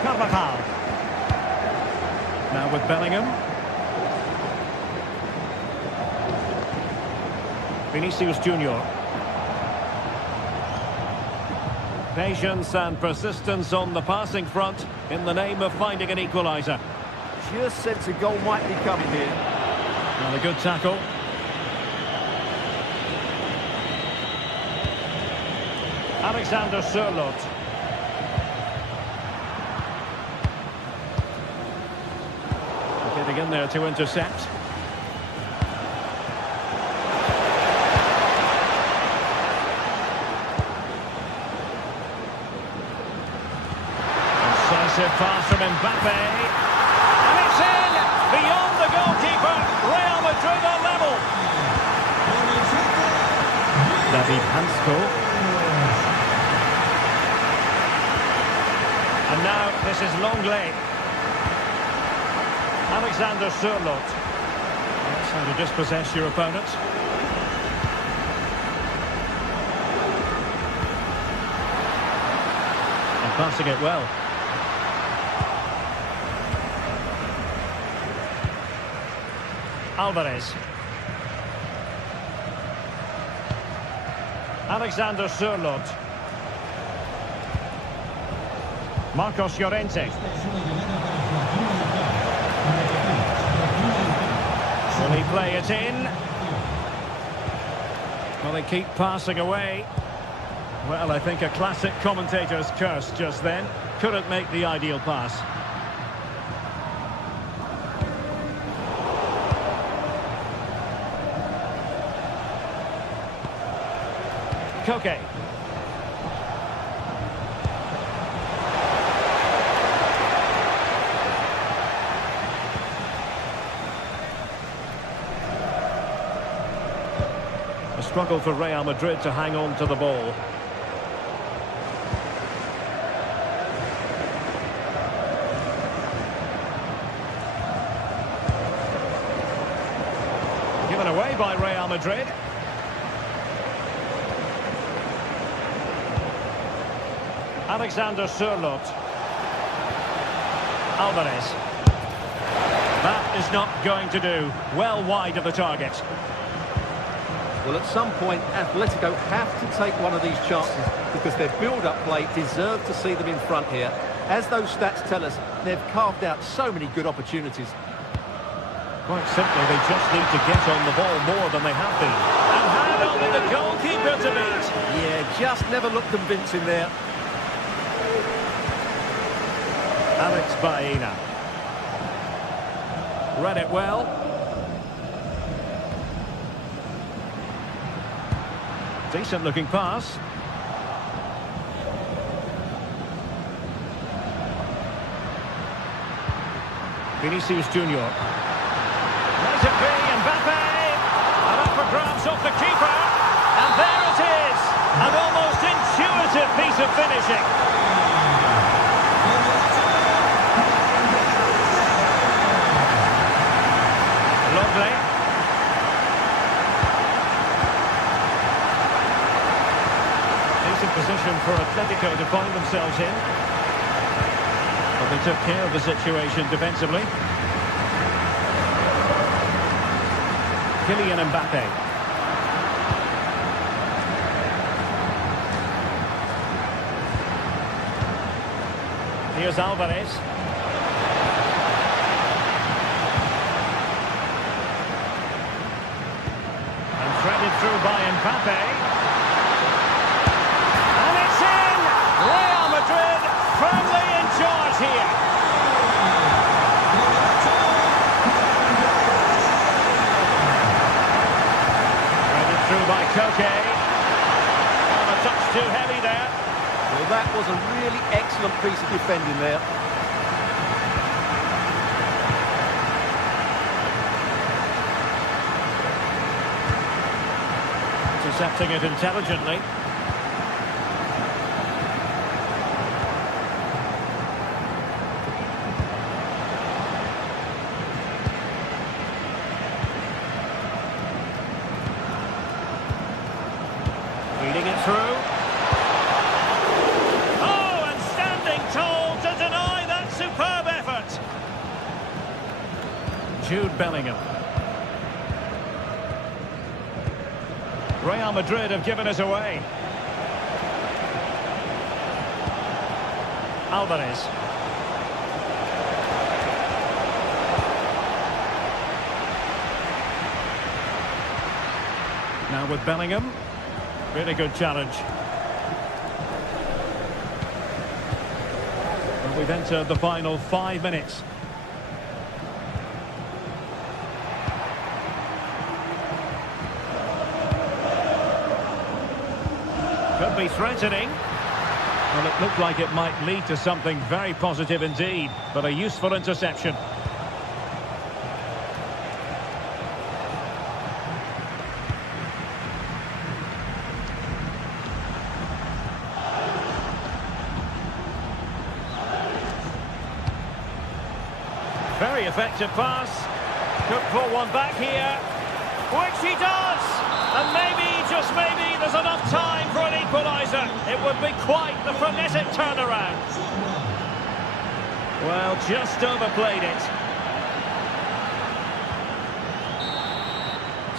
Carvajal. Now with Bellingham. Vinicius Junior. Patience and persistence on the passing front in the name of finding an equaliser. Just sense a goal might be coming here. And a good tackle. Alexander Sørloth. Getting in there to intercept. Incisive pass from Mbappe. And it's in! Beyond the goalkeeper. Real Madrid are level. David Hansko. And now this is Longley. Alexander Sørloth. That's how to dispossess your opponent. And passing it well. Alvarez. Alexander Sørloth. Marcos Llorente. Will he play it in? Well, they keep passing away. Well, I think a classic commentator's curse just then. Couldn't make the ideal pass. Koke. A struggle for Real Madrid to hang on to the ball. Given away by Real Madrid. Alexander Sørloth. Alvarez. That is not going to do. Well wide of the target. Well, at some point, Atletico have to take one of these chances because their build-up play deserve to see them in front here. As those stats tell us, they've carved out so many good opportunities. Quite simply, they just need to get on the ball more than they have been. And hand on with the goalkeeper to beat. Yeah, just never looked convincing there. Alex Baena. Read it well. Decent looking pass. Vinicius Junior. Let it be, Mbappe! And up for grabs off the keeper. And there it is! An almost intuitive piece of finishing. Lovely. Decent position for Atletico to find themselves in. But they took care of the situation defensively. Kylian Mbappe. Here's Alvarez. And threaded through by Mbappe. And it's in! Real Madrid firmly in charge here. Threaded through by Koke. Oh, a touch too heavy there. Well, that was a really excellent piece of defending there. Intercepting it intelligently. Reading it through. Oh, and standing tall to deny that superb effort. Jude Bellingham. Real Madrid have given us away. Alvarez. Now with Bellingham. Really good challenge. And we've entered the final 5 minutes. Could be threatening. Well, it looked like it might lead to something very positive indeed, but a useful interception. Very effective pass. Could pull one back here, which he does. And maybe, just maybe, there's enough time for an equaliser. It would be quite the frenetic turnaround. Well, just overplayed it.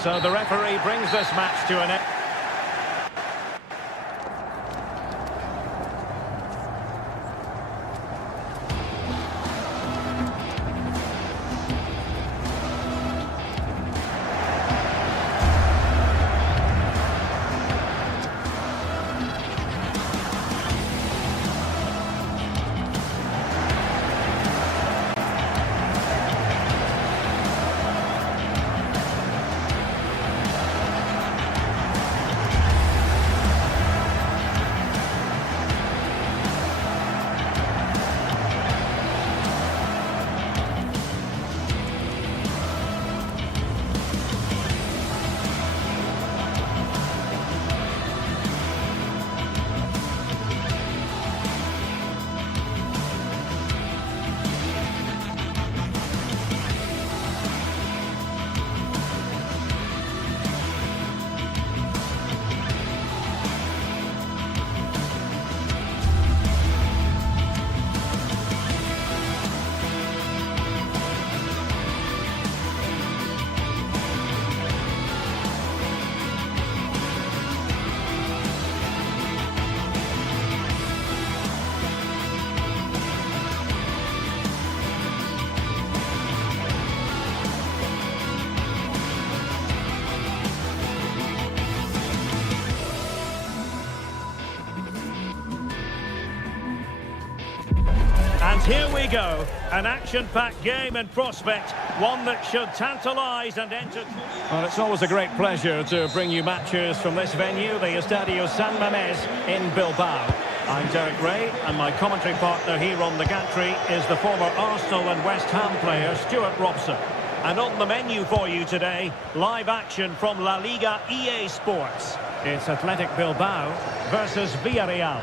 So the referee brings this match to an end. Here we go, an action-packed game in prospect, one that should tantalise and enter... Well, it's always a great pleasure to bring you matches from this venue, the Estadio San Mamés in Bilbao. I'm Derek Ray, and my commentary partner here on the gantry is the former Arsenal and West Ham player, Stuart Robson. And on the menu for you today, live action from La Liga EA Sports. It's Athletic Bilbao versus Villarreal.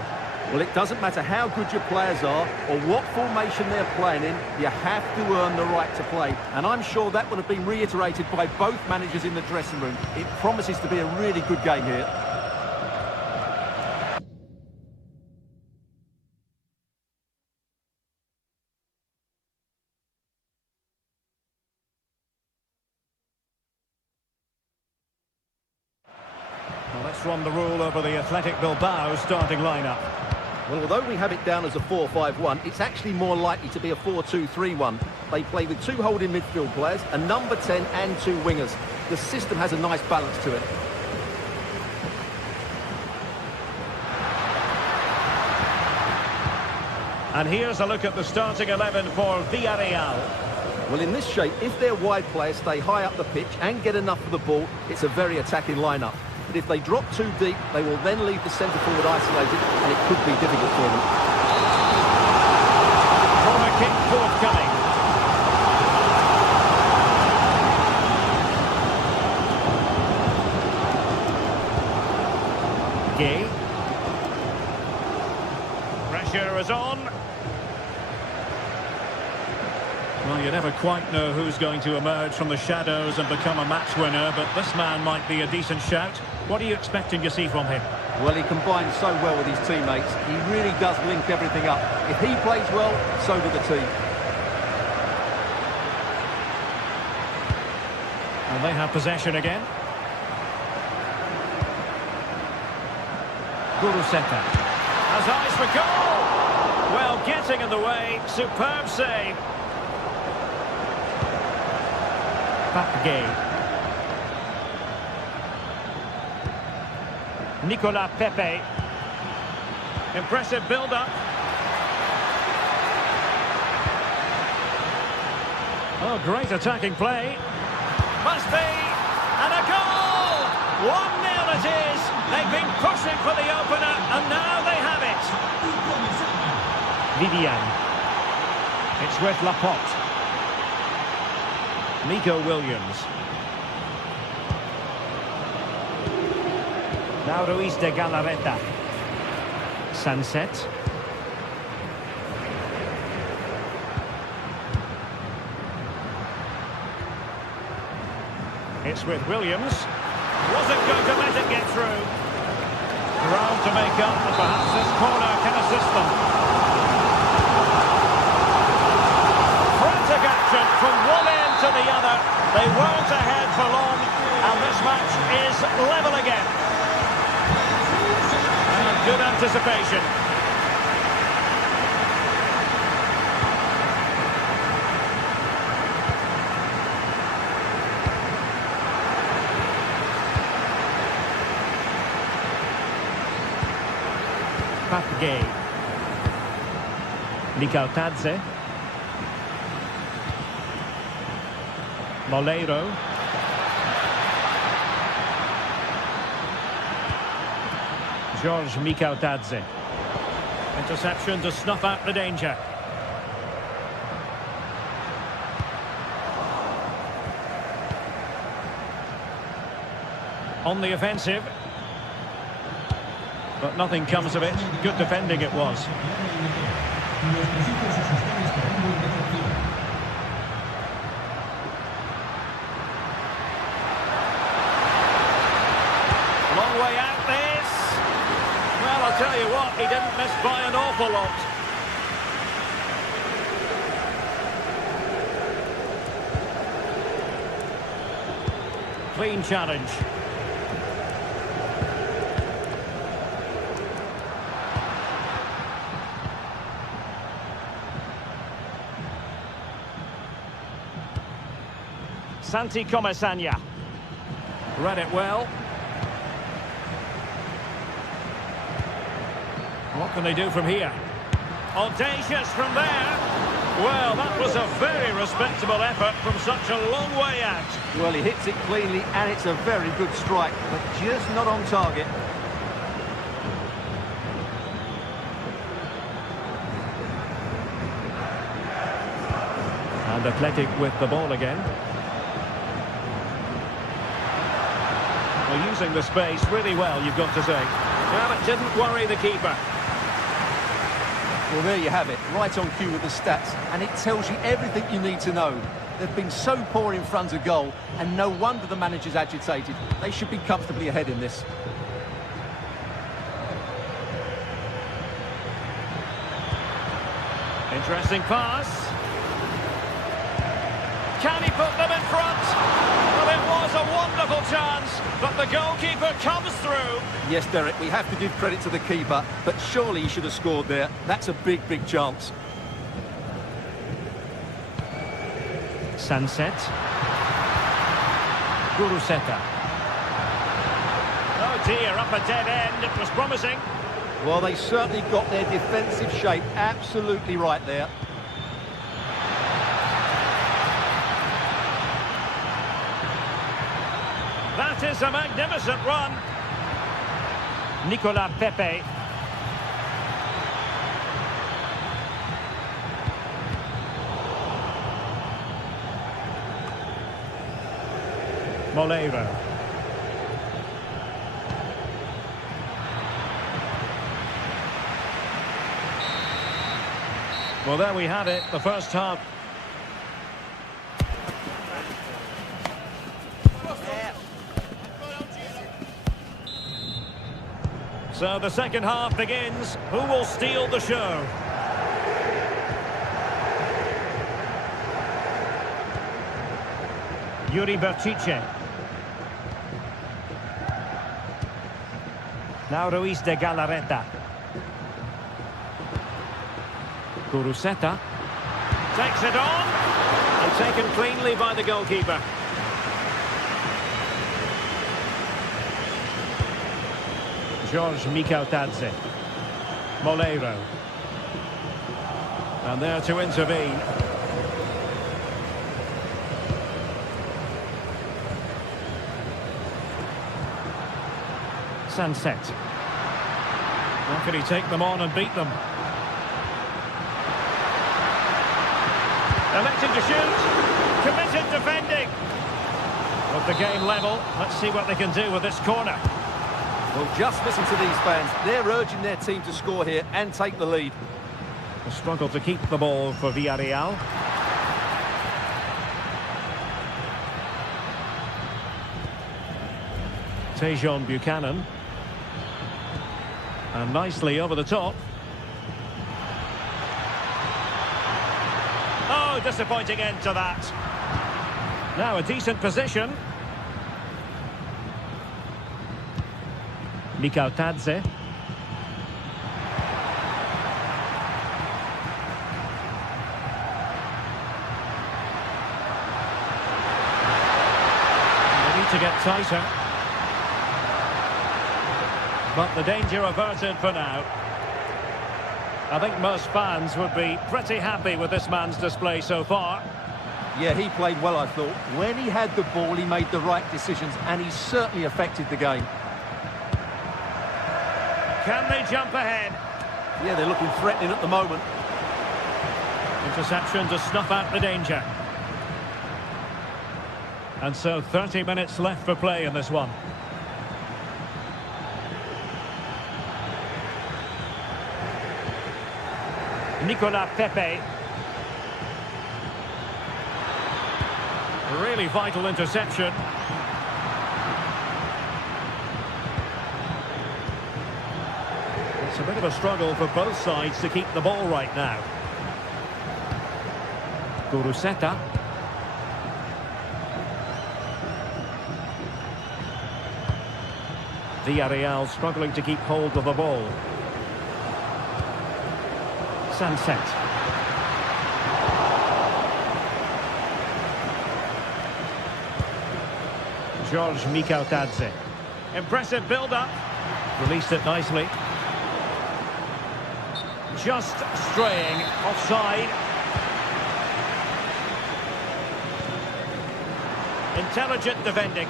Well, it doesn't matter how good your players are or what formation they're playing in, you have to earn the right to play. And I'm sure that would have been reiterated by both managers in the dressing room. It promises to be a really good game here. Well, let's run the rule over the Athletic Bilbao starting lineup. Well, although we have it down as a 4-5-1, it's actually more likely to be a 4-2-3-1. They play with two holding midfield players, a number 10 and two wingers. The system has a nice balance to it. And here's a look at the starting 11 for Villarreal. Well, in this shape, if their wide players stay high up the pitch and get enough of the ball, it's a very attacking lineup. But if they drop too deep, they will then leave the centre forward isolated, and it could be difficult for them. Corner kick forthcoming. Gay. Pressure is on. Well, you never quite know who's going to emerge from the shadows and become a match winner, but this man might be a decent shout. What are you expecting to see from him? Well, he combines so well with his teammates. He really does link everything up. If he plays well, so do the team. And they have possession again. Guruseta has eyes for goal. Well, getting in the way. Superb save. Gay. Nicolas Pepe. Impressive build-up. Oh, great attacking play. Must be. And a goal! 1-0 it is. They've been pushing for the opener, and now they have it. Vivian. It's with Laporte. Nico Williams. Now Ruiz de Galarreta. Sunset. It's with Williams. Wasn't going to let it get through. Ground to make up, and perhaps this corner can assist them. Frantic action from one end to the other. They weren't ahead for long, and this match is level again. And good anticipation. Gay. Nicaltadze. Moleiro. George Nicaltadze. Interception to snuff out the danger. On the offensive. But nothing comes of it. Good defending it was. Long way out this. Well, I'll tell you what, he didn't miss by an awful lot. Clean challenge. Santi Comesaña. Read it well. What can they do from here? Audacious from there. Well, that was a very respectable effort from such a long way out. Well, he hits it cleanly, and it's a very good strike, but just not on target. And Athletic with the ball again. Well, using the space really well, you've got to say. Well, it didn't worry the keeper. Well, there you have it, right on cue with the stats, and it tells you everything you need to know. They've been so poor in front of goal, and no wonder the manager's agitated. They should be comfortably ahead in this. Interesting pass. Can he put them in front? Well, it was a wonderful chance, but the goalkeeper comes through. Yes, Derek, we have to give credit to the keeper, but surely he should have scored there. That's a big, big chance. Sunset. Guruseta. Oh dear, up a dead end. It was promising. Well, they certainly got their defensive shape absolutely right there. That is a magnificent run. Nicolas Pepe. Moleiro. Well, there we have it, the first half. So the second half begins. Who will steal the show? Yuri Berchiche. Now Ruiz de Galarreta. Guruseta. Takes it on. And taken cleanly by the goalkeeper. George Mikautadze. Moleiro. And there to intervene. Sunset. How can he take them on and beat them? Elected to shoot. Committed defending. With the game level, let's see what they can do with this corner. Well, just listen to these fans. They're urging their team to score here and take the lead. A struggle to keep the ball for Villarreal. Tejon Buchanan. And nicely over the top. Oh, disappointing end to that. Now a decent position. Mikautadze. They need to get tighter. But the danger averted for now. I think most fans would be pretty happy with this man's display so far. Yeah, he played well, I thought. When he had the ball, he made the right decisions, and he certainly affected the game. Can they jump ahead? Yeah, they're looking threatening at the moment. Interception to snuff out the danger. And so 30 minutes left for play in this one. Nicolas Pepe. A really vital interception. It's a bit of a struggle for both sides to keep the ball right now. Guruseta. Villarreal struggling to keep hold of the ball. Sunset. George Mikautadze. Impressive build-up. Released it nicely. Just straying offside. Intelligent defending.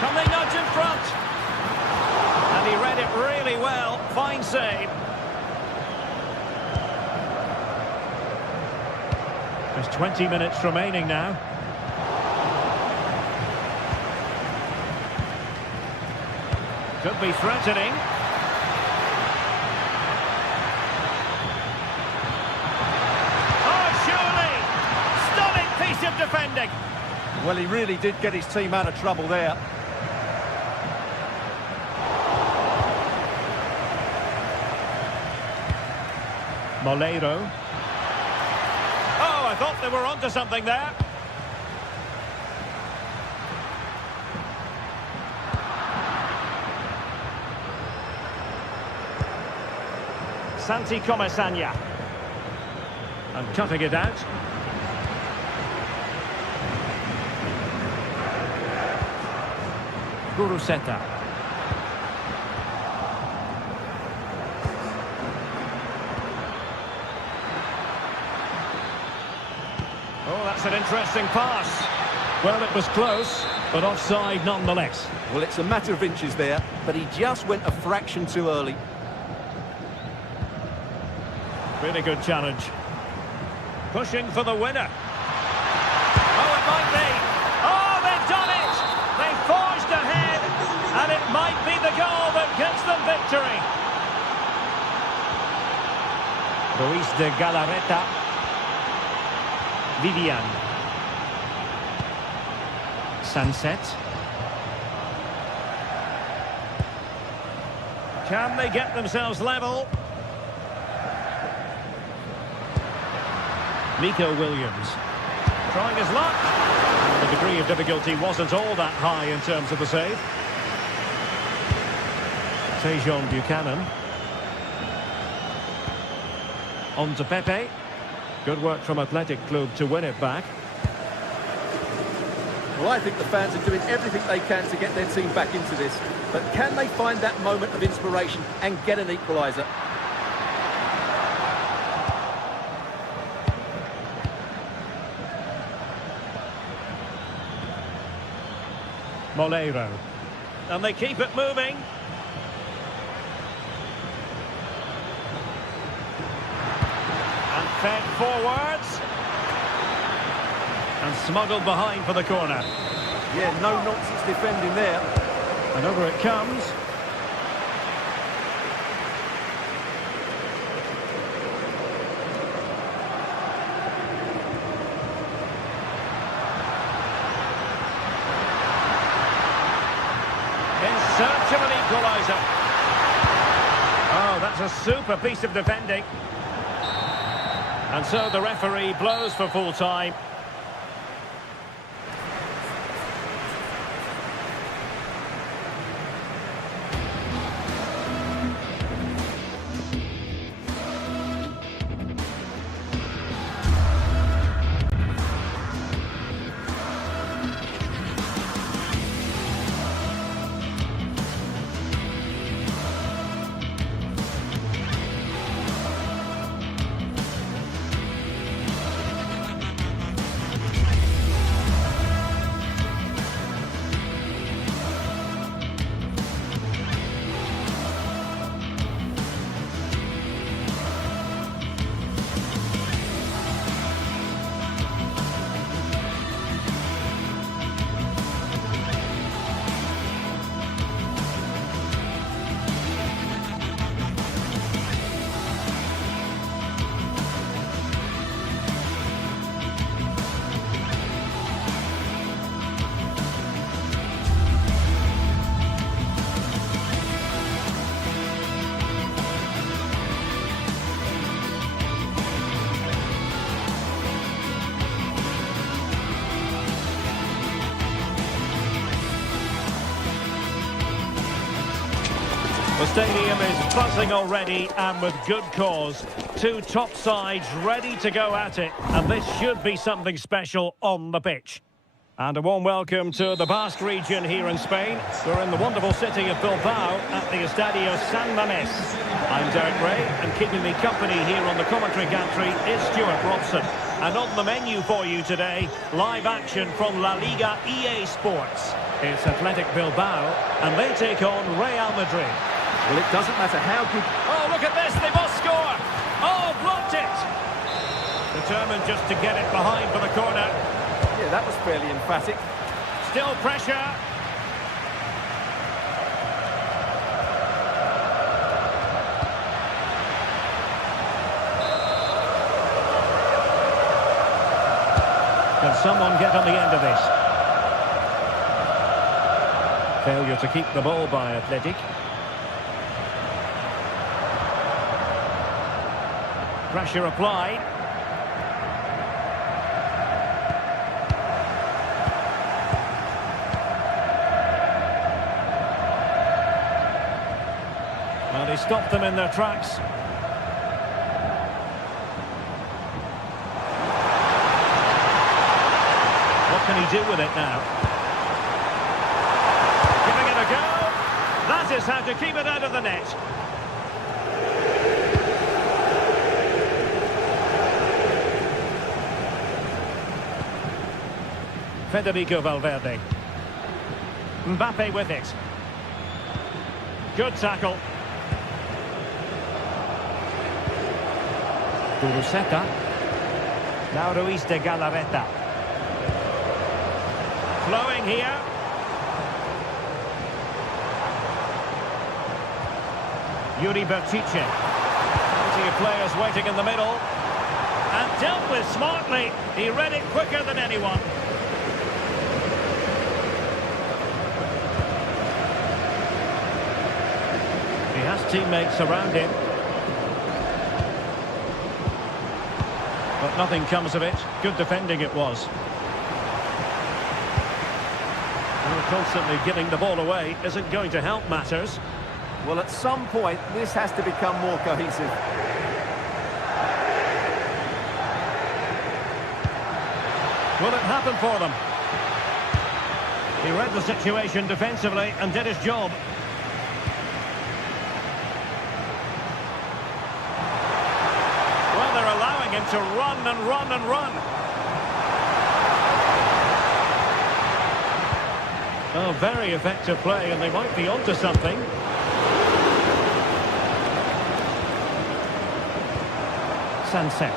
Can they nudge in front? And he read it really well. Fine save. There's 20 minutes remaining now. Could be threatening. Oh, surely! Stunning piece of defending. Well, he really did get his team out of trouble there. Moleiro. Oh, I thought they were onto something there. Santi Comesaña. And cutting it out. Guruseta. Oh, that's an interesting pass. Well, it was close, but offside nonetheless. Well, it's a matter of inches there, but he just went a fraction too early. Really good challenge. Pushing for the winner. Oh, it might be. Oh, they've done it! They forged ahead, and it might be the goal that gets them victory. Ruiz de Galarreta. Vivian. Sunset. Can they get themselves level? Nico Williams trying his luck. The degree of difficulty wasn't all that high in terms of the save. Tejon Buchanan. On to Pepe. Good work from Athletic Club to win it back. Well, I think the fans are doing everything they can to get their team back into this. But can they find that moment of inspiration and get an equaliser? Moleiro. And they keep it moving. And fed forwards. And smuggled behind for the corner. Yeah, no nonsense defending there. And over it comes. In search of an equaliser. Oh, that's a super piece of defending. And so the referee blows for full time. The stadium is buzzing already, and with good cause. Two top sides ready to go at it, and this should be something special on the pitch. And a warm welcome to the Basque region here in Spain. We're in the wonderful city of Bilbao at the Estadio San Mamés. I'm Derek Ray, and keeping me company here on the commentary gantry is Stuart Robson. And on the menu for you today, live action from La Liga EA Sports. It's Athletic Bilbao, and they take on Real Madrid. Well, it doesn't matter how good... Oh, look at this, they must score! Oh, blocked it! Determined just to get it behind for the corner. Yeah, that was fairly emphatic. Still pressure. Can someone get on the end of this? Failure to keep the ball by Athletic. Pressure applied. Well, he stopped them in their tracks. What can he do with it now? Giving it a go. That is how to keep it out of the net. Federico Valverde. Mbappe with it. Good tackle. Uruseta. Now Ruiz de Galarreta. Flowing here. Yuri Berchiche. Plenty of players waiting in the middle. And dealt with smartly. He read it quicker than anyone. He has teammates around him. But nothing comes of it. Good defending it was. Constantly giving the ball away isn't going to help matters. Well, at some point, this has to become more cohesive. Will it happen for them? He read the situation defensively and did his job. Well, they're allowing him to run and run and run. Oh, very effective play, and they might be onto something. Sunset.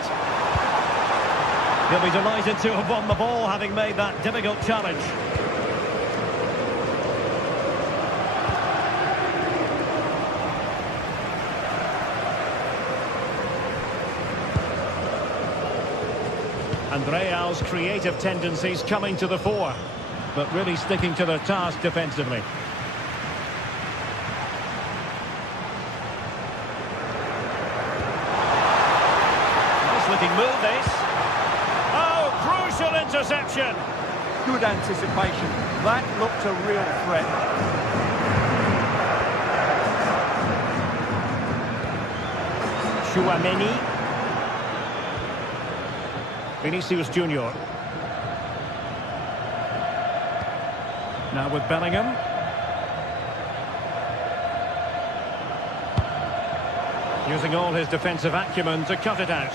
He'll be delighted to have won the ball, having made that difficult challenge. And Real's creative tendencies coming to the fore, but really sticking to their task defensively. Nice looking move, this. Oh, crucial interception. Good anticipation. That looked a real threat. Chouameni. Vinicius Junior. Now with Bellingham. Using all his defensive acumen to cut it out.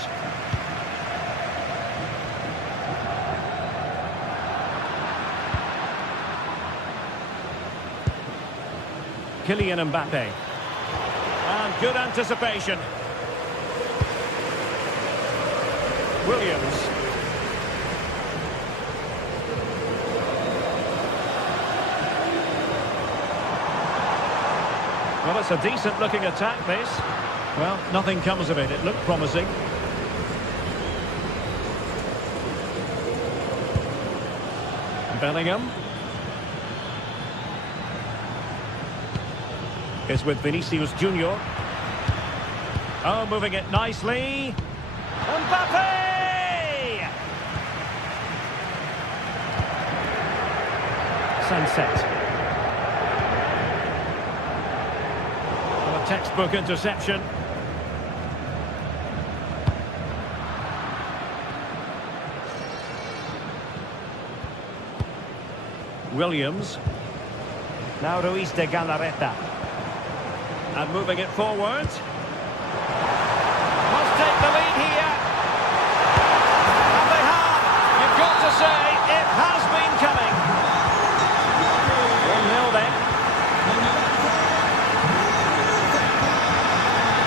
Kylian Mbappe. And good anticipation. Williams. Well, it's a decent-looking attack, this. Well, nothing comes of it. It looked promising. Bellingham. Is with Vinicius Junior. Oh, moving it nicely. Mbappe! Sunset. Textbook interception. Williams. Now Ruiz de Galarreta. And moving it forward. Must take the lead here. And they have. You've got to say, it has been coming. 1-0 then.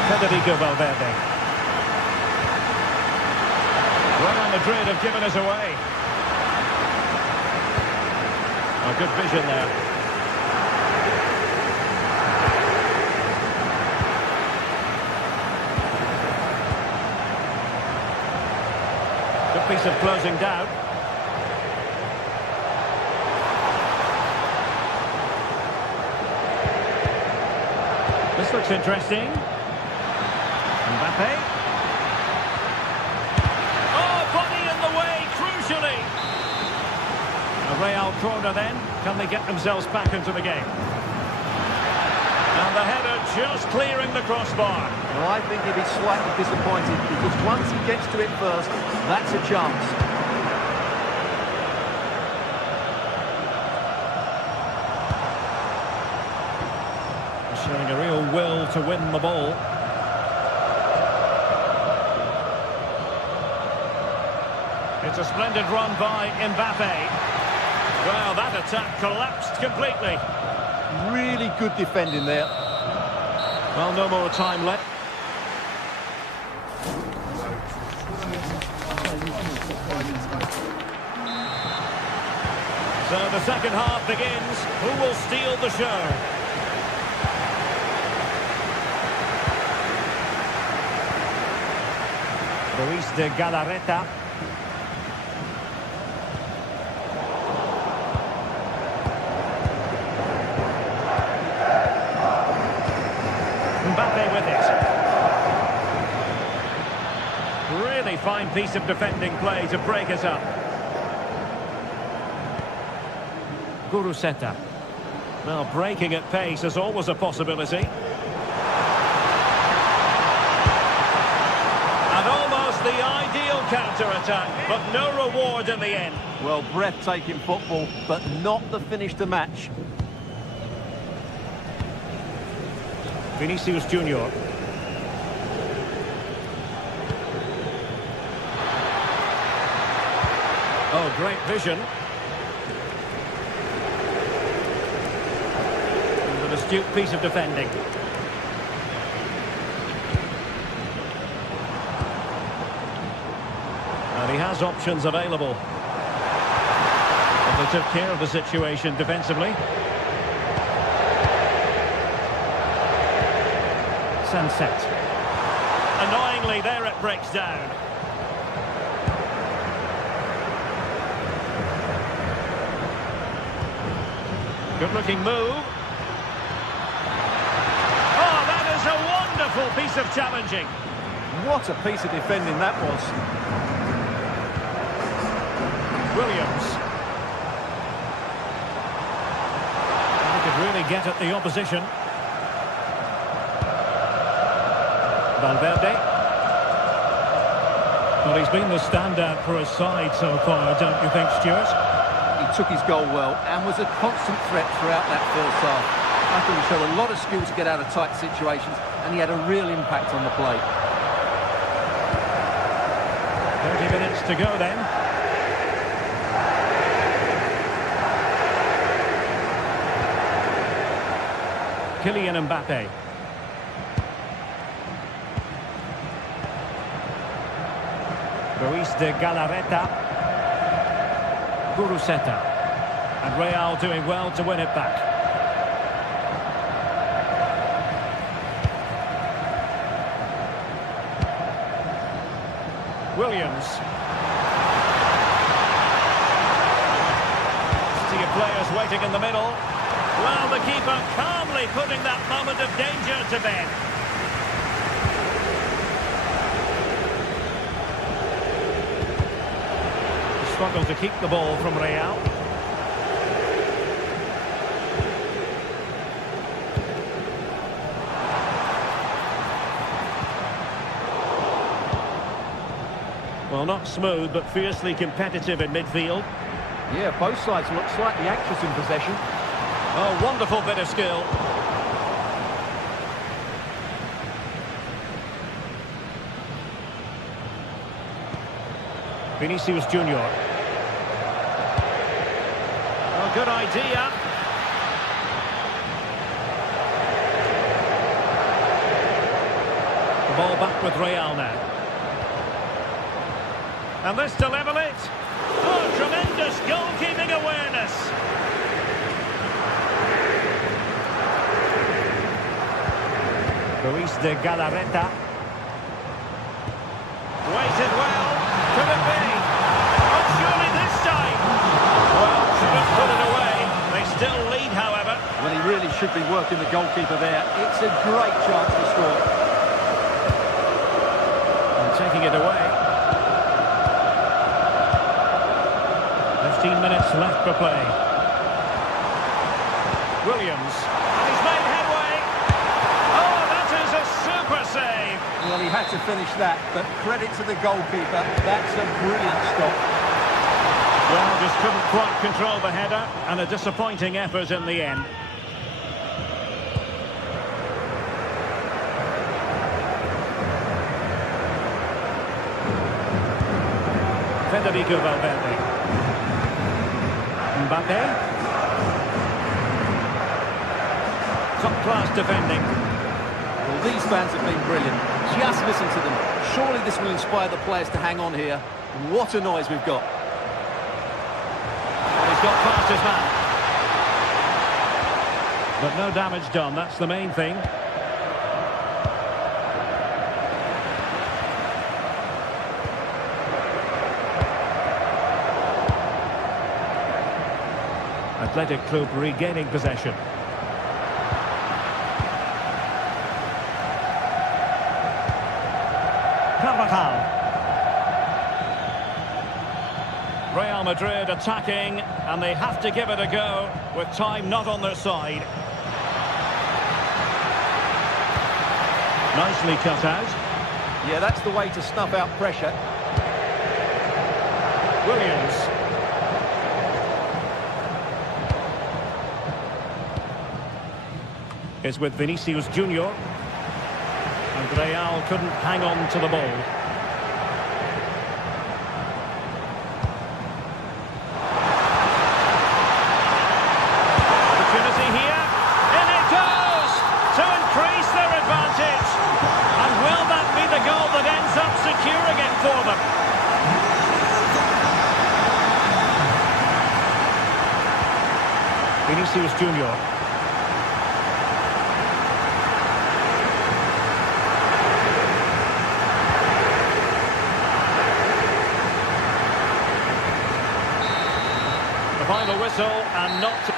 Federico Valverde. Real Madrid have given us away. Oh, good vision there. Good piece of closing down. This looks interesting. Mbappe. Oh, body in the way, crucially. A Real corner then. Can they get themselves back into the game? And the header just clearing the crossbar. Well, I think he'd be slightly disappointed because once he gets to it first, that's a chance. Showing a real will to win the ball. It's a splendid run by Mbappe. Well, that attack collapsed completely. Really good defending there. Well, no more time left. So the second half begins. Who will steal the show? Ruiz de Galarreta. Mbappe with it. Really fine piece of defending play to break us up. Guruseta. Well, breaking at pace is always a possibility. And almost the ideal counter-attack, but no reward in the end. Well, breathtaking football, but not the finish to match. Vinicius Junior. Oh, great vision. And an astute piece of defending. And he has options available. And they took care of the situation defensively. Sunset. Annoyingly, there it breaks down. Good-looking move. Oh, that is a wonderful piece of challenging. What a piece of defending that was. Williams. He could really get at the opposition. Valverde. Well, he's been the standout for his side so far, don't you think, Stuart? He took his goal well and was a constant threat throughout that first half. I think he showed a lot of skill to get out of tight situations, and he had a real impact on the play. 30 minutes to go then. Kylian Mbappe. Ruiz de Galarreta. Guruseta. And Real doing well to win it back. Williams. See your players waiting in the middle. Well, the keeper calmly putting that moment of danger to bed. Struggle to keep the ball from Real. Well, not smooth, but fiercely competitive in midfield. Yeah, both sides look slightly anxious in possession. Oh, wonderful bit of skill. Vinicius Junior. Oh, good idea. The ball back with Real now. And this to level it. Oh, tremendous goalkeeping awareness. Luis de Galarreta. Waited well. Could it be? Oh, surely this time. Well, should have put it away. They still lead, however. Well, he really should be working the goalkeeper there. It's a great chance to score. And taking it away. 15 minutes left for play. Williams. And he's made headway. Oh, that is a super save. Well, he had to finish that, but credit to the goalkeeper. That's a brilliant stop. Well, just couldn't quite control the header, and a disappointing effort in the end. Federico Valverde. Mbappe. Top-class defending. Well, these fans have been brilliant. Just listen to them. Surely this will inspire the players to hang on here. What a noise we've got. He's got past his man. But no damage done, that's the main thing. Athletic Club regaining possession. Carvajal. Real Madrid attacking, and they have to give it a go with time not on their side. Nicely cut out. Yeah, that's the way to snuff out pressure. Williams. Is with Vinicius Junior. And Real couldn't hang on to the ball. Opportunity here. In it goes! To increase their advantage. And will that be the goal that ends up securing it for them? Vinicius Junior. Final whistle and not to...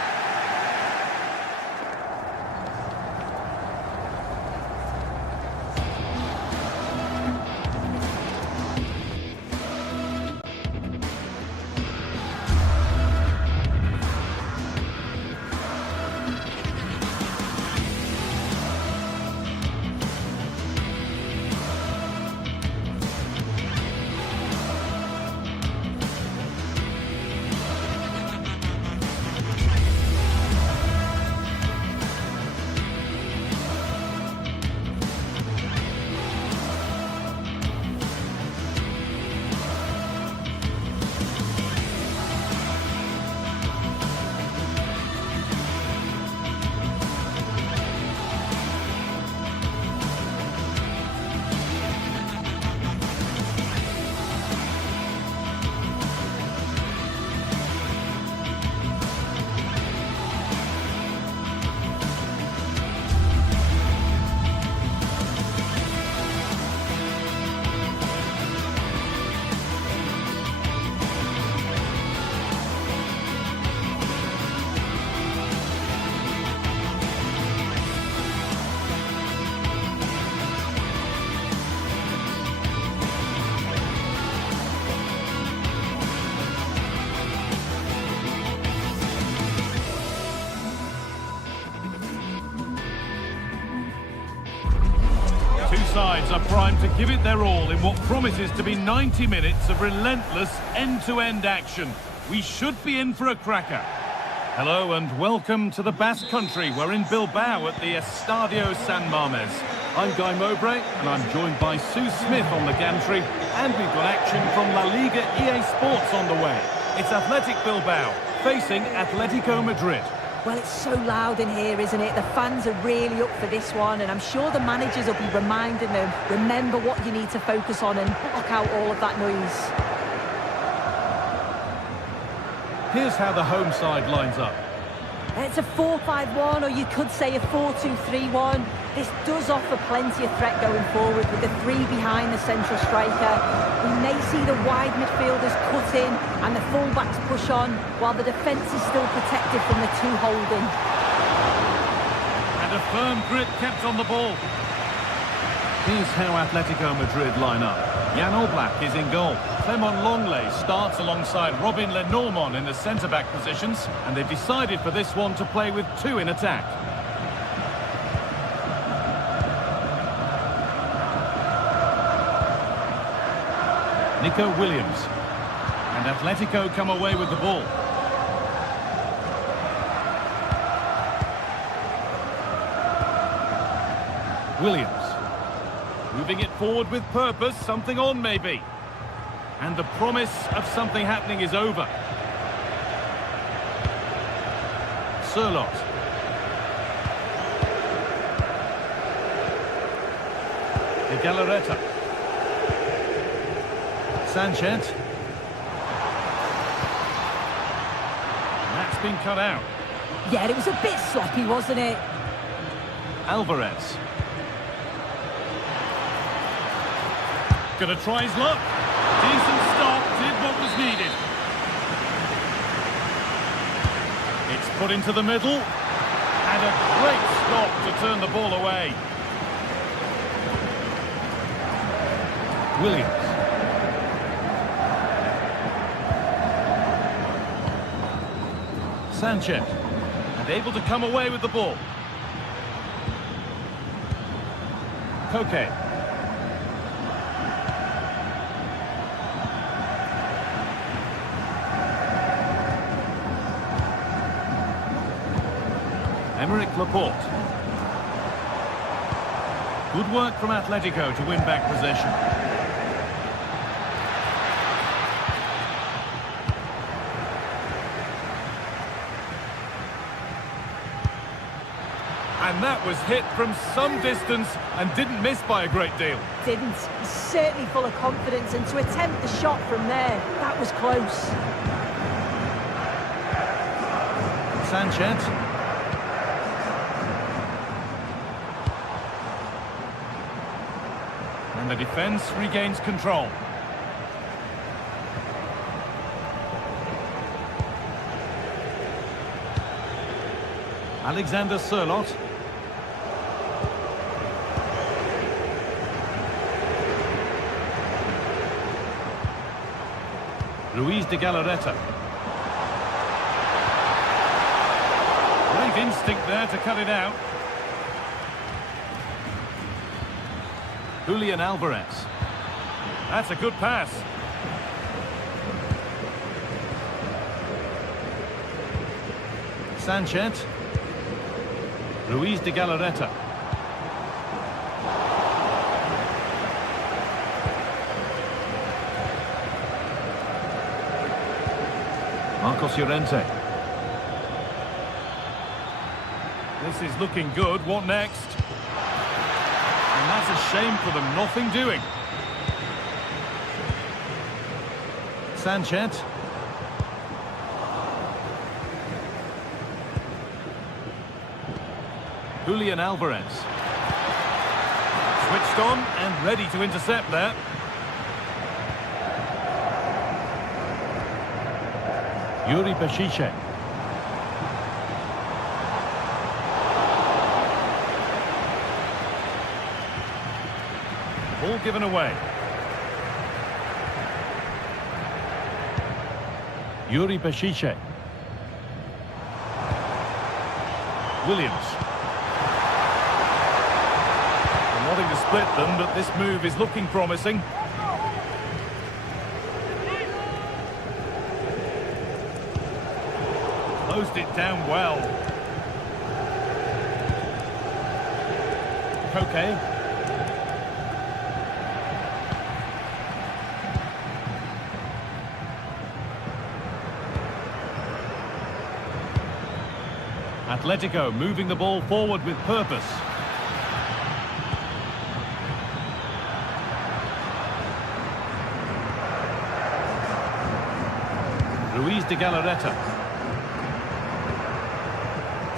Sides are primed to give it their all in what promises to be 90 minutes of relentless end-to-end action. We should be in for a cracker. Hello and welcome to the Basque Country. We're in Bilbao at the Estadio San Mamés. I'm Guy Mowbray and I'm joined by Sue Smith on the gantry, and we've got action from La Liga EA Sports on the way. It's Athletic Bilbao facing Atletico Madrid. Well, it's so loud in here, isn't it? The fans are really up for this one, and I'm sure the managers will be reminding them, remember what you need to focus on and block out all of that noise. Here's how the home side lines up. It's a 4-5-1, or you could say a 4-2-3-1. This does offer plenty of threat going forward with the three behind the central striker. We may see the wide midfielders cut in and the full-backs push on, while the defence is still protected from the two holding. And a firm grip kept on the ball. Here's how Atletico Madrid line up. Jan Oblak is in goal. Clement Longley starts alongside Robin Lenormand in the centre-back positions, and they've decided for this one to play with two in attack. Nico Williams. And Atletico come away with the ball. Williams. Moving it forward with purpose, something on maybe. And the promise of something happening is over. Surlot. De Galarreta. Sanchez. That's been cut out. Yeah, it was a bit sloppy, wasn't it? Alvarez. Gonna try his luck. Decent stop, did what was needed. It's put into the middle. And a great stop to turn the ball away. Williams. Sanchez. And able to come away with the ball. Koke. Emerick Laporte. Good work from Atletico to win back possession. And that was hit from some distance and didn't miss by a great deal. Didn't. He's certainly full of confidence, and to attempt the shot from there, that was close. Sanchez. And the defence regains control. Alexander Surlot. Luis de Galarreta. Great instinct there to cut it out. Julian Alvarez. That's a good pass. Sanchez. Luis de Galarreta. Marcos Llorente. This is looking good. What next? And that's a shame for them. Nothing doing. Sanchez. Julian Alvarez. Switched on and ready to intercept there. Yuri Bešiček. Ball given away. Yuri Bešiček. Williams. Wanting to split them, but this move is looking promising. closed it down well. Koke. Atletico moving the ball forward with purpose. Luis de Galarreta.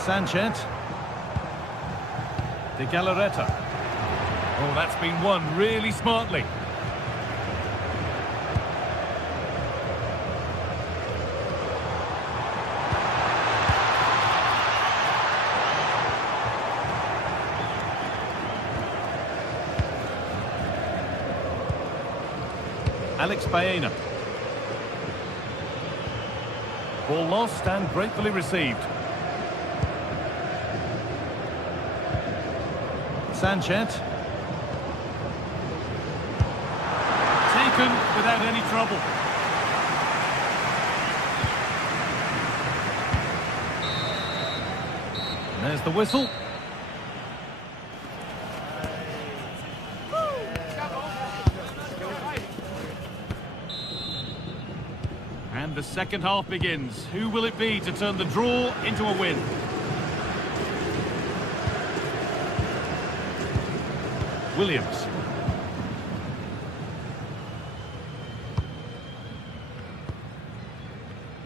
Sanchez. De Galarreta. Oh, that's been won really smartly. Alex Baena. Ball lost and gratefully received. Sanchez. Taken without any trouble. And there's the whistle. And the second half begins. Who will it be to turn the draw into a win? Williams.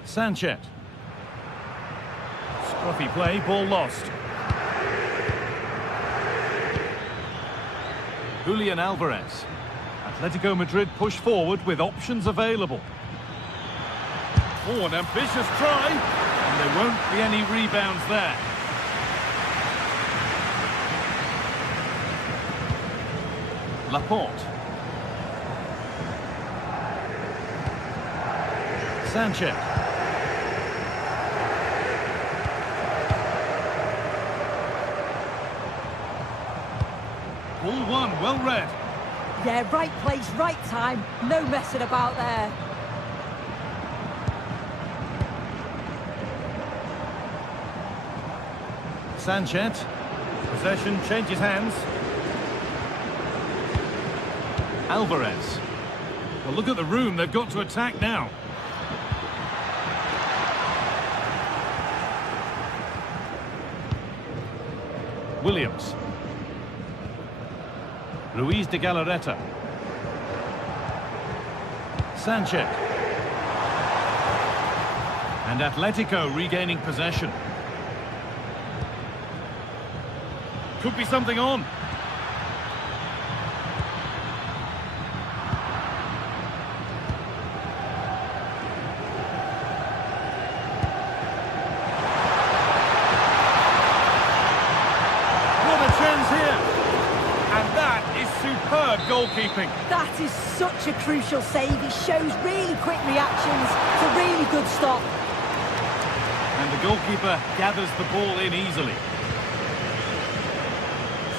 Sanchez. Scruffy play, ball lost. Julian Alvarez. Atletico Madrid push forward with options available. Oh, an ambitious try, and there won't be any rebounds there. Laporte. Sanchez. Ball one, well read. Yeah, right place, right time. No messing about there. Sanchez. Possession changes hands. Alvarez. Well, look at the room they've got to attack now. Williams. Luis de Galarreta. Sanchez. And Atletico regaining possession. Could be something on. What a chance here. And that is superb goalkeeping. That is such a crucial save. He shows really quick reactions. It's a really good stop. And the goalkeeper gathers the ball in easily.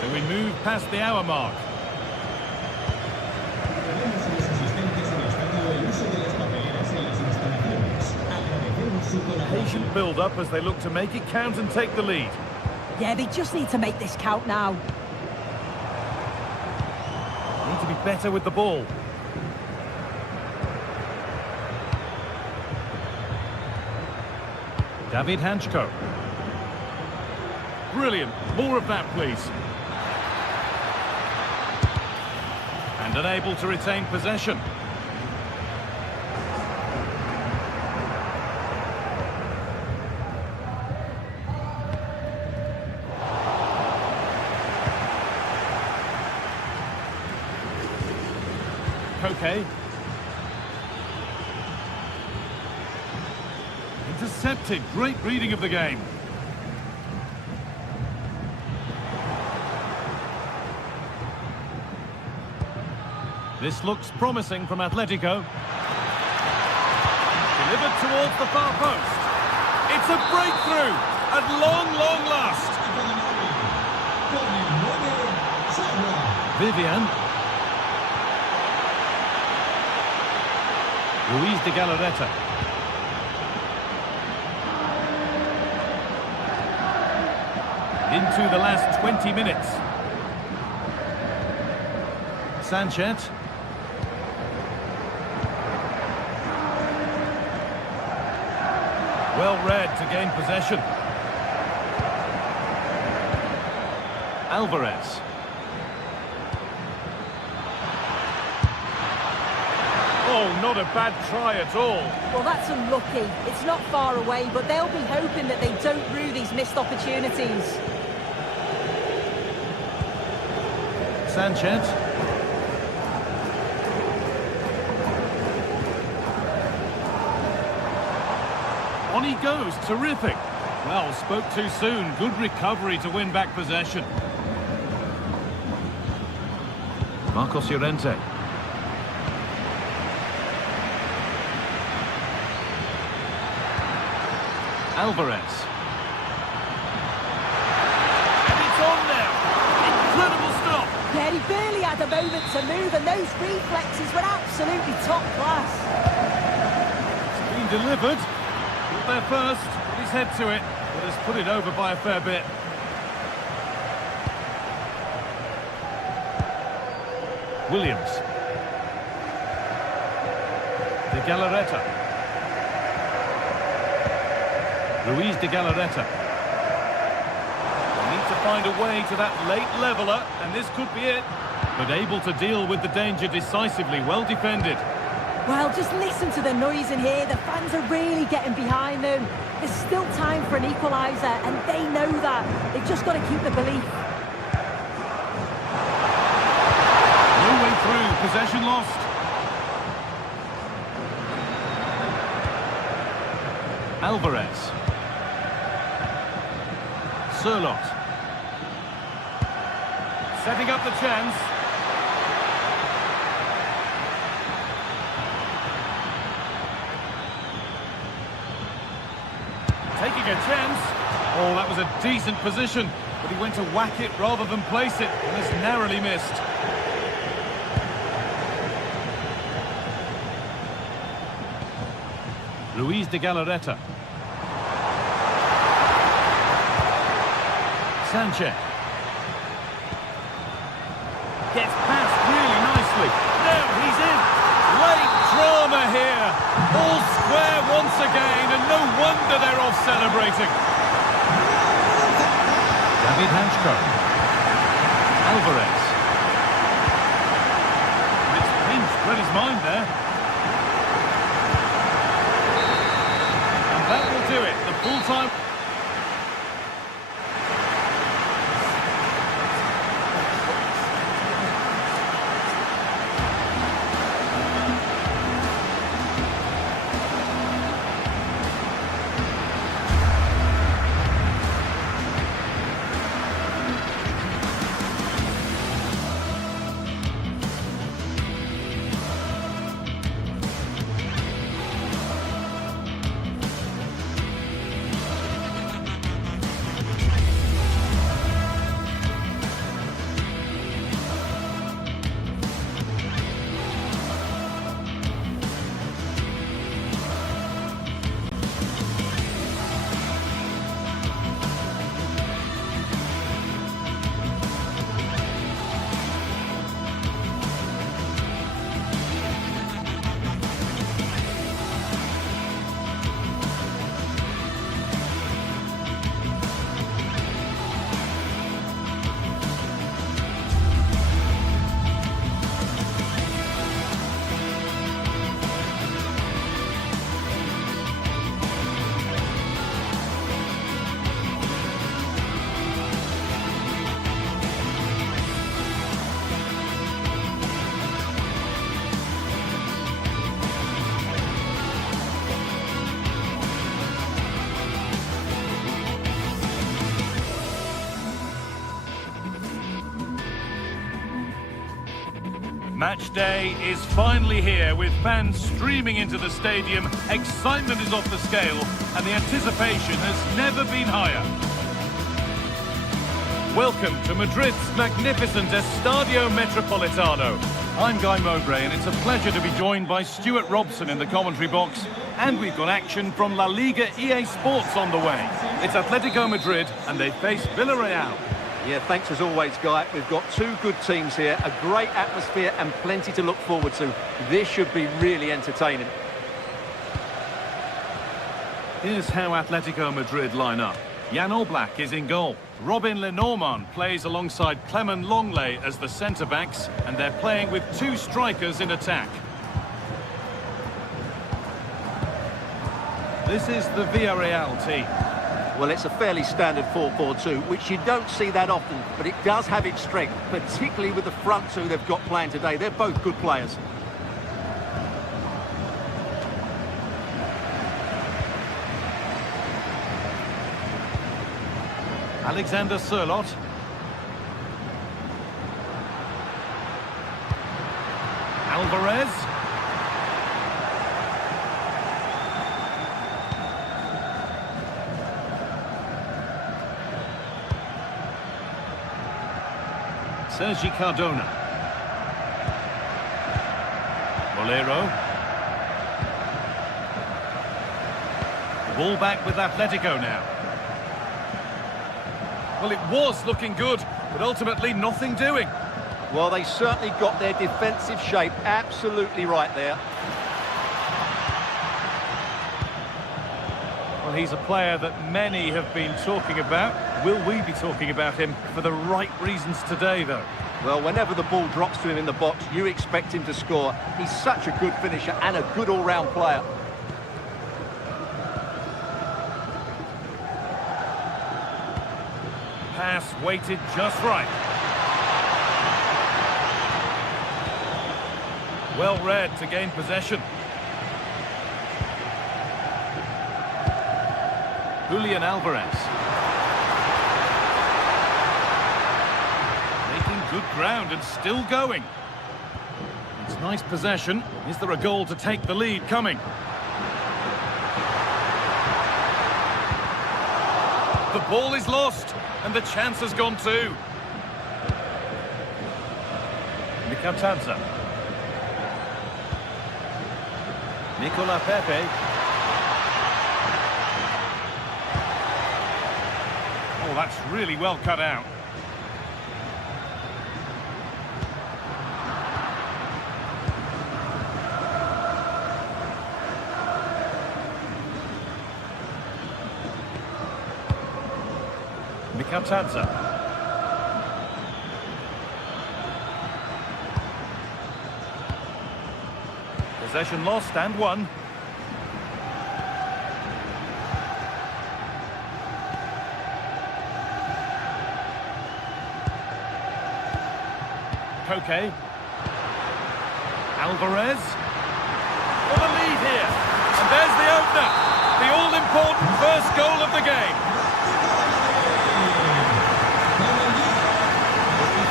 So we move past the hour mark. Patient build-up as they look to make it count and take the lead. Yeah, they just need to make this count now. Need to be better with the ball. David Hanchko. Brilliant. More of that, please. And unable to retain possession. Koke. Intercepted. Great reading of the game. This looks promising from Atletico. Delivered towards the far post. It's a breakthrough at long, long last. Vivian. Luis de Galarreta. into the last 20 minutes. Sanchez. Well read to gain possession. Alvarez. Oh, not a bad try at all. Well, that's unlucky. It's not far away, but they'll be hoping that they don't rue these missed opportunities. Sanchez. On he goes, terrific. Well, spoke too soon. Good recovery to win back possession. Marcos Llorente. Alvarez. And it's on now. Incredible stop. Yeah, he barely had a moment to move, and those reflexes were absolutely top class. It's been delivered. Got there first, put his head to it, but has put it over by a fair bit. Williams. De Galarreta. Luis de Galarreta. They need to find a way to that late leveller, and this could be it. But able to deal with the danger decisively, well defended. Well, just listen to the noise in here. The fans are really getting behind them. There's still time for an equaliser, and they know that. They've just got to keep the belief. No way through, possession lost. Alvarez. Sirlot. Setting up the chance. Taking a chance. Oh, that was a decent position, but he went to whack it rather than place it, and has narrowly missed. Luis de Galarreta. Sanchez. Gets past really nicely. Now he's in. Late drama here. All square once again, and no wonder they're off celebrating. David Hanchko. Alvarez. It's pinched, read his mind there. And that will do it. The full-time... Match day is finally here, with fans streaming into the stadium. Excitement is off the scale, and the anticipation has never been higher. Welcome to Madrid's magnificent Estadio Metropolitano. I'm Guy Mowbray, and it's a pleasure to be joined by Stuart Robson in the commentary box. And we've got action from La Liga EA Sports on the way. It's Atletico Madrid and they face Villarreal. Yeah, thanks as always, Guy. We've got two good teams here, a great atmosphere and plenty to look forward to. This should be really entertaining. Here's how Atletico Madrid line up. Jan Oblak is in goal. Robin Lenormand plays alongside Clement Longley as the centre-backs, and they're playing with two strikers in attack. This is the Villarreal team. Well, it's a fairly standard 4-4-2, which you don't see that often, but it does have its strength, particularly with the front two they've got playing today. They're both good players. Alexander Sørloth. Alvarez. Sergi Cardona. Molero. Ball back with Atletico now. Well, it was looking good, but ultimately nothing doing. Well, they certainly got their defensive shape absolutely right there. Well, he's a player that many have been talking about. Will we be talking about him for the right reasons today, though? Well, whenever the ball drops to him in the box, you expect him to score. He's such a good finisher and a good all-round player. Pass weighted just right. Well read to gain possession. Julian Alvarez. Making good ground and still going. It's nice possession. Is there a goal to take the lead coming? The ball is lost. And the chance has gone too. Mikatadze. Nicola Pepe. Oh, that's really well cut out. Mikatadze. Possession lost and won. Koke. Alvarez. For the lead here. And there's the opener. The all-important first goal of the game.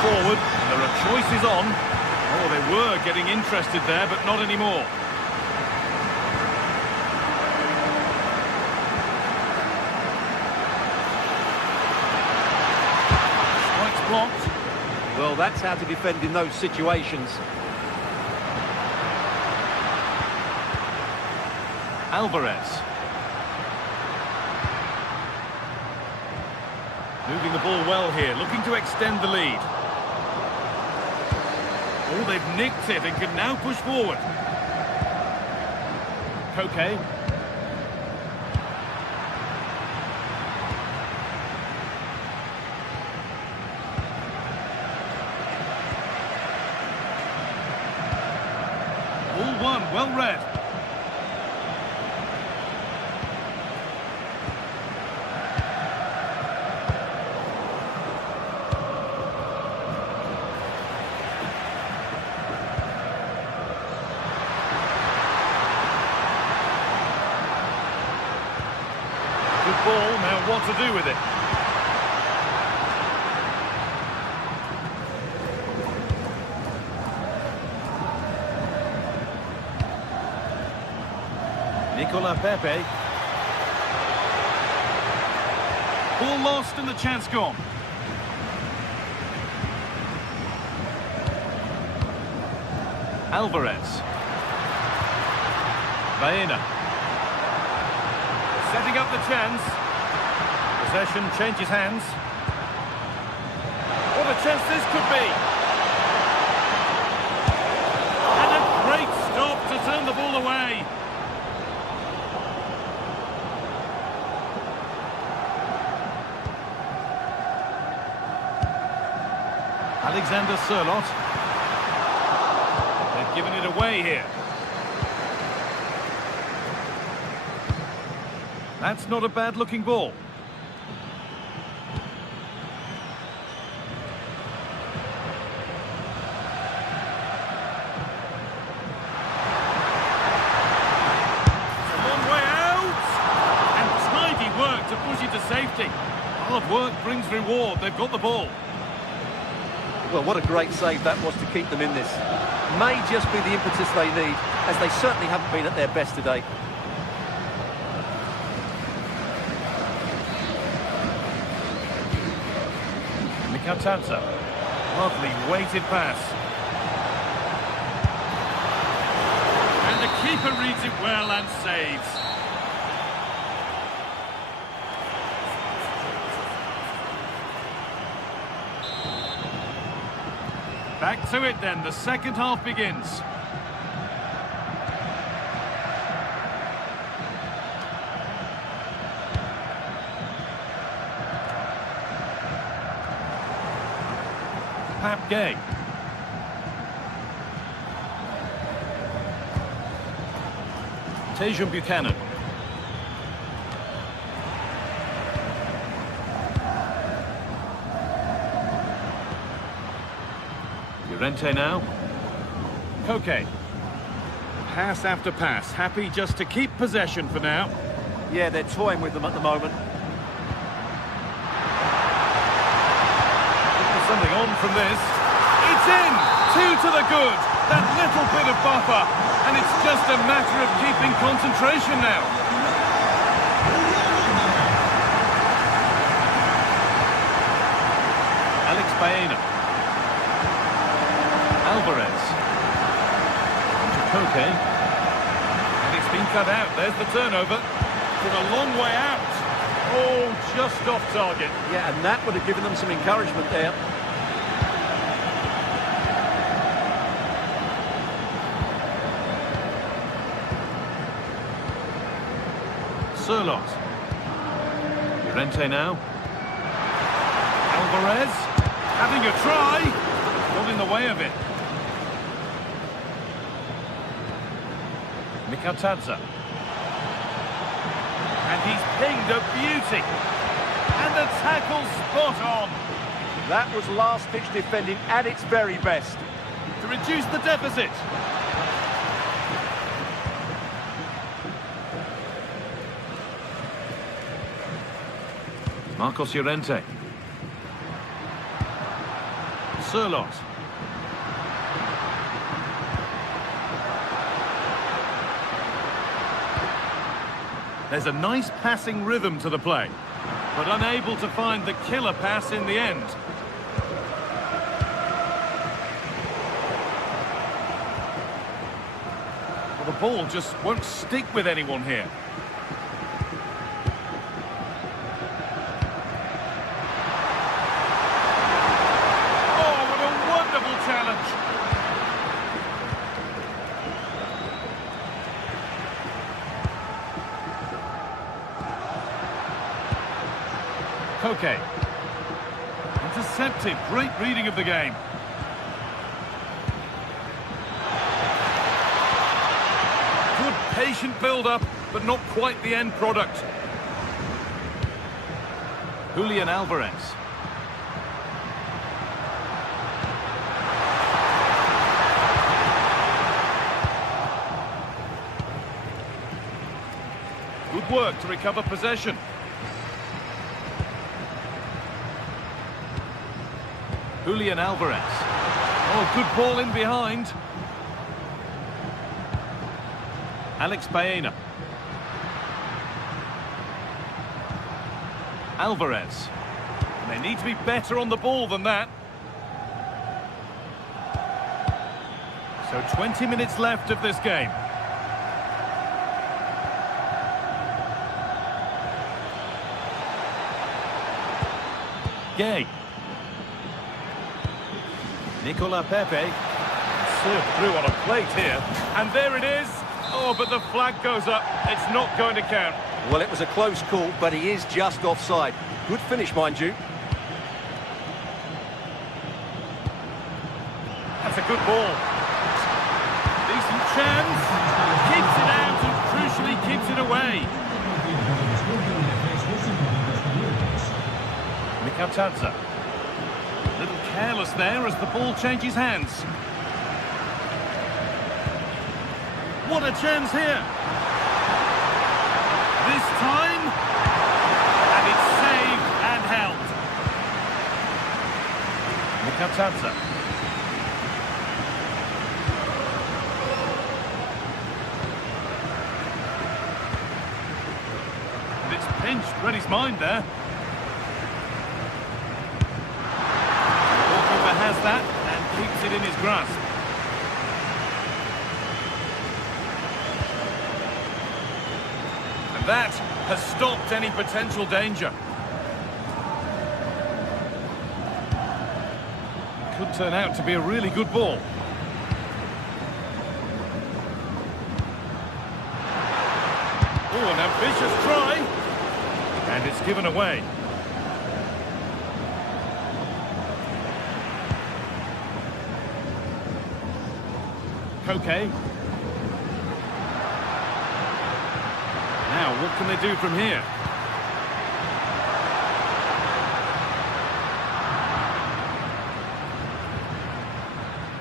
Forward, and there are choices on. Oh, they were getting interested there, but not anymore. Strikes blocked. Well, that's how to defend in those situations. Alvarez. Moving the ball well here, looking to extend the lead. Oh, they've nicked it and can now push forward. Koke. All one, well read. Ball, now what to do with it? Nicola Pepe. Ball lost and the chance gone. Alvarez. Baena. Setting up the chance. Possession changes hands. What a chance this could be. And a great stop to turn the ball away. Alexander Sørloth. They've given it away here. That's not a bad-looking ball. It's a long way out! And tidy work to push it to safety. Hard work brings reward. They've got the ball. Well, what a great save that was to keep them in this. May just be the impetus they need, as they certainly haven't been at their best today. Mikatadze. Lovely weighted pass. And the keeper reads it well and saves. Back to it then, the second half begins. Pap Gay. Tejan Buchanan. Llorente now. Koke. Pass after pass, happy just to keep possession for now. Yeah, they're toying with them at the moment. Something on from this. It's in! 2 to the good. That little bit of buffer. And it's just a matter of keeping concentration now. Alex Baena. Alvarez. Koke. And it's been cut out. There's the turnover. From a long way out. Oh, just off target. Yeah, and that would have given them some encouragement there. Sørloth. Llorente now. Alvarez. Having a try. Not in the way of it. Mikatadze. And he's pinged a beauty. And the tackle spot on. That was last-pitch defending at its very best. To reduce the deficit. Marcos Llorente. Sørloth. There's a nice passing rhythm to the play, but unable to find the killer pass in the end. Well, the ball just won't stick with anyone here. Koke. Intercepted. Great reading of the game. Good patient build-up, but not quite the end product. Julian Alvarez. Good work to recover possession. Julian Alvarez. Oh, good ball in behind. Alex Baena. Alvarez. And they need to be better on the ball than that. So 20 minutes left of this game. Gay. Nicola Pepe. Served through on a plate here. And there it is. Oh, but the flag goes up. It's not going to count. Well, it was a close call, but he is just offside. Good finish, mind you. That's a good ball. Decent chance. Keeps it out and crucially keeps it away. Mikatadze. A little careless there as the ball changes hands. What a chance here. This time, and it's saved and held. Mikatadze. And it's pinched, read his mind there. The goalkeeper has that and keeps it in his grasp. That has stopped any potential danger. Could turn out to be a really good ball. Oh, an ambitious try. And it's given away. Koke. Now, what can they do from here?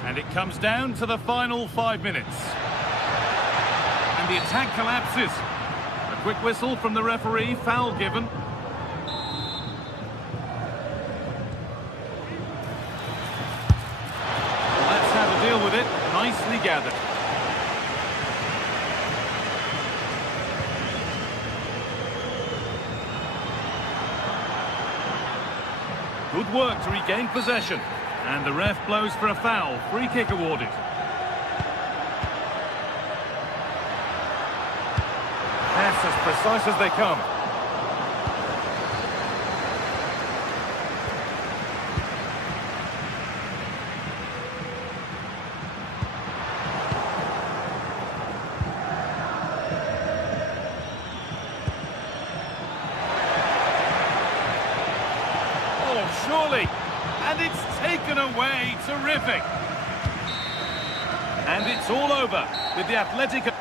And it comes down to the final 5 minutes. And the attack collapses. A quick whistle from the referee, foul given. Well, that's how to deal with it. Nicely gathered. Good work to regain possession. And the ref blows for a foul. Free kick awarded. That's as precise as they come. Surely, and it's taken away. Terrific. And it's all over with the Athletic.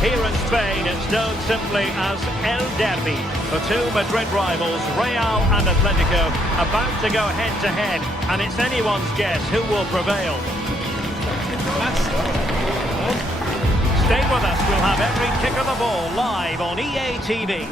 Here in Spain, it's known simply as El Derby. The two Madrid rivals, Real and Atletico, about to go head-to-head, and it's anyone's guess who will prevail. Stay with us, we'll have every kick of the ball live on EA TV.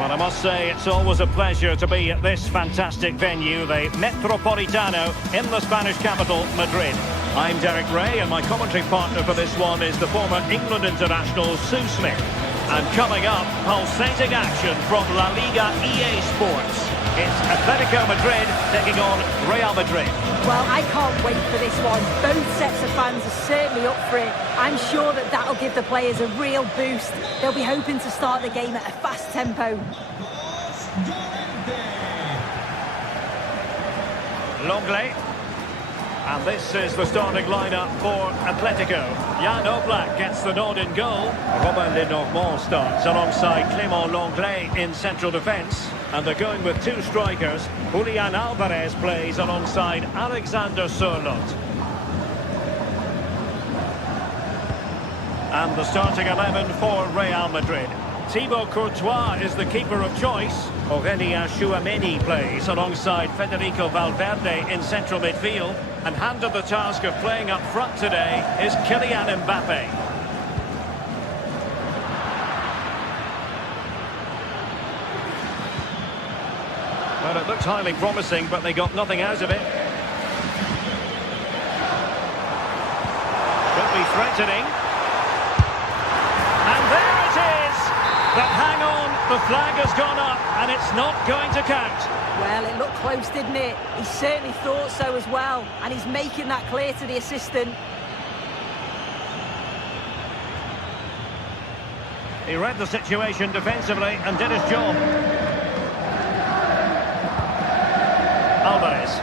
Well, I must say, it's always a pleasure to be at this fantastic venue, the Metropolitano, in the Spanish capital, Madrid. I'm Derek Ray, and my commentary partner for this one is the former England international Sue Smith. And coming up, pulsating action from La Liga EA Sports. It's Atletico Madrid taking on Real Madrid. Well, I can't wait for this one. Both sets of fans are certainly up for it. I'm sure that that'll give the players a real boost. They'll be hoping to start the game at a fast tempo. Longley. And this is the starting lineup for Atletico. Jan Oblak gets the nod in goal. Robin Lenormand starts alongside Clément Longley in central defence. And they're going with two strikers. Julian Alvarez plays alongside Alexander Sørloth. And the starting 11 for Real Madrid. Thibaut Courtois is the keeper of choice. Aurélien Tchouameni plays alongside Federico Valverde in central midfield. And handed the task of playing up front today is Kylian Mbappe. Well, it looked highly promising, but they got nothing out of it. Could be threatening. And there it is! But hang on, the flag has gone up, and it's not going to count. Well, it looked close, didn't it? He certainly thought so as well, and he's making that clear to the assistant. He read the situation defensively and did his job. Alvarez.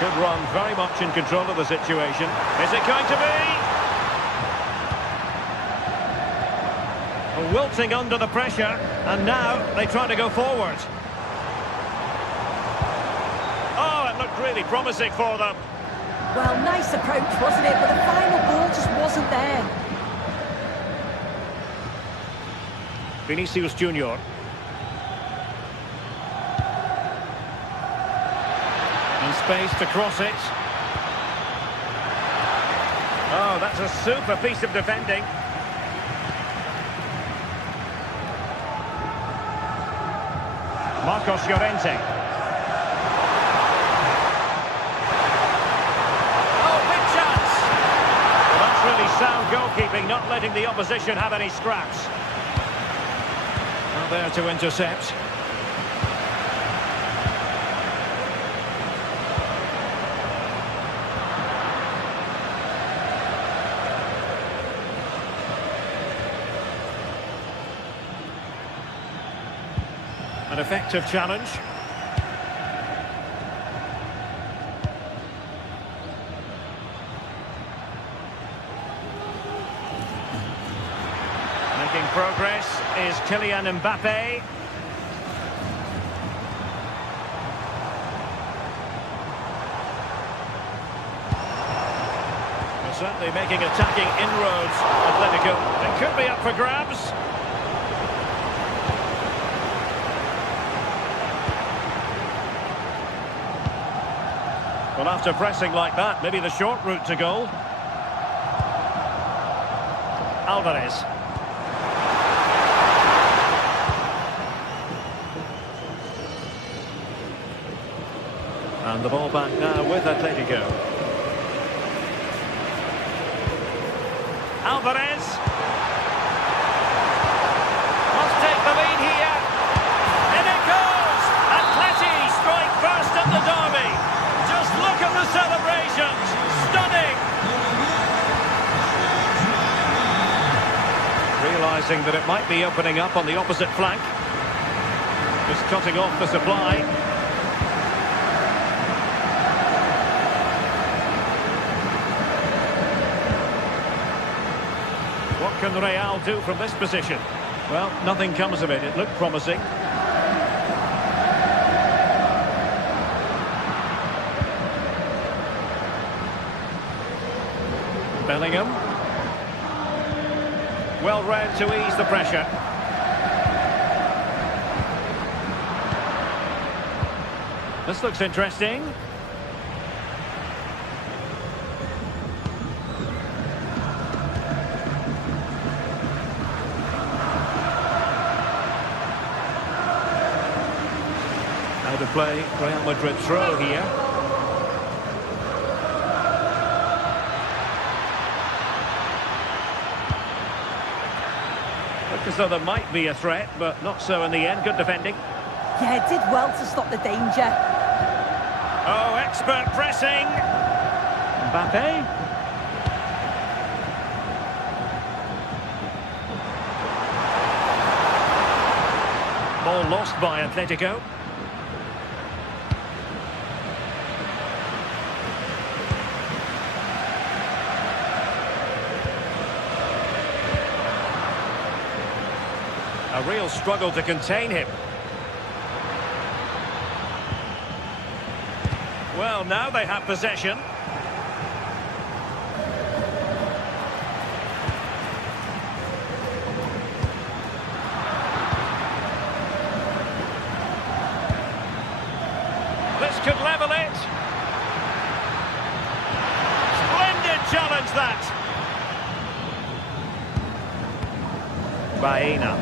Good run, very much in control of the situation. Is it going to be? Wilting under the pressure, and now they try to go forward. Oh, it looked really promising for them. Well, nice approach, wasn't it? But the final ball just wasn't there. Vinicius Junior. And space to cross it. Oh, that's a super piece of defending. Marcos Llorente. Oh, big chance! Well, that's really sound goalkeeping, not letting the opposition have any scraps. Well, there to intercept. An effective challenge. Making progress is Kylian Mbappe. They're certainly making attacking inroads, Atletico. It could be up for grabs. Well, after pressing like that, maybe the short route to goal. Alvarez. And the ball back now with Atletico. Alvarez. Must take the lead here. In it goes! Atleti strike first at the derby. Just look at the celebrations. Stunning. Realising that it might be opening up on the opposite flank. Just cutting off the supply. What can Real do from this position? Well, nothing comes of it. It looked promising. Bellingham. Well read to ease the pressure. This looks interesting. How to play Real Madrid throw here. As though there might be a threat, but not so in the end. Good defending. Yeah, it did well to stop the danger. Oh, expert pressing. Mbappe. lost by Atletico. A real struggle to contain him. Well, now they have possession. This could level it. Splendid challenge, that. Baena.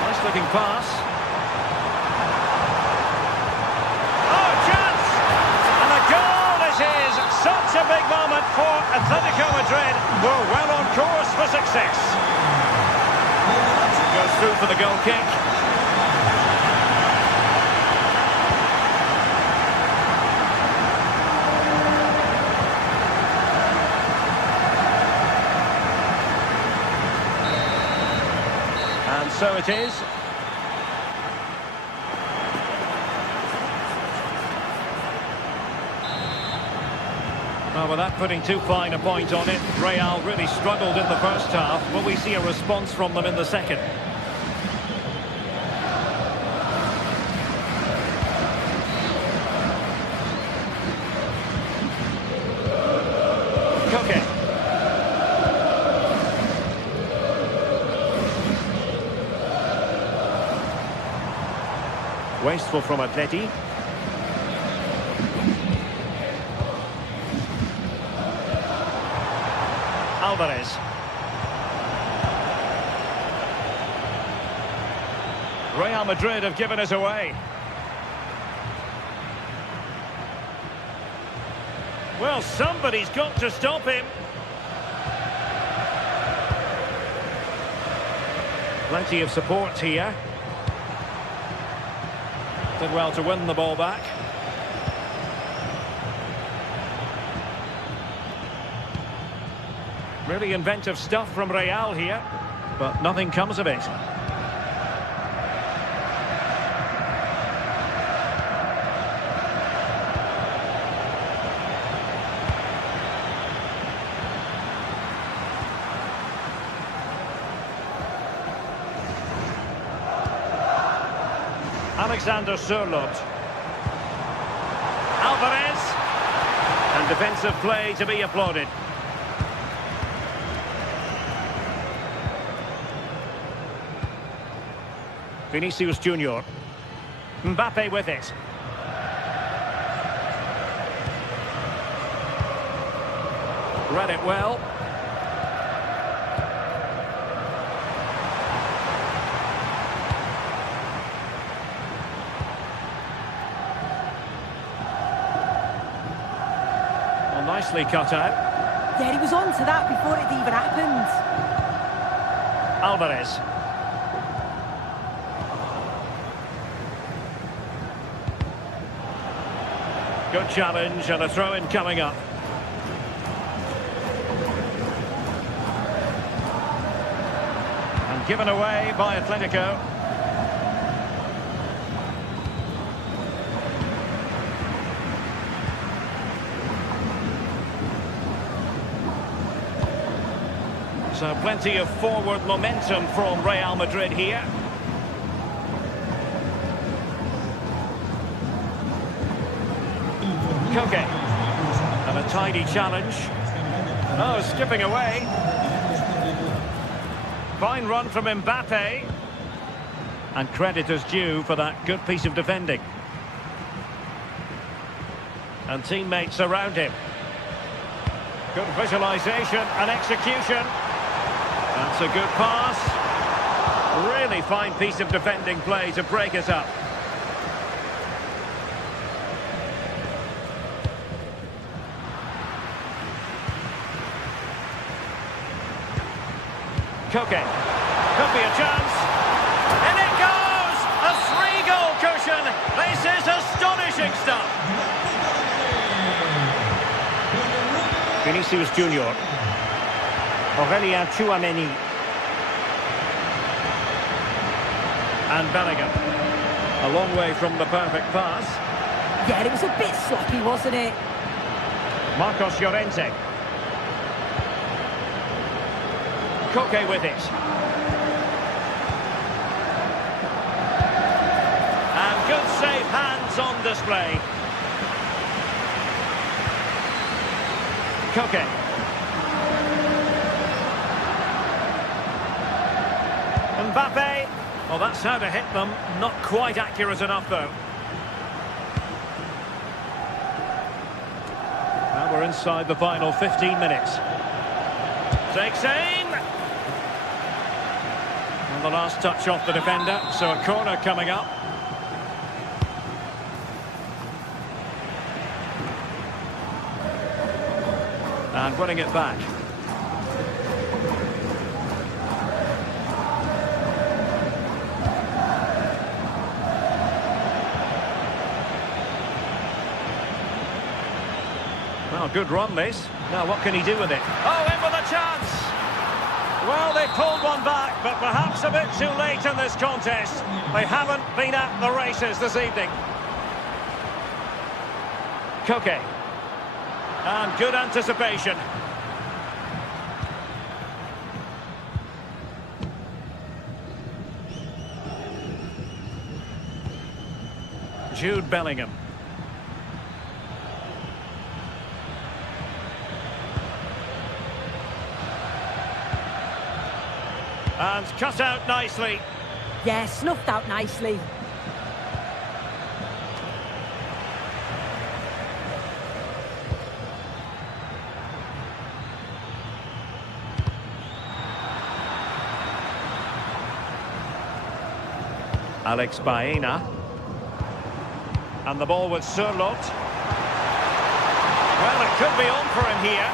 Nice looking pass. Oh, chance! And a goal it is. Such a big moment for Atletico Madrid, who are well on course for success. Goes through for the goal kick. And so it is. Well, without putting too fine a point on it, Real really struggled in the first half. Will we see a response from them in the second? Koke. Wasteful from Atleti. Alvarez. Real Madrid have given us away. Well, somebody's got to stop him. Plenty of support here. Did well to win the ball back. Really inventive stuff from Real here, but nothing comes of it. Alexander Sørloth. Alvarez. And defensive play to be applauded. Vinicius Junior. Mbappe with it. Read it well. Well, nicely cut out. Yeah, he was on to that before it even happened. Alvarez. Good challenge and a throw-in coming up. And given away by Atletico. So plenty of forward momentum from Real Madrid here. Koke. And a tidy challenge. Oh, skipping away. Fine run from Mbappe. And credit is due for that good piece of defending. And teammates around him. Good visualisation and execution. That's a good pass. Really fine piece of defending play to break us up. Koke. Could be a chance. And it goes! A 3-goal cushion. This is astonishing stuff. Vinicius Junior. Aurélien Tchouameni. And Bellingham. A long way from the perfect pass. Yeah, it was a bit sloppy, wasn't it? Marcos Llorente. Koke with it. And good save hands on display. Koke. Mbappe. Well, that's how to hit them. Not quite accurate enough, though. Now we're inside the final 15 minutes. Takes aim. And the last touch off the defender, so a corner coming up. And winning it back. Well, good run this. Now what can he do with it? Oh, in with a chance! Well, they pulled one back, but perhaps a bit too late in this contest. They haven't been at the races this evening. Koke. And good anticipation. Jude Bellingham. And cut out nicely. Yeah, snuffed out nicely. Alex Baena. And the ball with Sørloth. Well, it could be on for him here.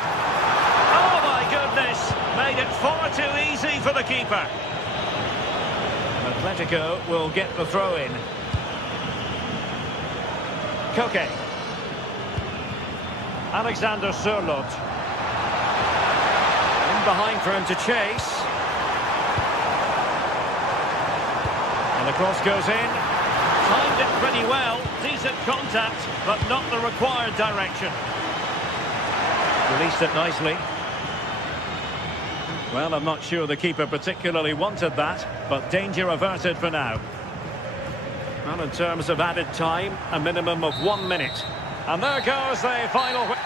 Oh, my goodness. Made it far too easy for the keeper. Atletico will get the throw in. Koke. Alexander Sørloth. In behind for him to chase. And the cross goes in. Timed it pretty well. Decent contact, but not the required direction. Released it nicely. Well, I'm not sure the keeper particularly wanted that, but danger averted for now. Well, in terms of added time, a minimum of 1 minute. And there goes the final...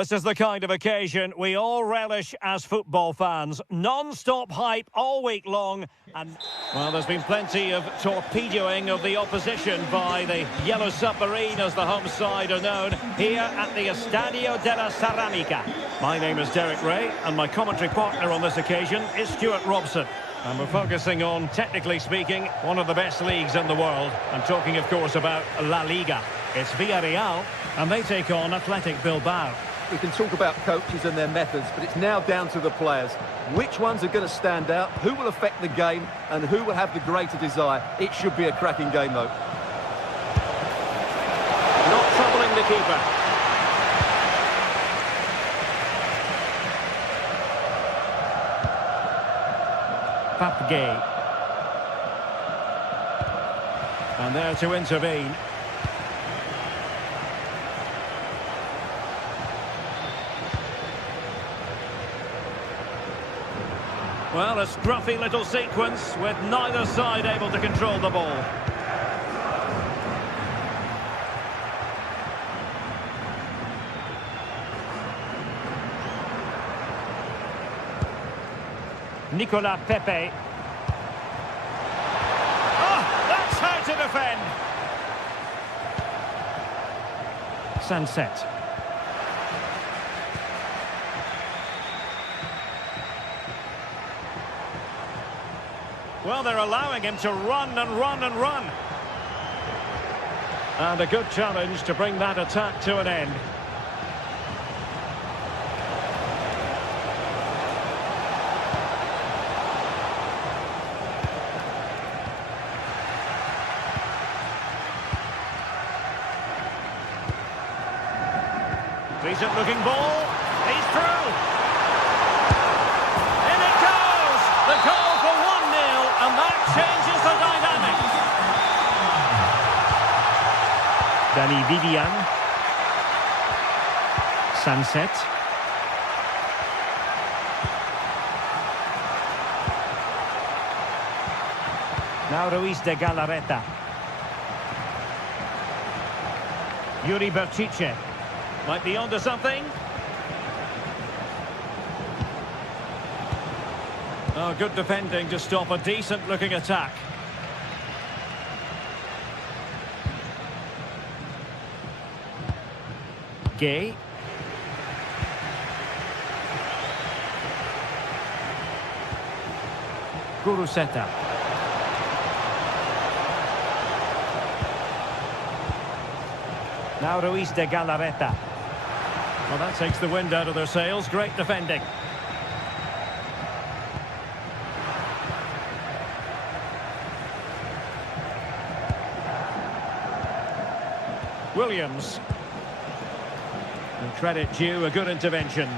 This is the kind of occasion we all relish as football fans. Non-stop hype all week long. And, well, there's been plenty of torpedoing of the opposition by the Yellow Submarine, as the home side are known, here at the Estadio della Ceramica. My name is Derek Ray, and my commentary partner on this occasion is Stuart Robson. And we're focusing on, technically speaking, one of the best leagues in the world. I'm talking, of course, about La Liga. It's Villarreal, and they take on Athletic Bilbao. We can talk about coaches and their methods, but it's now down to the players. Which ones are going to stand out, who will affect the game, and who will have the greater desire? It should be a cracking game, though. Not troubling the keeper. Papgay. And there to intervene. Well, a scruffy little sequence with neither side able to control the ball. Nicolas Pepe. Oh, that's how to defend. Sunset. Well, they're allowing him to run and run and run. And a good challenge to bring that attack to an end. Decent looking ball. He's through. In it goes. The goal for 1-0, and that changes the dynamic. Danny Vivian. Sunset. Now Ruiz de Galarreta. Yuri Berchiche. Might be onto something. Oh, good defending to stop a decent-looking attack. Gay. Guruseta. Now Ruiz de Galarreta. Well, that takes the wind out of their sails. Great defending. Williams. And credit due, a good intervention.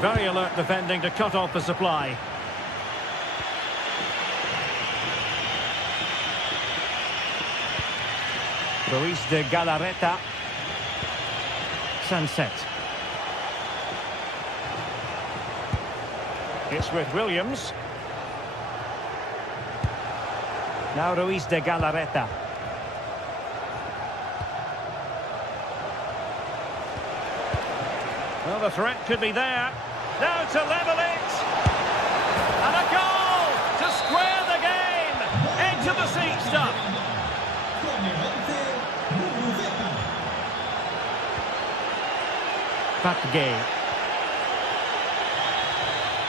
Very alert defending to cut off the supply. Ruiz de Galarreta. Sunset. It's with Williams. Now Ruiz de Galarreta. Well, the threat could be there. Now to level it. And a goal to square the game. Edge of the seat stuff. Papgay.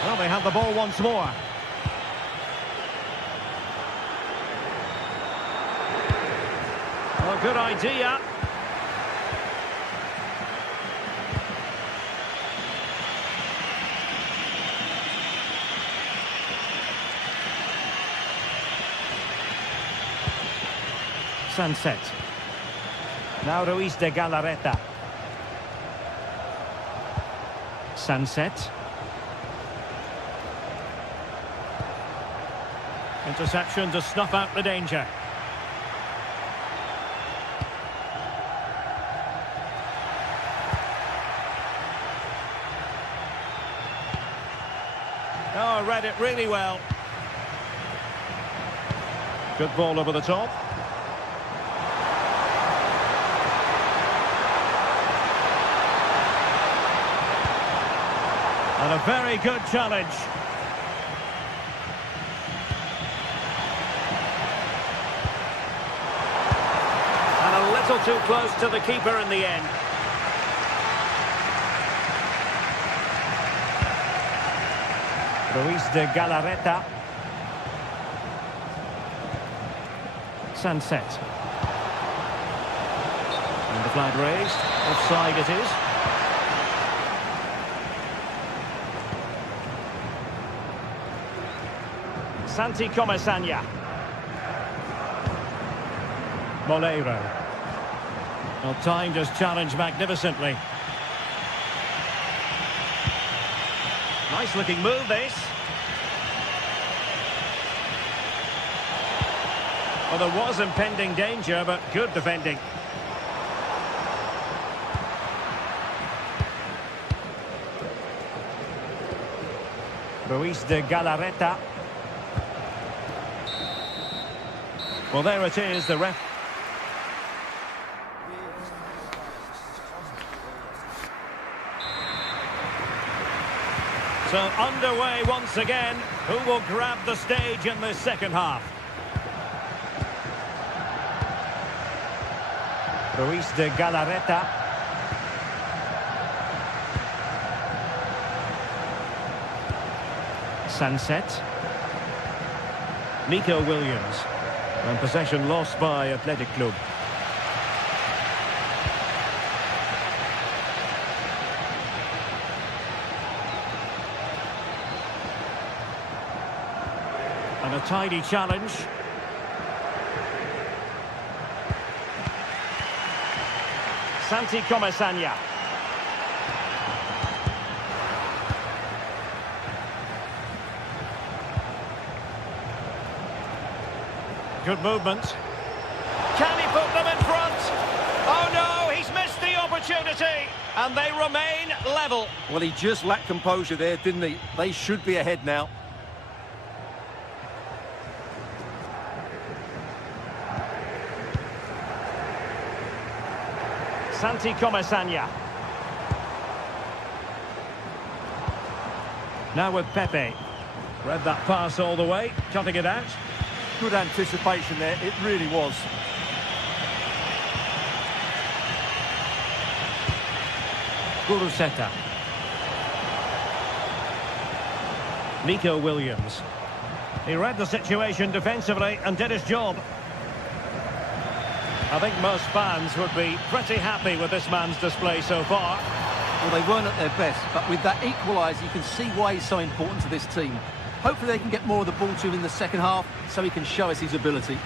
Well, they have the ball once more. Well, good idea. Sunset. Now Ruiz de Galarreta. Sunset. Interception to snuff out the danger. read it really well. Good ball over the top. And a very good challenge. And a little too close to the keeper in the end. Ruiz de Galarreta. Sunset. And the flag raised. Offside it is. Santi Comesaña. Moleiro. Well, timed his challenge magnificently. Nice looking move, this. Well, there was impending danger, but good defending. Ruiz de Galarreta. Well, there it is, the ref. So underway once again. Who will grab the stage in the second half? Ruiz de Galarreta. Sunset. Nico Williams. And possession lost by Athletic Club. And a tidy challenge. Santi Comesaña. Good movement. Can he put them in front? Oh no, he's missed the opportunity. And they remain level. Well, he just lacked composure there, didn't he? They should be ahead now. Santi Comesaña. Now with Pepe. Read that pass all the way, cutting it out. Good anticipation there, it really was. Guruseta. Nico Williams. He read the situation defensively and did his job. I think most fans would be pretty happy with this man's display so far. Well, they weren't at their best, but with that equaliser, you can see why he's so important to this team. Hopefully they can get more of the ball to him in the second half so he can show us his ability.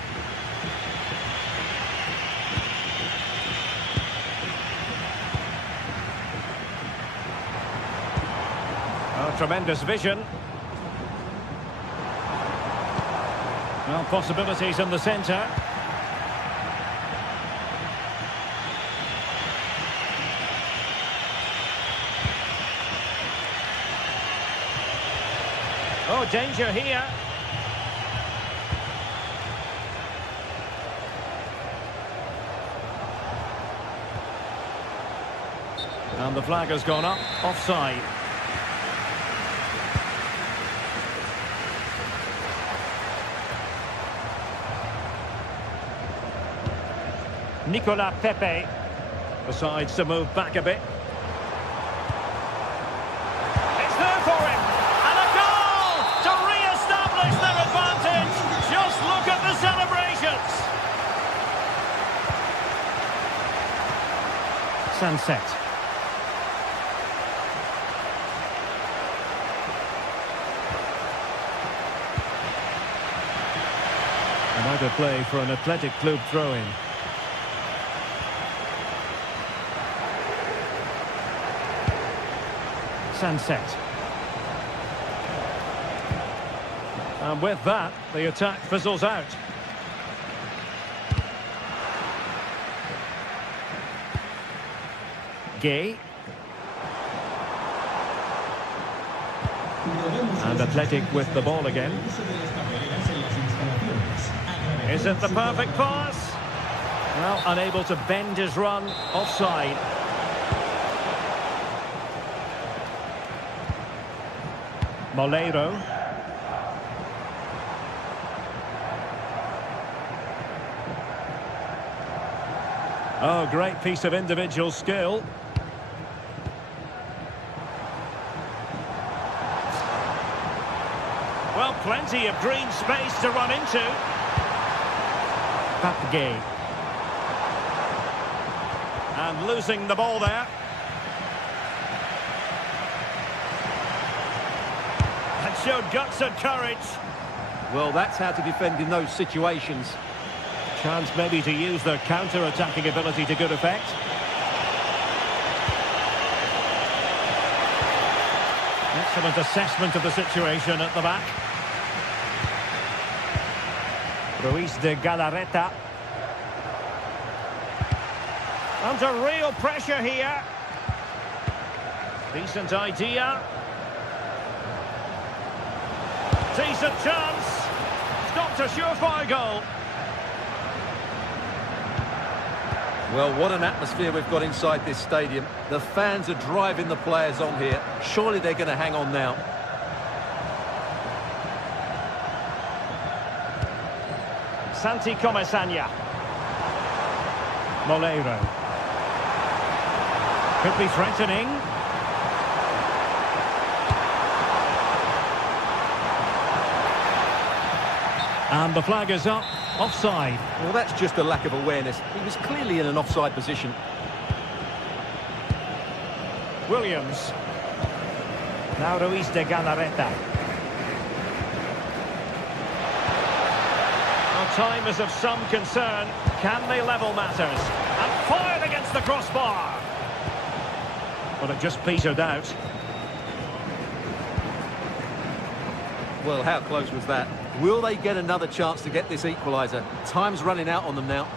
Oh, tremendous vision. Well, possibilities in the centre. Oh, danger here. And the flag has gone up, offside. Nicolas Pepe decides to move back a bit. It's there for him. And a goal to re-establish their advantage. Just look at the celebrations. Sunset. Another play for an Athletic Club throw-in. Sunset. And with that, the attack fizzles out. Gay. And Athletic with the ball again. Is it the perfect pass? Well, unable to bend his run, offside. Moleiro. Oh, great piece of individual skill. Well, plenty of green space to run into. Papgay. And losing the ball there. And showed guts and courage. Well, that's how to defend in those situations. Chance maybe to use their counter-attacking ability to good effect. Excellent assessment of the situation at the back. Ruiz de Galarreta. Under real pressure here. Decent idea. Decent chance. Stopped a surefire goal. Well, what an atmosphere we've got inside this stadium. The fans are driving the players on here. Surely they're going to hang on now. Santi Comesania. Moleiro. Could be threatening. And the flag is up. Offside. Well, that's just a lack of awareness. He was clearly in an offside position. Williams. Now Ruiz de Galarreta. Well, time is of some concern. Can they level matters? And fired against the crossbar. But it just petered out. Well, how close was that? Will they get another chance to get this equaliser? Time's running out on them now.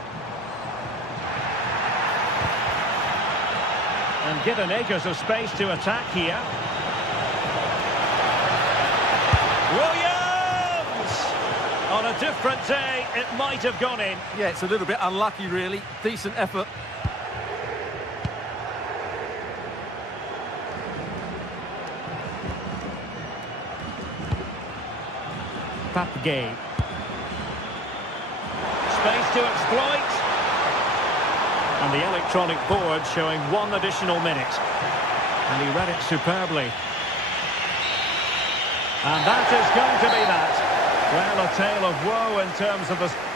And given acres of space to attack here. Williams! On a different day, it might have gone in. Yeah, it's a little bit unlucky, really. Decent effort. Papgay. Space to exploit. And the electronic board showing 1 additional minute. And he read it superbly. And that is going to be that. Well, a tale of woe in terms of the...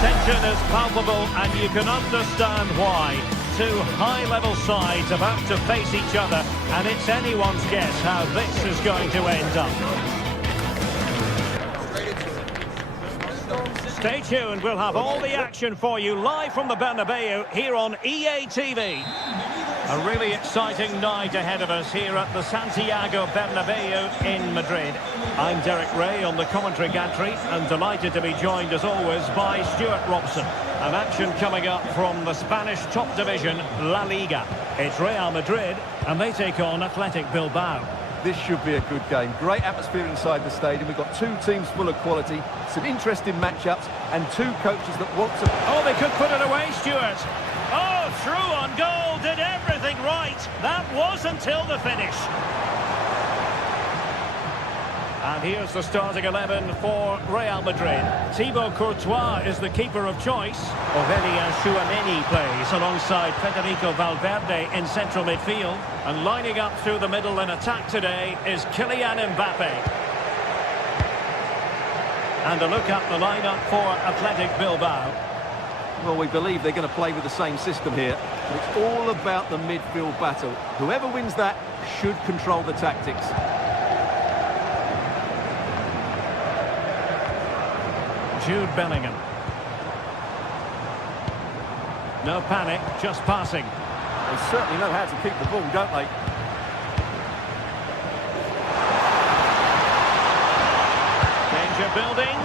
Tension is palpable, and you can understand why. Two high-level sides about to face each other, and it's anyone's guess how this is going to end up. Stay tuned, we'll have all the action for you live from the Bernabeu here on EA TV. A really exciting night ahead of us here at the Santiago Bernabeu in Madrid. I'm Derek Ray on the commentary gantry and delighted to be joined as always by Stuart Robson. An action coming up from the Spanish top division, La Liga. It's Real Madrid, and they take on Athletic Bilbao. This should be a good game. Great atmosphere inside the stadium. We've got two teams full of quality, some interesting matchups, and two coaches that want to... Oh, they could put it away, Stuart. Oh, through on goal, did everything right. That was until the finish. And here's the starting 11 for Real Madrid. Thibaut Courtois is the keeper of choice. Aurelien Tchouameni plays alongside Federico Valverde in central midfield. And lining up through the middle in attack today is Kylian Mbappe. And a look at the lineup for Athletic Bilbao. Well, we believe they're going to play with the same system here. It's all about the midfield battle. Whoever wins that should control the tactics. Jude Bellingham. No panic, just passing. They certainly know how to keep the ball, don't they? Danger building.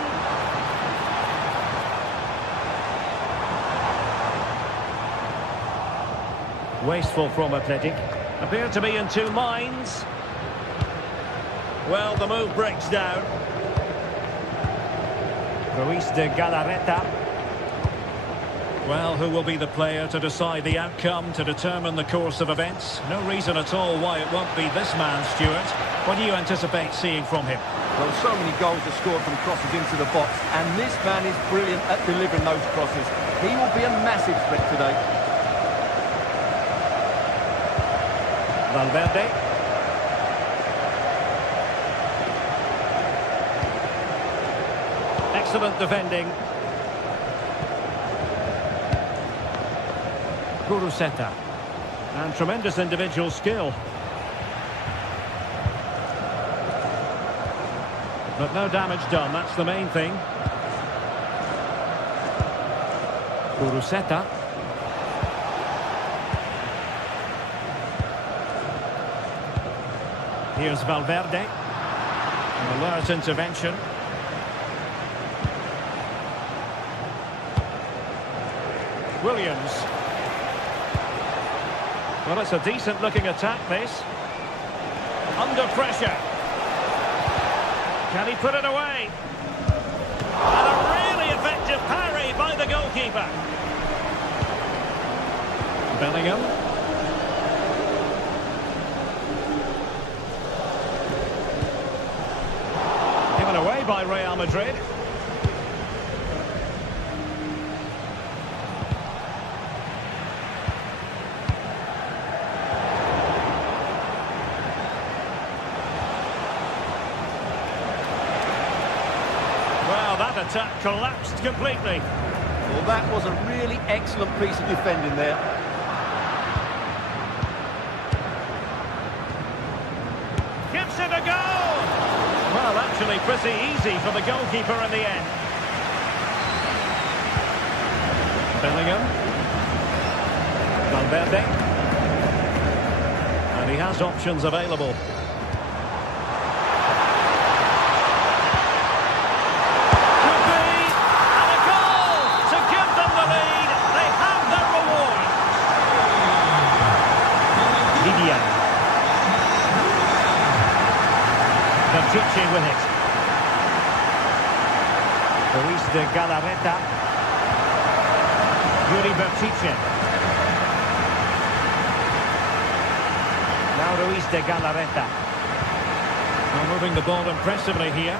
Wasteful from Athletic. Appear to be in two minds. Well, the move breaks down. Ruiz de Galarreta. Well, who will be the player to decide the outcome, to determine the course of events? No reason at all why it won't be this man, Stuart. What do you anticipate seeing from him? Well, so many goals are scored from crosses into the box, and this man is brilliant at delivering those crosses. He will be a massive threat today. Valverde. Excellent defending. Kuruseta. And tremendous individual skill. But no damage done, that's the main thing. Kuruseta. Here's Valverde. An alert intervention. Williams. Well, it's a decent-looking attack, this. Under pressure. Can he put it away? And a really effective parry by the goalkeeper. Bellingham. Given away by Real Madrid. That attack collapsed completely. Well, that was a really excellent piece of defending there. Gives it a go! Well, actually pretty easy for the goalkeeper in the end. Bellingham. Valverde. And he has options available. Bertucci with it. Ruiz de Galarreta. Yuri Bertucci. Now Ruiz de Galarreta. Well, moving the ball impressively here.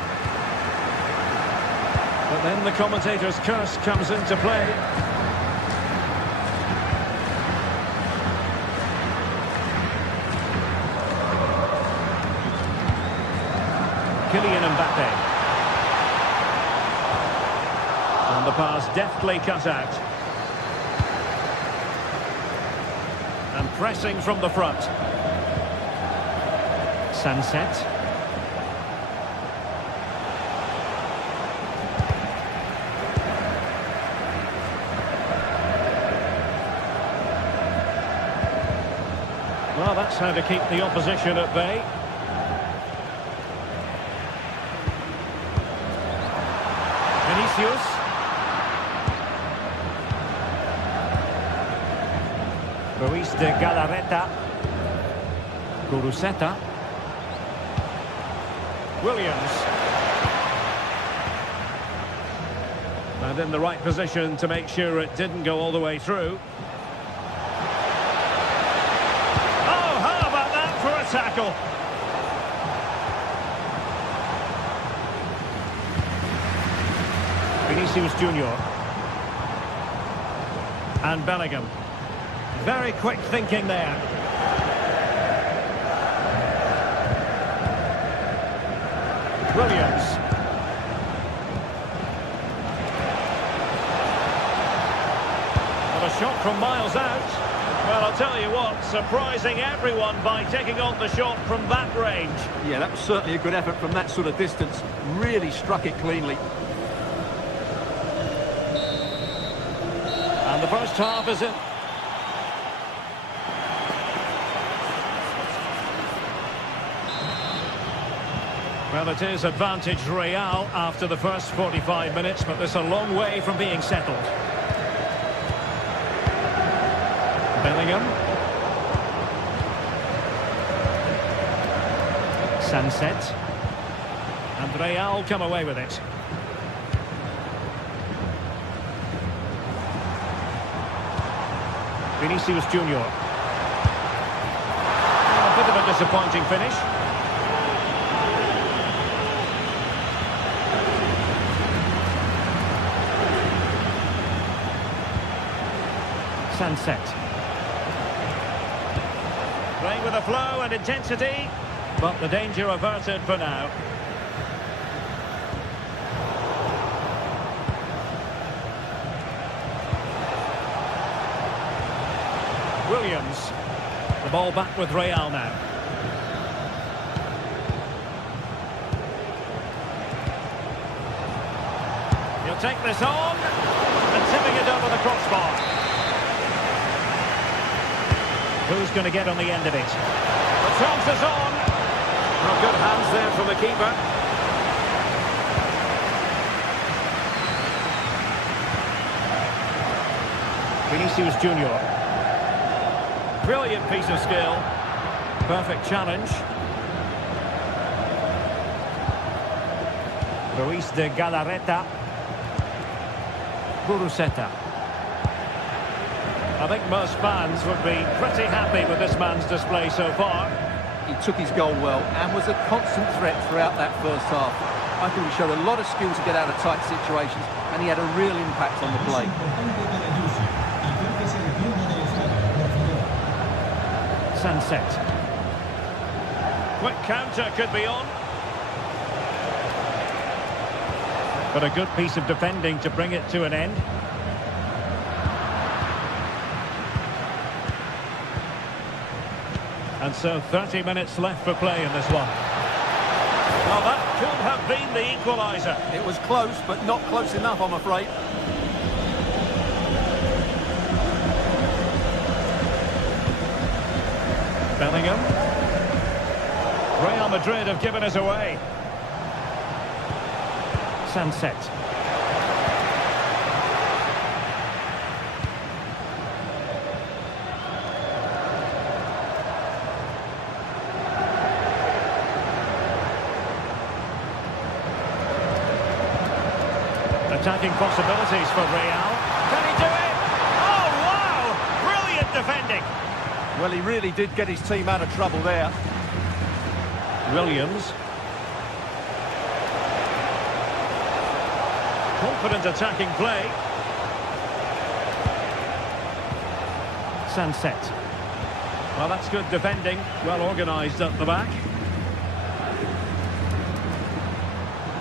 But then the commentator's curse comes into play. Kylian Mbappe. And the pass deftly cut out. And pressing from the front. Sunset. Well, that's how to keep the opposition at bay. Ruiz de Galarreta. Guruseta. Williams. And in the right position to make sure it didn't go all the way through. Oh, how about that for a tackle? Vinicius Junior. And Bellingham. Very quick thinking there. Williams. Well, a shot from miles out. Well, I'll tell you what, surprising everyone by taking on the shot from that range. Yeah, that was certainly a good effort from that sort of distance. Really struck it cleanly. And the first half is in. Well, it is advantage Real after the first 45 minutes, but there's a long way from being settled. Bellingham. Sunset. And Real come away with it. Vinicius Junior. A bit of a disappointing finish. Sunset. Playing with a flow and intensity, but the danger averted for now. Williams. The ball back with Real now. He'll take this on and tipping it over the crossbar. Who's going to get on the end of it? The chance is on. Well, good hands there from the keeper. Vinicius Junior. Brilliant piece of skill. Perfect challenge. Ruiz de Galarreta. Guruseta. I think most fans would be pretty happy with this man's display so far. He took his goal well and was a constant threat throughout that first half. I think he showed a lot of skill to get out of tight situations, and he had a real impact on the play. Sunset. Quick counter could be on. But a good piece of defending to bring it to an end. And so 30 minutes left for play in this one. Well, that could have been the equaliser. It was close, but not close enough, I'm afraid. Bellingham. Real Madrid have given us away. Sunset. Attacking possibilities for Real. Can he do it? Oh, wow! Brilliant defending. Well, he really did get his team out of trouble there. Williams. Confident attacking play. Sunset. Well, that's good defending. Well organised at the back.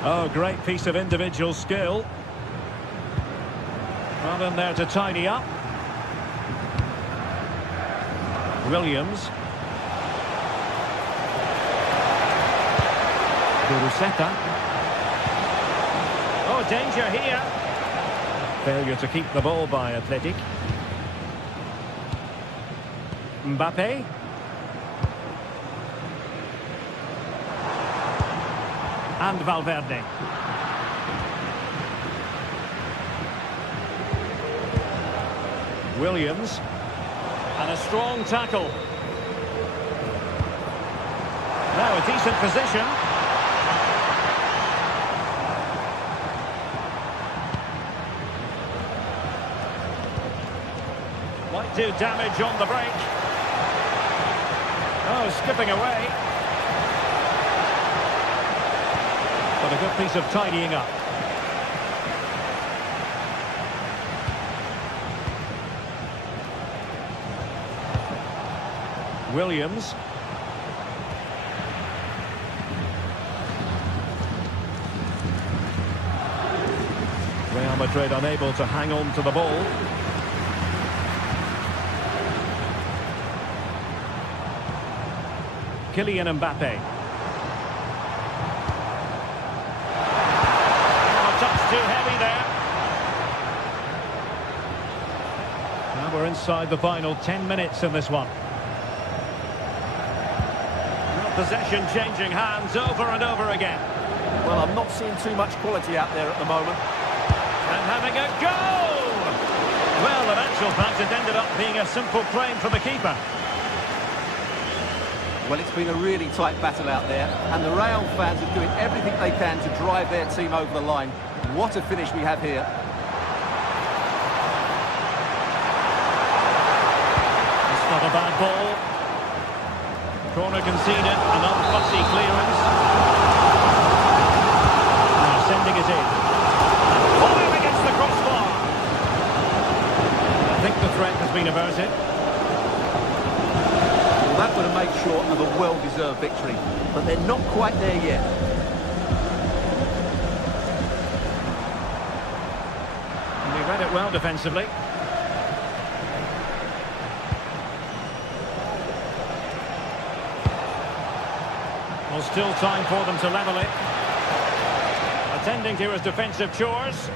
Oh, great piece of individual skill. Well, in there to tidy up. Williams. Guruseta. Oh, danger here. Failure to keep the ball by Athletic. Mbappe. And Valverde. Williams. And a strong tackle. Now a decent position. Might do damage on the break. Oh, skipping away. But a good piece of tidying up. Williams. Real Madrid unable to hang on to the ball. Kylian Mbappe. A touch too heavy there. Now we're inside the final 10 minutes in this one. Possession changing hands over and over again. Well, I'm not seeing too much quality out there at the moment. And having a go! Well, in actual fact, it ended up being a simple claim for the keeper. Well, it's been a really tight battle out there, and the Real fans are doing everything they can to drive their team over the line. What a finish we have here. It's not a bad ball. Corner conceded, an unfussy clearance. Now sending it in. Fire against the crossbar. I think the threat has been averted. Well, that would have made short of a well-deserved victory, but they're not quite there yet. And we read it well defensively. Well, still time for them to level it. Attending to his defensive chores.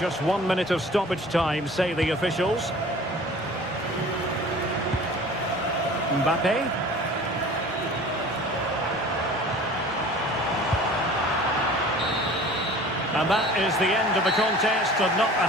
Just 1 minute of stoppage time, say the officials. Mbappe. And that is the end of the contest, and not a